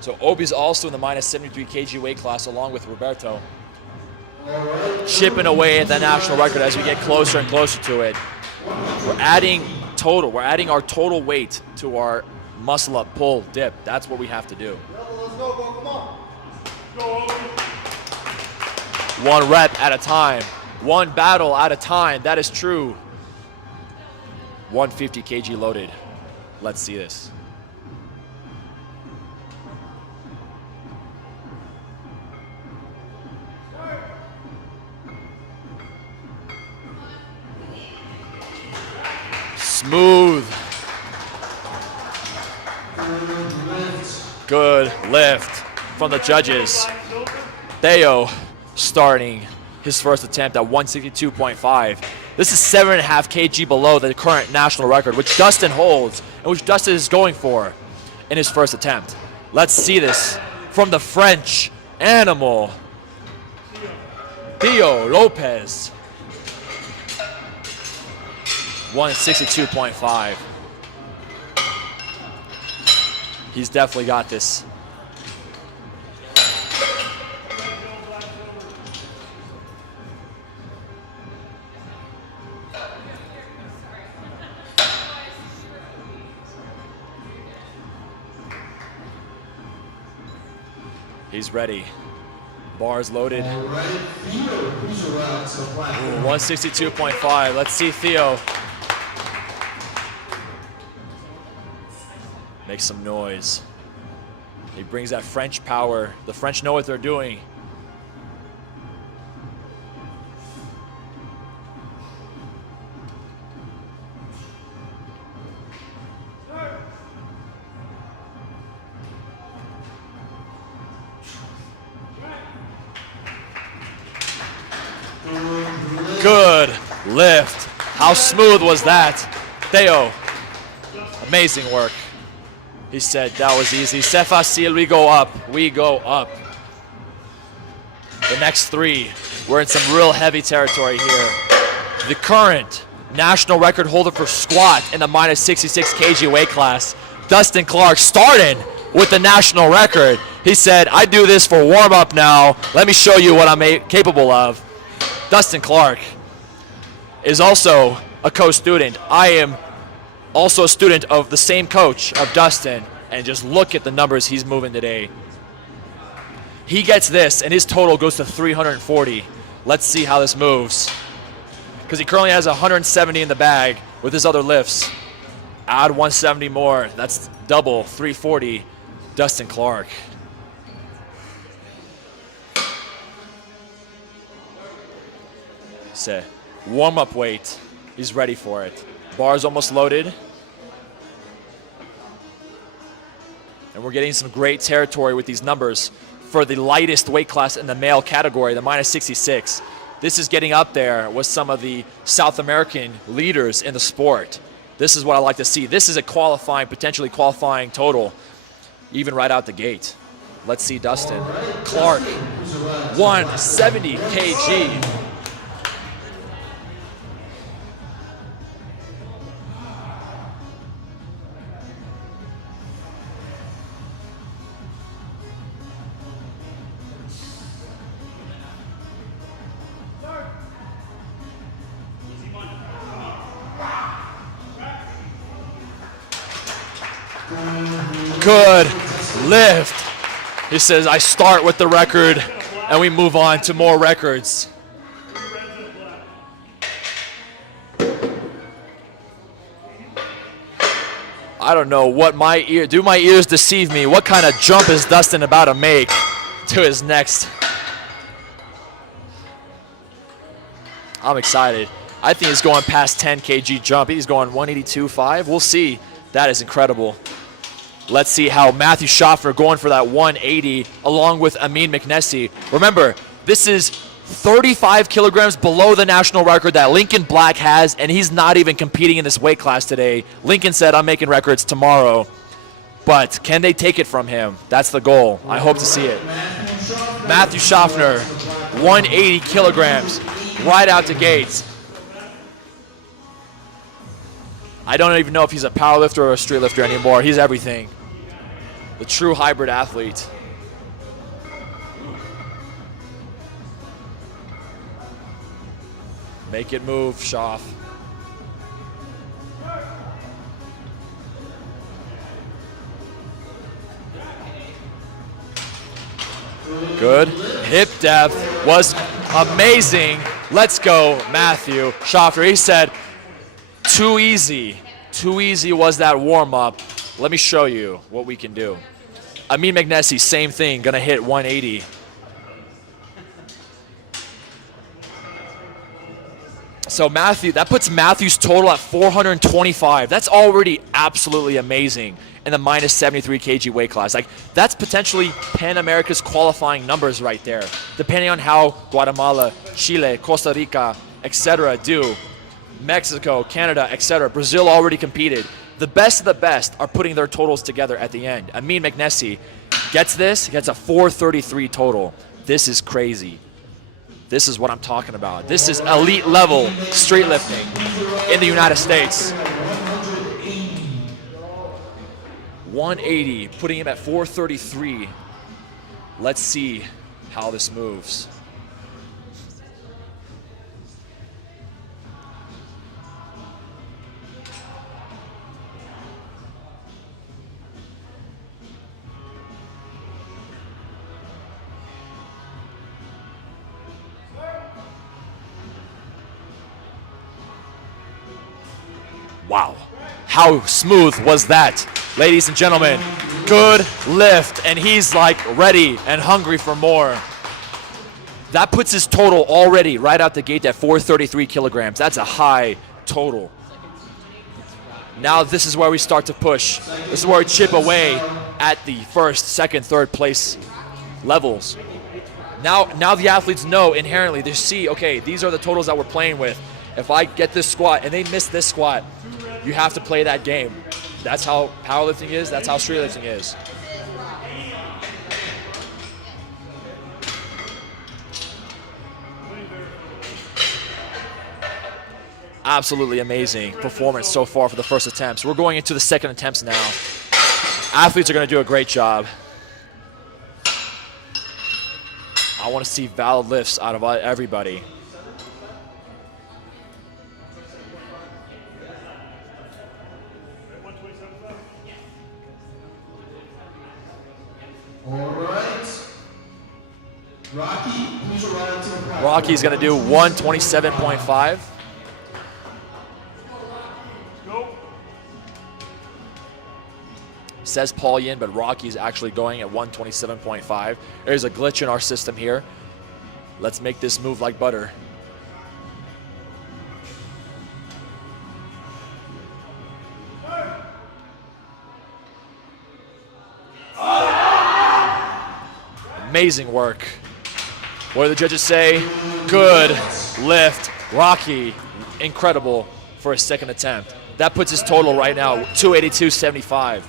So Obi's also in the minus 73 kg weight class along with Roberto. Chipping away at the national record as we get closer and closer to it. We're adding total. We're adding our total weight to our muscle up, pull, dip. That's what we have to do. Let's go, bro. Come on. One rep at a time. One battle at a time. That is true. 150 kg loaded. Let's see this. Smooth. Good lift from the judges. Theo starting his first attempt at 162.5. This is 7.5 kg below the current national record, which Dustin holds and which Dustin is going for in his first attempt. Let's see this from the French animal, Theo Lopez. 162.5. He's definitely got this. He's ready. Bars loaded. 162.5. Let's see Theo. Make some noise. He brings that French power. The French know what they're doing. Good lift. How smooth was that? Theo, amazing work. He said that was easy. C'est facile, we go up. We go up. The next three, we're in some real heavy territory here. The current national record holder for squat in the minus 66 kg weight class, Dustin Clark, starting with the national record. He said, I do this for warm-up now. Let me show you what I'm capable of. Dustin Clark is also a co-student. I am also a student of the same coach of Dustin, and just look at the numbers he's moving today. He gets this, and his total goes to 340. Let's see how this moves. Because he currently has 170 in the bag with his other lifts. Add 170 more. That's double, 340. Dustin Clark. Say, warm-up weight. He's ready for it. Bar's almost loaded. And we're getting some great territory with these numbers for the lightest weight class in the male category, the minus 66. This is getting up there with some of the South American leaders in the sport. This is what I like to see. This is a qualifying, potentially qualifying total, even right out the gate. Let's see Dustin Clark, 170 kg. Good lift. He says, I start with the record and we move on to more records. I don't know what my ears deceive me? What kind of jump is Dustin about to make to his next? I'm excited. I think he's going past 10 kg jump. He's going 182.5. We'll see. That is incredible. Let's see how Matthew Schaffner going for that 180 along with Amin McNessie. Remember, this is 35 kilograms below the national record that Lincoln Black has, and he's not even competing in this weight class today. Lincoln said, I'm making records tomorrow. But can they take it from him? That's the goal. I hope to see it. Matthew Schaffner, 180 kilograms, right out the gates. I don't even know if he's a powerlifter or a street lifter anymore. He's everything. The true hybrid athlete. Make it move, Schaff. Good. Hip depth was amazing. Let's go, Matthew Schaffner. He said, too easy. Too easy was that warm-up. Let me show you what we can do. Amin McNessie, same thing, gonna hit 180. So Matthew, that puts Matthew's total at 425. That's already absolutely amazing in the minus 73 kg weight class. Like, that's potentially Pan America's qualifying numbers right there, depending on how Guatemala, Chile, Costa Rica, etc. do. Mexico, Canada, etc. Brazil already competed. The best of the best are putting their totals together at the end. Amin McNessie gets this, gets a 433 total. This is crazy. This is what I'm talking about. This is elite level street lifting in the United States. 180, putting him at 433. Let's see how this moves. Wow, how smooth was that? Ladies and gentlemen, good lift, and he's like ready and hungry for more. That puts his total already right out the gate at 433 kilograms. That's a high total. Now this is where we start to push. This is where we chip away at the first, second, third place levels. Now the athletes know inherently, they see, okay, these are the totals that we're playing with. If I get this squat and they miss this squat, you have to play that game. That's how powerlifting is. That's how streetlifting is. Absolutely amazing performance so far for the first attempts. We're going into the second attempts now. Athletes are going to do a great job. I want to see valid lifts out of everybody. All right. Rocky, please arrive to the platform. Rocky's going to do 127.5. Says Paul Yin, but Rocky's actually going at 127.5. There's a glitch in our system here. Let's make this move like butter. Amazing work. What do the judges say? Good lift. Rocky, incredible for a second attempt. That puts his total right now 282.75.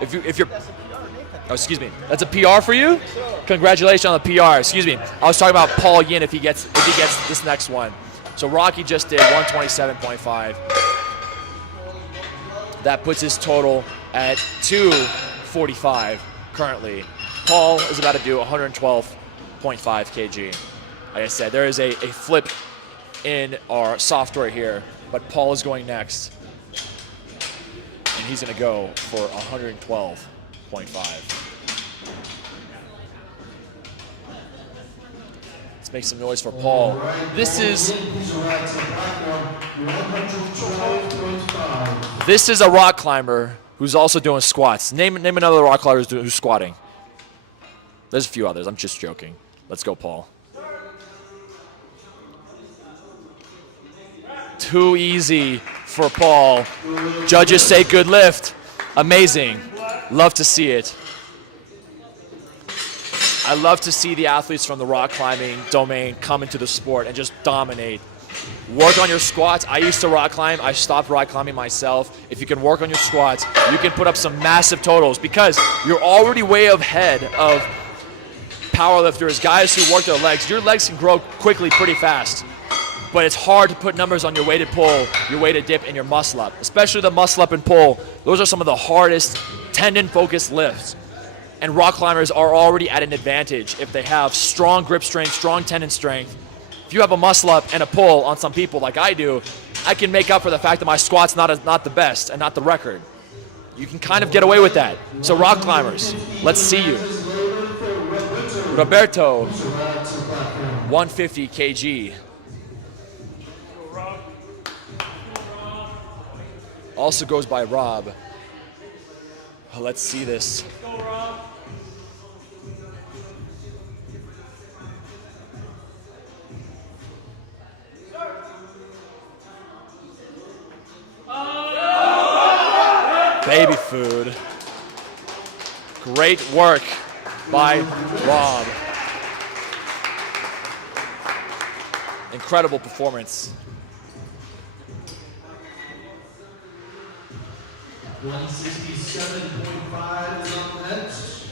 If you're, oh, excuse me, that's a PR for you? Congratulations on the PR. Excuse me, I was talking about Paul Yin if he gets this next one. So Rocky just did 127.5. That puts his total at 245 currently. Paul is about to do 112.5 kg. Like I said, there is a flip in our software here, but Paul is going next. And he's going to go for 112.5. Let's make some noise for Paul. This is a rock climber who's also doing squats. Name another rock climber who's squatting. There's a few others. I'm just joking. Let's go, Paul. Too easy for Paul. Judges say good lift. Amazing. Love to see it. I love to see the athletes from the rock climbing domain come into the sport and just dominate. Work on your squats. I used to rock climb. I stopped rock climbing myself. If you can work on your squats, you can put up some massive totals because you're already way ahead of powerlifters, guys who work their legs. Your legs can grow quickly pretty fast. But it's hard to put numbers on your weighted pull, your weighted dip, and your muscle up. Especially the muscle up and pull. Those are some of the hardest tendon-focused lifts. And rock climbers are already at an advantage if they have strong grip strength, strong tendon strength. If you have a muscle up and a pull on some people like I do, I can make up for the fact that my squat's not the best and not the record. You can kind of get away with that. So rock climbers, let's see you. Roberto, 150 kg. Also goes by Rob. Let's see this. Baby food. Great work by Rob. Incredible performance. 167.5 is up next.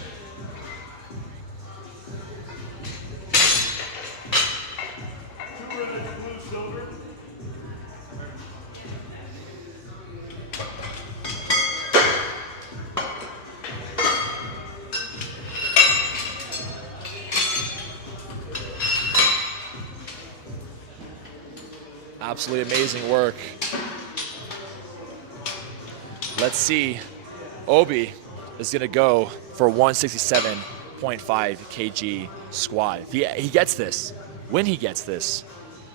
Absolutely amazing work. Let's see. Obi is going to go for 167.5 kg squat. If he gets this, when he gets this,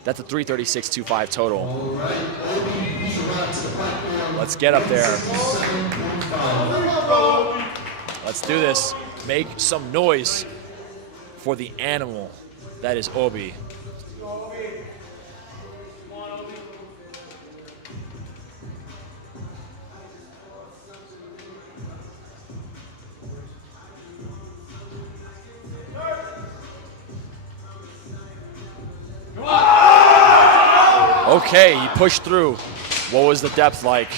that's a 336.25 total. Let's get up there. Let's do this. Make some noise for the animal that is Obi. Okay, he pushed through. What was the depth like?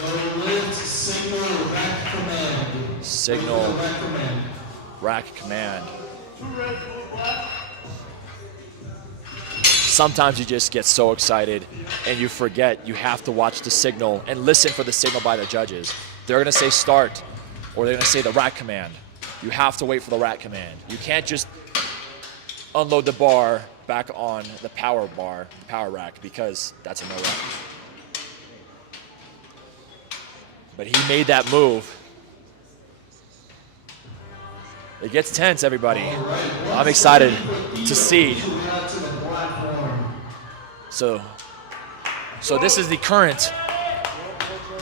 No lift, signal, rack command. Signal, Rack command. rack command. Sometimes you just get so excited and you forget you have to watch the signal and listen for the signal by the judges. They're gonna say start or they're gonna say the rack command. You have to wait for the rack command. You can't just unload the bar back on the power bar, power rack, because that's a no rack. But he made that move. It gets tense, everybody. I'm excited to see. So this is the current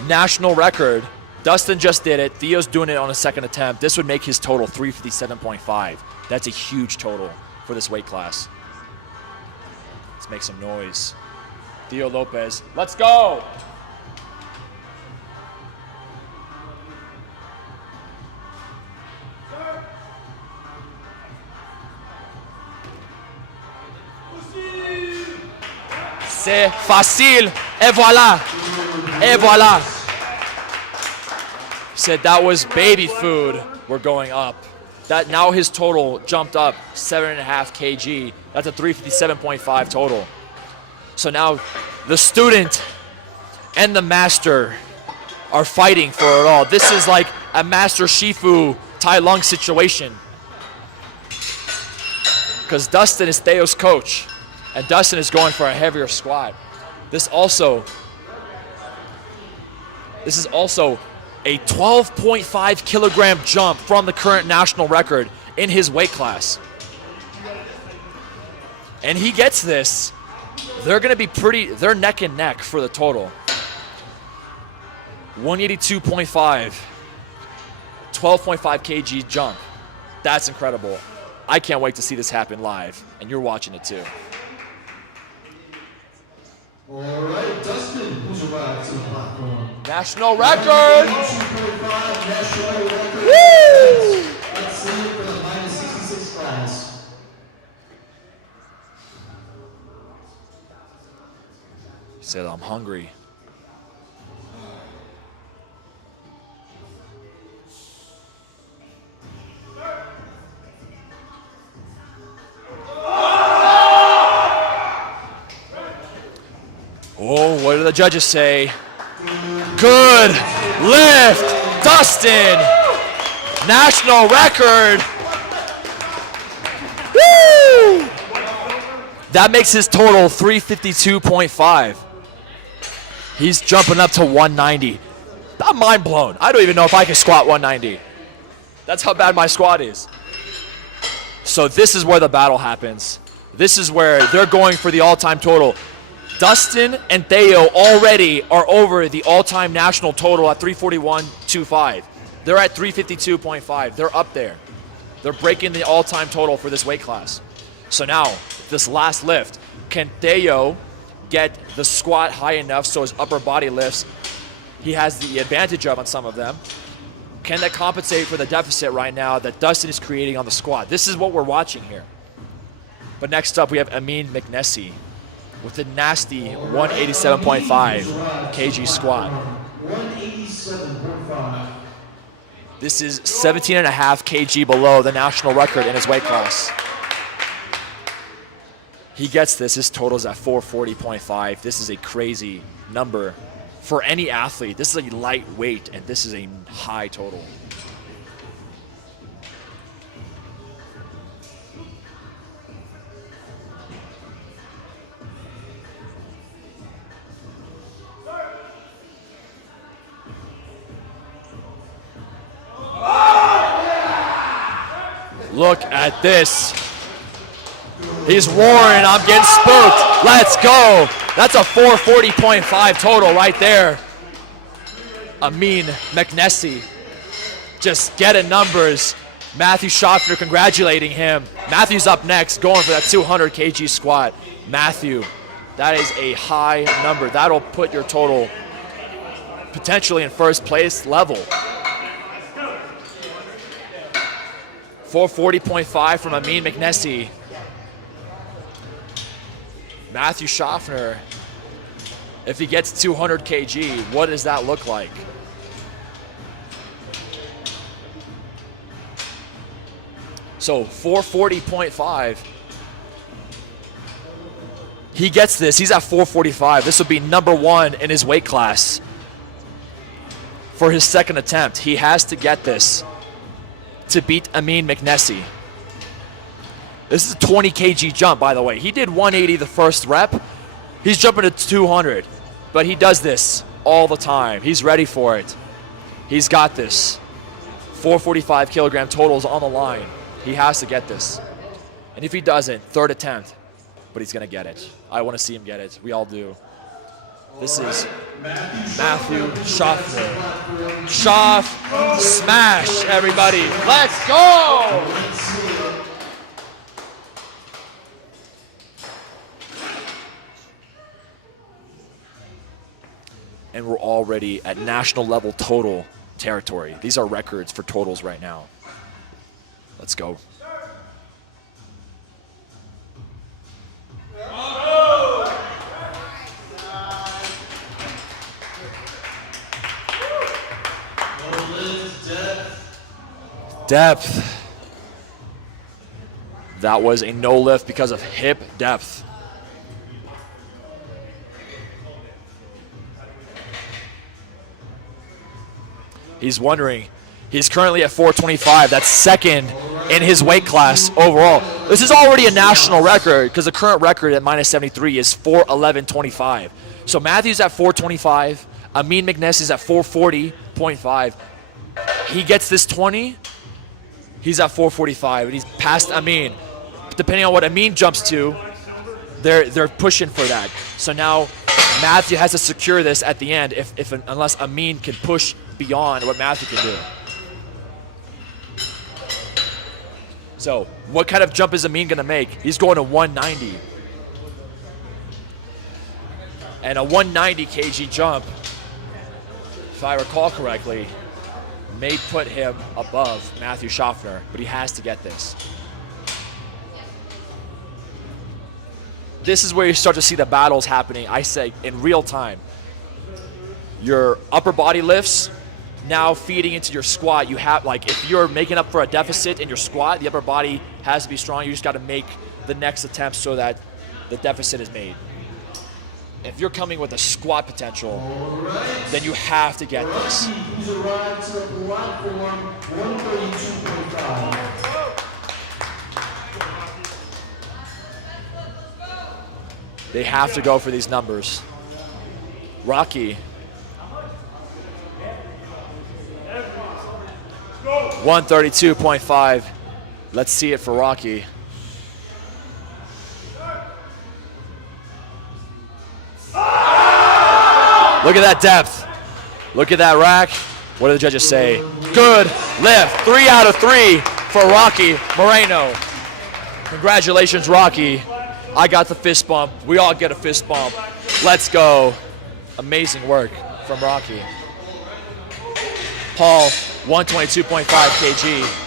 national record. Dustin just did it. Theo's doing it on a second attempt. This would make his total 357.5. That's a huge total for this weight class. Let's make some noise. Theo Lopez, let's go! C'est facile, et voilà, et voilà. Said that was baby food. We're going up. That now his total jumped up 7.5 kg. That's a 357.5 total. So now the student and the master are fighting for it all. This is like a Master Shifu Tai Lung situation. Because Dustin is Theo's coach, and Dustin is going for a heavier squat. This is also a 12.5 kilogram jump from the current national record in his weight class. And he gets this. They're gonna be they're neck and neck for the total. 182.5, 12.5 kg jump. That's incredible. I can't wait to see this happen live, and you're watching it too. All right, Dustin, who's arrived to the platform? National record! 2.5 national record. Woo! Let's see it for the minus 66 class. He said, I'm hungry. Oh, what do the judges say? Good lift, Dustin. National record. Woo! That makes his total 352.5. He's jumping up to 190. I'm mind blown. I don't even know if I can squat 190. That's how bad my squat is. So this is where the battle happens. This is where they're going for the all-time total. Dustin and Theo already are over the all-time national total at 341.25. They're at 352.5. They're up there. They're breaking the all-time total for this weight class. So now, this last lift, can Theo get the squat high enough so his upper body lifts? He has the advantage of on some of them. Can that compensate for the deficit right now that Dustin is creating on the squat? This is what we're watching here. But next up, we have Amin Meknesi with a nasty 187.5 kg squat. 187.5. This is 17.5 kg below the national record in his weight class. He gets this. His total's at 440.5. This is a crazy number for any athlete. This is a lightweight, and this is a high total. Look at this. He's roaring. I'm getting spooked. Let's go. That's a 440.5 total right there. Amin Meknesi just getting numbers. Matthew Schaffner congratulating him. Matthew's up next, going for that 200 kg squat. Matthew, that is a high number. That'll put your total potentially in first place level. 440.5 from Amin Meknesi. Matthew Schaffner If he gets 200 kg, what does that look like? So 440.5. He gets this. He's at 445. This would be number 1 in his weight class for his second attempt. He has to get this to beat Amin McNessie. This is a 20 kg jump, by the way. He did 180 the first rep. He's jumping to 200, but he does this all the time. He's ready for it. He's got this. 445 kilogram totals on the line. He has to get this. And if he doesn't, third attempt, but he's going to get it. I want to see him get it. We all do. This is Matthew Schaffner. Schaff, smash, everybody. Let's go! And we're already at national level total territory. These are records for totals right now. Let's go. Depth. That was a no lift because of hip depth. He's wondering, he's currently at 425. That's second in his weight class overall. This is already a national record because the current record at minus 73 is 411.25. So Matthew's at 425. Amin McNessie's at 440.5. He gets this 20. He's at 445, and he's past Amin. Depending on what Amin jumps to, they're pushing for that. So now Matthew has to secure this at the end unless Amin can push beyond what Matthew can do. So what kind of jump is Amin going to make? He's going to 190. And a 190 kg jump, if I recall correctly, may put him above Matthew Schaffner, but he has to get this. This is where you start to see the battles happening, I say, in real time. Your upper body lifts now feeding into your squat. You have, like, if you're making up for a deficit in your squat, the upper body has to be strong. You just got to make the next attempt so that the deficit is made. If you're coming with a squat potential, then you have to get this. They have to go for these numbers. Rocky. 132.5. Let's see it for Rocky. Look at that depth. Look at that rack. What do the judges say? Good lift. 3 out of 3 for Rocky Moreno. Congratulations, Rocky. I got the fist bump. We all get a fist bump. Let's go. Amazing work from Rocky. Paul, 122.5 kg.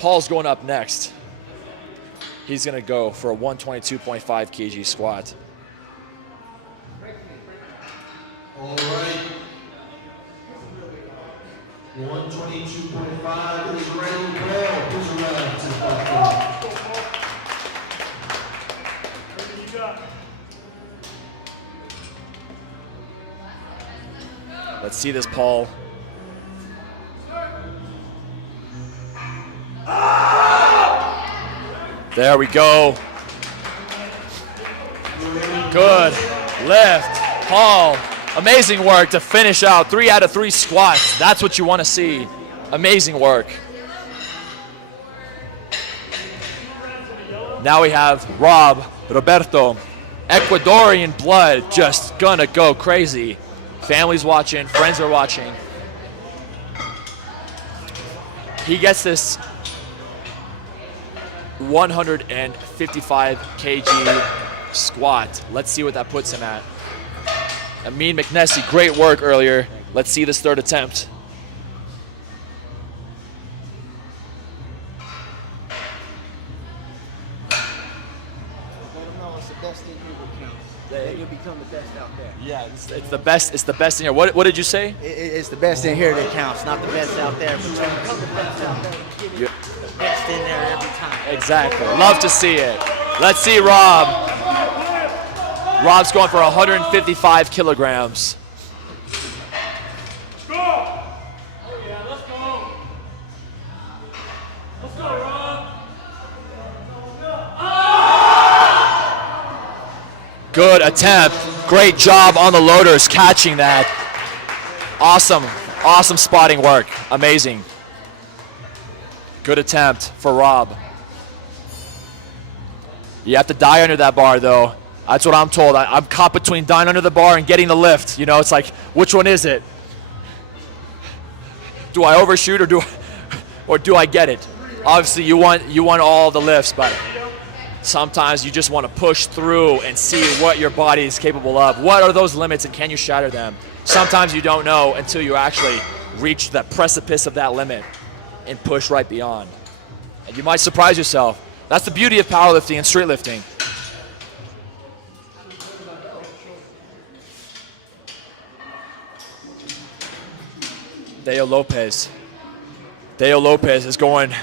Paul's going up next. He's going to go for a 122.5 kg squat. All right. 122.5 is ready. Paul, please arrive to the platform. Let's see this, Paul. There we go. Good lift. Paul, amazing work to finish out 3 out of 3 squats. That's what you want to see. Amazing work. Now we have Roberto. Ecuadorian blood, just gonna go crazy. Family's watching, friends are watching. He gets this 155 kg squat. Let's see what that puts him at. Amin McNessie, great work earlier. Let's see this third attempt. It's the best in here will count. Then you'll become the best out there. Yeah, it's the best. It's the best in here. What did you say? It's the best in here that counts, not the best out there. But you become the best out there. You get the best in there every time. Exactly. Love to see it. Let's see Rob. Rob's going for 155 kilograms. Go! Yeah, let's go. Let's go, Rob. Good attempt. Great job on the loaders catching that. Awesome. Awesome spotting work. Amazing. Good attempt for Rob. You have to die under that bar, though. That's what I'm told. I'm caught between dying under the bar and getting the lift. You know, it's like, which one is it? Do I overshoot or do I get it? Obviously, you want all the lifts, but sometimes you just want to push through and see what your body is capable of. What are those limits and can you shatter them? Sometimes you don't know until you actually reach the precipice of that limit and push right beyond. And you might surprise yourself. That's the beauty of powerlifting and street lifting. Deo Lopez. Deo Lopez is going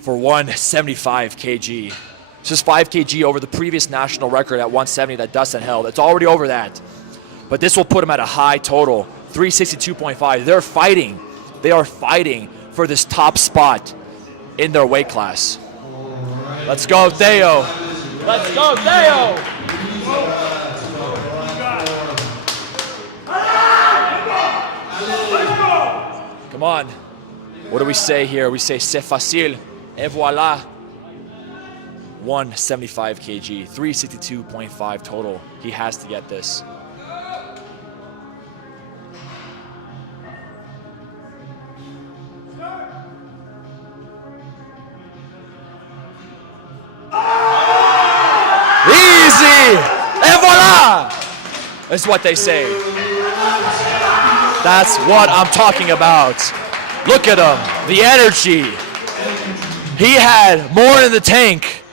for 175 kg. It's just 5 kg over the previous national record at 170 that Dustin held. It's already over that. But this will put him at a high total, 362.5. They're fighting. They are fighting for this top spot in their weight class. Let's go, Deo. Let's go, Deo. Come on. What do we say here? We say c'est facile. Et voilà. 175 kg, 362.5 total. He has to get this. Easy! Et voilà! That's what they say. That's what I'm talking about. Look at him, the energy. He had more in the tank.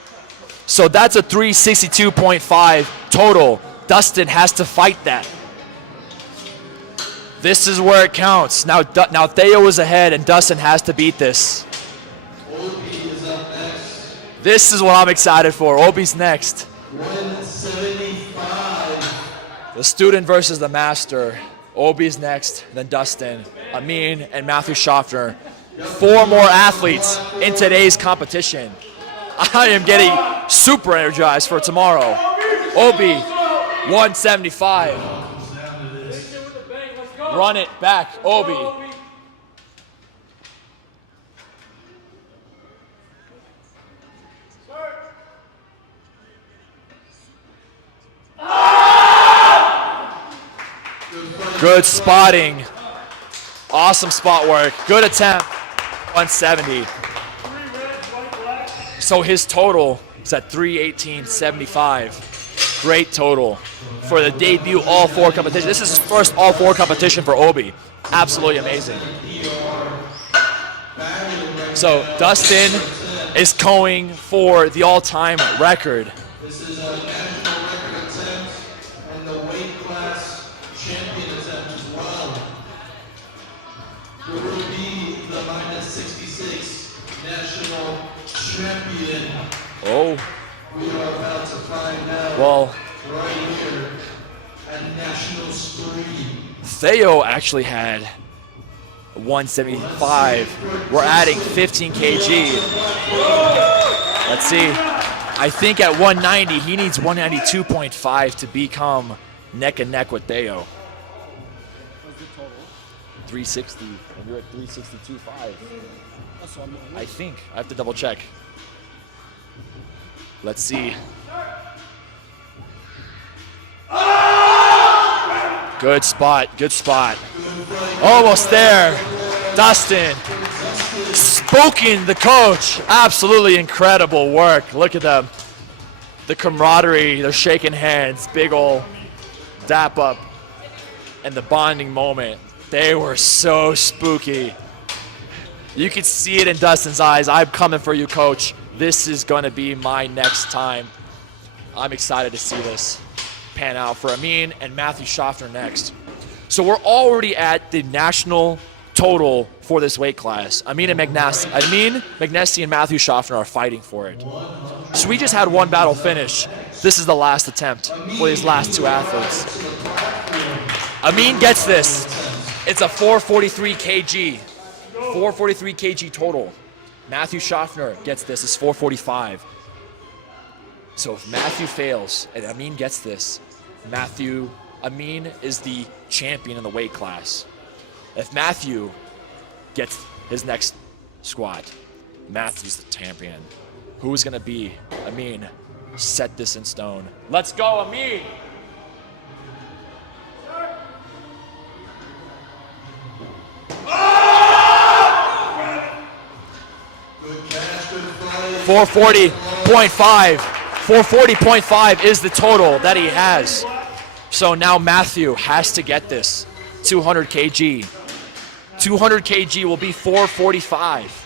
So that's a 362.5 total. Dustin has to fight that. This is where it counts. Now Theo is ahead and Dustin has to beat this. This is what I'm excited for. Obi's next. 175. The student versus the master. Obi's next, then Dustin, Amin, and Matthew Schaffner. 4 more athletes in today's competition. I am getting super energized for tomorrow. Obi, 175. Run it back, Obi. Good spotting. Awesome spot work. Good attempt. 170. So his total is at 318.75. Great total for the debut all 4 competition. This is his first all 4 competition for Obi. Absolutely amazing. So Dustin is going for the all-time record. This is a national record attempt and the weight class champion attempt as well. Who will be the -66 national champion? Oh. We are about to find out Well, right here at National Street. Theo actually had 175. We're adding 15 kg. Let's see. I think at 190, he needs 192.5 to become neck and neck with Theo. What's the total? 360, and you're at 362.5. I think. I have to double check. Let's see. Good spot, good spot. Almost there. Dustin spooking the coach. Absolutely incredible work. Look at them. The camaraderie, they're shaking hands, big ol' dap up, and the bonding moment. They were so spooky. You could see it in Dustin's eyes. I'm coming for you, coach. This is gonna be my next time. I'm excited to see this pan out for Amin and Matthew Schaffner next. So we're already at the national total for this weight class. Amin Magnesi and Matthew Schaffner are fighting for it. So we just had one battle finish. This is the last attempt for these last two athletes. Amin gets this. It's a 443 kg. 443 kg total. Matthew Schaffner gets this. It's 445. So if Matthew fails and Amin gets this, Amin is the champion in the weight class. If Matthew gets his next squat, Matthew's the champion. Who is going to be Amin? Set this in stone. Let's go, Amin! .5. 440.5 is the total that he has. So now Matthew has to get this. 200 kg. 200 kg will be 445.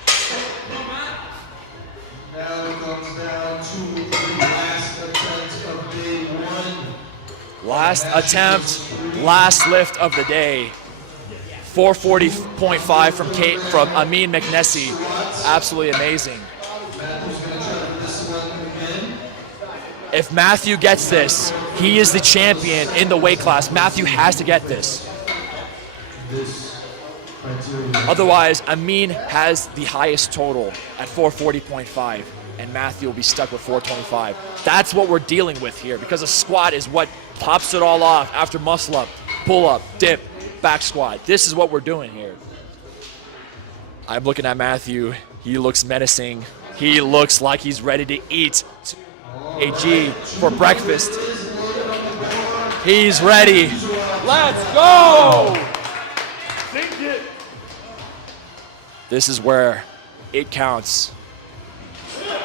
Now it comes down to the last attempt of day one. Last attempt, last lift of the day. 440.5 from Amin Magnesi. Absolutely amazing. If Matthew gets this, he is the champion in the weight class. Matthew has to get this. Otherwise, Amin has the highest total at 440.5, and Matthew will be stuck with 425. That's what we're dealing with here, because a squat is what pops it all off after muscle up, pull up, dip, back squat. This is what we're doing here. I'm looking at Matthew. He looks menacing. He looks like he's ready to eat AG for breakfast. He's ready. Let's go! This is where it counts.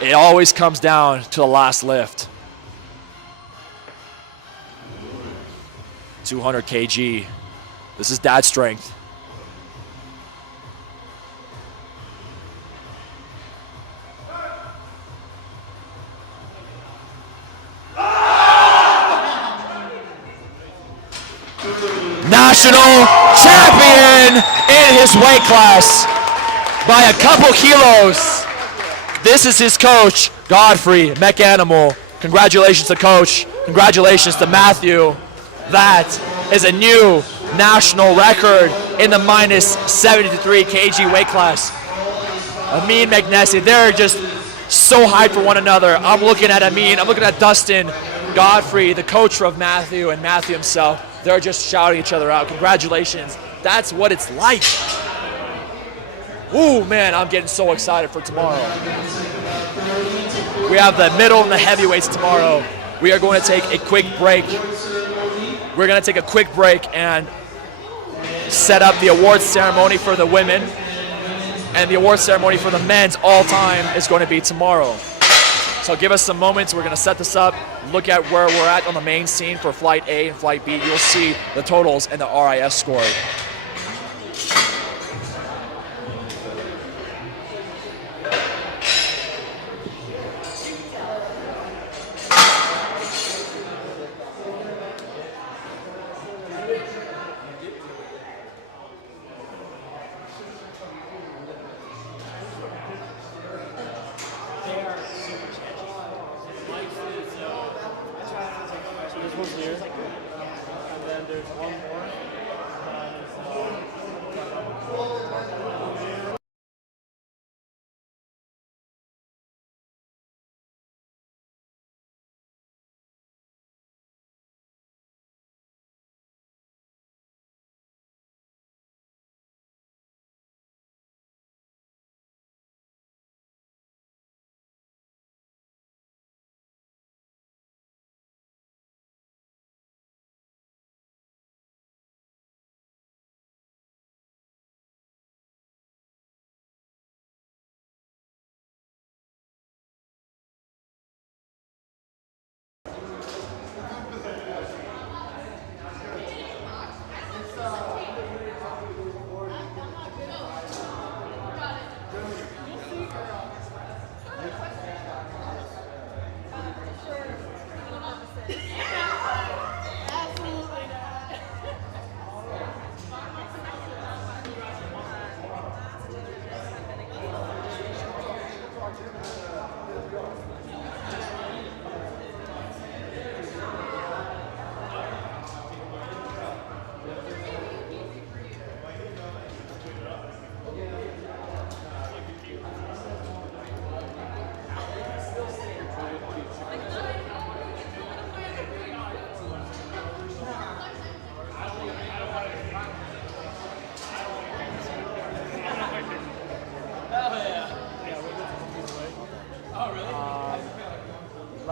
It always comes down to the last lift. 200 kg. This is dad strength. National champion in his weight class by a couple kilos. This is his coach, Godfrey Mech Animal. Congratulations to coach. Congratulations to Matthew. That is a new national record in the minus 73 kg weight class. Amin Magnesi, they're just so hyped for one another. I'm looking at Amin, I'm looking at Dustin, Godfrey, the coach of Matthew, and Matthew himself. They're just shouting each other out. Congratulations. That's what it's like. Ooh, man, I'm getting so excited for tomorrow. We have the middle and the heavyweights tomorrow. We are going to take a quick break. We're going to take a quick break and set up the awards ceremony for the women. And the awards ceremony for the men's all-time is going to be tomorrow. So give us some moments. We're going to set this up, look at where we're at on the main scene for Flight A and Flight B. You'll see the totals and the RIS score.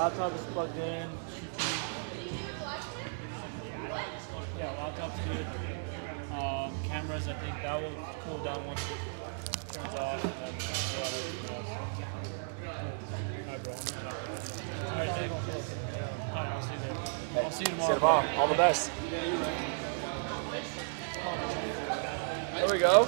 Laptop is plugged in. Yeah, laptop's good. Cameras, I think that will cool down once it turns off. And then we'll have everything else. Alright, bro. Alright, thank you. Alright, I'll see you there. I'll see you tomorrow. Tomorrow. All the best. There we go.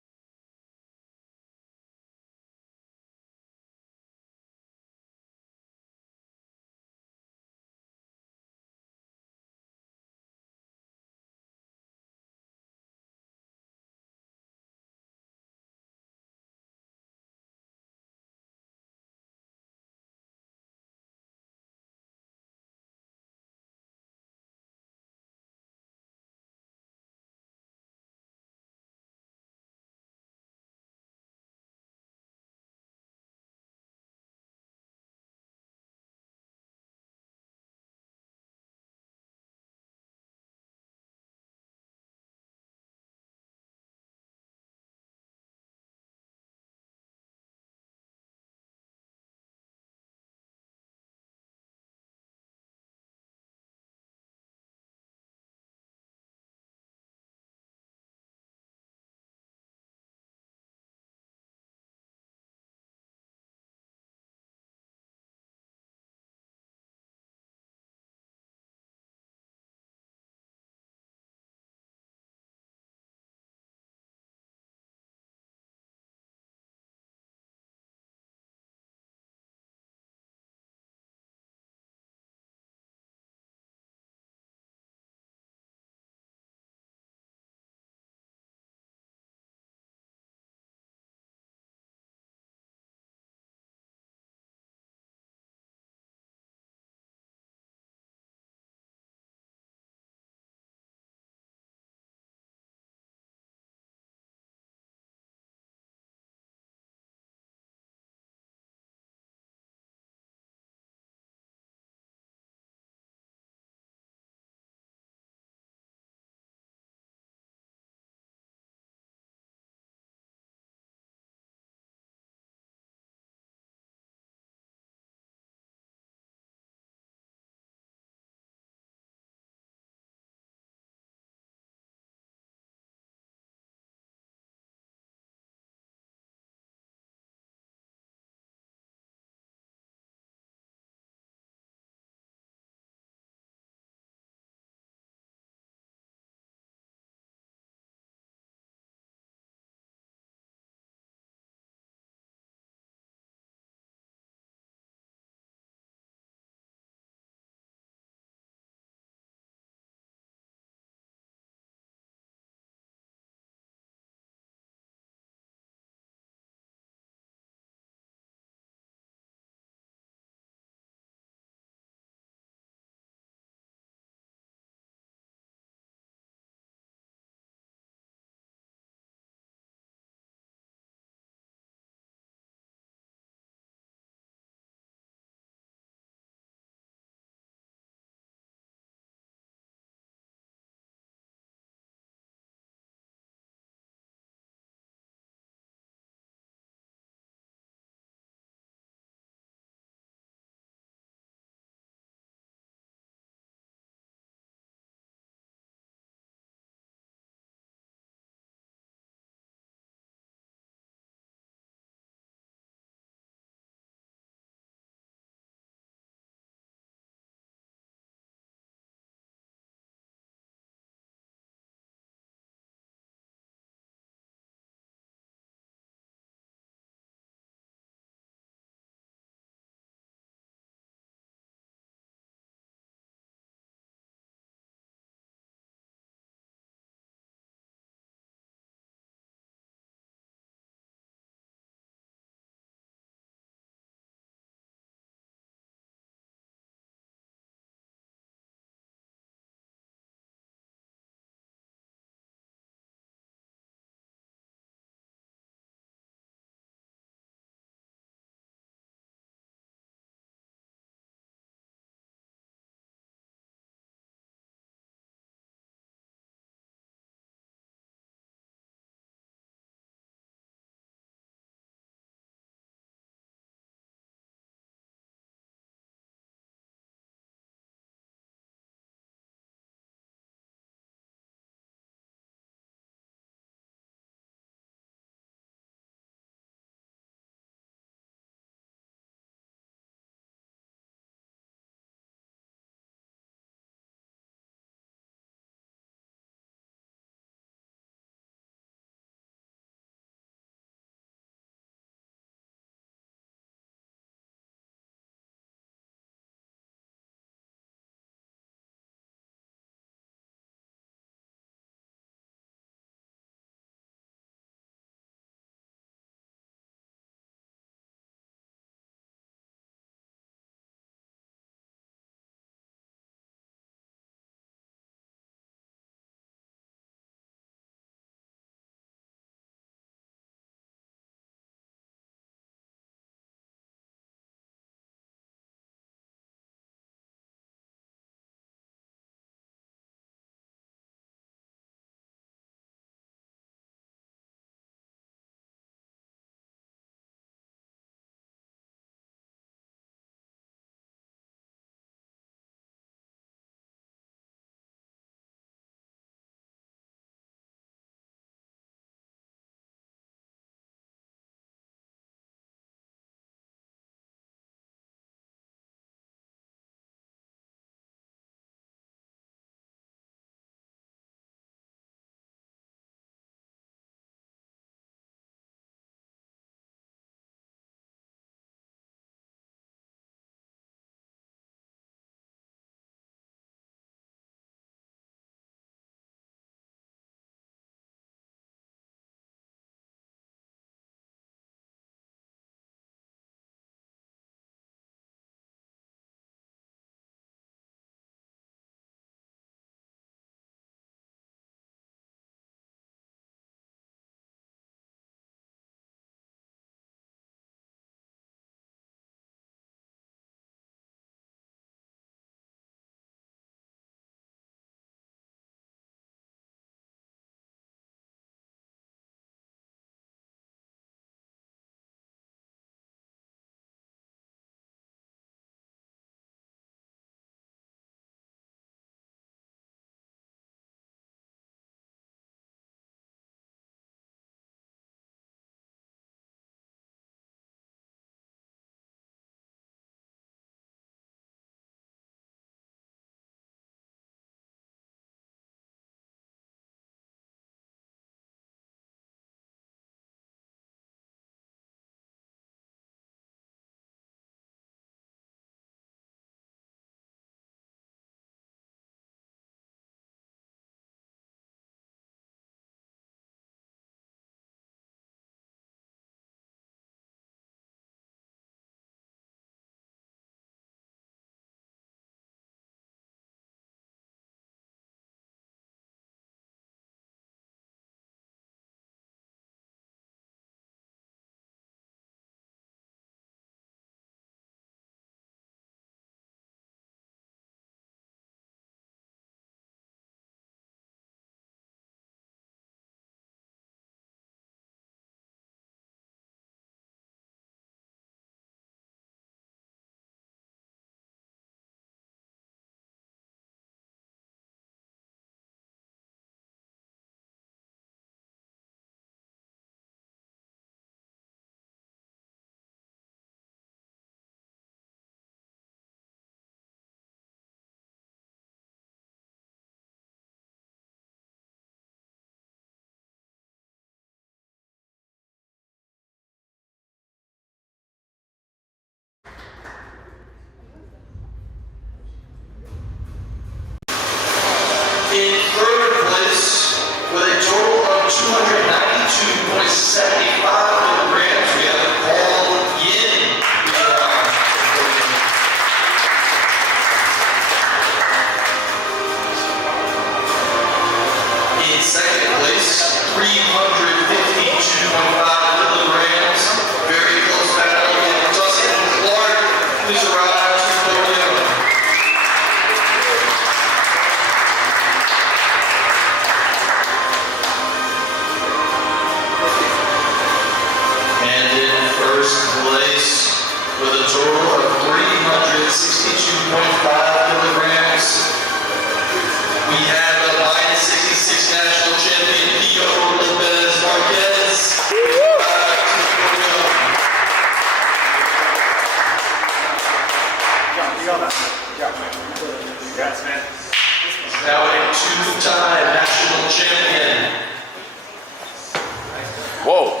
Whoa.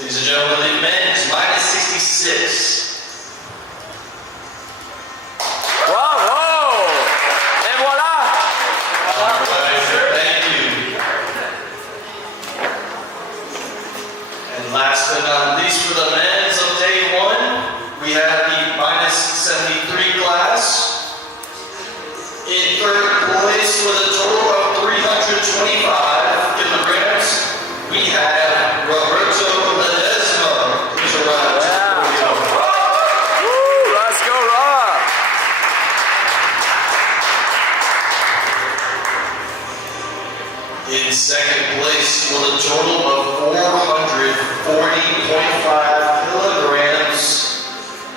Ladies and gentlemen, the men's minus 66. Bravo! Et voilà! All right, thank you. And last but not least, for the men's of day one, we have the minus 73 class. In third place with a total of 325 kilograms, we have Roberto Ledesma. Please arrive. Woo, let's go, Rob! In second place with a total of 440.5 kilograms,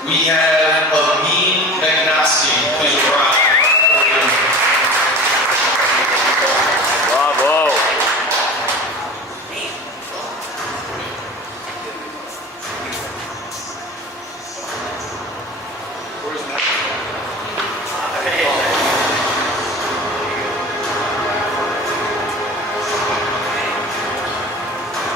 we have Amin McNasty. Please arrive. Bravo!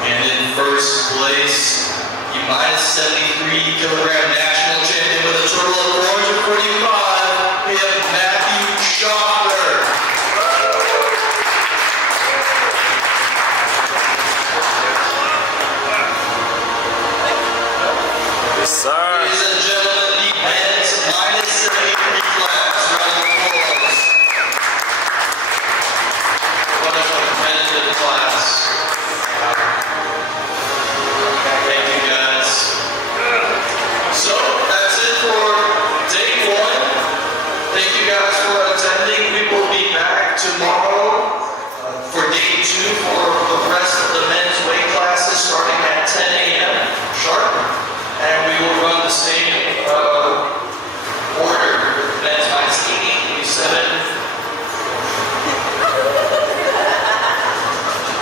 And in first place, the minus 73 kilogram national champion with a total of 445, we have Matthew Schoffer. Yes, sir. Ladies and gentlemen, the men's minus 73 class. Round of applause. What a competitive class. Thank you guys. So that's it for day one. Thank you guys for attending. We will be back tomorrow for day two for the rest of the men's weight classes starting at 10 a.m. sharp. And we will run the same order. Men's minus 80, 87.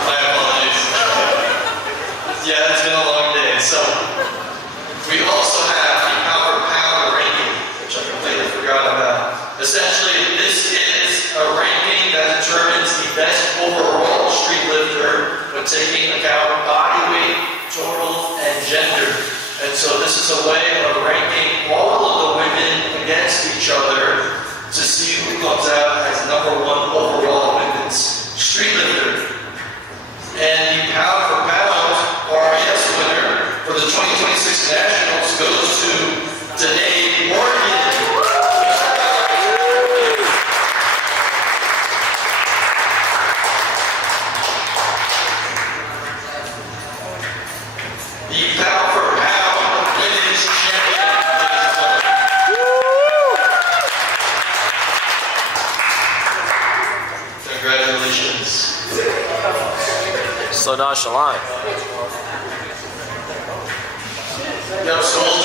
My apologies. Yeah, it's been a long day. So we also have the pound ranking, which I completely forgot about. Essentially, this is a ranking that determines the best overall street lifter when taking account of body weight, total, and gender. And so this is a way of ranking all of the women against each other to see who comes out as #1 overall women's street lifter. And the pound for pound RIS winner for the 2026 Nationals goes to Danae Morgan. The pound for pound women's champion. Congratulations. So nonchalant. Yep, so we'll